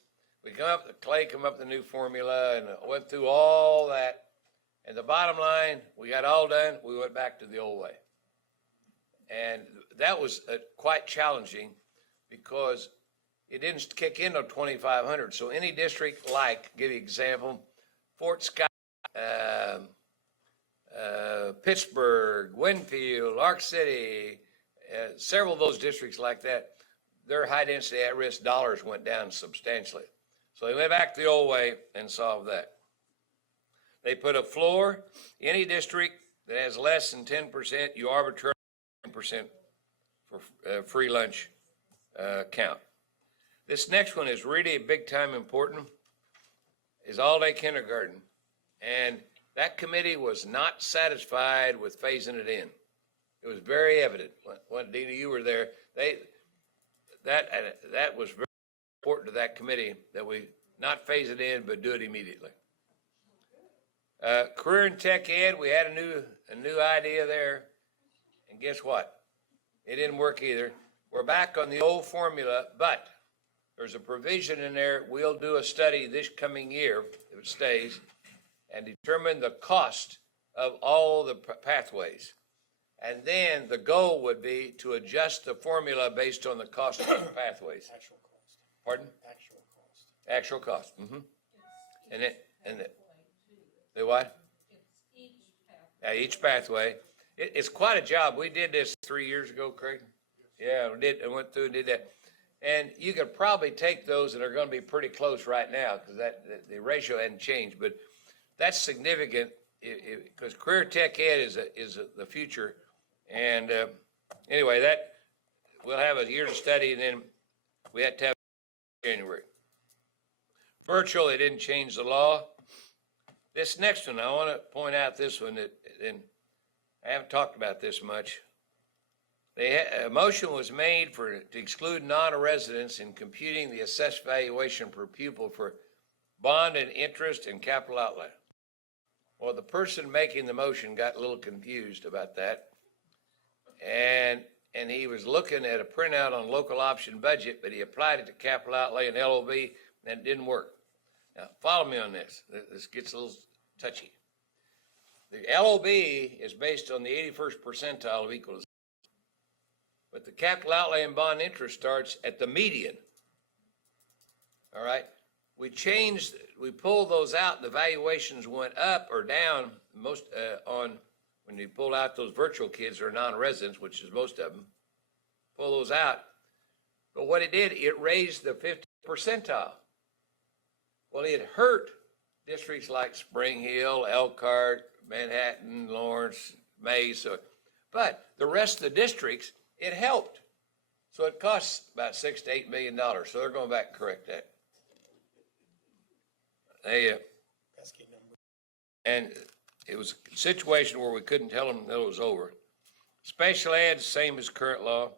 Clay come up with a new formula and went through all that. And the bottom line, we got all done, we went back to the old way. And that was quite challenging because it didn't kick in until 2,500. So any district give you an example, Fort Scott, Pittsburgh, Winfield, Ark City, several of those districts like that, their high density at-risk dollars went down substantially. So they went back the old way and solved that. They put a floor. Any district that has less than 10%, you arbitrarily 10% for free lunch count. This next one is really big time important, is all-day kindergarten. And that committee was not satisfied with phasing it in. It was very evident. When Dina, you were there, that was very important to that committee that we not phase it in, but do it immediately. Career and tech ed, we had a new idea there, and guess what? It didn't work either. We're back on the old formula, but there's a provision in there. We'll do a study this coming year, if it stays, and determine the cost of all the pathways. And then the goal would be to adjust the formula based on the cost of the pathways. Actual cost. Pardon? Actual cost. Actual cost. Mm-hmm. The what? Each pathway. It's quite a job. We did this 3 years ago, Craig. Yeah, we did. I went through and did that. And you could probably take those that are going to be pretty close right now because the ratio hadn't changed. But that's significant because career tech ed is the future. And anyway, we'll have a year to study, and then we had to have January. Virtual, they didn't change the law. This next one, I want to point out this one, and I haven't talked about this much. A motion was made to exclude non-residents in computing the assessed valuation per pupil for bond and interest and capital outlay. Well, the person making the motion got a little confused about that. And he was looking at a printout on local option budget, but he applied it to capital outlay and LOB, and it didn't work. Now, follow me on this. This gets a little touchy. The LOB is based on the 81st percentile of equalization. But the capital outlay and bond interest starts at the median. All right? We pulled those out, and the valuations went up or down when you pull out those virtual kids or non-residents, which is most of them, pull those out. But what it did, it raised the 50th percentile. Well, it hurt districts like Spring Hill, Elkhart, Manhattan, Lawrence, Mesa, but the rest of the districts, it helped. So it costs about $6 to $8 million. So they're going back and correct that. And it was a situation where we couldn't tell them that it was over. Special ed, same as current law.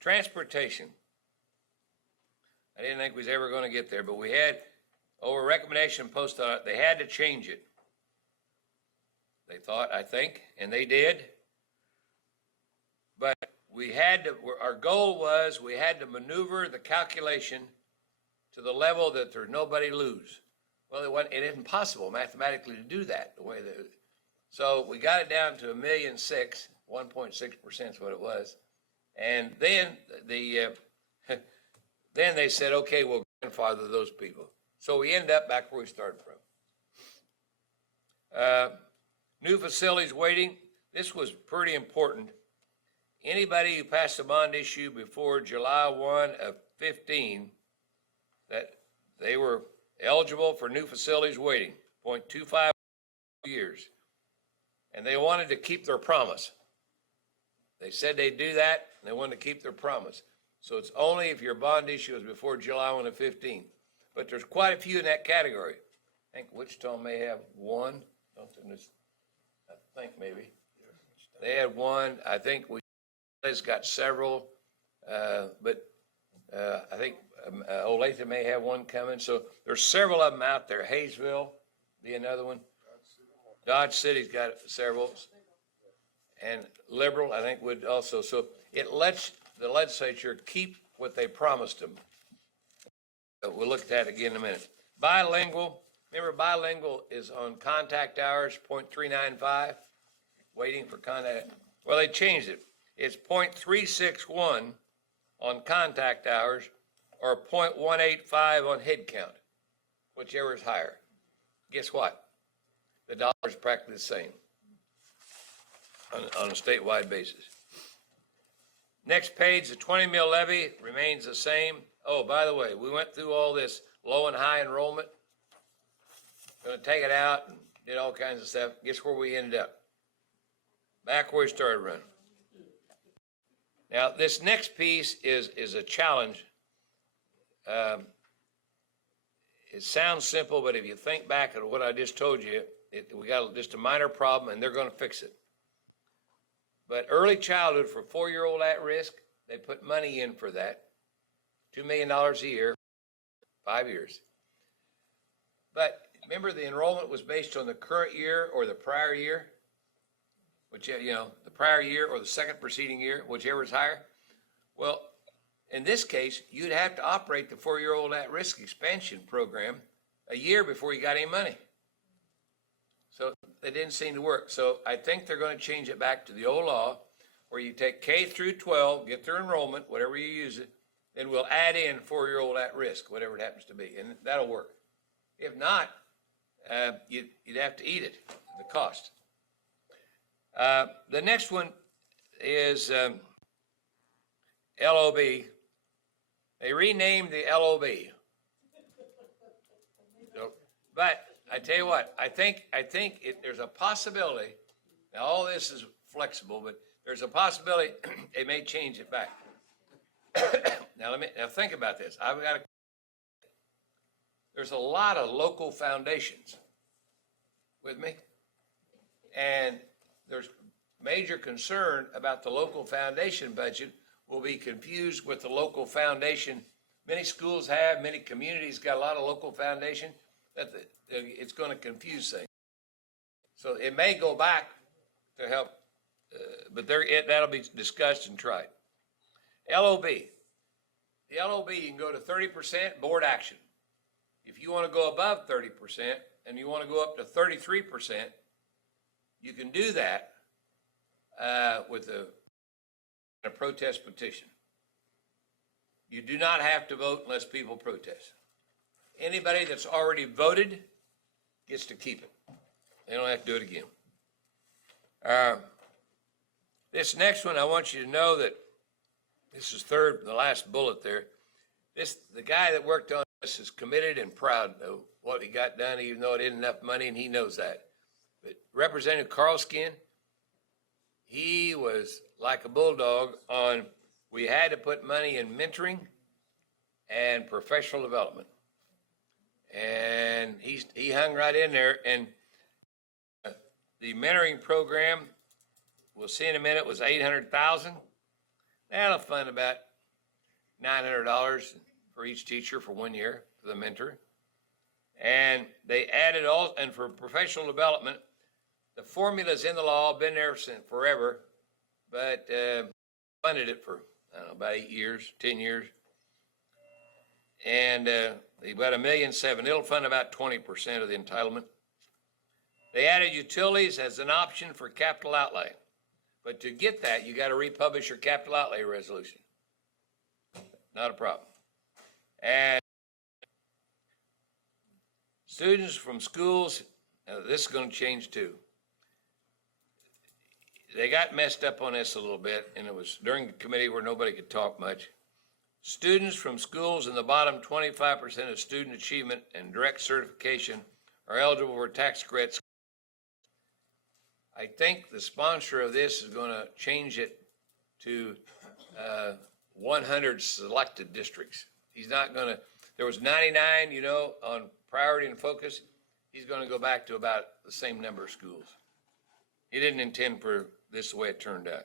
Transportation. I didn't think we was ever going to get there, but we had, over recommendation posted on it, they had to change it. They thought, I think, and they did. But our goal was we had to maneuver the calculation to the level that there's nobody lose. Well, it isn't possible mathematically to do that the way that. So we got it down to 1,000,006, 1.6% is what it was. And then then they said, okay, we'll grandfather those people. So we ended up back where we started from. New facilities waiting, this was pretty important. Anybody who passed a bond issue before July 1 of 15, that they were eligible for new facilities waiting, 0.25 years. And they wanted to keep their promise. They said they'd do that, and they wanted to keep their promise. So it's only if your bond issue is before July 1 of 15. But there's quite a few in that category. I think Wichita may have one. I think maybe. They had one. I think Wichita's got several. But I think Olathe may have one coming. So there's several of them out there. Hayesville be another one. Dodge City's got several. And Liberal, I think, would also. So it lets the legislature keep what they promised them. We'll look at that again in a minute. Bilingual, remember bilingual is on contact hours, 0.395, waiting for contact. Well, they changed it. It's 0.361 on contact hours or 0.185 on head count, whichever is higher. Guess what? The dollar is practically the same on a statewide basis. Next page, the 20 mil levy remains the same. Oh, by the way, we went through all this low and high enrollment. Going to take it out and did all kinds of stuff. Guess where we ended up? Back where we started running. Now, this next piece is a challenge. It sounds simple, but if you think back at what I just told you, we got just a minor problem, and they're going to fix it. But early childhood for 4-year-old at risk, they put money in for that, $2 million a year, 5 years. But remember, the enrollment was based on the current year or the prior year, which, the prior year or the second preceding year, whichever is higher. Well, in this case, you'd have to operate the 4-year-old at-risk expansion program a year before you got any money. So it didn't seem to work. So I think they're going to change it back to the old law where you take K through 12, get their enrollment, whatever you use it, then we'll add in 4-year-old at risk, whatever it happens to be, and that'll work. If not, you'd have to eat it, the cost. The next one is LOB. They renamed the LOB. So, but I tell you what, I think there's a possibility. Now all this is flexible, but there's a possibility they may change it back. Now think about this. There's a lot of local foundations with me, and there's major concern about the local foundation budget will be confused with the local foundation. Many schools have, many communities got a lot of local foundation. It's going to confuse things. So it may go back to help, but that'll be discussed and tried. LOB. The LOB, you can go to 30% board action. If you want to go above 30% and you want to go up to 33%, you can do that with a protest petition. You do not have to vote unless people protest. Anybody that's already voted gets to keep it. They don't have to do it again. This next one, I want you to know that this is the last bullet there. The guy that worked on this is committed and proud of what he got done, even though it isn't enough money, and he knows that. But Representative Carlskin, he was like a bulldog on, we had to put money in mentoring and professional development. And he hung right in there. And the mentoring program, we'll see in a minute, was $800,000. That'll fund about $900 for each teacher for 1 year for the mentor. And they added and for professional development, the formula's in the law, been there since forever, but funded it for, I don't know, about 8 years, 10 years. And they've got $1.7 million. It'll fund about 20% of the entitlement. They added utilities as an option for capital outlay. But to get that, you got to republish your capital outlay resolution. Not a problem. And students from schools, this is going to change too. They got messed up on this a little bit, and it was during the committee where nobody could talk much. Students from schools in the bottom 25% of student achievement and direct certification are eligible for tax credits. I think the sponsor of this is going to change it to 100 selected districts. He's not going to, there was 99, you know, on priority and focus. He's going to go back to about the same number of schools. He didn't intend for this the way it turned out.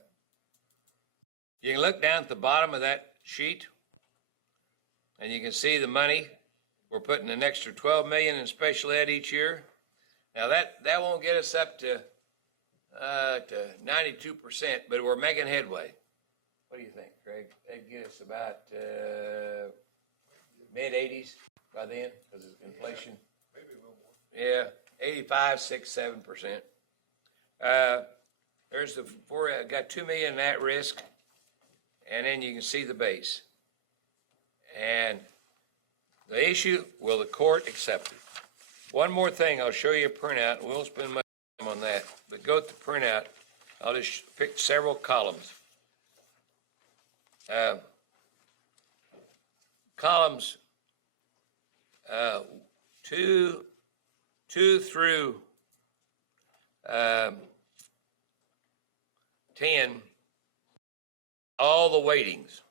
You can look down at the bottom of that sheet, and you can see the money. We're putting an extra $12 million in special ed each year. Now that won't get us up to 92%, but we're making headway. What do you think, Craig? That'd get us about mid-80s by then, because of inflation. Maybe a little more. Yeah, 85, 6, 7%. There's the four. Got $2 million at risk, and then you can see the base. And the issue: will the court accept it? One more thing, I'll show you a printout. We won't spend much time on that, but go to the printout. I'll just pick several columns. Columns 2 through 10, all the weightings.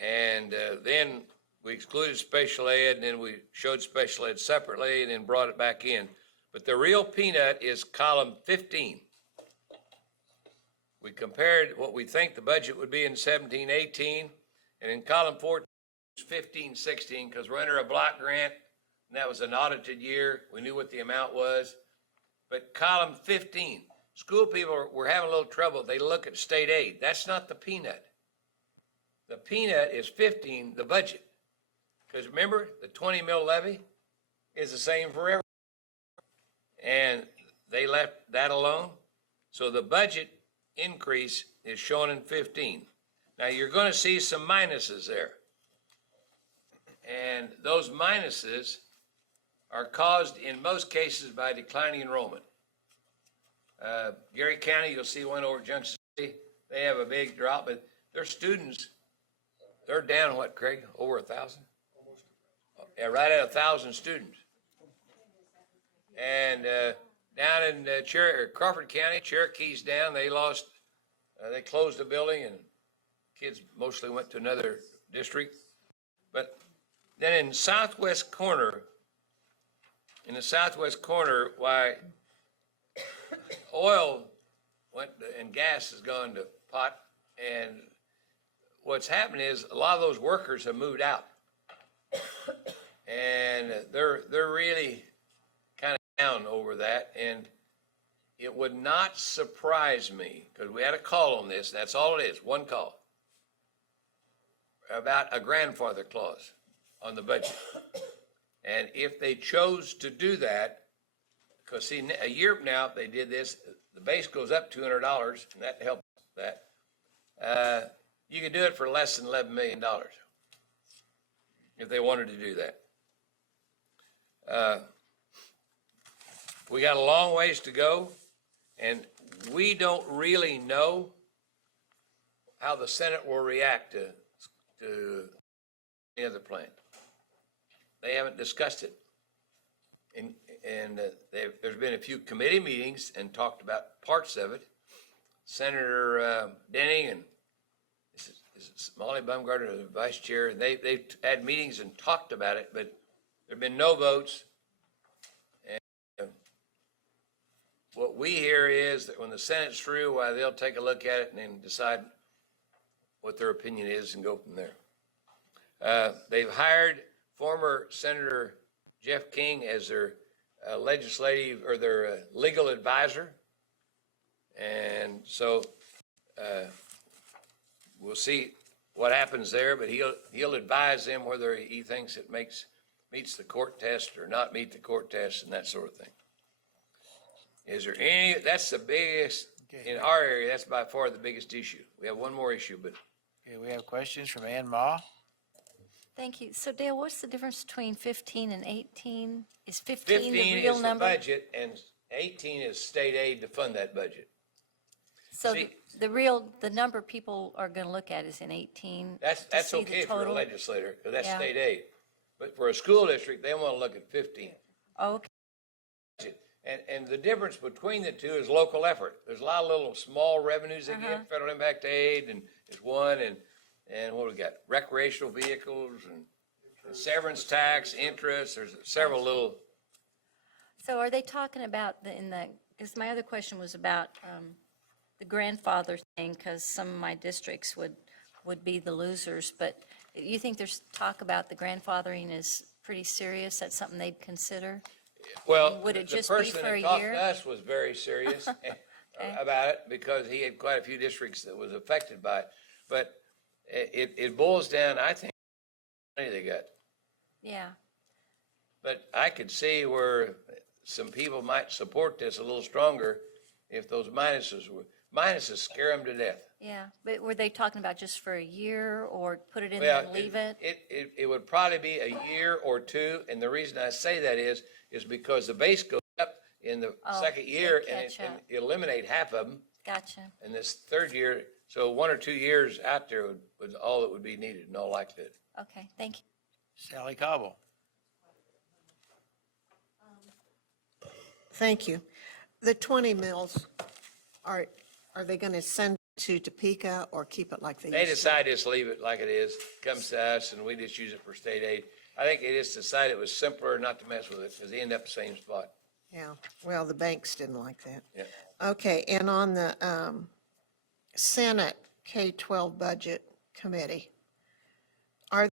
And then we excluded special ed, and then we showed special ed separately, and then brought it back in. But the real peanut is column 15. We compared what we think the budget would be in 17-18, and in column 14, 15-16, because we're under a block grant, and that was an audited year. We knew what the amount was. But column 15, school people were having a little trouble. They look at state aid. That's not the peanut. The peanut is 15, the budget. Because remember, the 20 mil levy is the same for everyone. And they left that alone. So the budget increase is shown in 15. Now you're going to see some minuses there. And those minuses are caused in most cases by declining enrollment. Gary County, you'll see one over at Junction City. They have a big drop, but their students, they're down what, Craig? Over 1,000? Yeah, right at 1,000 students. And down in Crawford County, Cherokee's down. They lost, they closed the building, and kids mostly went to another district. But then in southwest corner, why oil went and gas has gone to pot, and what's happened is a lot of those workers have moved out, and they're really kind of down over that. And it would not surprise me, because we had a call on this, that's all it is, one call, about a grandfather clause on the budget. And if they chose to do that, because see, a year from now, if they did this, the base goes up $200, and that helps that. You could do it for less than $11 million if they wanted to do that. We got a long ways to go, and we don't really know how the Senate will react to any other plan. They haven't discussed it. And there's been a few committee meetings and talked about parts of it. Senator Denning and Molly Baumgartner, the vice chair, and they've had meetings and talked about it, but there have been no votes. And what we hear is that when the Senate's through, they'll take a look at it and then decide what their opinion is and go from there. They've hired former Senator Jeff King as their legislative or their legal advisor. And so we'll see what happens there, but he'll advise them whether he thinks it meets the court test or not meet the court test and that sort of thing. Is there any, that's the biggest, in our area, that's by far the biggest issue. We have one more issue, but. Okay, we have questions from Ann Ma. Thank you. So Dale, what's the difference between 15 and 18? Is 15 the 15 real is the number? budget and 18 is state aid to fund that budget. So See- the number people are going to look at is in 18? That's to see the okay for a total? legislator, because that's Yeah. state aid. But for a school district, they want to look at 15. Okay. And the difference between the two is local effort. There's a lot of little small revenues they get, federal impact aid, and is one, and what we got? Recreational vehicles and severance tax, interest, there's several little, So are they talking about because my other question was about the grandfather thing, because some of my districts would be the losers, but you think there's talk about the grandfathering is pretty serious? That's something they'd consider? well, Would it the just be person for a that talked year? to us was very serious about it, because he had quite a few districts that was affected by it. But it boils down, I think, money they got. Yeah. But I could see where some people might support this a little stronger if those minuses scare them to death. Yeah, but were they talking about just for a year or put it in Well, there and leave it? It would probably be a year or two, and the reason I say that is because the base goes up in the second year, they and catch up. it eliminate half of them Gotcha. in this third year. So 1 or 2 years out there was all that would be needed in all likelihood. Okay, thank you. Sally Cobble. Thank you. The 20 mills, are they going to send it to Topeka or keep it like they They used to? decided just leave it like it is, comes to us, and we just use it for state aid. I think they just decided it was simpler not to mess with it, because they end up the same spot. Yeah, well, the banks didn't like that. Yeah. Okay, and on the Senate K-12 Budget Committee, are they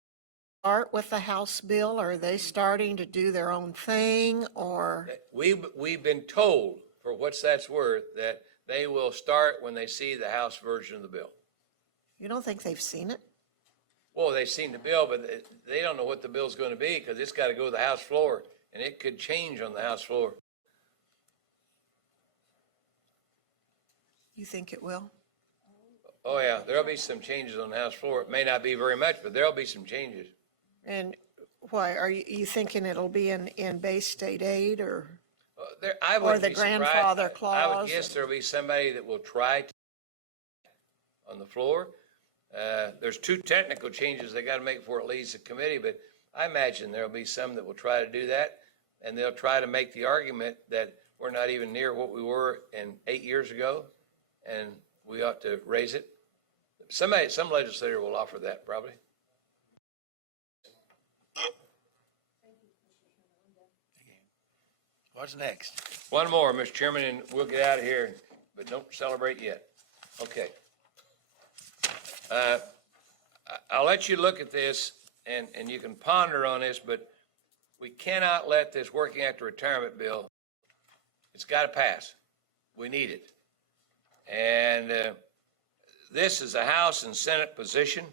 start with the House bill? Or are they starting to do their own thing, or? We've been told, for what's that's worth, that they will start when they see the House version of the bill. You don't think they've seen it? Well, they've seen the bill, but they don't know what the bill's going to be, because it's got to go to the House floor, and it could change on the House floor. You think it will? Oh, yeah, there'll be some changes on the House floor. It may not be very much, but there'll be some changes. And why, are you thinking it'll be in base state aid, or? I Or wouldn't the be surprised. grandfather I would clause? guess there'll be somebody that will try to on the floor. There's 2 technical changes they got to make before it leaves the committee, but I imagine there'll be some that will try to do that, and they'll try to make the argument that we're not even near what we were 8 years ago, and we ought to raise it. Some legislator will offer that, probably. What's next? One more, Mr. Chairman, and we'll get out of here, but don't celebrate yet. Okay. I'll let you look at this, and you can ponder on this, but we cannot let this working after retirement bill, it's got to pass. We need it. And this is a House and Senate position.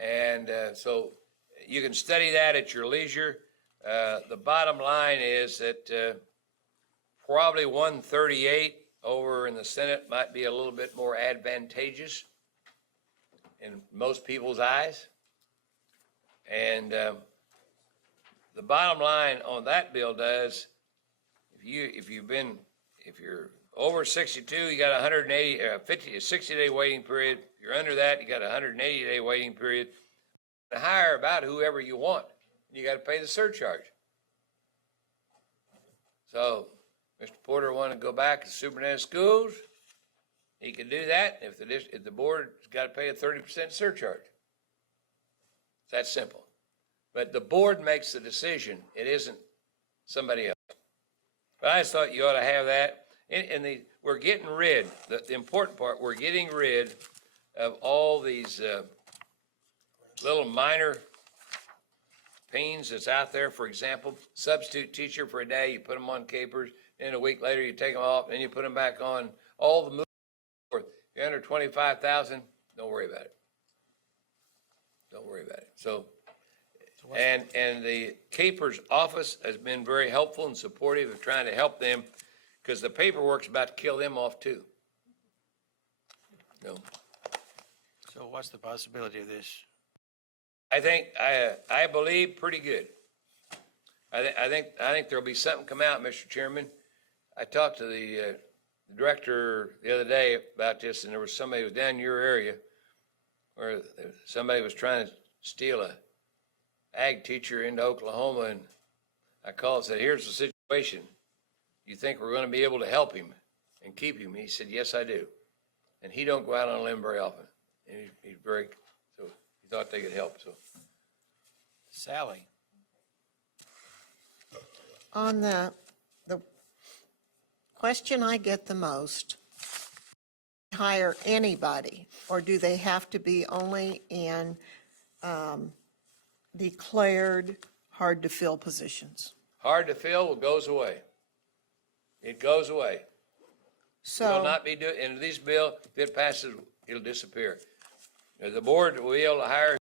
And so you can study that at your leisure. The bottom line is that probably 138 over in the Senate might be a little bit more advantageous in most people's eyes. And the bottom line on that bill does, if you're over 62, you got 60-day waiting period. If you're under that, you got a 180-day waiting period. To hire about whoever you want, you got to pay the surcharge. So, Mr. Porter wanted to go back to superintendent of schools. He can do that if the board's got to pay a 30% surcharge. It's that simple. But the board makes the decision. It isn't somebody else. But I just thought you ought to have that. We're getting rid, the important part, we're getting rid of all these little minor pains that's out there. For example, substitute teacher for a day, you put them on capers, then a week later you take them off, and you put them back on, all the movement forth. you're under 25,000, don't worry about it. Don't worry about it. So, and the Caper's office has been very helpful and supportive of trying to help them, because the paperwork's about to kill them off too. No. So what's the possibility of this? I believe pretty good. I think there'll be something come out, Mr. Chairman. I talked to the director the other day about this, and there was somebody who was down in your area where somebody was trying to steal a ag teacher into Oklahoma, and I called and said, here's the situation. You think we're going to be able to help him and keep him? He said, yes, I do. And he don't go out on a limb very often. And he's very, so he thought they could help, so. Sally? On the question I get the most, hire anybody, or do they have to be only in declared hard-to-fill positions? Hard to fill goes away. It goes away. Will So, not be doing, and this bill, if it passes, it'll disappear. The board will be able to hire,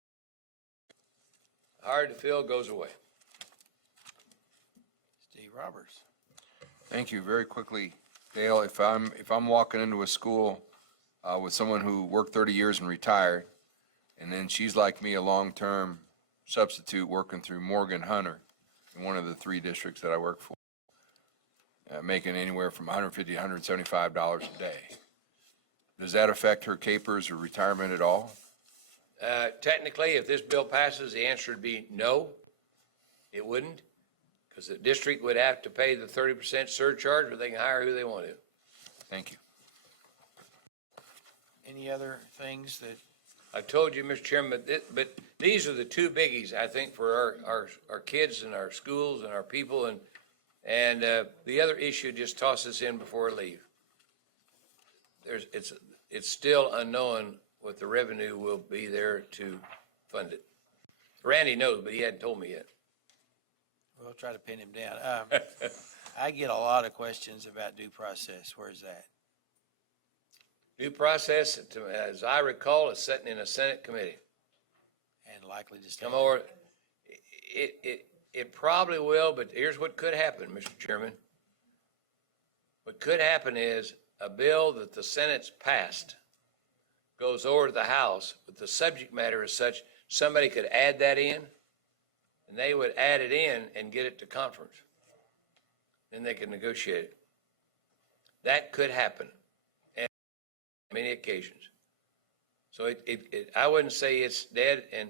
hard to fill goes away. Steve Roberts? Thank you. Very quickly, Dale, if I'm walking into a school with someone who worked 30 years and retired, and then she's like me, a long-term substitute working through Morgan Hunter in one of the 3 districts that I work for, making anywhere from $150 to $175 a day. Does that affect her capers or retirement at all? Technically, if this bill passes, the answer would be no, it wouldn't, because the district would have to pay the 30% surcharge, or they can hire who they want to. Thank you. Any other things that? I told you, Mr. Chairman, but these are the 2 biggies, I think, for our kids and our schools and our people, and the other issue, just toss this in before we leave. It's still unknown what the revenue will be there to fund it. Randy knows, but he hadn't told me yet. We'll try to pin him down. I get a lot of questions about due process. Where's that? Due process, as I recall, is sitting in a Senate committee. And likely to stay. Come over. It probably will, but here's what could happen, Mr. Chairman. What could happen is a bill that the Senate's passed goes over to the House, but the subject matter is such, somebody could add that in, and they would add it in and get it to conference. Then they could negotiate it. That could happen on many occasions. So I wouldn't say it's dead, and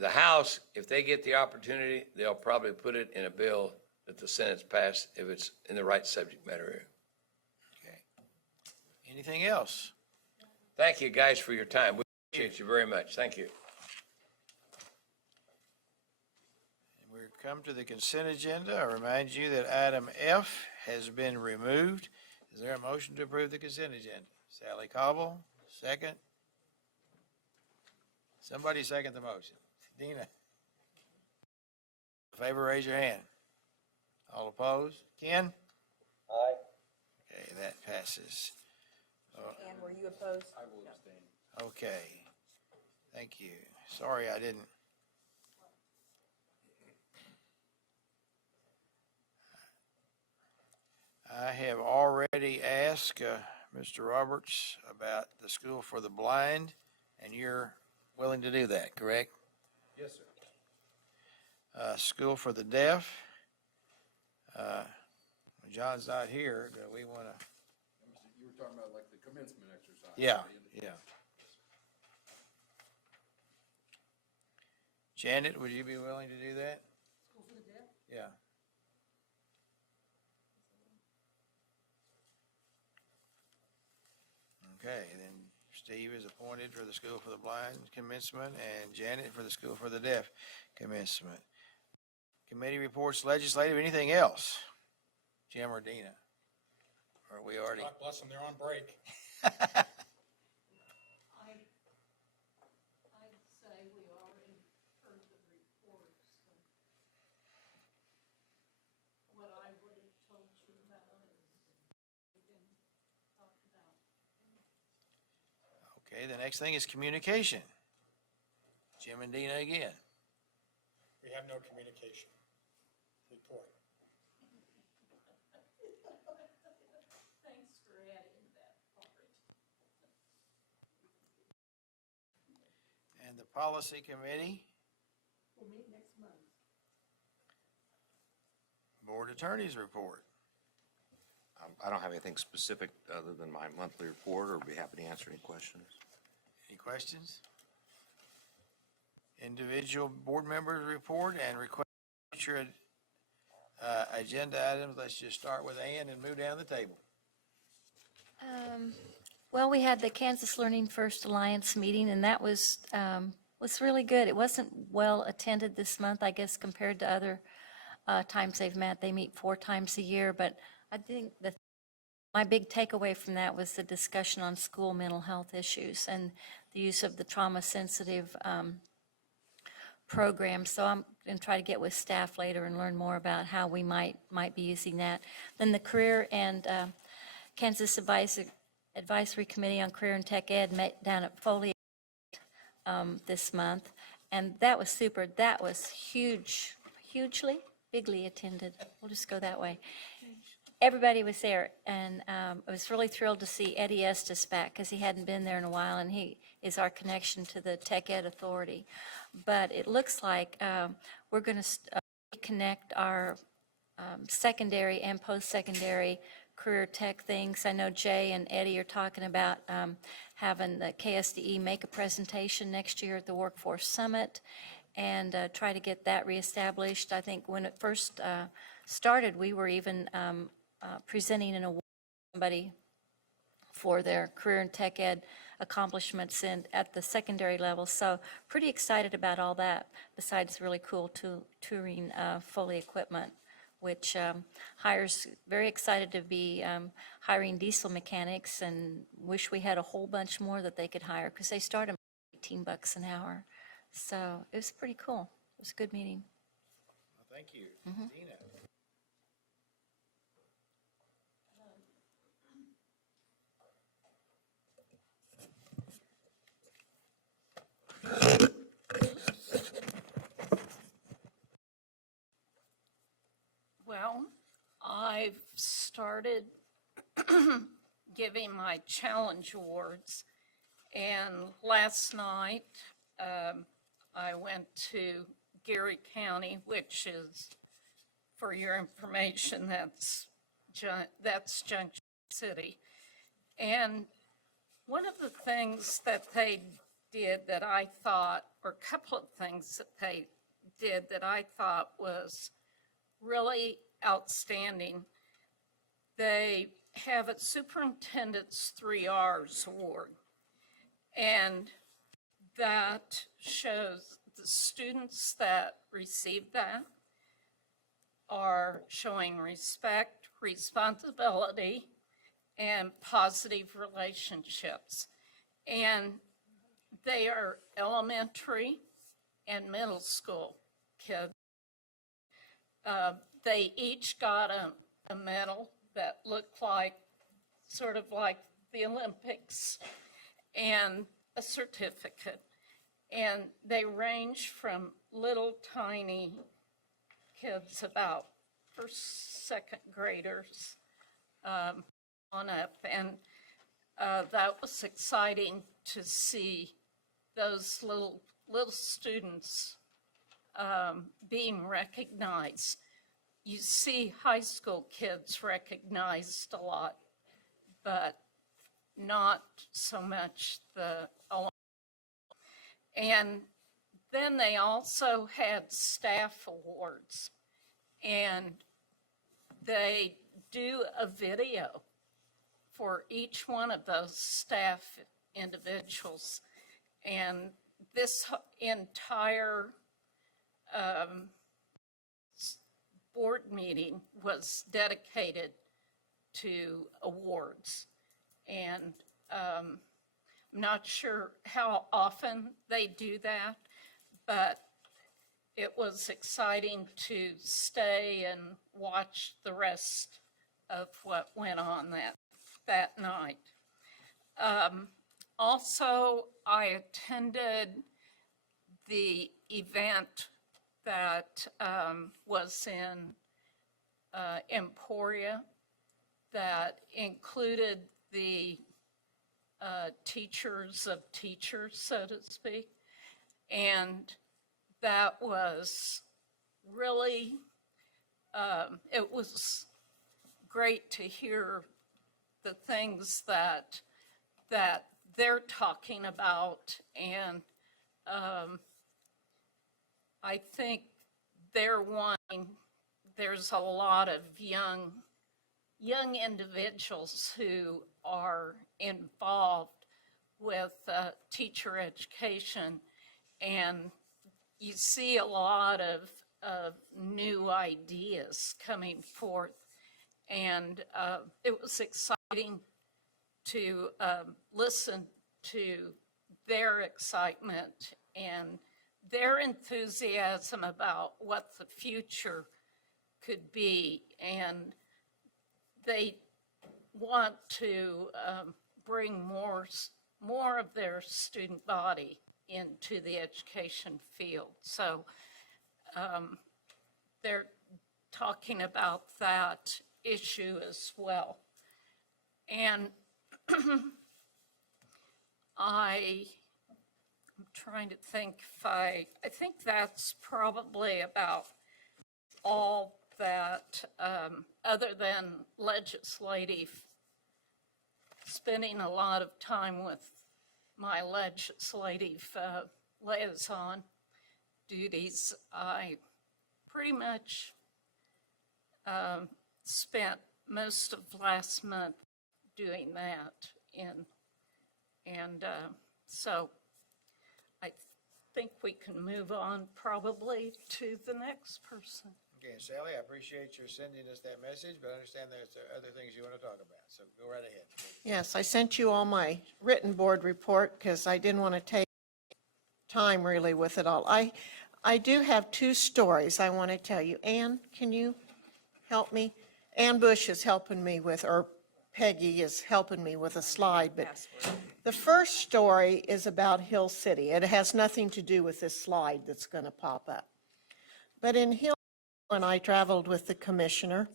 the House, if they get the opportunity, they'll probably put it in a bill that the Senate's passed if it's in the right subject matter area. Okay. Anything else? Thank you, guys, for your time. We appreciate you very much. Thank you. We've come to the consent agenda. I remind you that item F has been removed. Is there a motion to approve the consent agenda? Sally Cobble, second. Somebody second the motion. Dina. In favor, raise your hand. All opposed? Ken? Aye. Okay, that passes. And were you opposed? I will abstain. Okay. Thank you. Sorry I didn't. I have already asked Mr. Roberts about the School for the Blind, and you're willing to do that, correct? Yes, sir. School for the Deaf. When John's not here, do we want to? You were talking about like the commencement exercise. Yeah, yeah. Janet, would you be willing to do that? School for the Deaf? Yeah. Okay, then Steve is appointed for the School for the Blind commencement, and Janet for the School for the Deaf commencement. Committee reports, legislative, anything else? Jim or Dina? Or are we already? God bless them, they're on break. I'd say we already heard the reports. What I would have told you about is we can Okay, the next thing is communication. Jim and Dina again. We have no communication report. Thanks for adding that part. And the policy committee, We'll meet next month. board attorney's report. I don't have anything specific other than my monthly report, or be happy to answer any questions. Any questions? Individual board members report and request future agenda items. Let's just start with Ann and move down the table. Well, we had the Kansas Learning First Alliance meeting, and that was really good. It wasn't well attended this month, I guess, compared to other times they've met. They meet 4 times a year, but I think my big takeaway from that was the discussion on school mental health issues and the use of the trauma-sensitive program. So I'm going to try to get with staff later and learn more about how we might be using that. Then the Career and Kansas Advisory Committee on Career and Tech Ed met down at Foley this month, and that was super. That was bigly attended. We'll just go that way. Everybody was there, and I was really thrilled to see Eddie Estes back because he hadn't been there in a while, and he is our connection to the Tech Ed Authority. But it looks like we're going to connect our secondary and post-secondary career tech things. I know Jay and Eddie are talking about having the KSDE make a presentation next year at the Workforce Summit and try to get that reestablished. I think when it first started, we were even presenting an award to somebody for their career and tech ed accomplishments at the secondary level. So pretty excited about all that, besides really cool touring Foley equipment, which hires, very excited to be hiring diesel mechanics, and wish we had a whole bunch more that they could hire because they start at $18 an hour. So it was pretty cool. It was a good meeting. Well, thank you. Dina. Well, I've started giving my challenge awards, and last night I went to Geary County, which is, for your information, that's Junction City. And one of the things that they did that I thought, or a couple of things that they did that I thought was really outstanding, they have a Superintendent's 3 R's Award. And that shows the students that receive that are showing respect, responsibility, and positive relationships. And they are elementary and middle school kids. They each got a medal that looked like, sort of like the Olympics, and a certificate. And they range from little tiny kids, about first, second graders on up. And that was exciting to see those little students being recognized. You see high school kids recognized a lot, but not so much the elementary. And then they also had staff awards, and they do a video for each one of those staff individuals. And this entire board meeting was dedicated to awards. And I'm not sure how often they do that, but it was exciting to stay and watch the rest of what went on that night. Also, I attended the event that was in Emporia that included the teachers of teachers, so to speak. And that was really, it was great to hear the things that they're talking about. And I think they're wanting, there's a lot of young individuals who are involved with teacher education, and you see a lot of new ideas coming forth, and it was exciting to listen to their excitement and their enthusiasm about what the future could be. And they want to bring more of their student body into the education field. So they're talking about that issue as well. And I'm trying to think if I think that's probably about all that, other than legislative, spending a lot of time with my legislative liaison duties. I pretty much spent most of last month doing that. So I think we can move on probably to the next person. Okay, Sally, I appreciate your sending us that message, but I understand there's other things you want to talk about, so go right ahead. Yes, I sent you all my written board report because I didn't want to take time really with it all. I do have two stories I want to tell you. Ann, can you help me? Ann Bush is helping me with, or Peggy is helping me with a slide, but the first story is about Hill City. It has nothing to do with this slide that's going to pop up. But in Hill, when I traveled with the commissioner,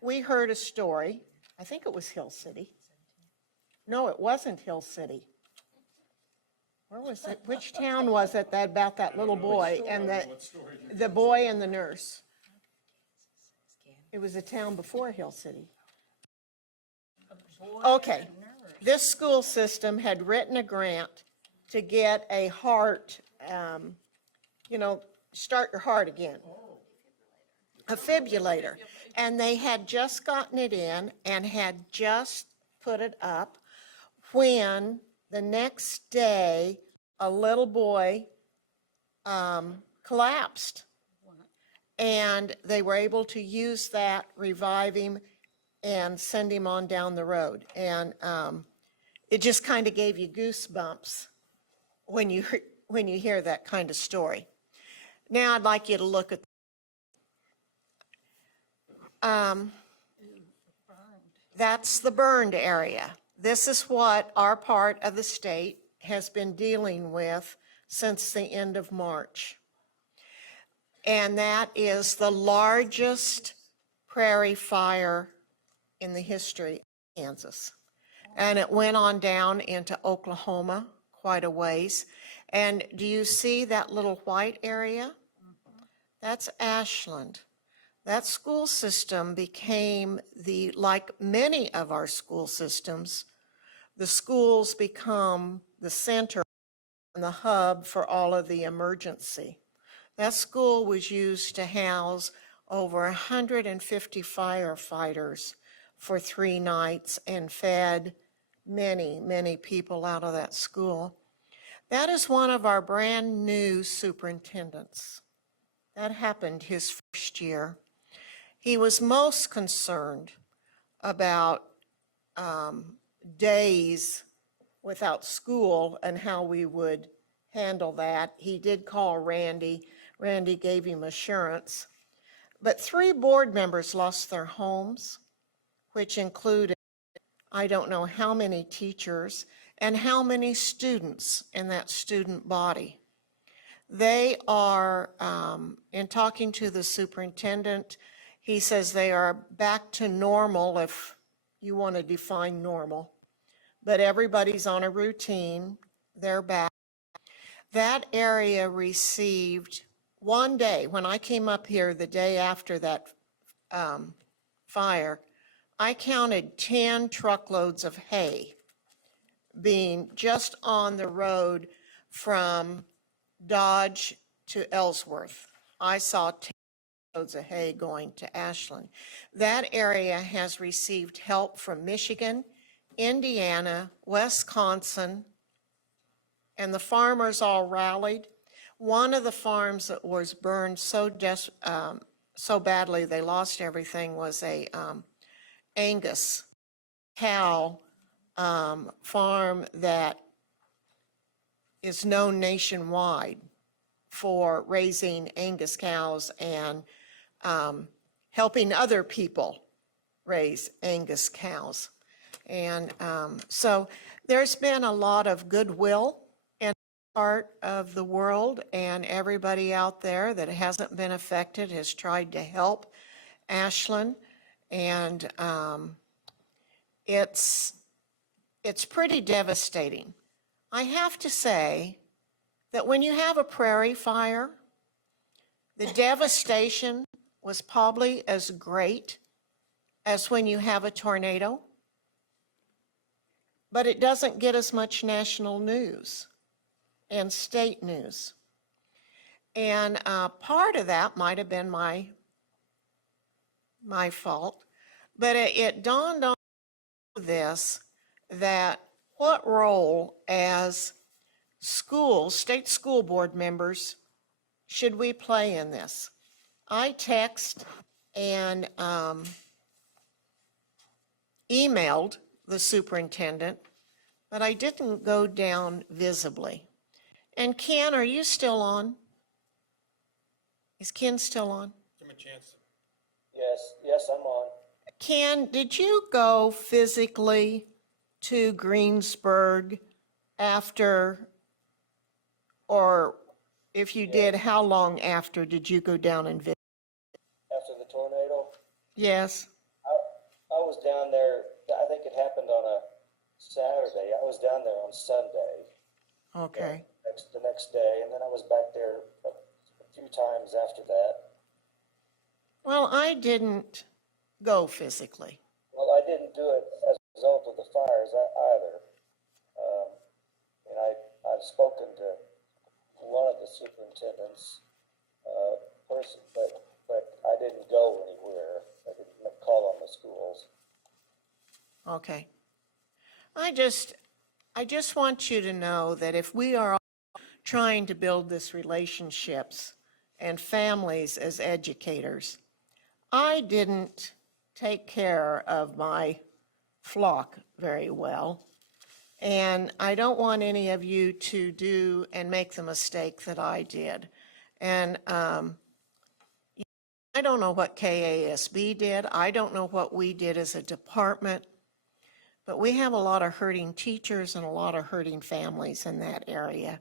we heard a story. I think it was Hill City. No, it wasn't Hill City. Where was it? Which town was it that about that little boy and the boy and the nurse? It was a town before Hill City. Okay, this school system had written a grant to get a heart, start your heart again. A fibrillator. And they had just gotten it in and had just put it up when the next day a little boy collapsed. And they were able to use that, revive him, and send him on down the road. And it just kind of gave you goosebumps when you hear that kind of story. Now I'd like you to look at that's the burned area. This is what our part of the state has been dealing with since the end of March. And that is the largest prairie fire in the history of Kansas. And it went on down into Oklahoma quite a ways. And do you see that little white area? That's Ashland. That school system became like many of our school systems, the schools become the center and the hub for all of the emergency. That school was used to house over 150 firefighters for 3 nights and fed many, many people out of that school. That is one of our brand new superintendents. That happened his first year. He was most concerned about days without school and how we would handle that. He did call Randy. Randy gave him assurance. But 3 board members lost their homes, which included I don't know how many teachers, and how many students in that student body. They are, in talking to the superintendent, he says they are back to normal, if you want to define normal, but everybody's on a routine, they're back. That area received one day, when I came up here the day after that fire, I counted 10 truckloads of hay being just on the road from Dodge to Ellsworth. I saw 10 loads of hay going to Ashland. That area has received help from Michigan, Indiana, Wisconsin, and the farmers all rallied. One of the farms that was burned so badly they lost everything was a Angus cow farm that is known nationwide for raising Angus cows and helping other people raise Angus cows. And so there's been a lot of goodwill in part of the world, and everybody out there that hasn't been affected has tried to help Ashland. And it's pretty devastating. I have to say that when you have a prairie fire, the devastation was probably as great as when you have a tornado, but it doesn't get as much national news and state news. And part of that might have been my fault, but it dawned on this that what role as schools, state school board members, should we play in this? I text and emailed the superintendent, but I didn't go down visibly. And Ken, are you still on? Is Ken still on? Give him a chance. Yes, I'm on. Ken, did you go physically to Greensburg after, or if you did, how long after did you go down and visit? After the tornado, Yes. I was down there, I think it happened on a Saturday. I was down there on Sunday. Okay. The next day, and then I was back there a few times after that. Well, I didn't go physically. Well, I didn't do it as a result of the fires either. And I've spoken to one of the superintendents, but I didn't go anywhere. I didn't call on the schools. Okay. I just want you to know that if we are trying to build this relationships and families as educators, I didn't take care of my flock very well. And I don't want any of you to do and make the mistake that I did. And I don't know what KASB did. I don't know what we did as a department. But we have a lot of hurting teachers and a lot of hurting families in that area.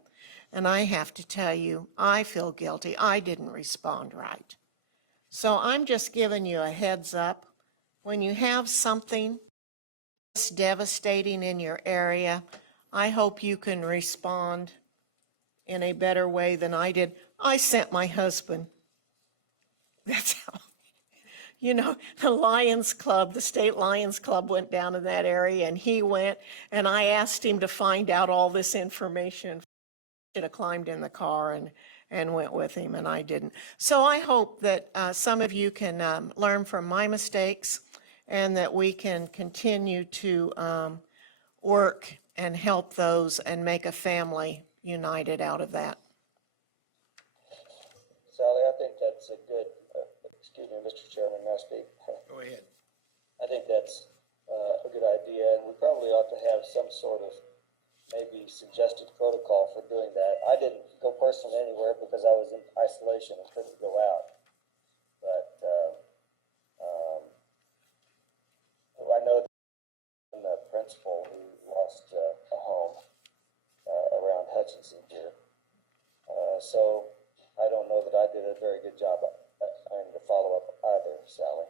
And I have to tell you, I feel guilty. I didn't respond right. So I'm just giving you a heads up. When you have something that's devastating in your area, I hope you can respond in a better way than I did. I sent my husband. That's how. You know, the Lions Club, the State Lions Club went down in that area, and he went, and I asked him to find out all this information. I should have climbed in the car and went with him, and I didn't. So I hope that some of you can learn from my mistakes and that we can continue to work and help those and make a family united out of that. Sally, I think that's a good, excuse me, Mr. Chairman, may I speak? Go ahead. I think that's a good idea, and we probably ought to have some sort of maybe suggested protocol for doing that. I didn't go personally anywhere because I was in isolation and couldn't go out. But I know the principal who lost a home, very good job on the follow-up either, Sally.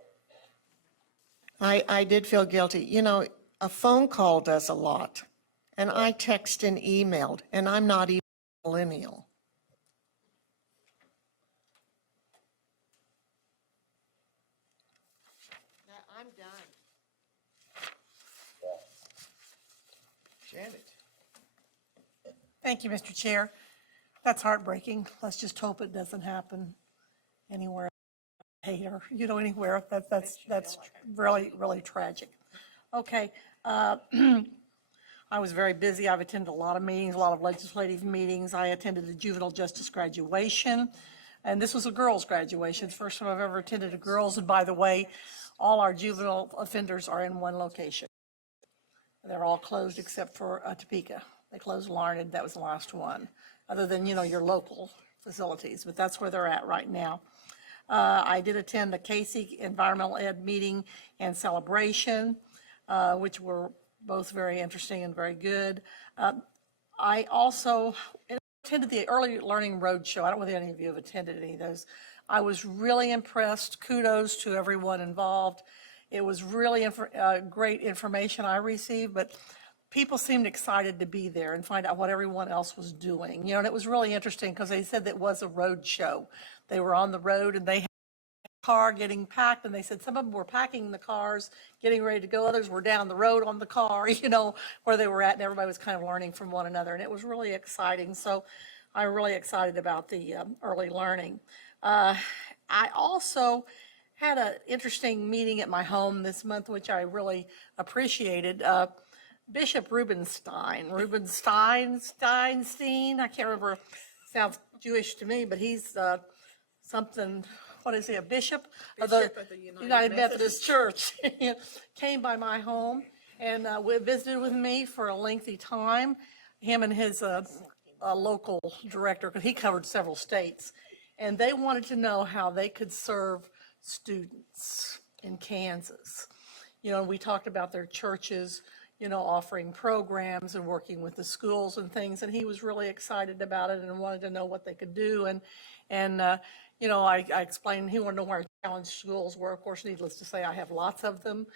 I did feel guilty. You know, a phone call does a lot, and I text and emailed, and I'm not even a millennial. I'm done. Janet? Thank you, Mr. Chair. That's heartbreaking. Let's just hope it doesn't happen anywhere here, anywhere. That's really, really tragic. Okay. I was very busy. I've attended a lot of meetings, a lot of legislative meetings. I attended the juvenile justice graduation, and this was a girls' graduation. It's the first time I've ever attended a girls', and by the way, all our juvenile offenders are in one location. They're all closed except for Topeka. They closed Larned, that was the last one, other than, your local facilities, but that's where they're at right now. I did attend the Casey Environmental Ed meeting and celebration, which were both very interesting and very good. I also attended the Early Learning Roadshow. I don't know whether any of you have attended any of those. I was really impressed. Kudos to everyone involved. It was really great information I received, but people seemed excited to be there and find out what everyone else was doing. And it was really interesting because they said that it was a road show. They were on the road and they had a car getting packed, and they said some of them were packing the cars, getting ready to go. Others were down the road on the car, where they were at, and everybody was kind of learning from one another. And it was really exciting. So I'm really excited about the early learning. I also had an interesting meeting at my home this month, which I really appreciated. Bishop Rubenstein, I can't remember, sounds Jewish to me, but he's something, what is he, a bishop? Of the United Methodist Church. Came by my home and visited with me for a lengthy time, him and his local director, because he covered several states. And they wanted to know how they could serve students in Kansas. We talked about their churches, offering programs and working with the schools and things, and he was really excited about it and wanted to know what they could do. And I explained, he wanted to know where challenge schools were. Of course, needless to say, I have lots of them.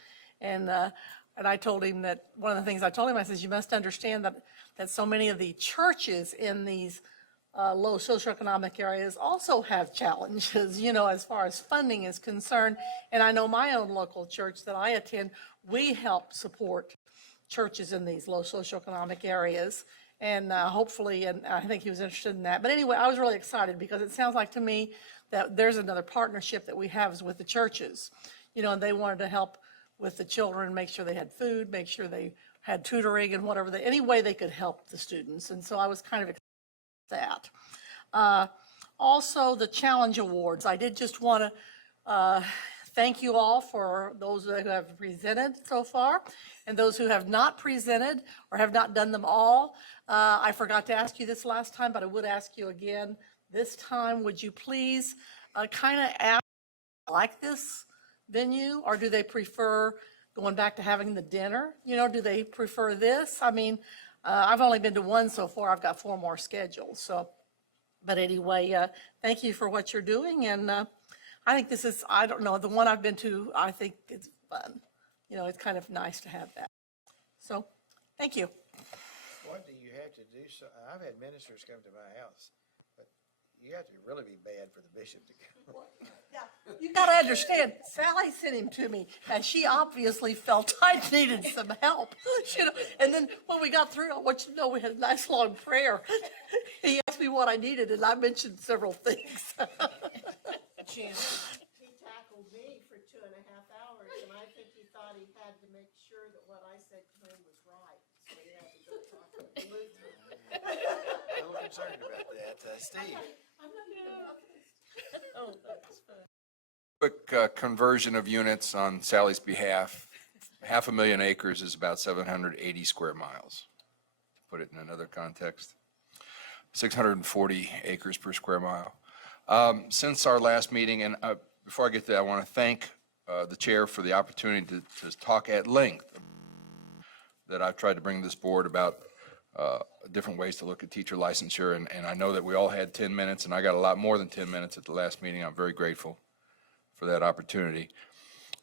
And I told him that, one of the things I told him, I said, you must understand that so many of the churches in these low socioeconomic areas also have challenges, as far as funding is concerned. And I know my own local church that I attend, we help support churches in these low socioeconomic areas. And hopefully, and I think he was interested in that. But anyway, I was really excited because it sounds like to me that there's another partnership that we have is with the churches, and they wanted to help with the children, make sure they had food, make sure they had tutoring and whatever, any way they could help the students. And so I was kind of excited about that. Also, the Challenge Awards. I did just want to thank you all for those who have presented so far and those who have not presented or have not done them all. I forgot to ask you this last time, but I would ask you again this time. Would you please kind of ask, like this venue, or do they prefer going back to having the dinner? Do they prefer this? I mean, I've only been to one so far. I've got 4 more scheduled. So, but anyway, thank you for what you're doing. And I think this is, I don't know, the one I've been to, I think it's fun. It's kind of nice to have that. So, thank you. What do you have to do? So I've had ministers come to my house, but you have to really be bad for the bishop to come. Yeah, you got to understand, Sally sent him to me, and she obviously felt I needed some help. And then when we got through, I want you to know we had a nice long prayer. He asked me what I needed, and I mentioned several things. He tackled me for 2.5 hours, and I think he thought he had to make sure that what I said to him was right. So he had to go talk to the Lutheran. A little concerned about that. Steve? I'm not even Methodist. Oh, that's fun. Quick conversion of units on Sally's behalf. 500,000 acres is about 780 square miles. To put it in another context, 640 acres per square mile. Since our last meeting, and before I get to that, I want to thank the chair for the opportunity to talk at length that I've tried to bring to this board about different ways to look at teacher licensure. And I know that we all had 10 minutes, and I got a lot more than 10 minutes at the last meeting. I'm very grateful for that opportunity.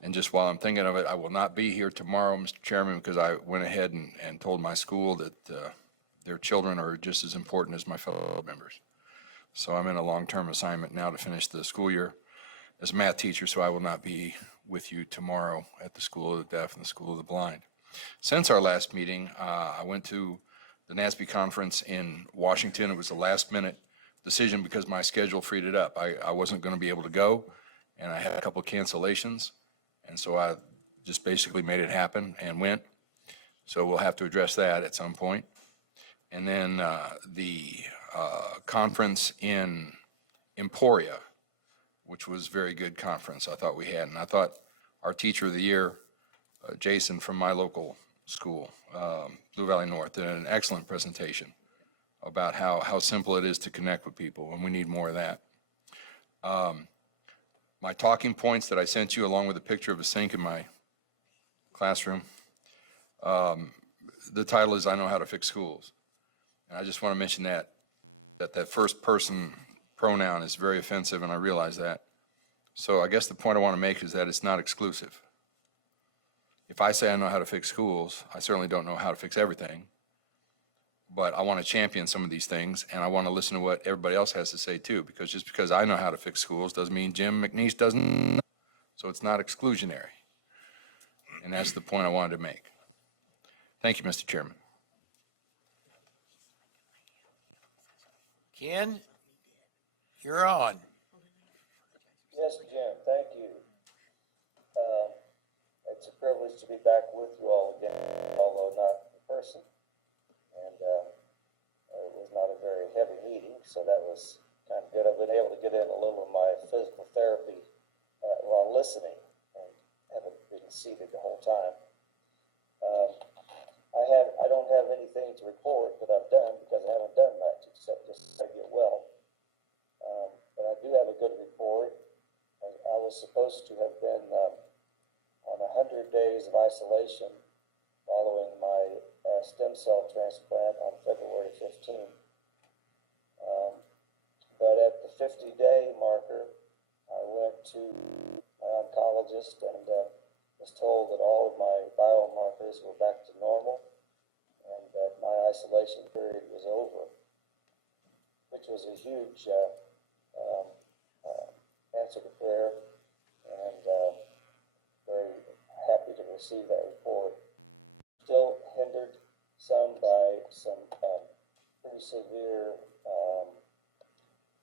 And just while I'm thinking of it, I will not be here tomorrow, Mr. Chairman, because I went ahead and told my school that their children are just as important as my fellow members. So I'm in a long-term assignment now to finish the school year as a math teacher, so I will not be with you tomorrow at the School of the Deaf and the School of the Blind. Since our last meeting, I went to the NASB conference in Washington. It was a last-minute decision because my schedule freed it up. I wasn't going to be able to go, and I had a couple of cancellations. And so I just basically made it happen and went. So we'll have to address that at some point. And then the conference in Emporia, which was a very good conference I thought we had. And I thought our Teacher of the Year, Jason from my local school, Blue Valley North, did an excellent presentation about how simple it is to connect with people, and we need more of that. My talking points that I sent you, along with a picture of a sink in my classroom, the title is I Know How to Fix Schools. And I just want to mention that first person pronoun is very offensive, and I realize that. So I guess the point I want to make is that it's not exclusive. If I say I know how to fix schools, I certainly don't know how to fix everything. But I want to champion some of these things, and I want to listen to what everybody else has to say too, because just because I know how to fix schools doesn't mean Jim McNeice doesn't. So it's not exclusionary. And that's the point I wanted to make. Thank you, Mr. Chairman. Ken, you're on. Yes, Jim, thank you. It's a privilege to be back with you all again, although not in person. And it was not a very heavy meeting, so that was kind of good. I've been able to get in a little of my physical therapy while listening and haven't been seated the whole time. I don't have anything to report that I've done because I haven't done much except just to get well. But I do have a good report. I was supposed to have been on 100 days of isolation following my stem cell transplant on February 15th. But at the 50-day marker, I went to my oncologist and was told that all of my biomarkers were back to normal and that my isolation period was over, which was a huge answer to prayer, and very happy to receive that report. Still hindered some by some pretty severe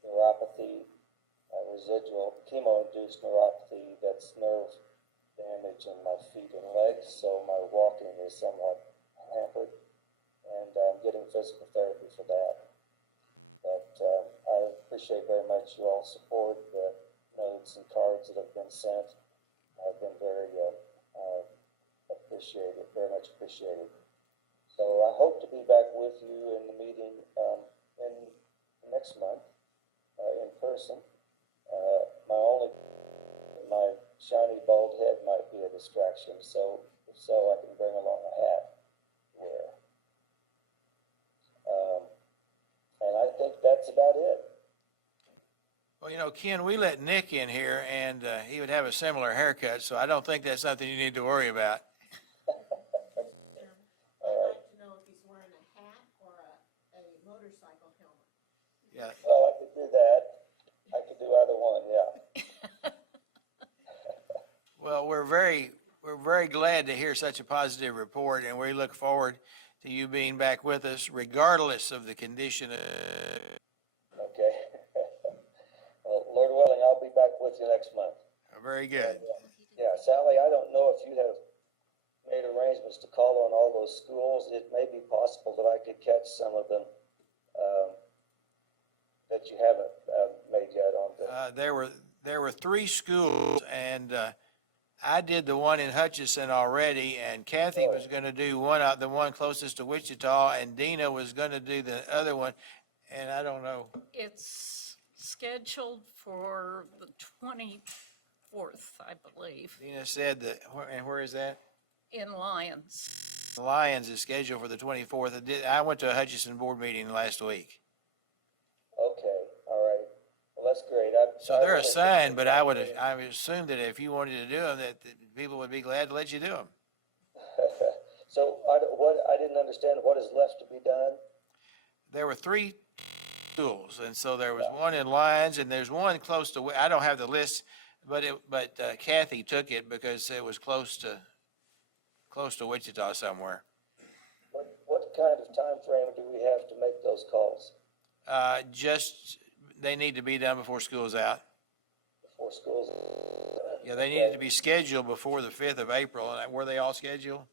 neuropathy, residual chemo-induced neuropathy that's nerve damage in my feet and legs, so my walking is somewhat hampered, and I'm getting physical therapy for that. But I appreciate very much you all's support, the notes and cards that have been sent. I've been very appreciated, very much appreciated. So I hope to be back with you in the meeting in next month in person. My shiny bald head might be a distraction, so if so, I can bring along a hat to wear. And I think that's about it. Well, you know, Ken, we let Nick in here, and he would have a similar haircut, so I don't think that's something you need to worry about. Yeah. Well, I could do that. I could do either one, yeah. Well, we're very glad to hear such a positive report, and we look forward to you being back with us, regardless of the condition. Okay. Well, Lord willing, I'll be back with you next month. Very good. Yeah, Sally, I don't know if you have made arrangements to call on all those schools. It may be possible that I could catch some of them that you haven't made yet on the. There were 3 schools, and I did the one in Hutchinson already, and Kathy was going to do the one closest to Wichita, and Dina was going to do the other one, and I don't know. It's scheduled for the 24th, I believe, Dina said that, and where is that? in Lyons. Lions is scheduled for the 24th. I went to a Hutchinson board meeting last week. Okay, all right. Well, that's great. So they're assigned, but I would assume that if you wanted to do them, that people would be glad to let you do them. So I didn't understand what is left to be done. There were 3 schools, and so there was one in Lyons, and there's one close to, I don't have the list, but Kathy took it because it was close to Wichita somewhere. What kind of time frame do we have to make those calls? They need to be done before school's out. Before school's. Yeah, they needed to be scheduled before the 5th of April. And were they all scheduled?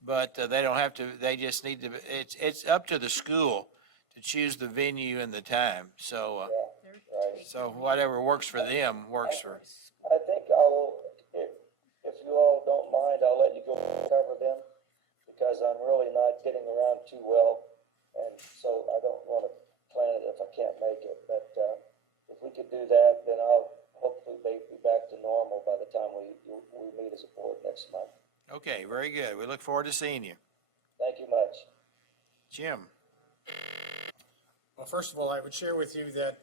But they don't have to, they just need to, it's up to the school to choose the venue and the time. So, so whatever works for them works for. I think if you all don't mind, I'll let you go cover them because I'm really not getting around too well. And so I don't want to plan it if I can't make it. But if we could do that, then I'll hopefully be back to normal by the time we meet as a board next month. Okay, very good. We look forward to seeing you. Thank you much. Jim. Well, first of all, I would share with you that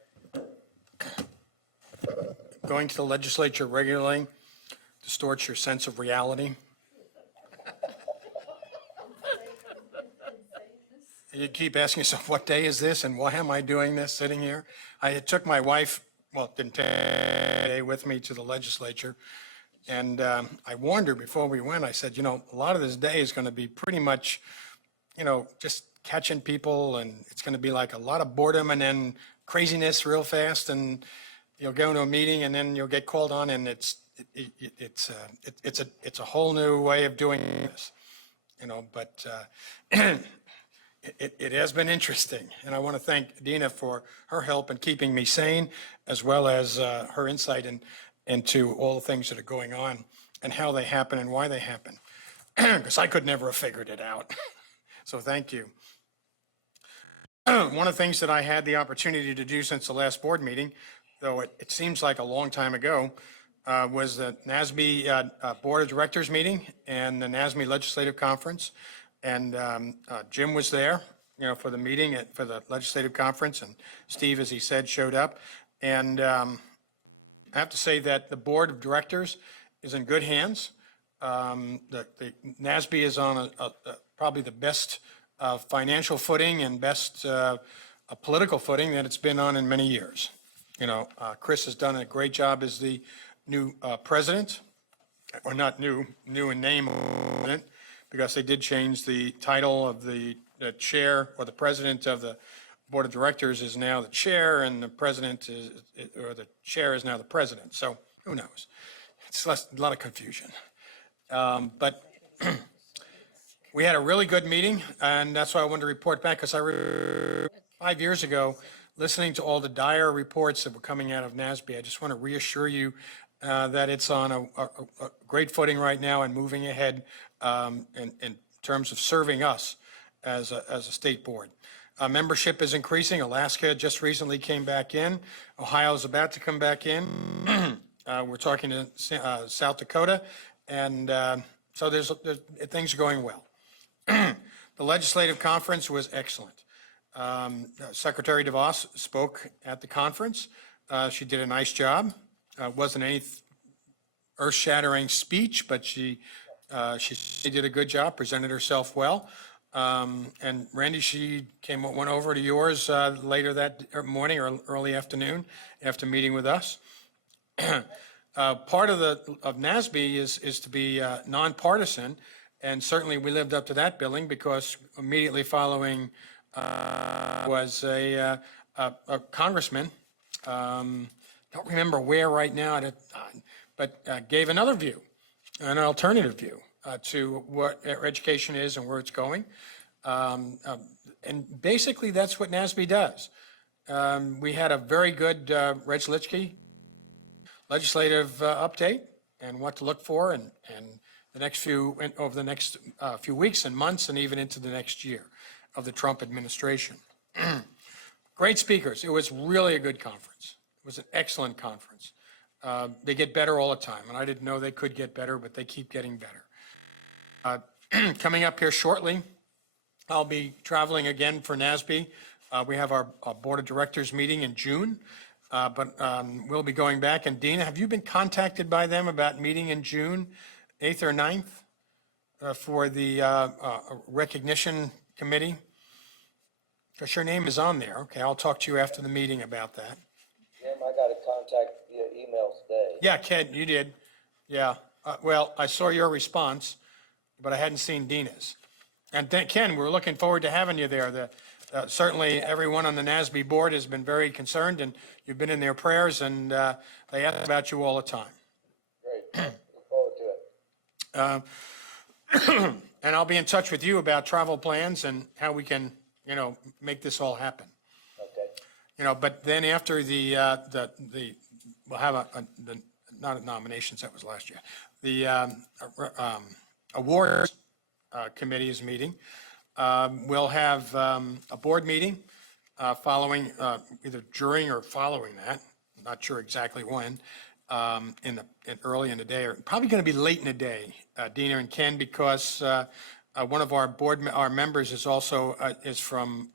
going to the legislature regularly distorts your sense of reality. You keep asking yourself, what day is this and why am I doing this sitting here? I took my wife, didn't take a day with me to the legislature. And I warned her before we went, I said, a lot of this day is going to be pretty much, just catching people, and it's going to be like a lot of boredom and then craziness real fast, and you'll go to a meeting and then you'll get called on, and it's a whole new way of doing this, but it has been interesting. And I want to thank Dina for her help in keeping me sane, as well as her insight into all the things that are going on and how they happen and why they happen, because I could never have figured it out. So thank you. One of the things that I had the opportunity to do since the last board meeting, though it seems like a long time ago, was the NASB Board of Directors meeting and the NASB Legislative Conference. And Jim was there, for the meeting, for the legislative conference, and Steve, as he said, showed up. And I have to say that the Board of Directors is in good hands. The NASB is on probably the best financial footing and best political footing that it's been on in many years. Chris has done a great job as the new president, or not new in name, because they did change the title of the chair, or the president of the Board of Directors is now the chair, and the president or the chair is now the president. So who knows? It's a lot of confusion. But we had a really good meeting, and that's why I wanted to report back, because 5 years ago, listening to all the dire reports that were coming out of NASB, I just want to reassure you that it's on a great footing right now and moving ahead in terms of serving us as a state board. Membership is increasing. Alaska just recently came back in. Ohio is about to come back in. We're talking to South Dakota, and so things are going well. The legislative conference was excellent. Secretary DeVos spoke at the conference. She did a nice job. Wasn't any earth-shattering speech, but she did a good job, presented herself well. And Randy, she went over to yours later that morning or early afternoon after meeting with us. Part of NASB is to be nonpartisan, and certainly we lived up to that billing, because immediately following was a congressman, don't remember where right now, but gave another view, an alternative view to what education is and where it's going. And basically, that's what NASB does. We had a very good Reg Litchke legislative update and what to look for, and over the next few weeks and months, and even into the next year of the Trump administration. Great speakers. It was really a good conference. It was an excellent conference. They get better all the time, and I didn't know they could get better, but they keep getting better. Coming up here shortly, I'll be traveling again for NASB. We have our Board of Directors meeting in June, but we'll be going back. And Dina, have you been contacted by them about meeting in June 8th or 9th for the recognition committee? Because your name is on there. Okay, I'll talk to you after the meeting about that. Jim, I got a contact via email today. Yeah, Ken, you did. Yeah. Well, I saw your response, but I hadn't seen Dina's. And Ken, we're looking forward to having you there. Certainly, everyone on the NASB board has been very concerned, and you've been in their prayers, and they ask about you all the time. Great. Look forward to it. And I'll be in touch with you about travel plans and how we can, make this all happen. Okay. But then after we'll have not nominations, that was last year. The awards committee is meeting. We'll have a board meeting following, either during or following that. I'm not sure exactly when, early in the day, or probably going to be late in the day, Dina and Ken, because one of our members is also is from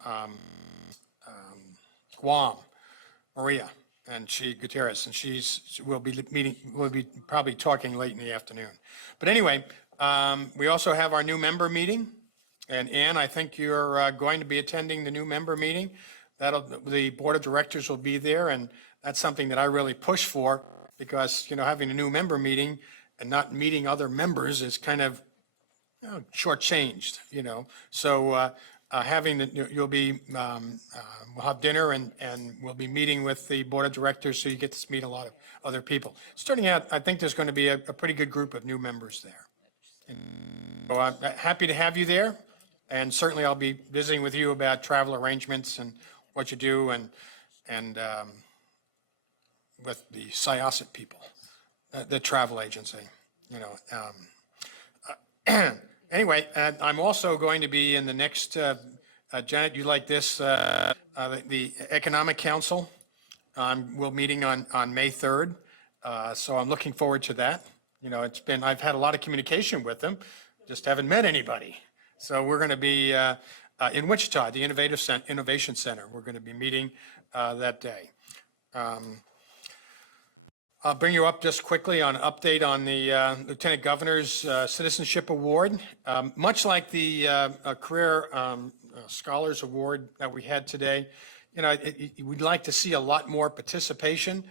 Guam, Maria, and Gutierrez, and we'll be probably talking late in the afternoon. But anyway, we also have our new member meeting, and Ann, I think you're going to be attending the new member meeting. The board of directors will be there, and that's something that I really push for, because having a new member meeting and not meeting other members is kind of shortchanged. So we'll have dinner and we'll be meeting with the board of directors, so you get to meet a lot of other people. Starting out, I think there's going to be a pretty good group of new members there. So I'm happy to have you there, and certainly I'll be visiting with you about travel arrangements and what you do, and with the Syosset people, the travel agency, Anyway, I'm also going to be in the next, Janet, you like this, the Economic Council. We're meeting on May 3rd, so I'm looking forward to that. I've had a lot of communication with them, just haven't met anybody. So we're going to be in Wichita, the Innovation Center. We're going to be meeting that day. I'll bring you up just quickly on an update on the Lieutenant Governor's Citizenship Award. Much like the Career Scholars Award that we had today, we'd like to see a lot more participation.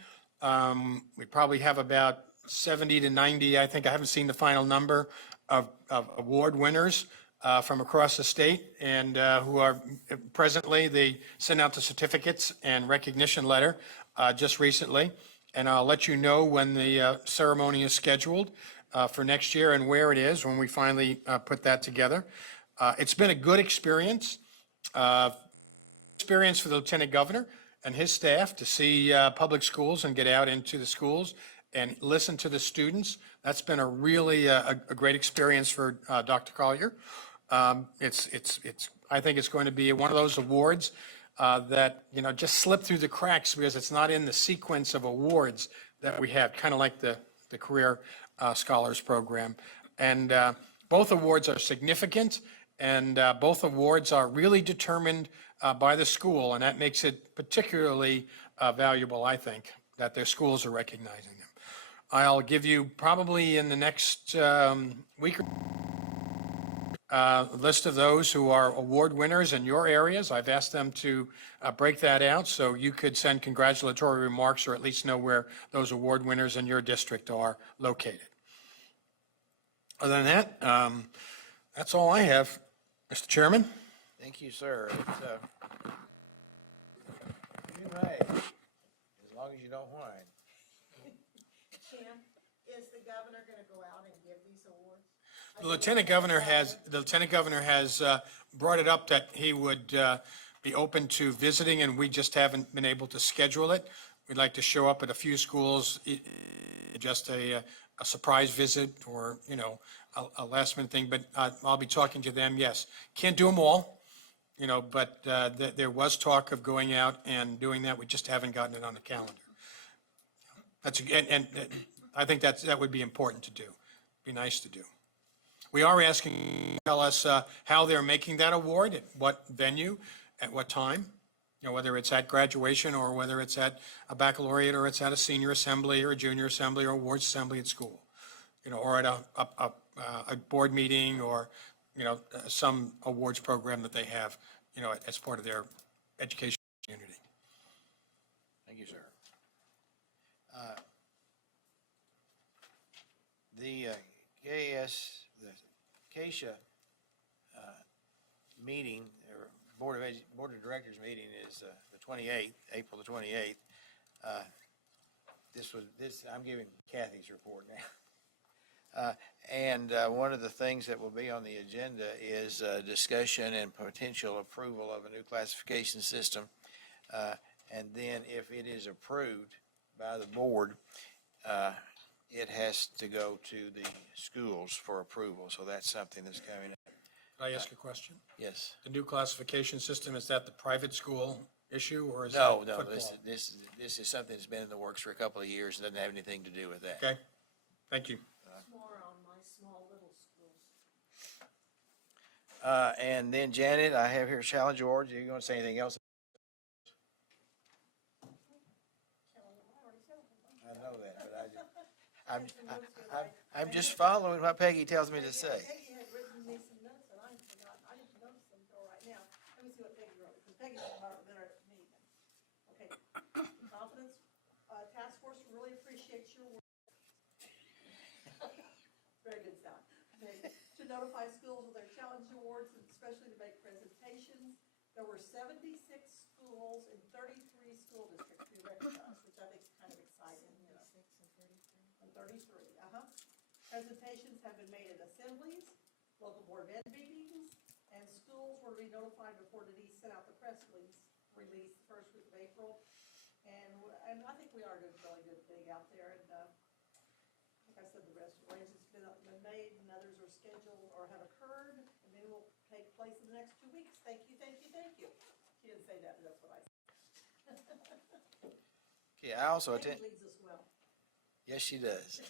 We probably have about 70 to 90, I think, I haven't seen the final number of award winners from across the state, and who are presently, they sent out the certificates and recognition letter just recently. And I'll let you know when the ceremony is scheduled for next year and where it is when we finally put that together. It's been a good experience for the Lieutenant Governor and his staff to see public schools and get out into the schools and listen to the students. That's been a really a great experience for Dr. Collier. I think it's going to be one of those awards that, just slip through the cracks because it's not in the sequence of awards that we have, kind of like the Career Scholars Program. And both awards are significant, and both awards are really determined by the school, and that makes it particularly valuable, I think, that their schools are recognizing them. I'll give you probably in the next week or a list of those who are award winners in your areas. I've asked them to break that out so you could send congratulatory remarks or at least know where those award winners in your district are located. Other than that, that's all I have, Mr. Chairman. Thank you, sir. You're right, as long as you don't whine. Jim, is the governor going to go out and give these awards? The Lieutenant Governor has brought it up that he would be open to visiting, and we just haven't been able to schedule it. We'd like to show up at a few schools, just a surprise visit or, a last minute thing, but I'll be talking to them, yes. Can't do them all, but there was talk of going out and doing that. We just haven't gotten it on the calendar. And I think that would be important to do. Be nice to do. We are asking, you to tell us how they're making that award, at what venue, at what time, you know, whether it's at graduation or whether it's at a baccalaureate or it's at a senior assembly or a junior assembly or awards assembly at school, you know, or at a board meeting or, you know, some awards program that they have, you know, as part of their education community. Thank you, sir. The KSHA meeting, or Board of Directors meeting is the 28th, April the 28th. I'm giving Kathy's report now. And one of the things that will be on the agenda is discussion and potential approval of a new classification system. And then if it is approved by the board, it has to go to the schools for approval. So that's something that's coming up. Can I ask a question? Yes. The new classification system, is that the private school issue or is No, it no, football? this is something that's been in the works for a couple of years and doesn't have anything to do with that. Okay, thank you. More on my small little schools. And then Janet, I have here Challenge Awards. You want to say anything else? I know that, but I'm just following what Peggy tells me to say. Peggy had written me some notes and I forgot. I didn't notice them until right now. Let me see what Peggy wrote, because Peggy's about to enter me. Okay. Confidence Task Force really appreciates your work. Very good sound. Okay. To notify schools of their challenge awards, and especially to make presentations. There were 76 schools in 33 school districts we recognized, which I think is kind of exciting. 33, Presentations have been made at assemblies, local board of ed meetings, and schools were to be notified before Denise sent out the press release the first week of April. And I think we are doing a really good thing out there. And like I said, the rest of the arrangements have been made, and others are scheduled or have occurred, and they will take place in the next 2 weeks. Thank you, thank you, thank you. She didn't say that, but that's what I said. Okay, I also Peggy attend. leads us well. Yes, she does.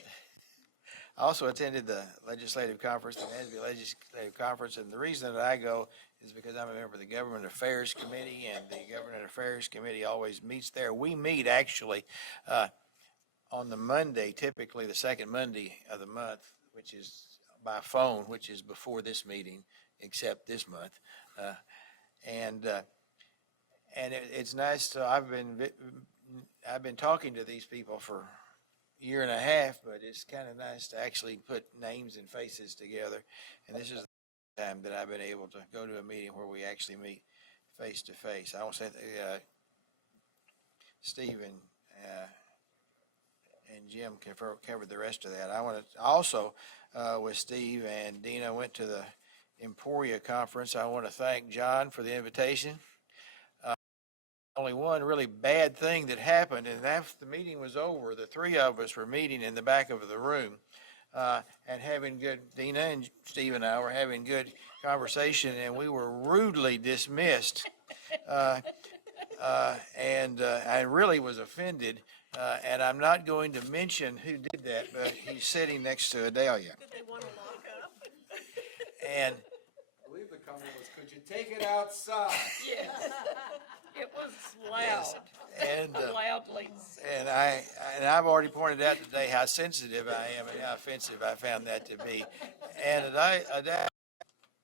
I also attended the legislative conference, the NASB Legislative Conference, and the reason that I go is because I'm a member of the Government Affairs Committee, and the Government Affairs Committee always meets there. We meet actually on the Monday, typically the second Monday of the month, which is by phone, which is before this meeting, except this month. It's nice to, I've been talking to these people for year and a half, but it's kind of nice to actually put names and faces together. And this is the time that I've been able to go to a meeting where we actually meet face to face. I want to say Steve and Jim covered the rest of that. I want to also, with Steve and Dina, went to the Emporia Conference. I want to thank John for the invitation. Only one really bad thing that happened, and after the meeting was over, the three of us were meeting in the back of the room and having good, Dina and Steve and I were having good conversation, and we were rudely dismissed. And I really was offended, and I'm not going to mention who did that, but he's sitting next to Adelia. Did they want to lock up? And I believe the comment was, could you take it outside? Yes, it was loud, and loudly. and I've already pointed out today how sensitive I am and how offensive I found that to be. And Adelia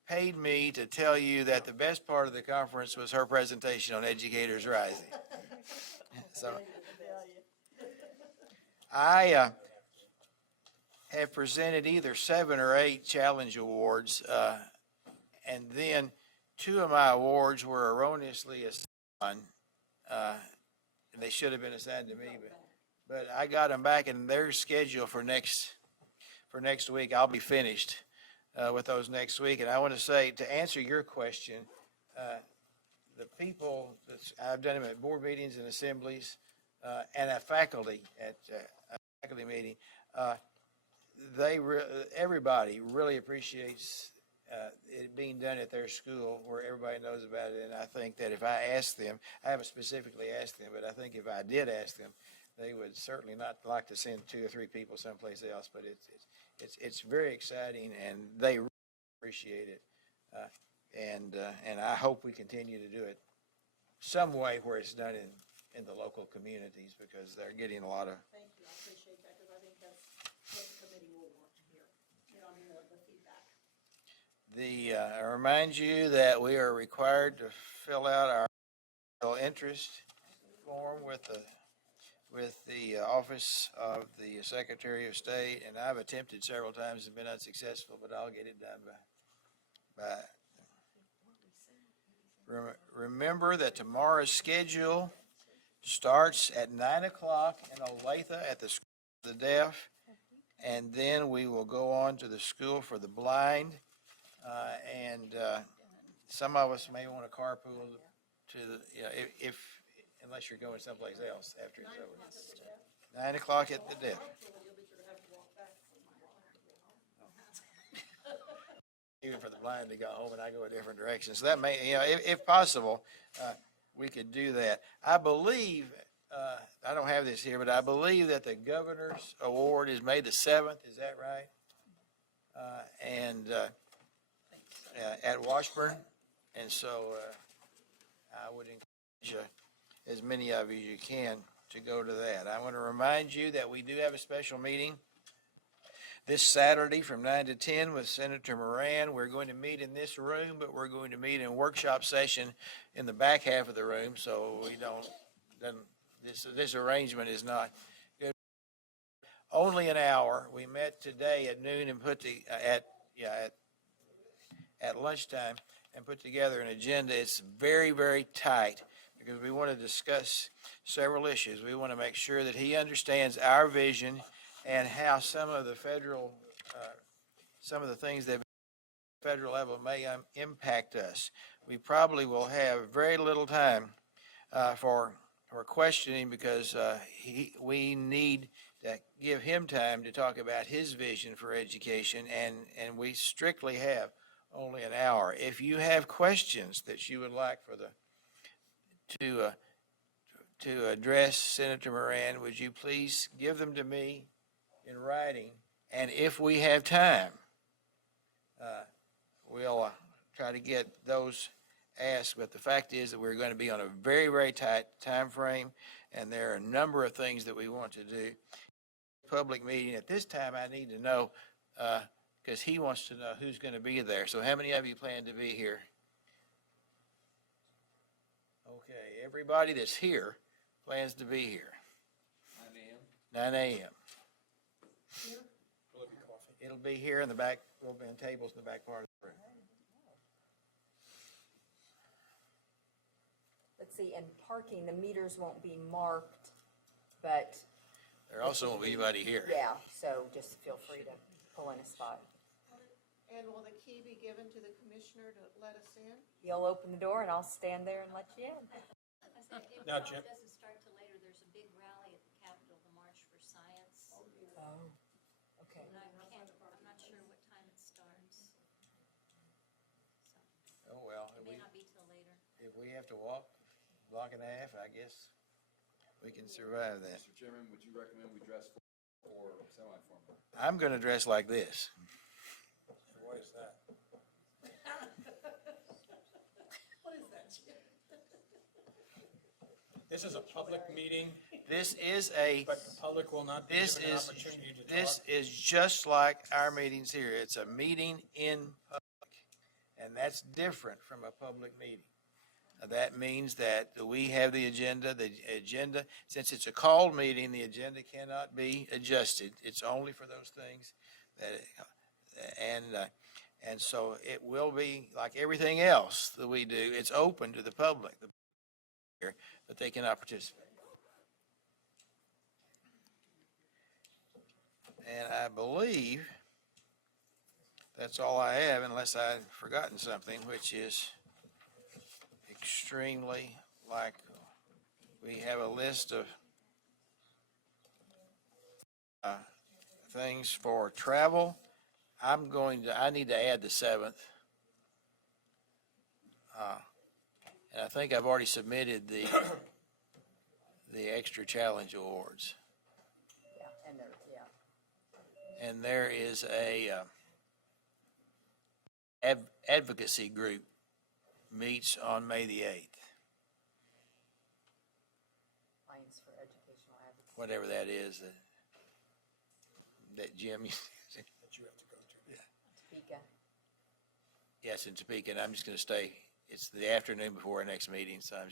paid me to tell you that the best part of the conference was her presentation on Educators Rising. So I have presented either 7 or 8 challenge awards, and then 2 of my awards were erroneously assigned. And they should have been assigned to me, but I got them back, and they're scheduled for next week. I'll be finished with those next week. And I want to say, to answer your question, the people I've done them at board meetings and assemblies, and at faculty at a faculty meeting. Everybody really appreciates it being done at their school where everybody knows about it. And I think that if I asked them, I haven't specifically asked them, but I think if I did ask them, they would certainly not like to send 2 or 3 people someplace else. But it's very exciting, and they really appreciate it. And I hope we continue to do it some way where it's done in the local communities, because they're getting a lot of. Thank you, I appreciate that, because I think that's what the committee will want to hear, the feedback. I remind you that we are required to fill out our interest form with the Office of the Secretary of State, and I've attempted several times and been unsuccessful, but I'll get it done by. Remember that tomorrow's schedule starts at 9 o'clock in Olathe at the School of the Deaf, and then we will go on to the School for the Blind. And some of us may want to carpool to if unless you're going someplace else after it's over. 9 o'clock at the Deaf. Even for the blind to go home, and I go a different direction. So that may, if possible, we could do that. I believe, I don't have this here, but I believe that the governor's award is May the 7th. Is that right? At Washburn. And so I would encourage as many of you can to go to that. I want to remind you that we do have a special meeting this Saturday from 9 to 10 with Senator Moran. We're going to meet in this room, but we're going to meet in a workshop session in the back half of the room, so we this arrangement is not good. Only an hour. We met today at noon and put at lunchtime and put together an agenda. It's very, very tight because we want to discuss several issues. We want to make sure that he understands our vision and how some of the things that federal level may impact us. We probably will have very little time for questioning because we need to give him time to talk about his vision for education, and we strictly have only an hour. If you have questions that you would like to address Senator Moran, would you please give them to me in writing? And if we have time, we'll try to get those asked. But the fact is that we're going to be on a very, very tight time frame, and there are a number of things that we want to do. Public meeting at this time, I need to know because he wants to know who's going to be there. So how many of you plan to be here? Okay, everybody that's here plans to be here. 9 a.m. It'll be here in the back. There'll be tables in the back part of the room. Let's see, and parking, the meters won't be marked, but. There also won't be anybody here. Yeah, so just feel free to pull in a spot. And will the key be given to the commissioner to let us in? You'll open the door and I'll stand there and let you in. Now, Jim. It doesn't start till later. There's a big rally at the Capitol, the March for Science. Oh, okay. And I'm not sure what time it starts. Oh, well. It may not be till later. If we have to walk a block and a half, I guess we can survive that. Mr. Chairman, would you recommend we dress formal or semi-formal? I'm going to dress like this. What is that? What is that, Jim? This is a public meeting, This is a, but the public will not be given an opportunity to talk. this is just like our meetings here. It's a meeting in public, and that's different from a public meeting. That means that we have the agenda, since it's a called meeting, the agenda cannot be adjusted. It's only for those things and so it will be like everything else that we do. It's open to the public, but they cannot participate. And I believe that's all I have, unless I've forgotten something, which is extremely like we have a list of things for travel. I need to add the 7th. And I think I've already submitted the extra challenge awards. Yeah, and there, yeah. And there is a advocacy group meets on May the 8th, Alliance for Educational Advocacy. whatever that is, that Jim, Topeka. yes, in Topeka, and I'm just going to stay, it's the afternoon before our next meeting, so I'm,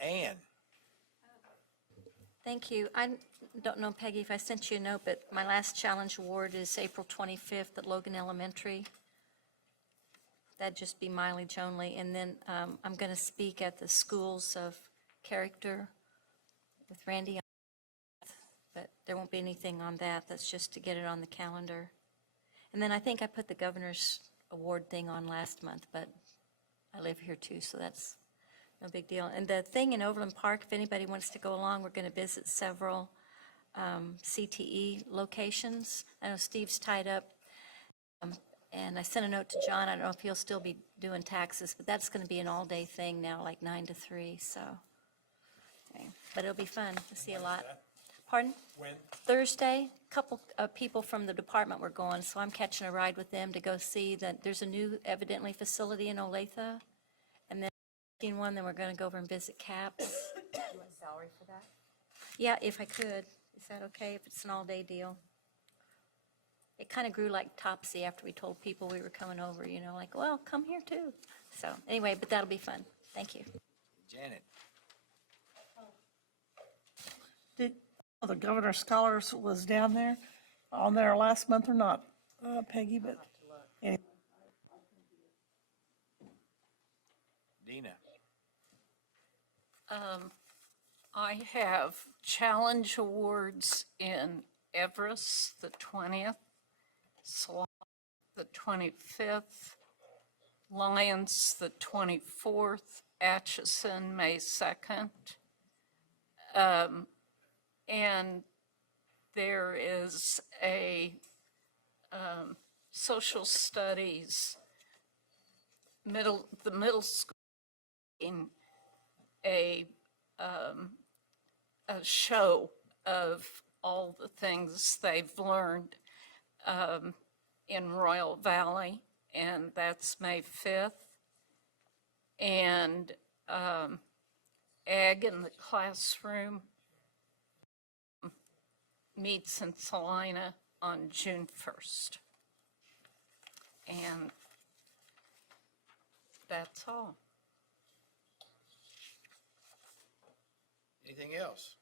Ann, Thank you. I don't know, Peggy, if I sent you a note, but my last challenge award is April 25th at Logan Elementary. That'd just be mileage only. And then I'm going to speak at the Schools of Character with Randy, but there won't be anything on that. That's just to get it on the calendar. And then I think I put the Governor's Award thing on last month, but I live here too, so that's no big deal. And the thing in Overland Park, if anybody wants to go along, we're going to visit several CTE locations. I know Steve's tied up, and I sent a note to John. I don't know if he'll still be doing taxes, but that's going to be an all-day thing now, like 9 to 3, so. Okay. But it'll be fun to see a lot. Pardon? When? Thursday, a couple of people from the department were going, so I'm catching a ride with them to go see that there's a new, evidently, facility in Olathe, and then one, then we're going to go over and visit CAPS. You want salary for that? Yeah, if I could. Is that okay if it's an all-day deal? It kind of grew like Topsy after we told people we were coming over, you know, like, well, come here too. So anyway, but that'll be fun. Thank you. Janet. Did, the Governor Scholars was down there, on there last month or not, Peggy, but anyway. Dina. I have challenge awards in Everest, the 20th, Salon, the 25th, Lyons, the 24th, Atchison, May 2nd. And there is a social studies, the middle school, in a show of all the things they've learned in Royal Valley, and that's May 5th. And Ag in the Classroom meets in Salina on June 1st. And that's all. Anything else?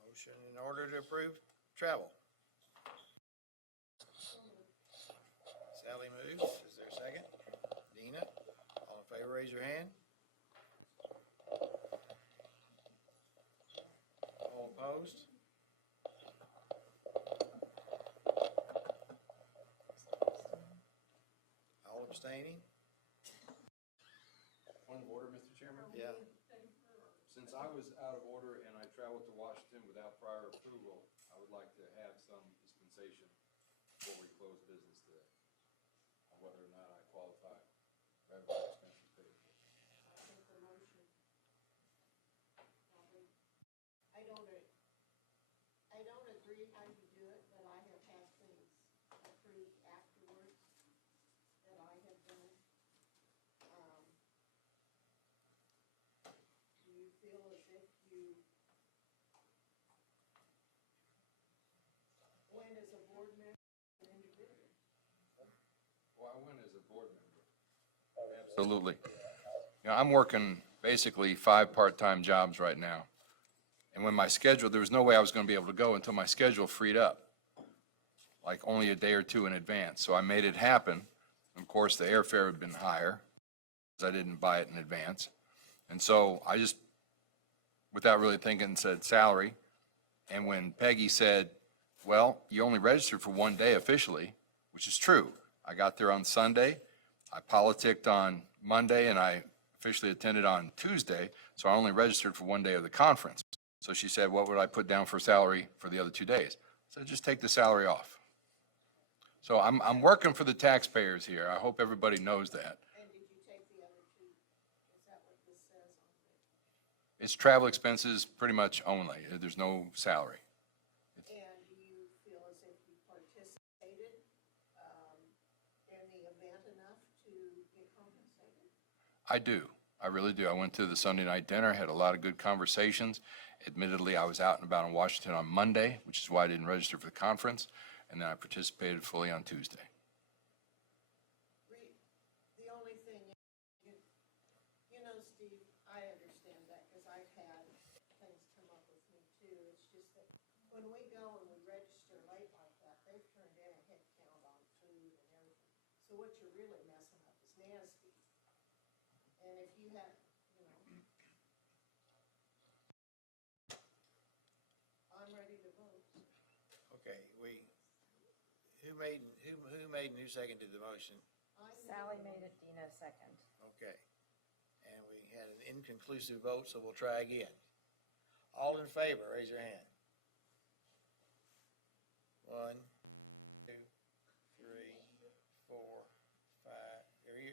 Motion in order to approve travel. Sally moves. Is there a second? Dina, all in favor, raise your hand. All opposed? All abstaining? Point of order, Mr. Chairman? Yeah. Since I was out of order and I traveled to Washington without prior approval, I would like to have some dispensation before we close business today, on whether or not I qualify. Revenue expenses paid. I don't agree how you do it, but I have had things approved afterwards that I have done. Do you feel as if you went as a board member or individual? Well, I went as a board member. Absolutely. You know, I'm working basically 5 part-time jobs right now. And when my schedule, there was no way I was going to be able to go until my schedule freed up, like only a day or two in advance. So I made it happen. Of course, the airfare had been higher because I didn't buy it in advance. And so I just, without really thinking, said salary. And when Peggy said, well, you only registered for 1 day officially, which is true. I got there on Sunday, I politicked on Monday, and I officially attended on Tuesday, so I only registered for 1 day of the conference. So she said, what would I put down for salary for the other 2 days? So just take the salary off. So I'm working for the taxpayers here. I hope everybody knows that. And did you take the other two? Is that what this says on It's travel expenses pretty much only. There's no salary. And do you feel as if you participated in the event enough to get compensated? I do. I really do. I went to the Sunday night dinner, had a lot of good conversations. Admittedly, I was out and about in Washington on Monday, which is why I didn't register for the conference, and then I participated fully on Tuesday. The only thing, you know, Steve, I understand that because I've had things come up with me too. It's just that when we go and we register late like that, they've turned in a head count on food and everything. So what you're really messing up is NASB. And if you have, you know, I'm ready to vote. Okay, who made and who seconded the motion? Sally made it, Dina second. Okay. And we had an inconclusive vote, so we'll try again. All in favor, raise your hand. 1, 2, 3, 4, 5.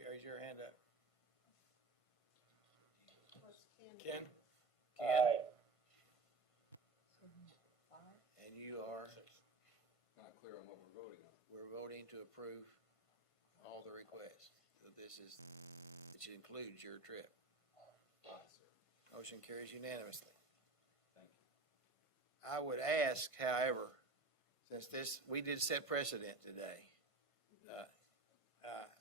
Raise your hand up. Ken? Aye. And you are? Not clear on what we're voting on. We're voting to approve all the requests. So which includes your trip. Motion carries unanimously. Thank you. I would ask, however, since we did set precedent today,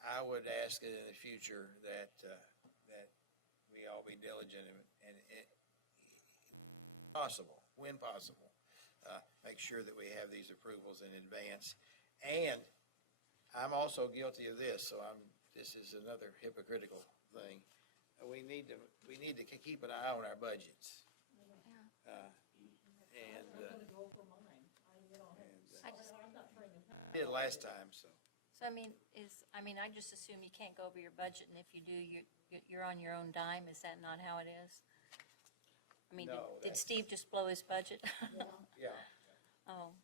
I would ask in the future that we all be diligent and when possible, make sure that we have these approvals in advance. And I'm also guilty of this, so this is another hypocritical thing. We need to keep an eye on our budgets. Did last time, so. So I just assume you can't go over your budget, and if you do, you're on your own dime. Is that not how it is? I mean, No, did Steve just blow his budget? Yeah. Oh,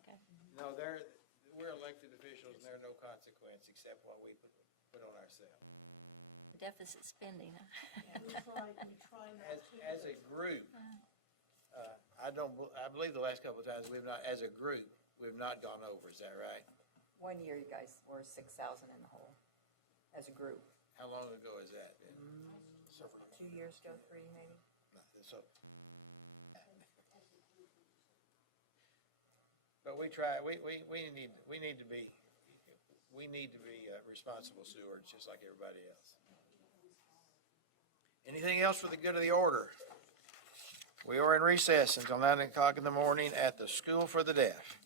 okay. No, we're elected officials and there are no consequence except what we put on ourselves. Deficit spending. We try not to. As a group, I believe the last couple of times as a group, we've not gone over, is that right? 1 year you guys were 6,000 in the hole as a group. How long ago is that? 2 years ago, 3 maybe. So, but we try, we need to be responsible stewards, just like everybody else. Anything else for the good of the order? We are in recess until 9 o'clock in the morning at the School for the Deaf.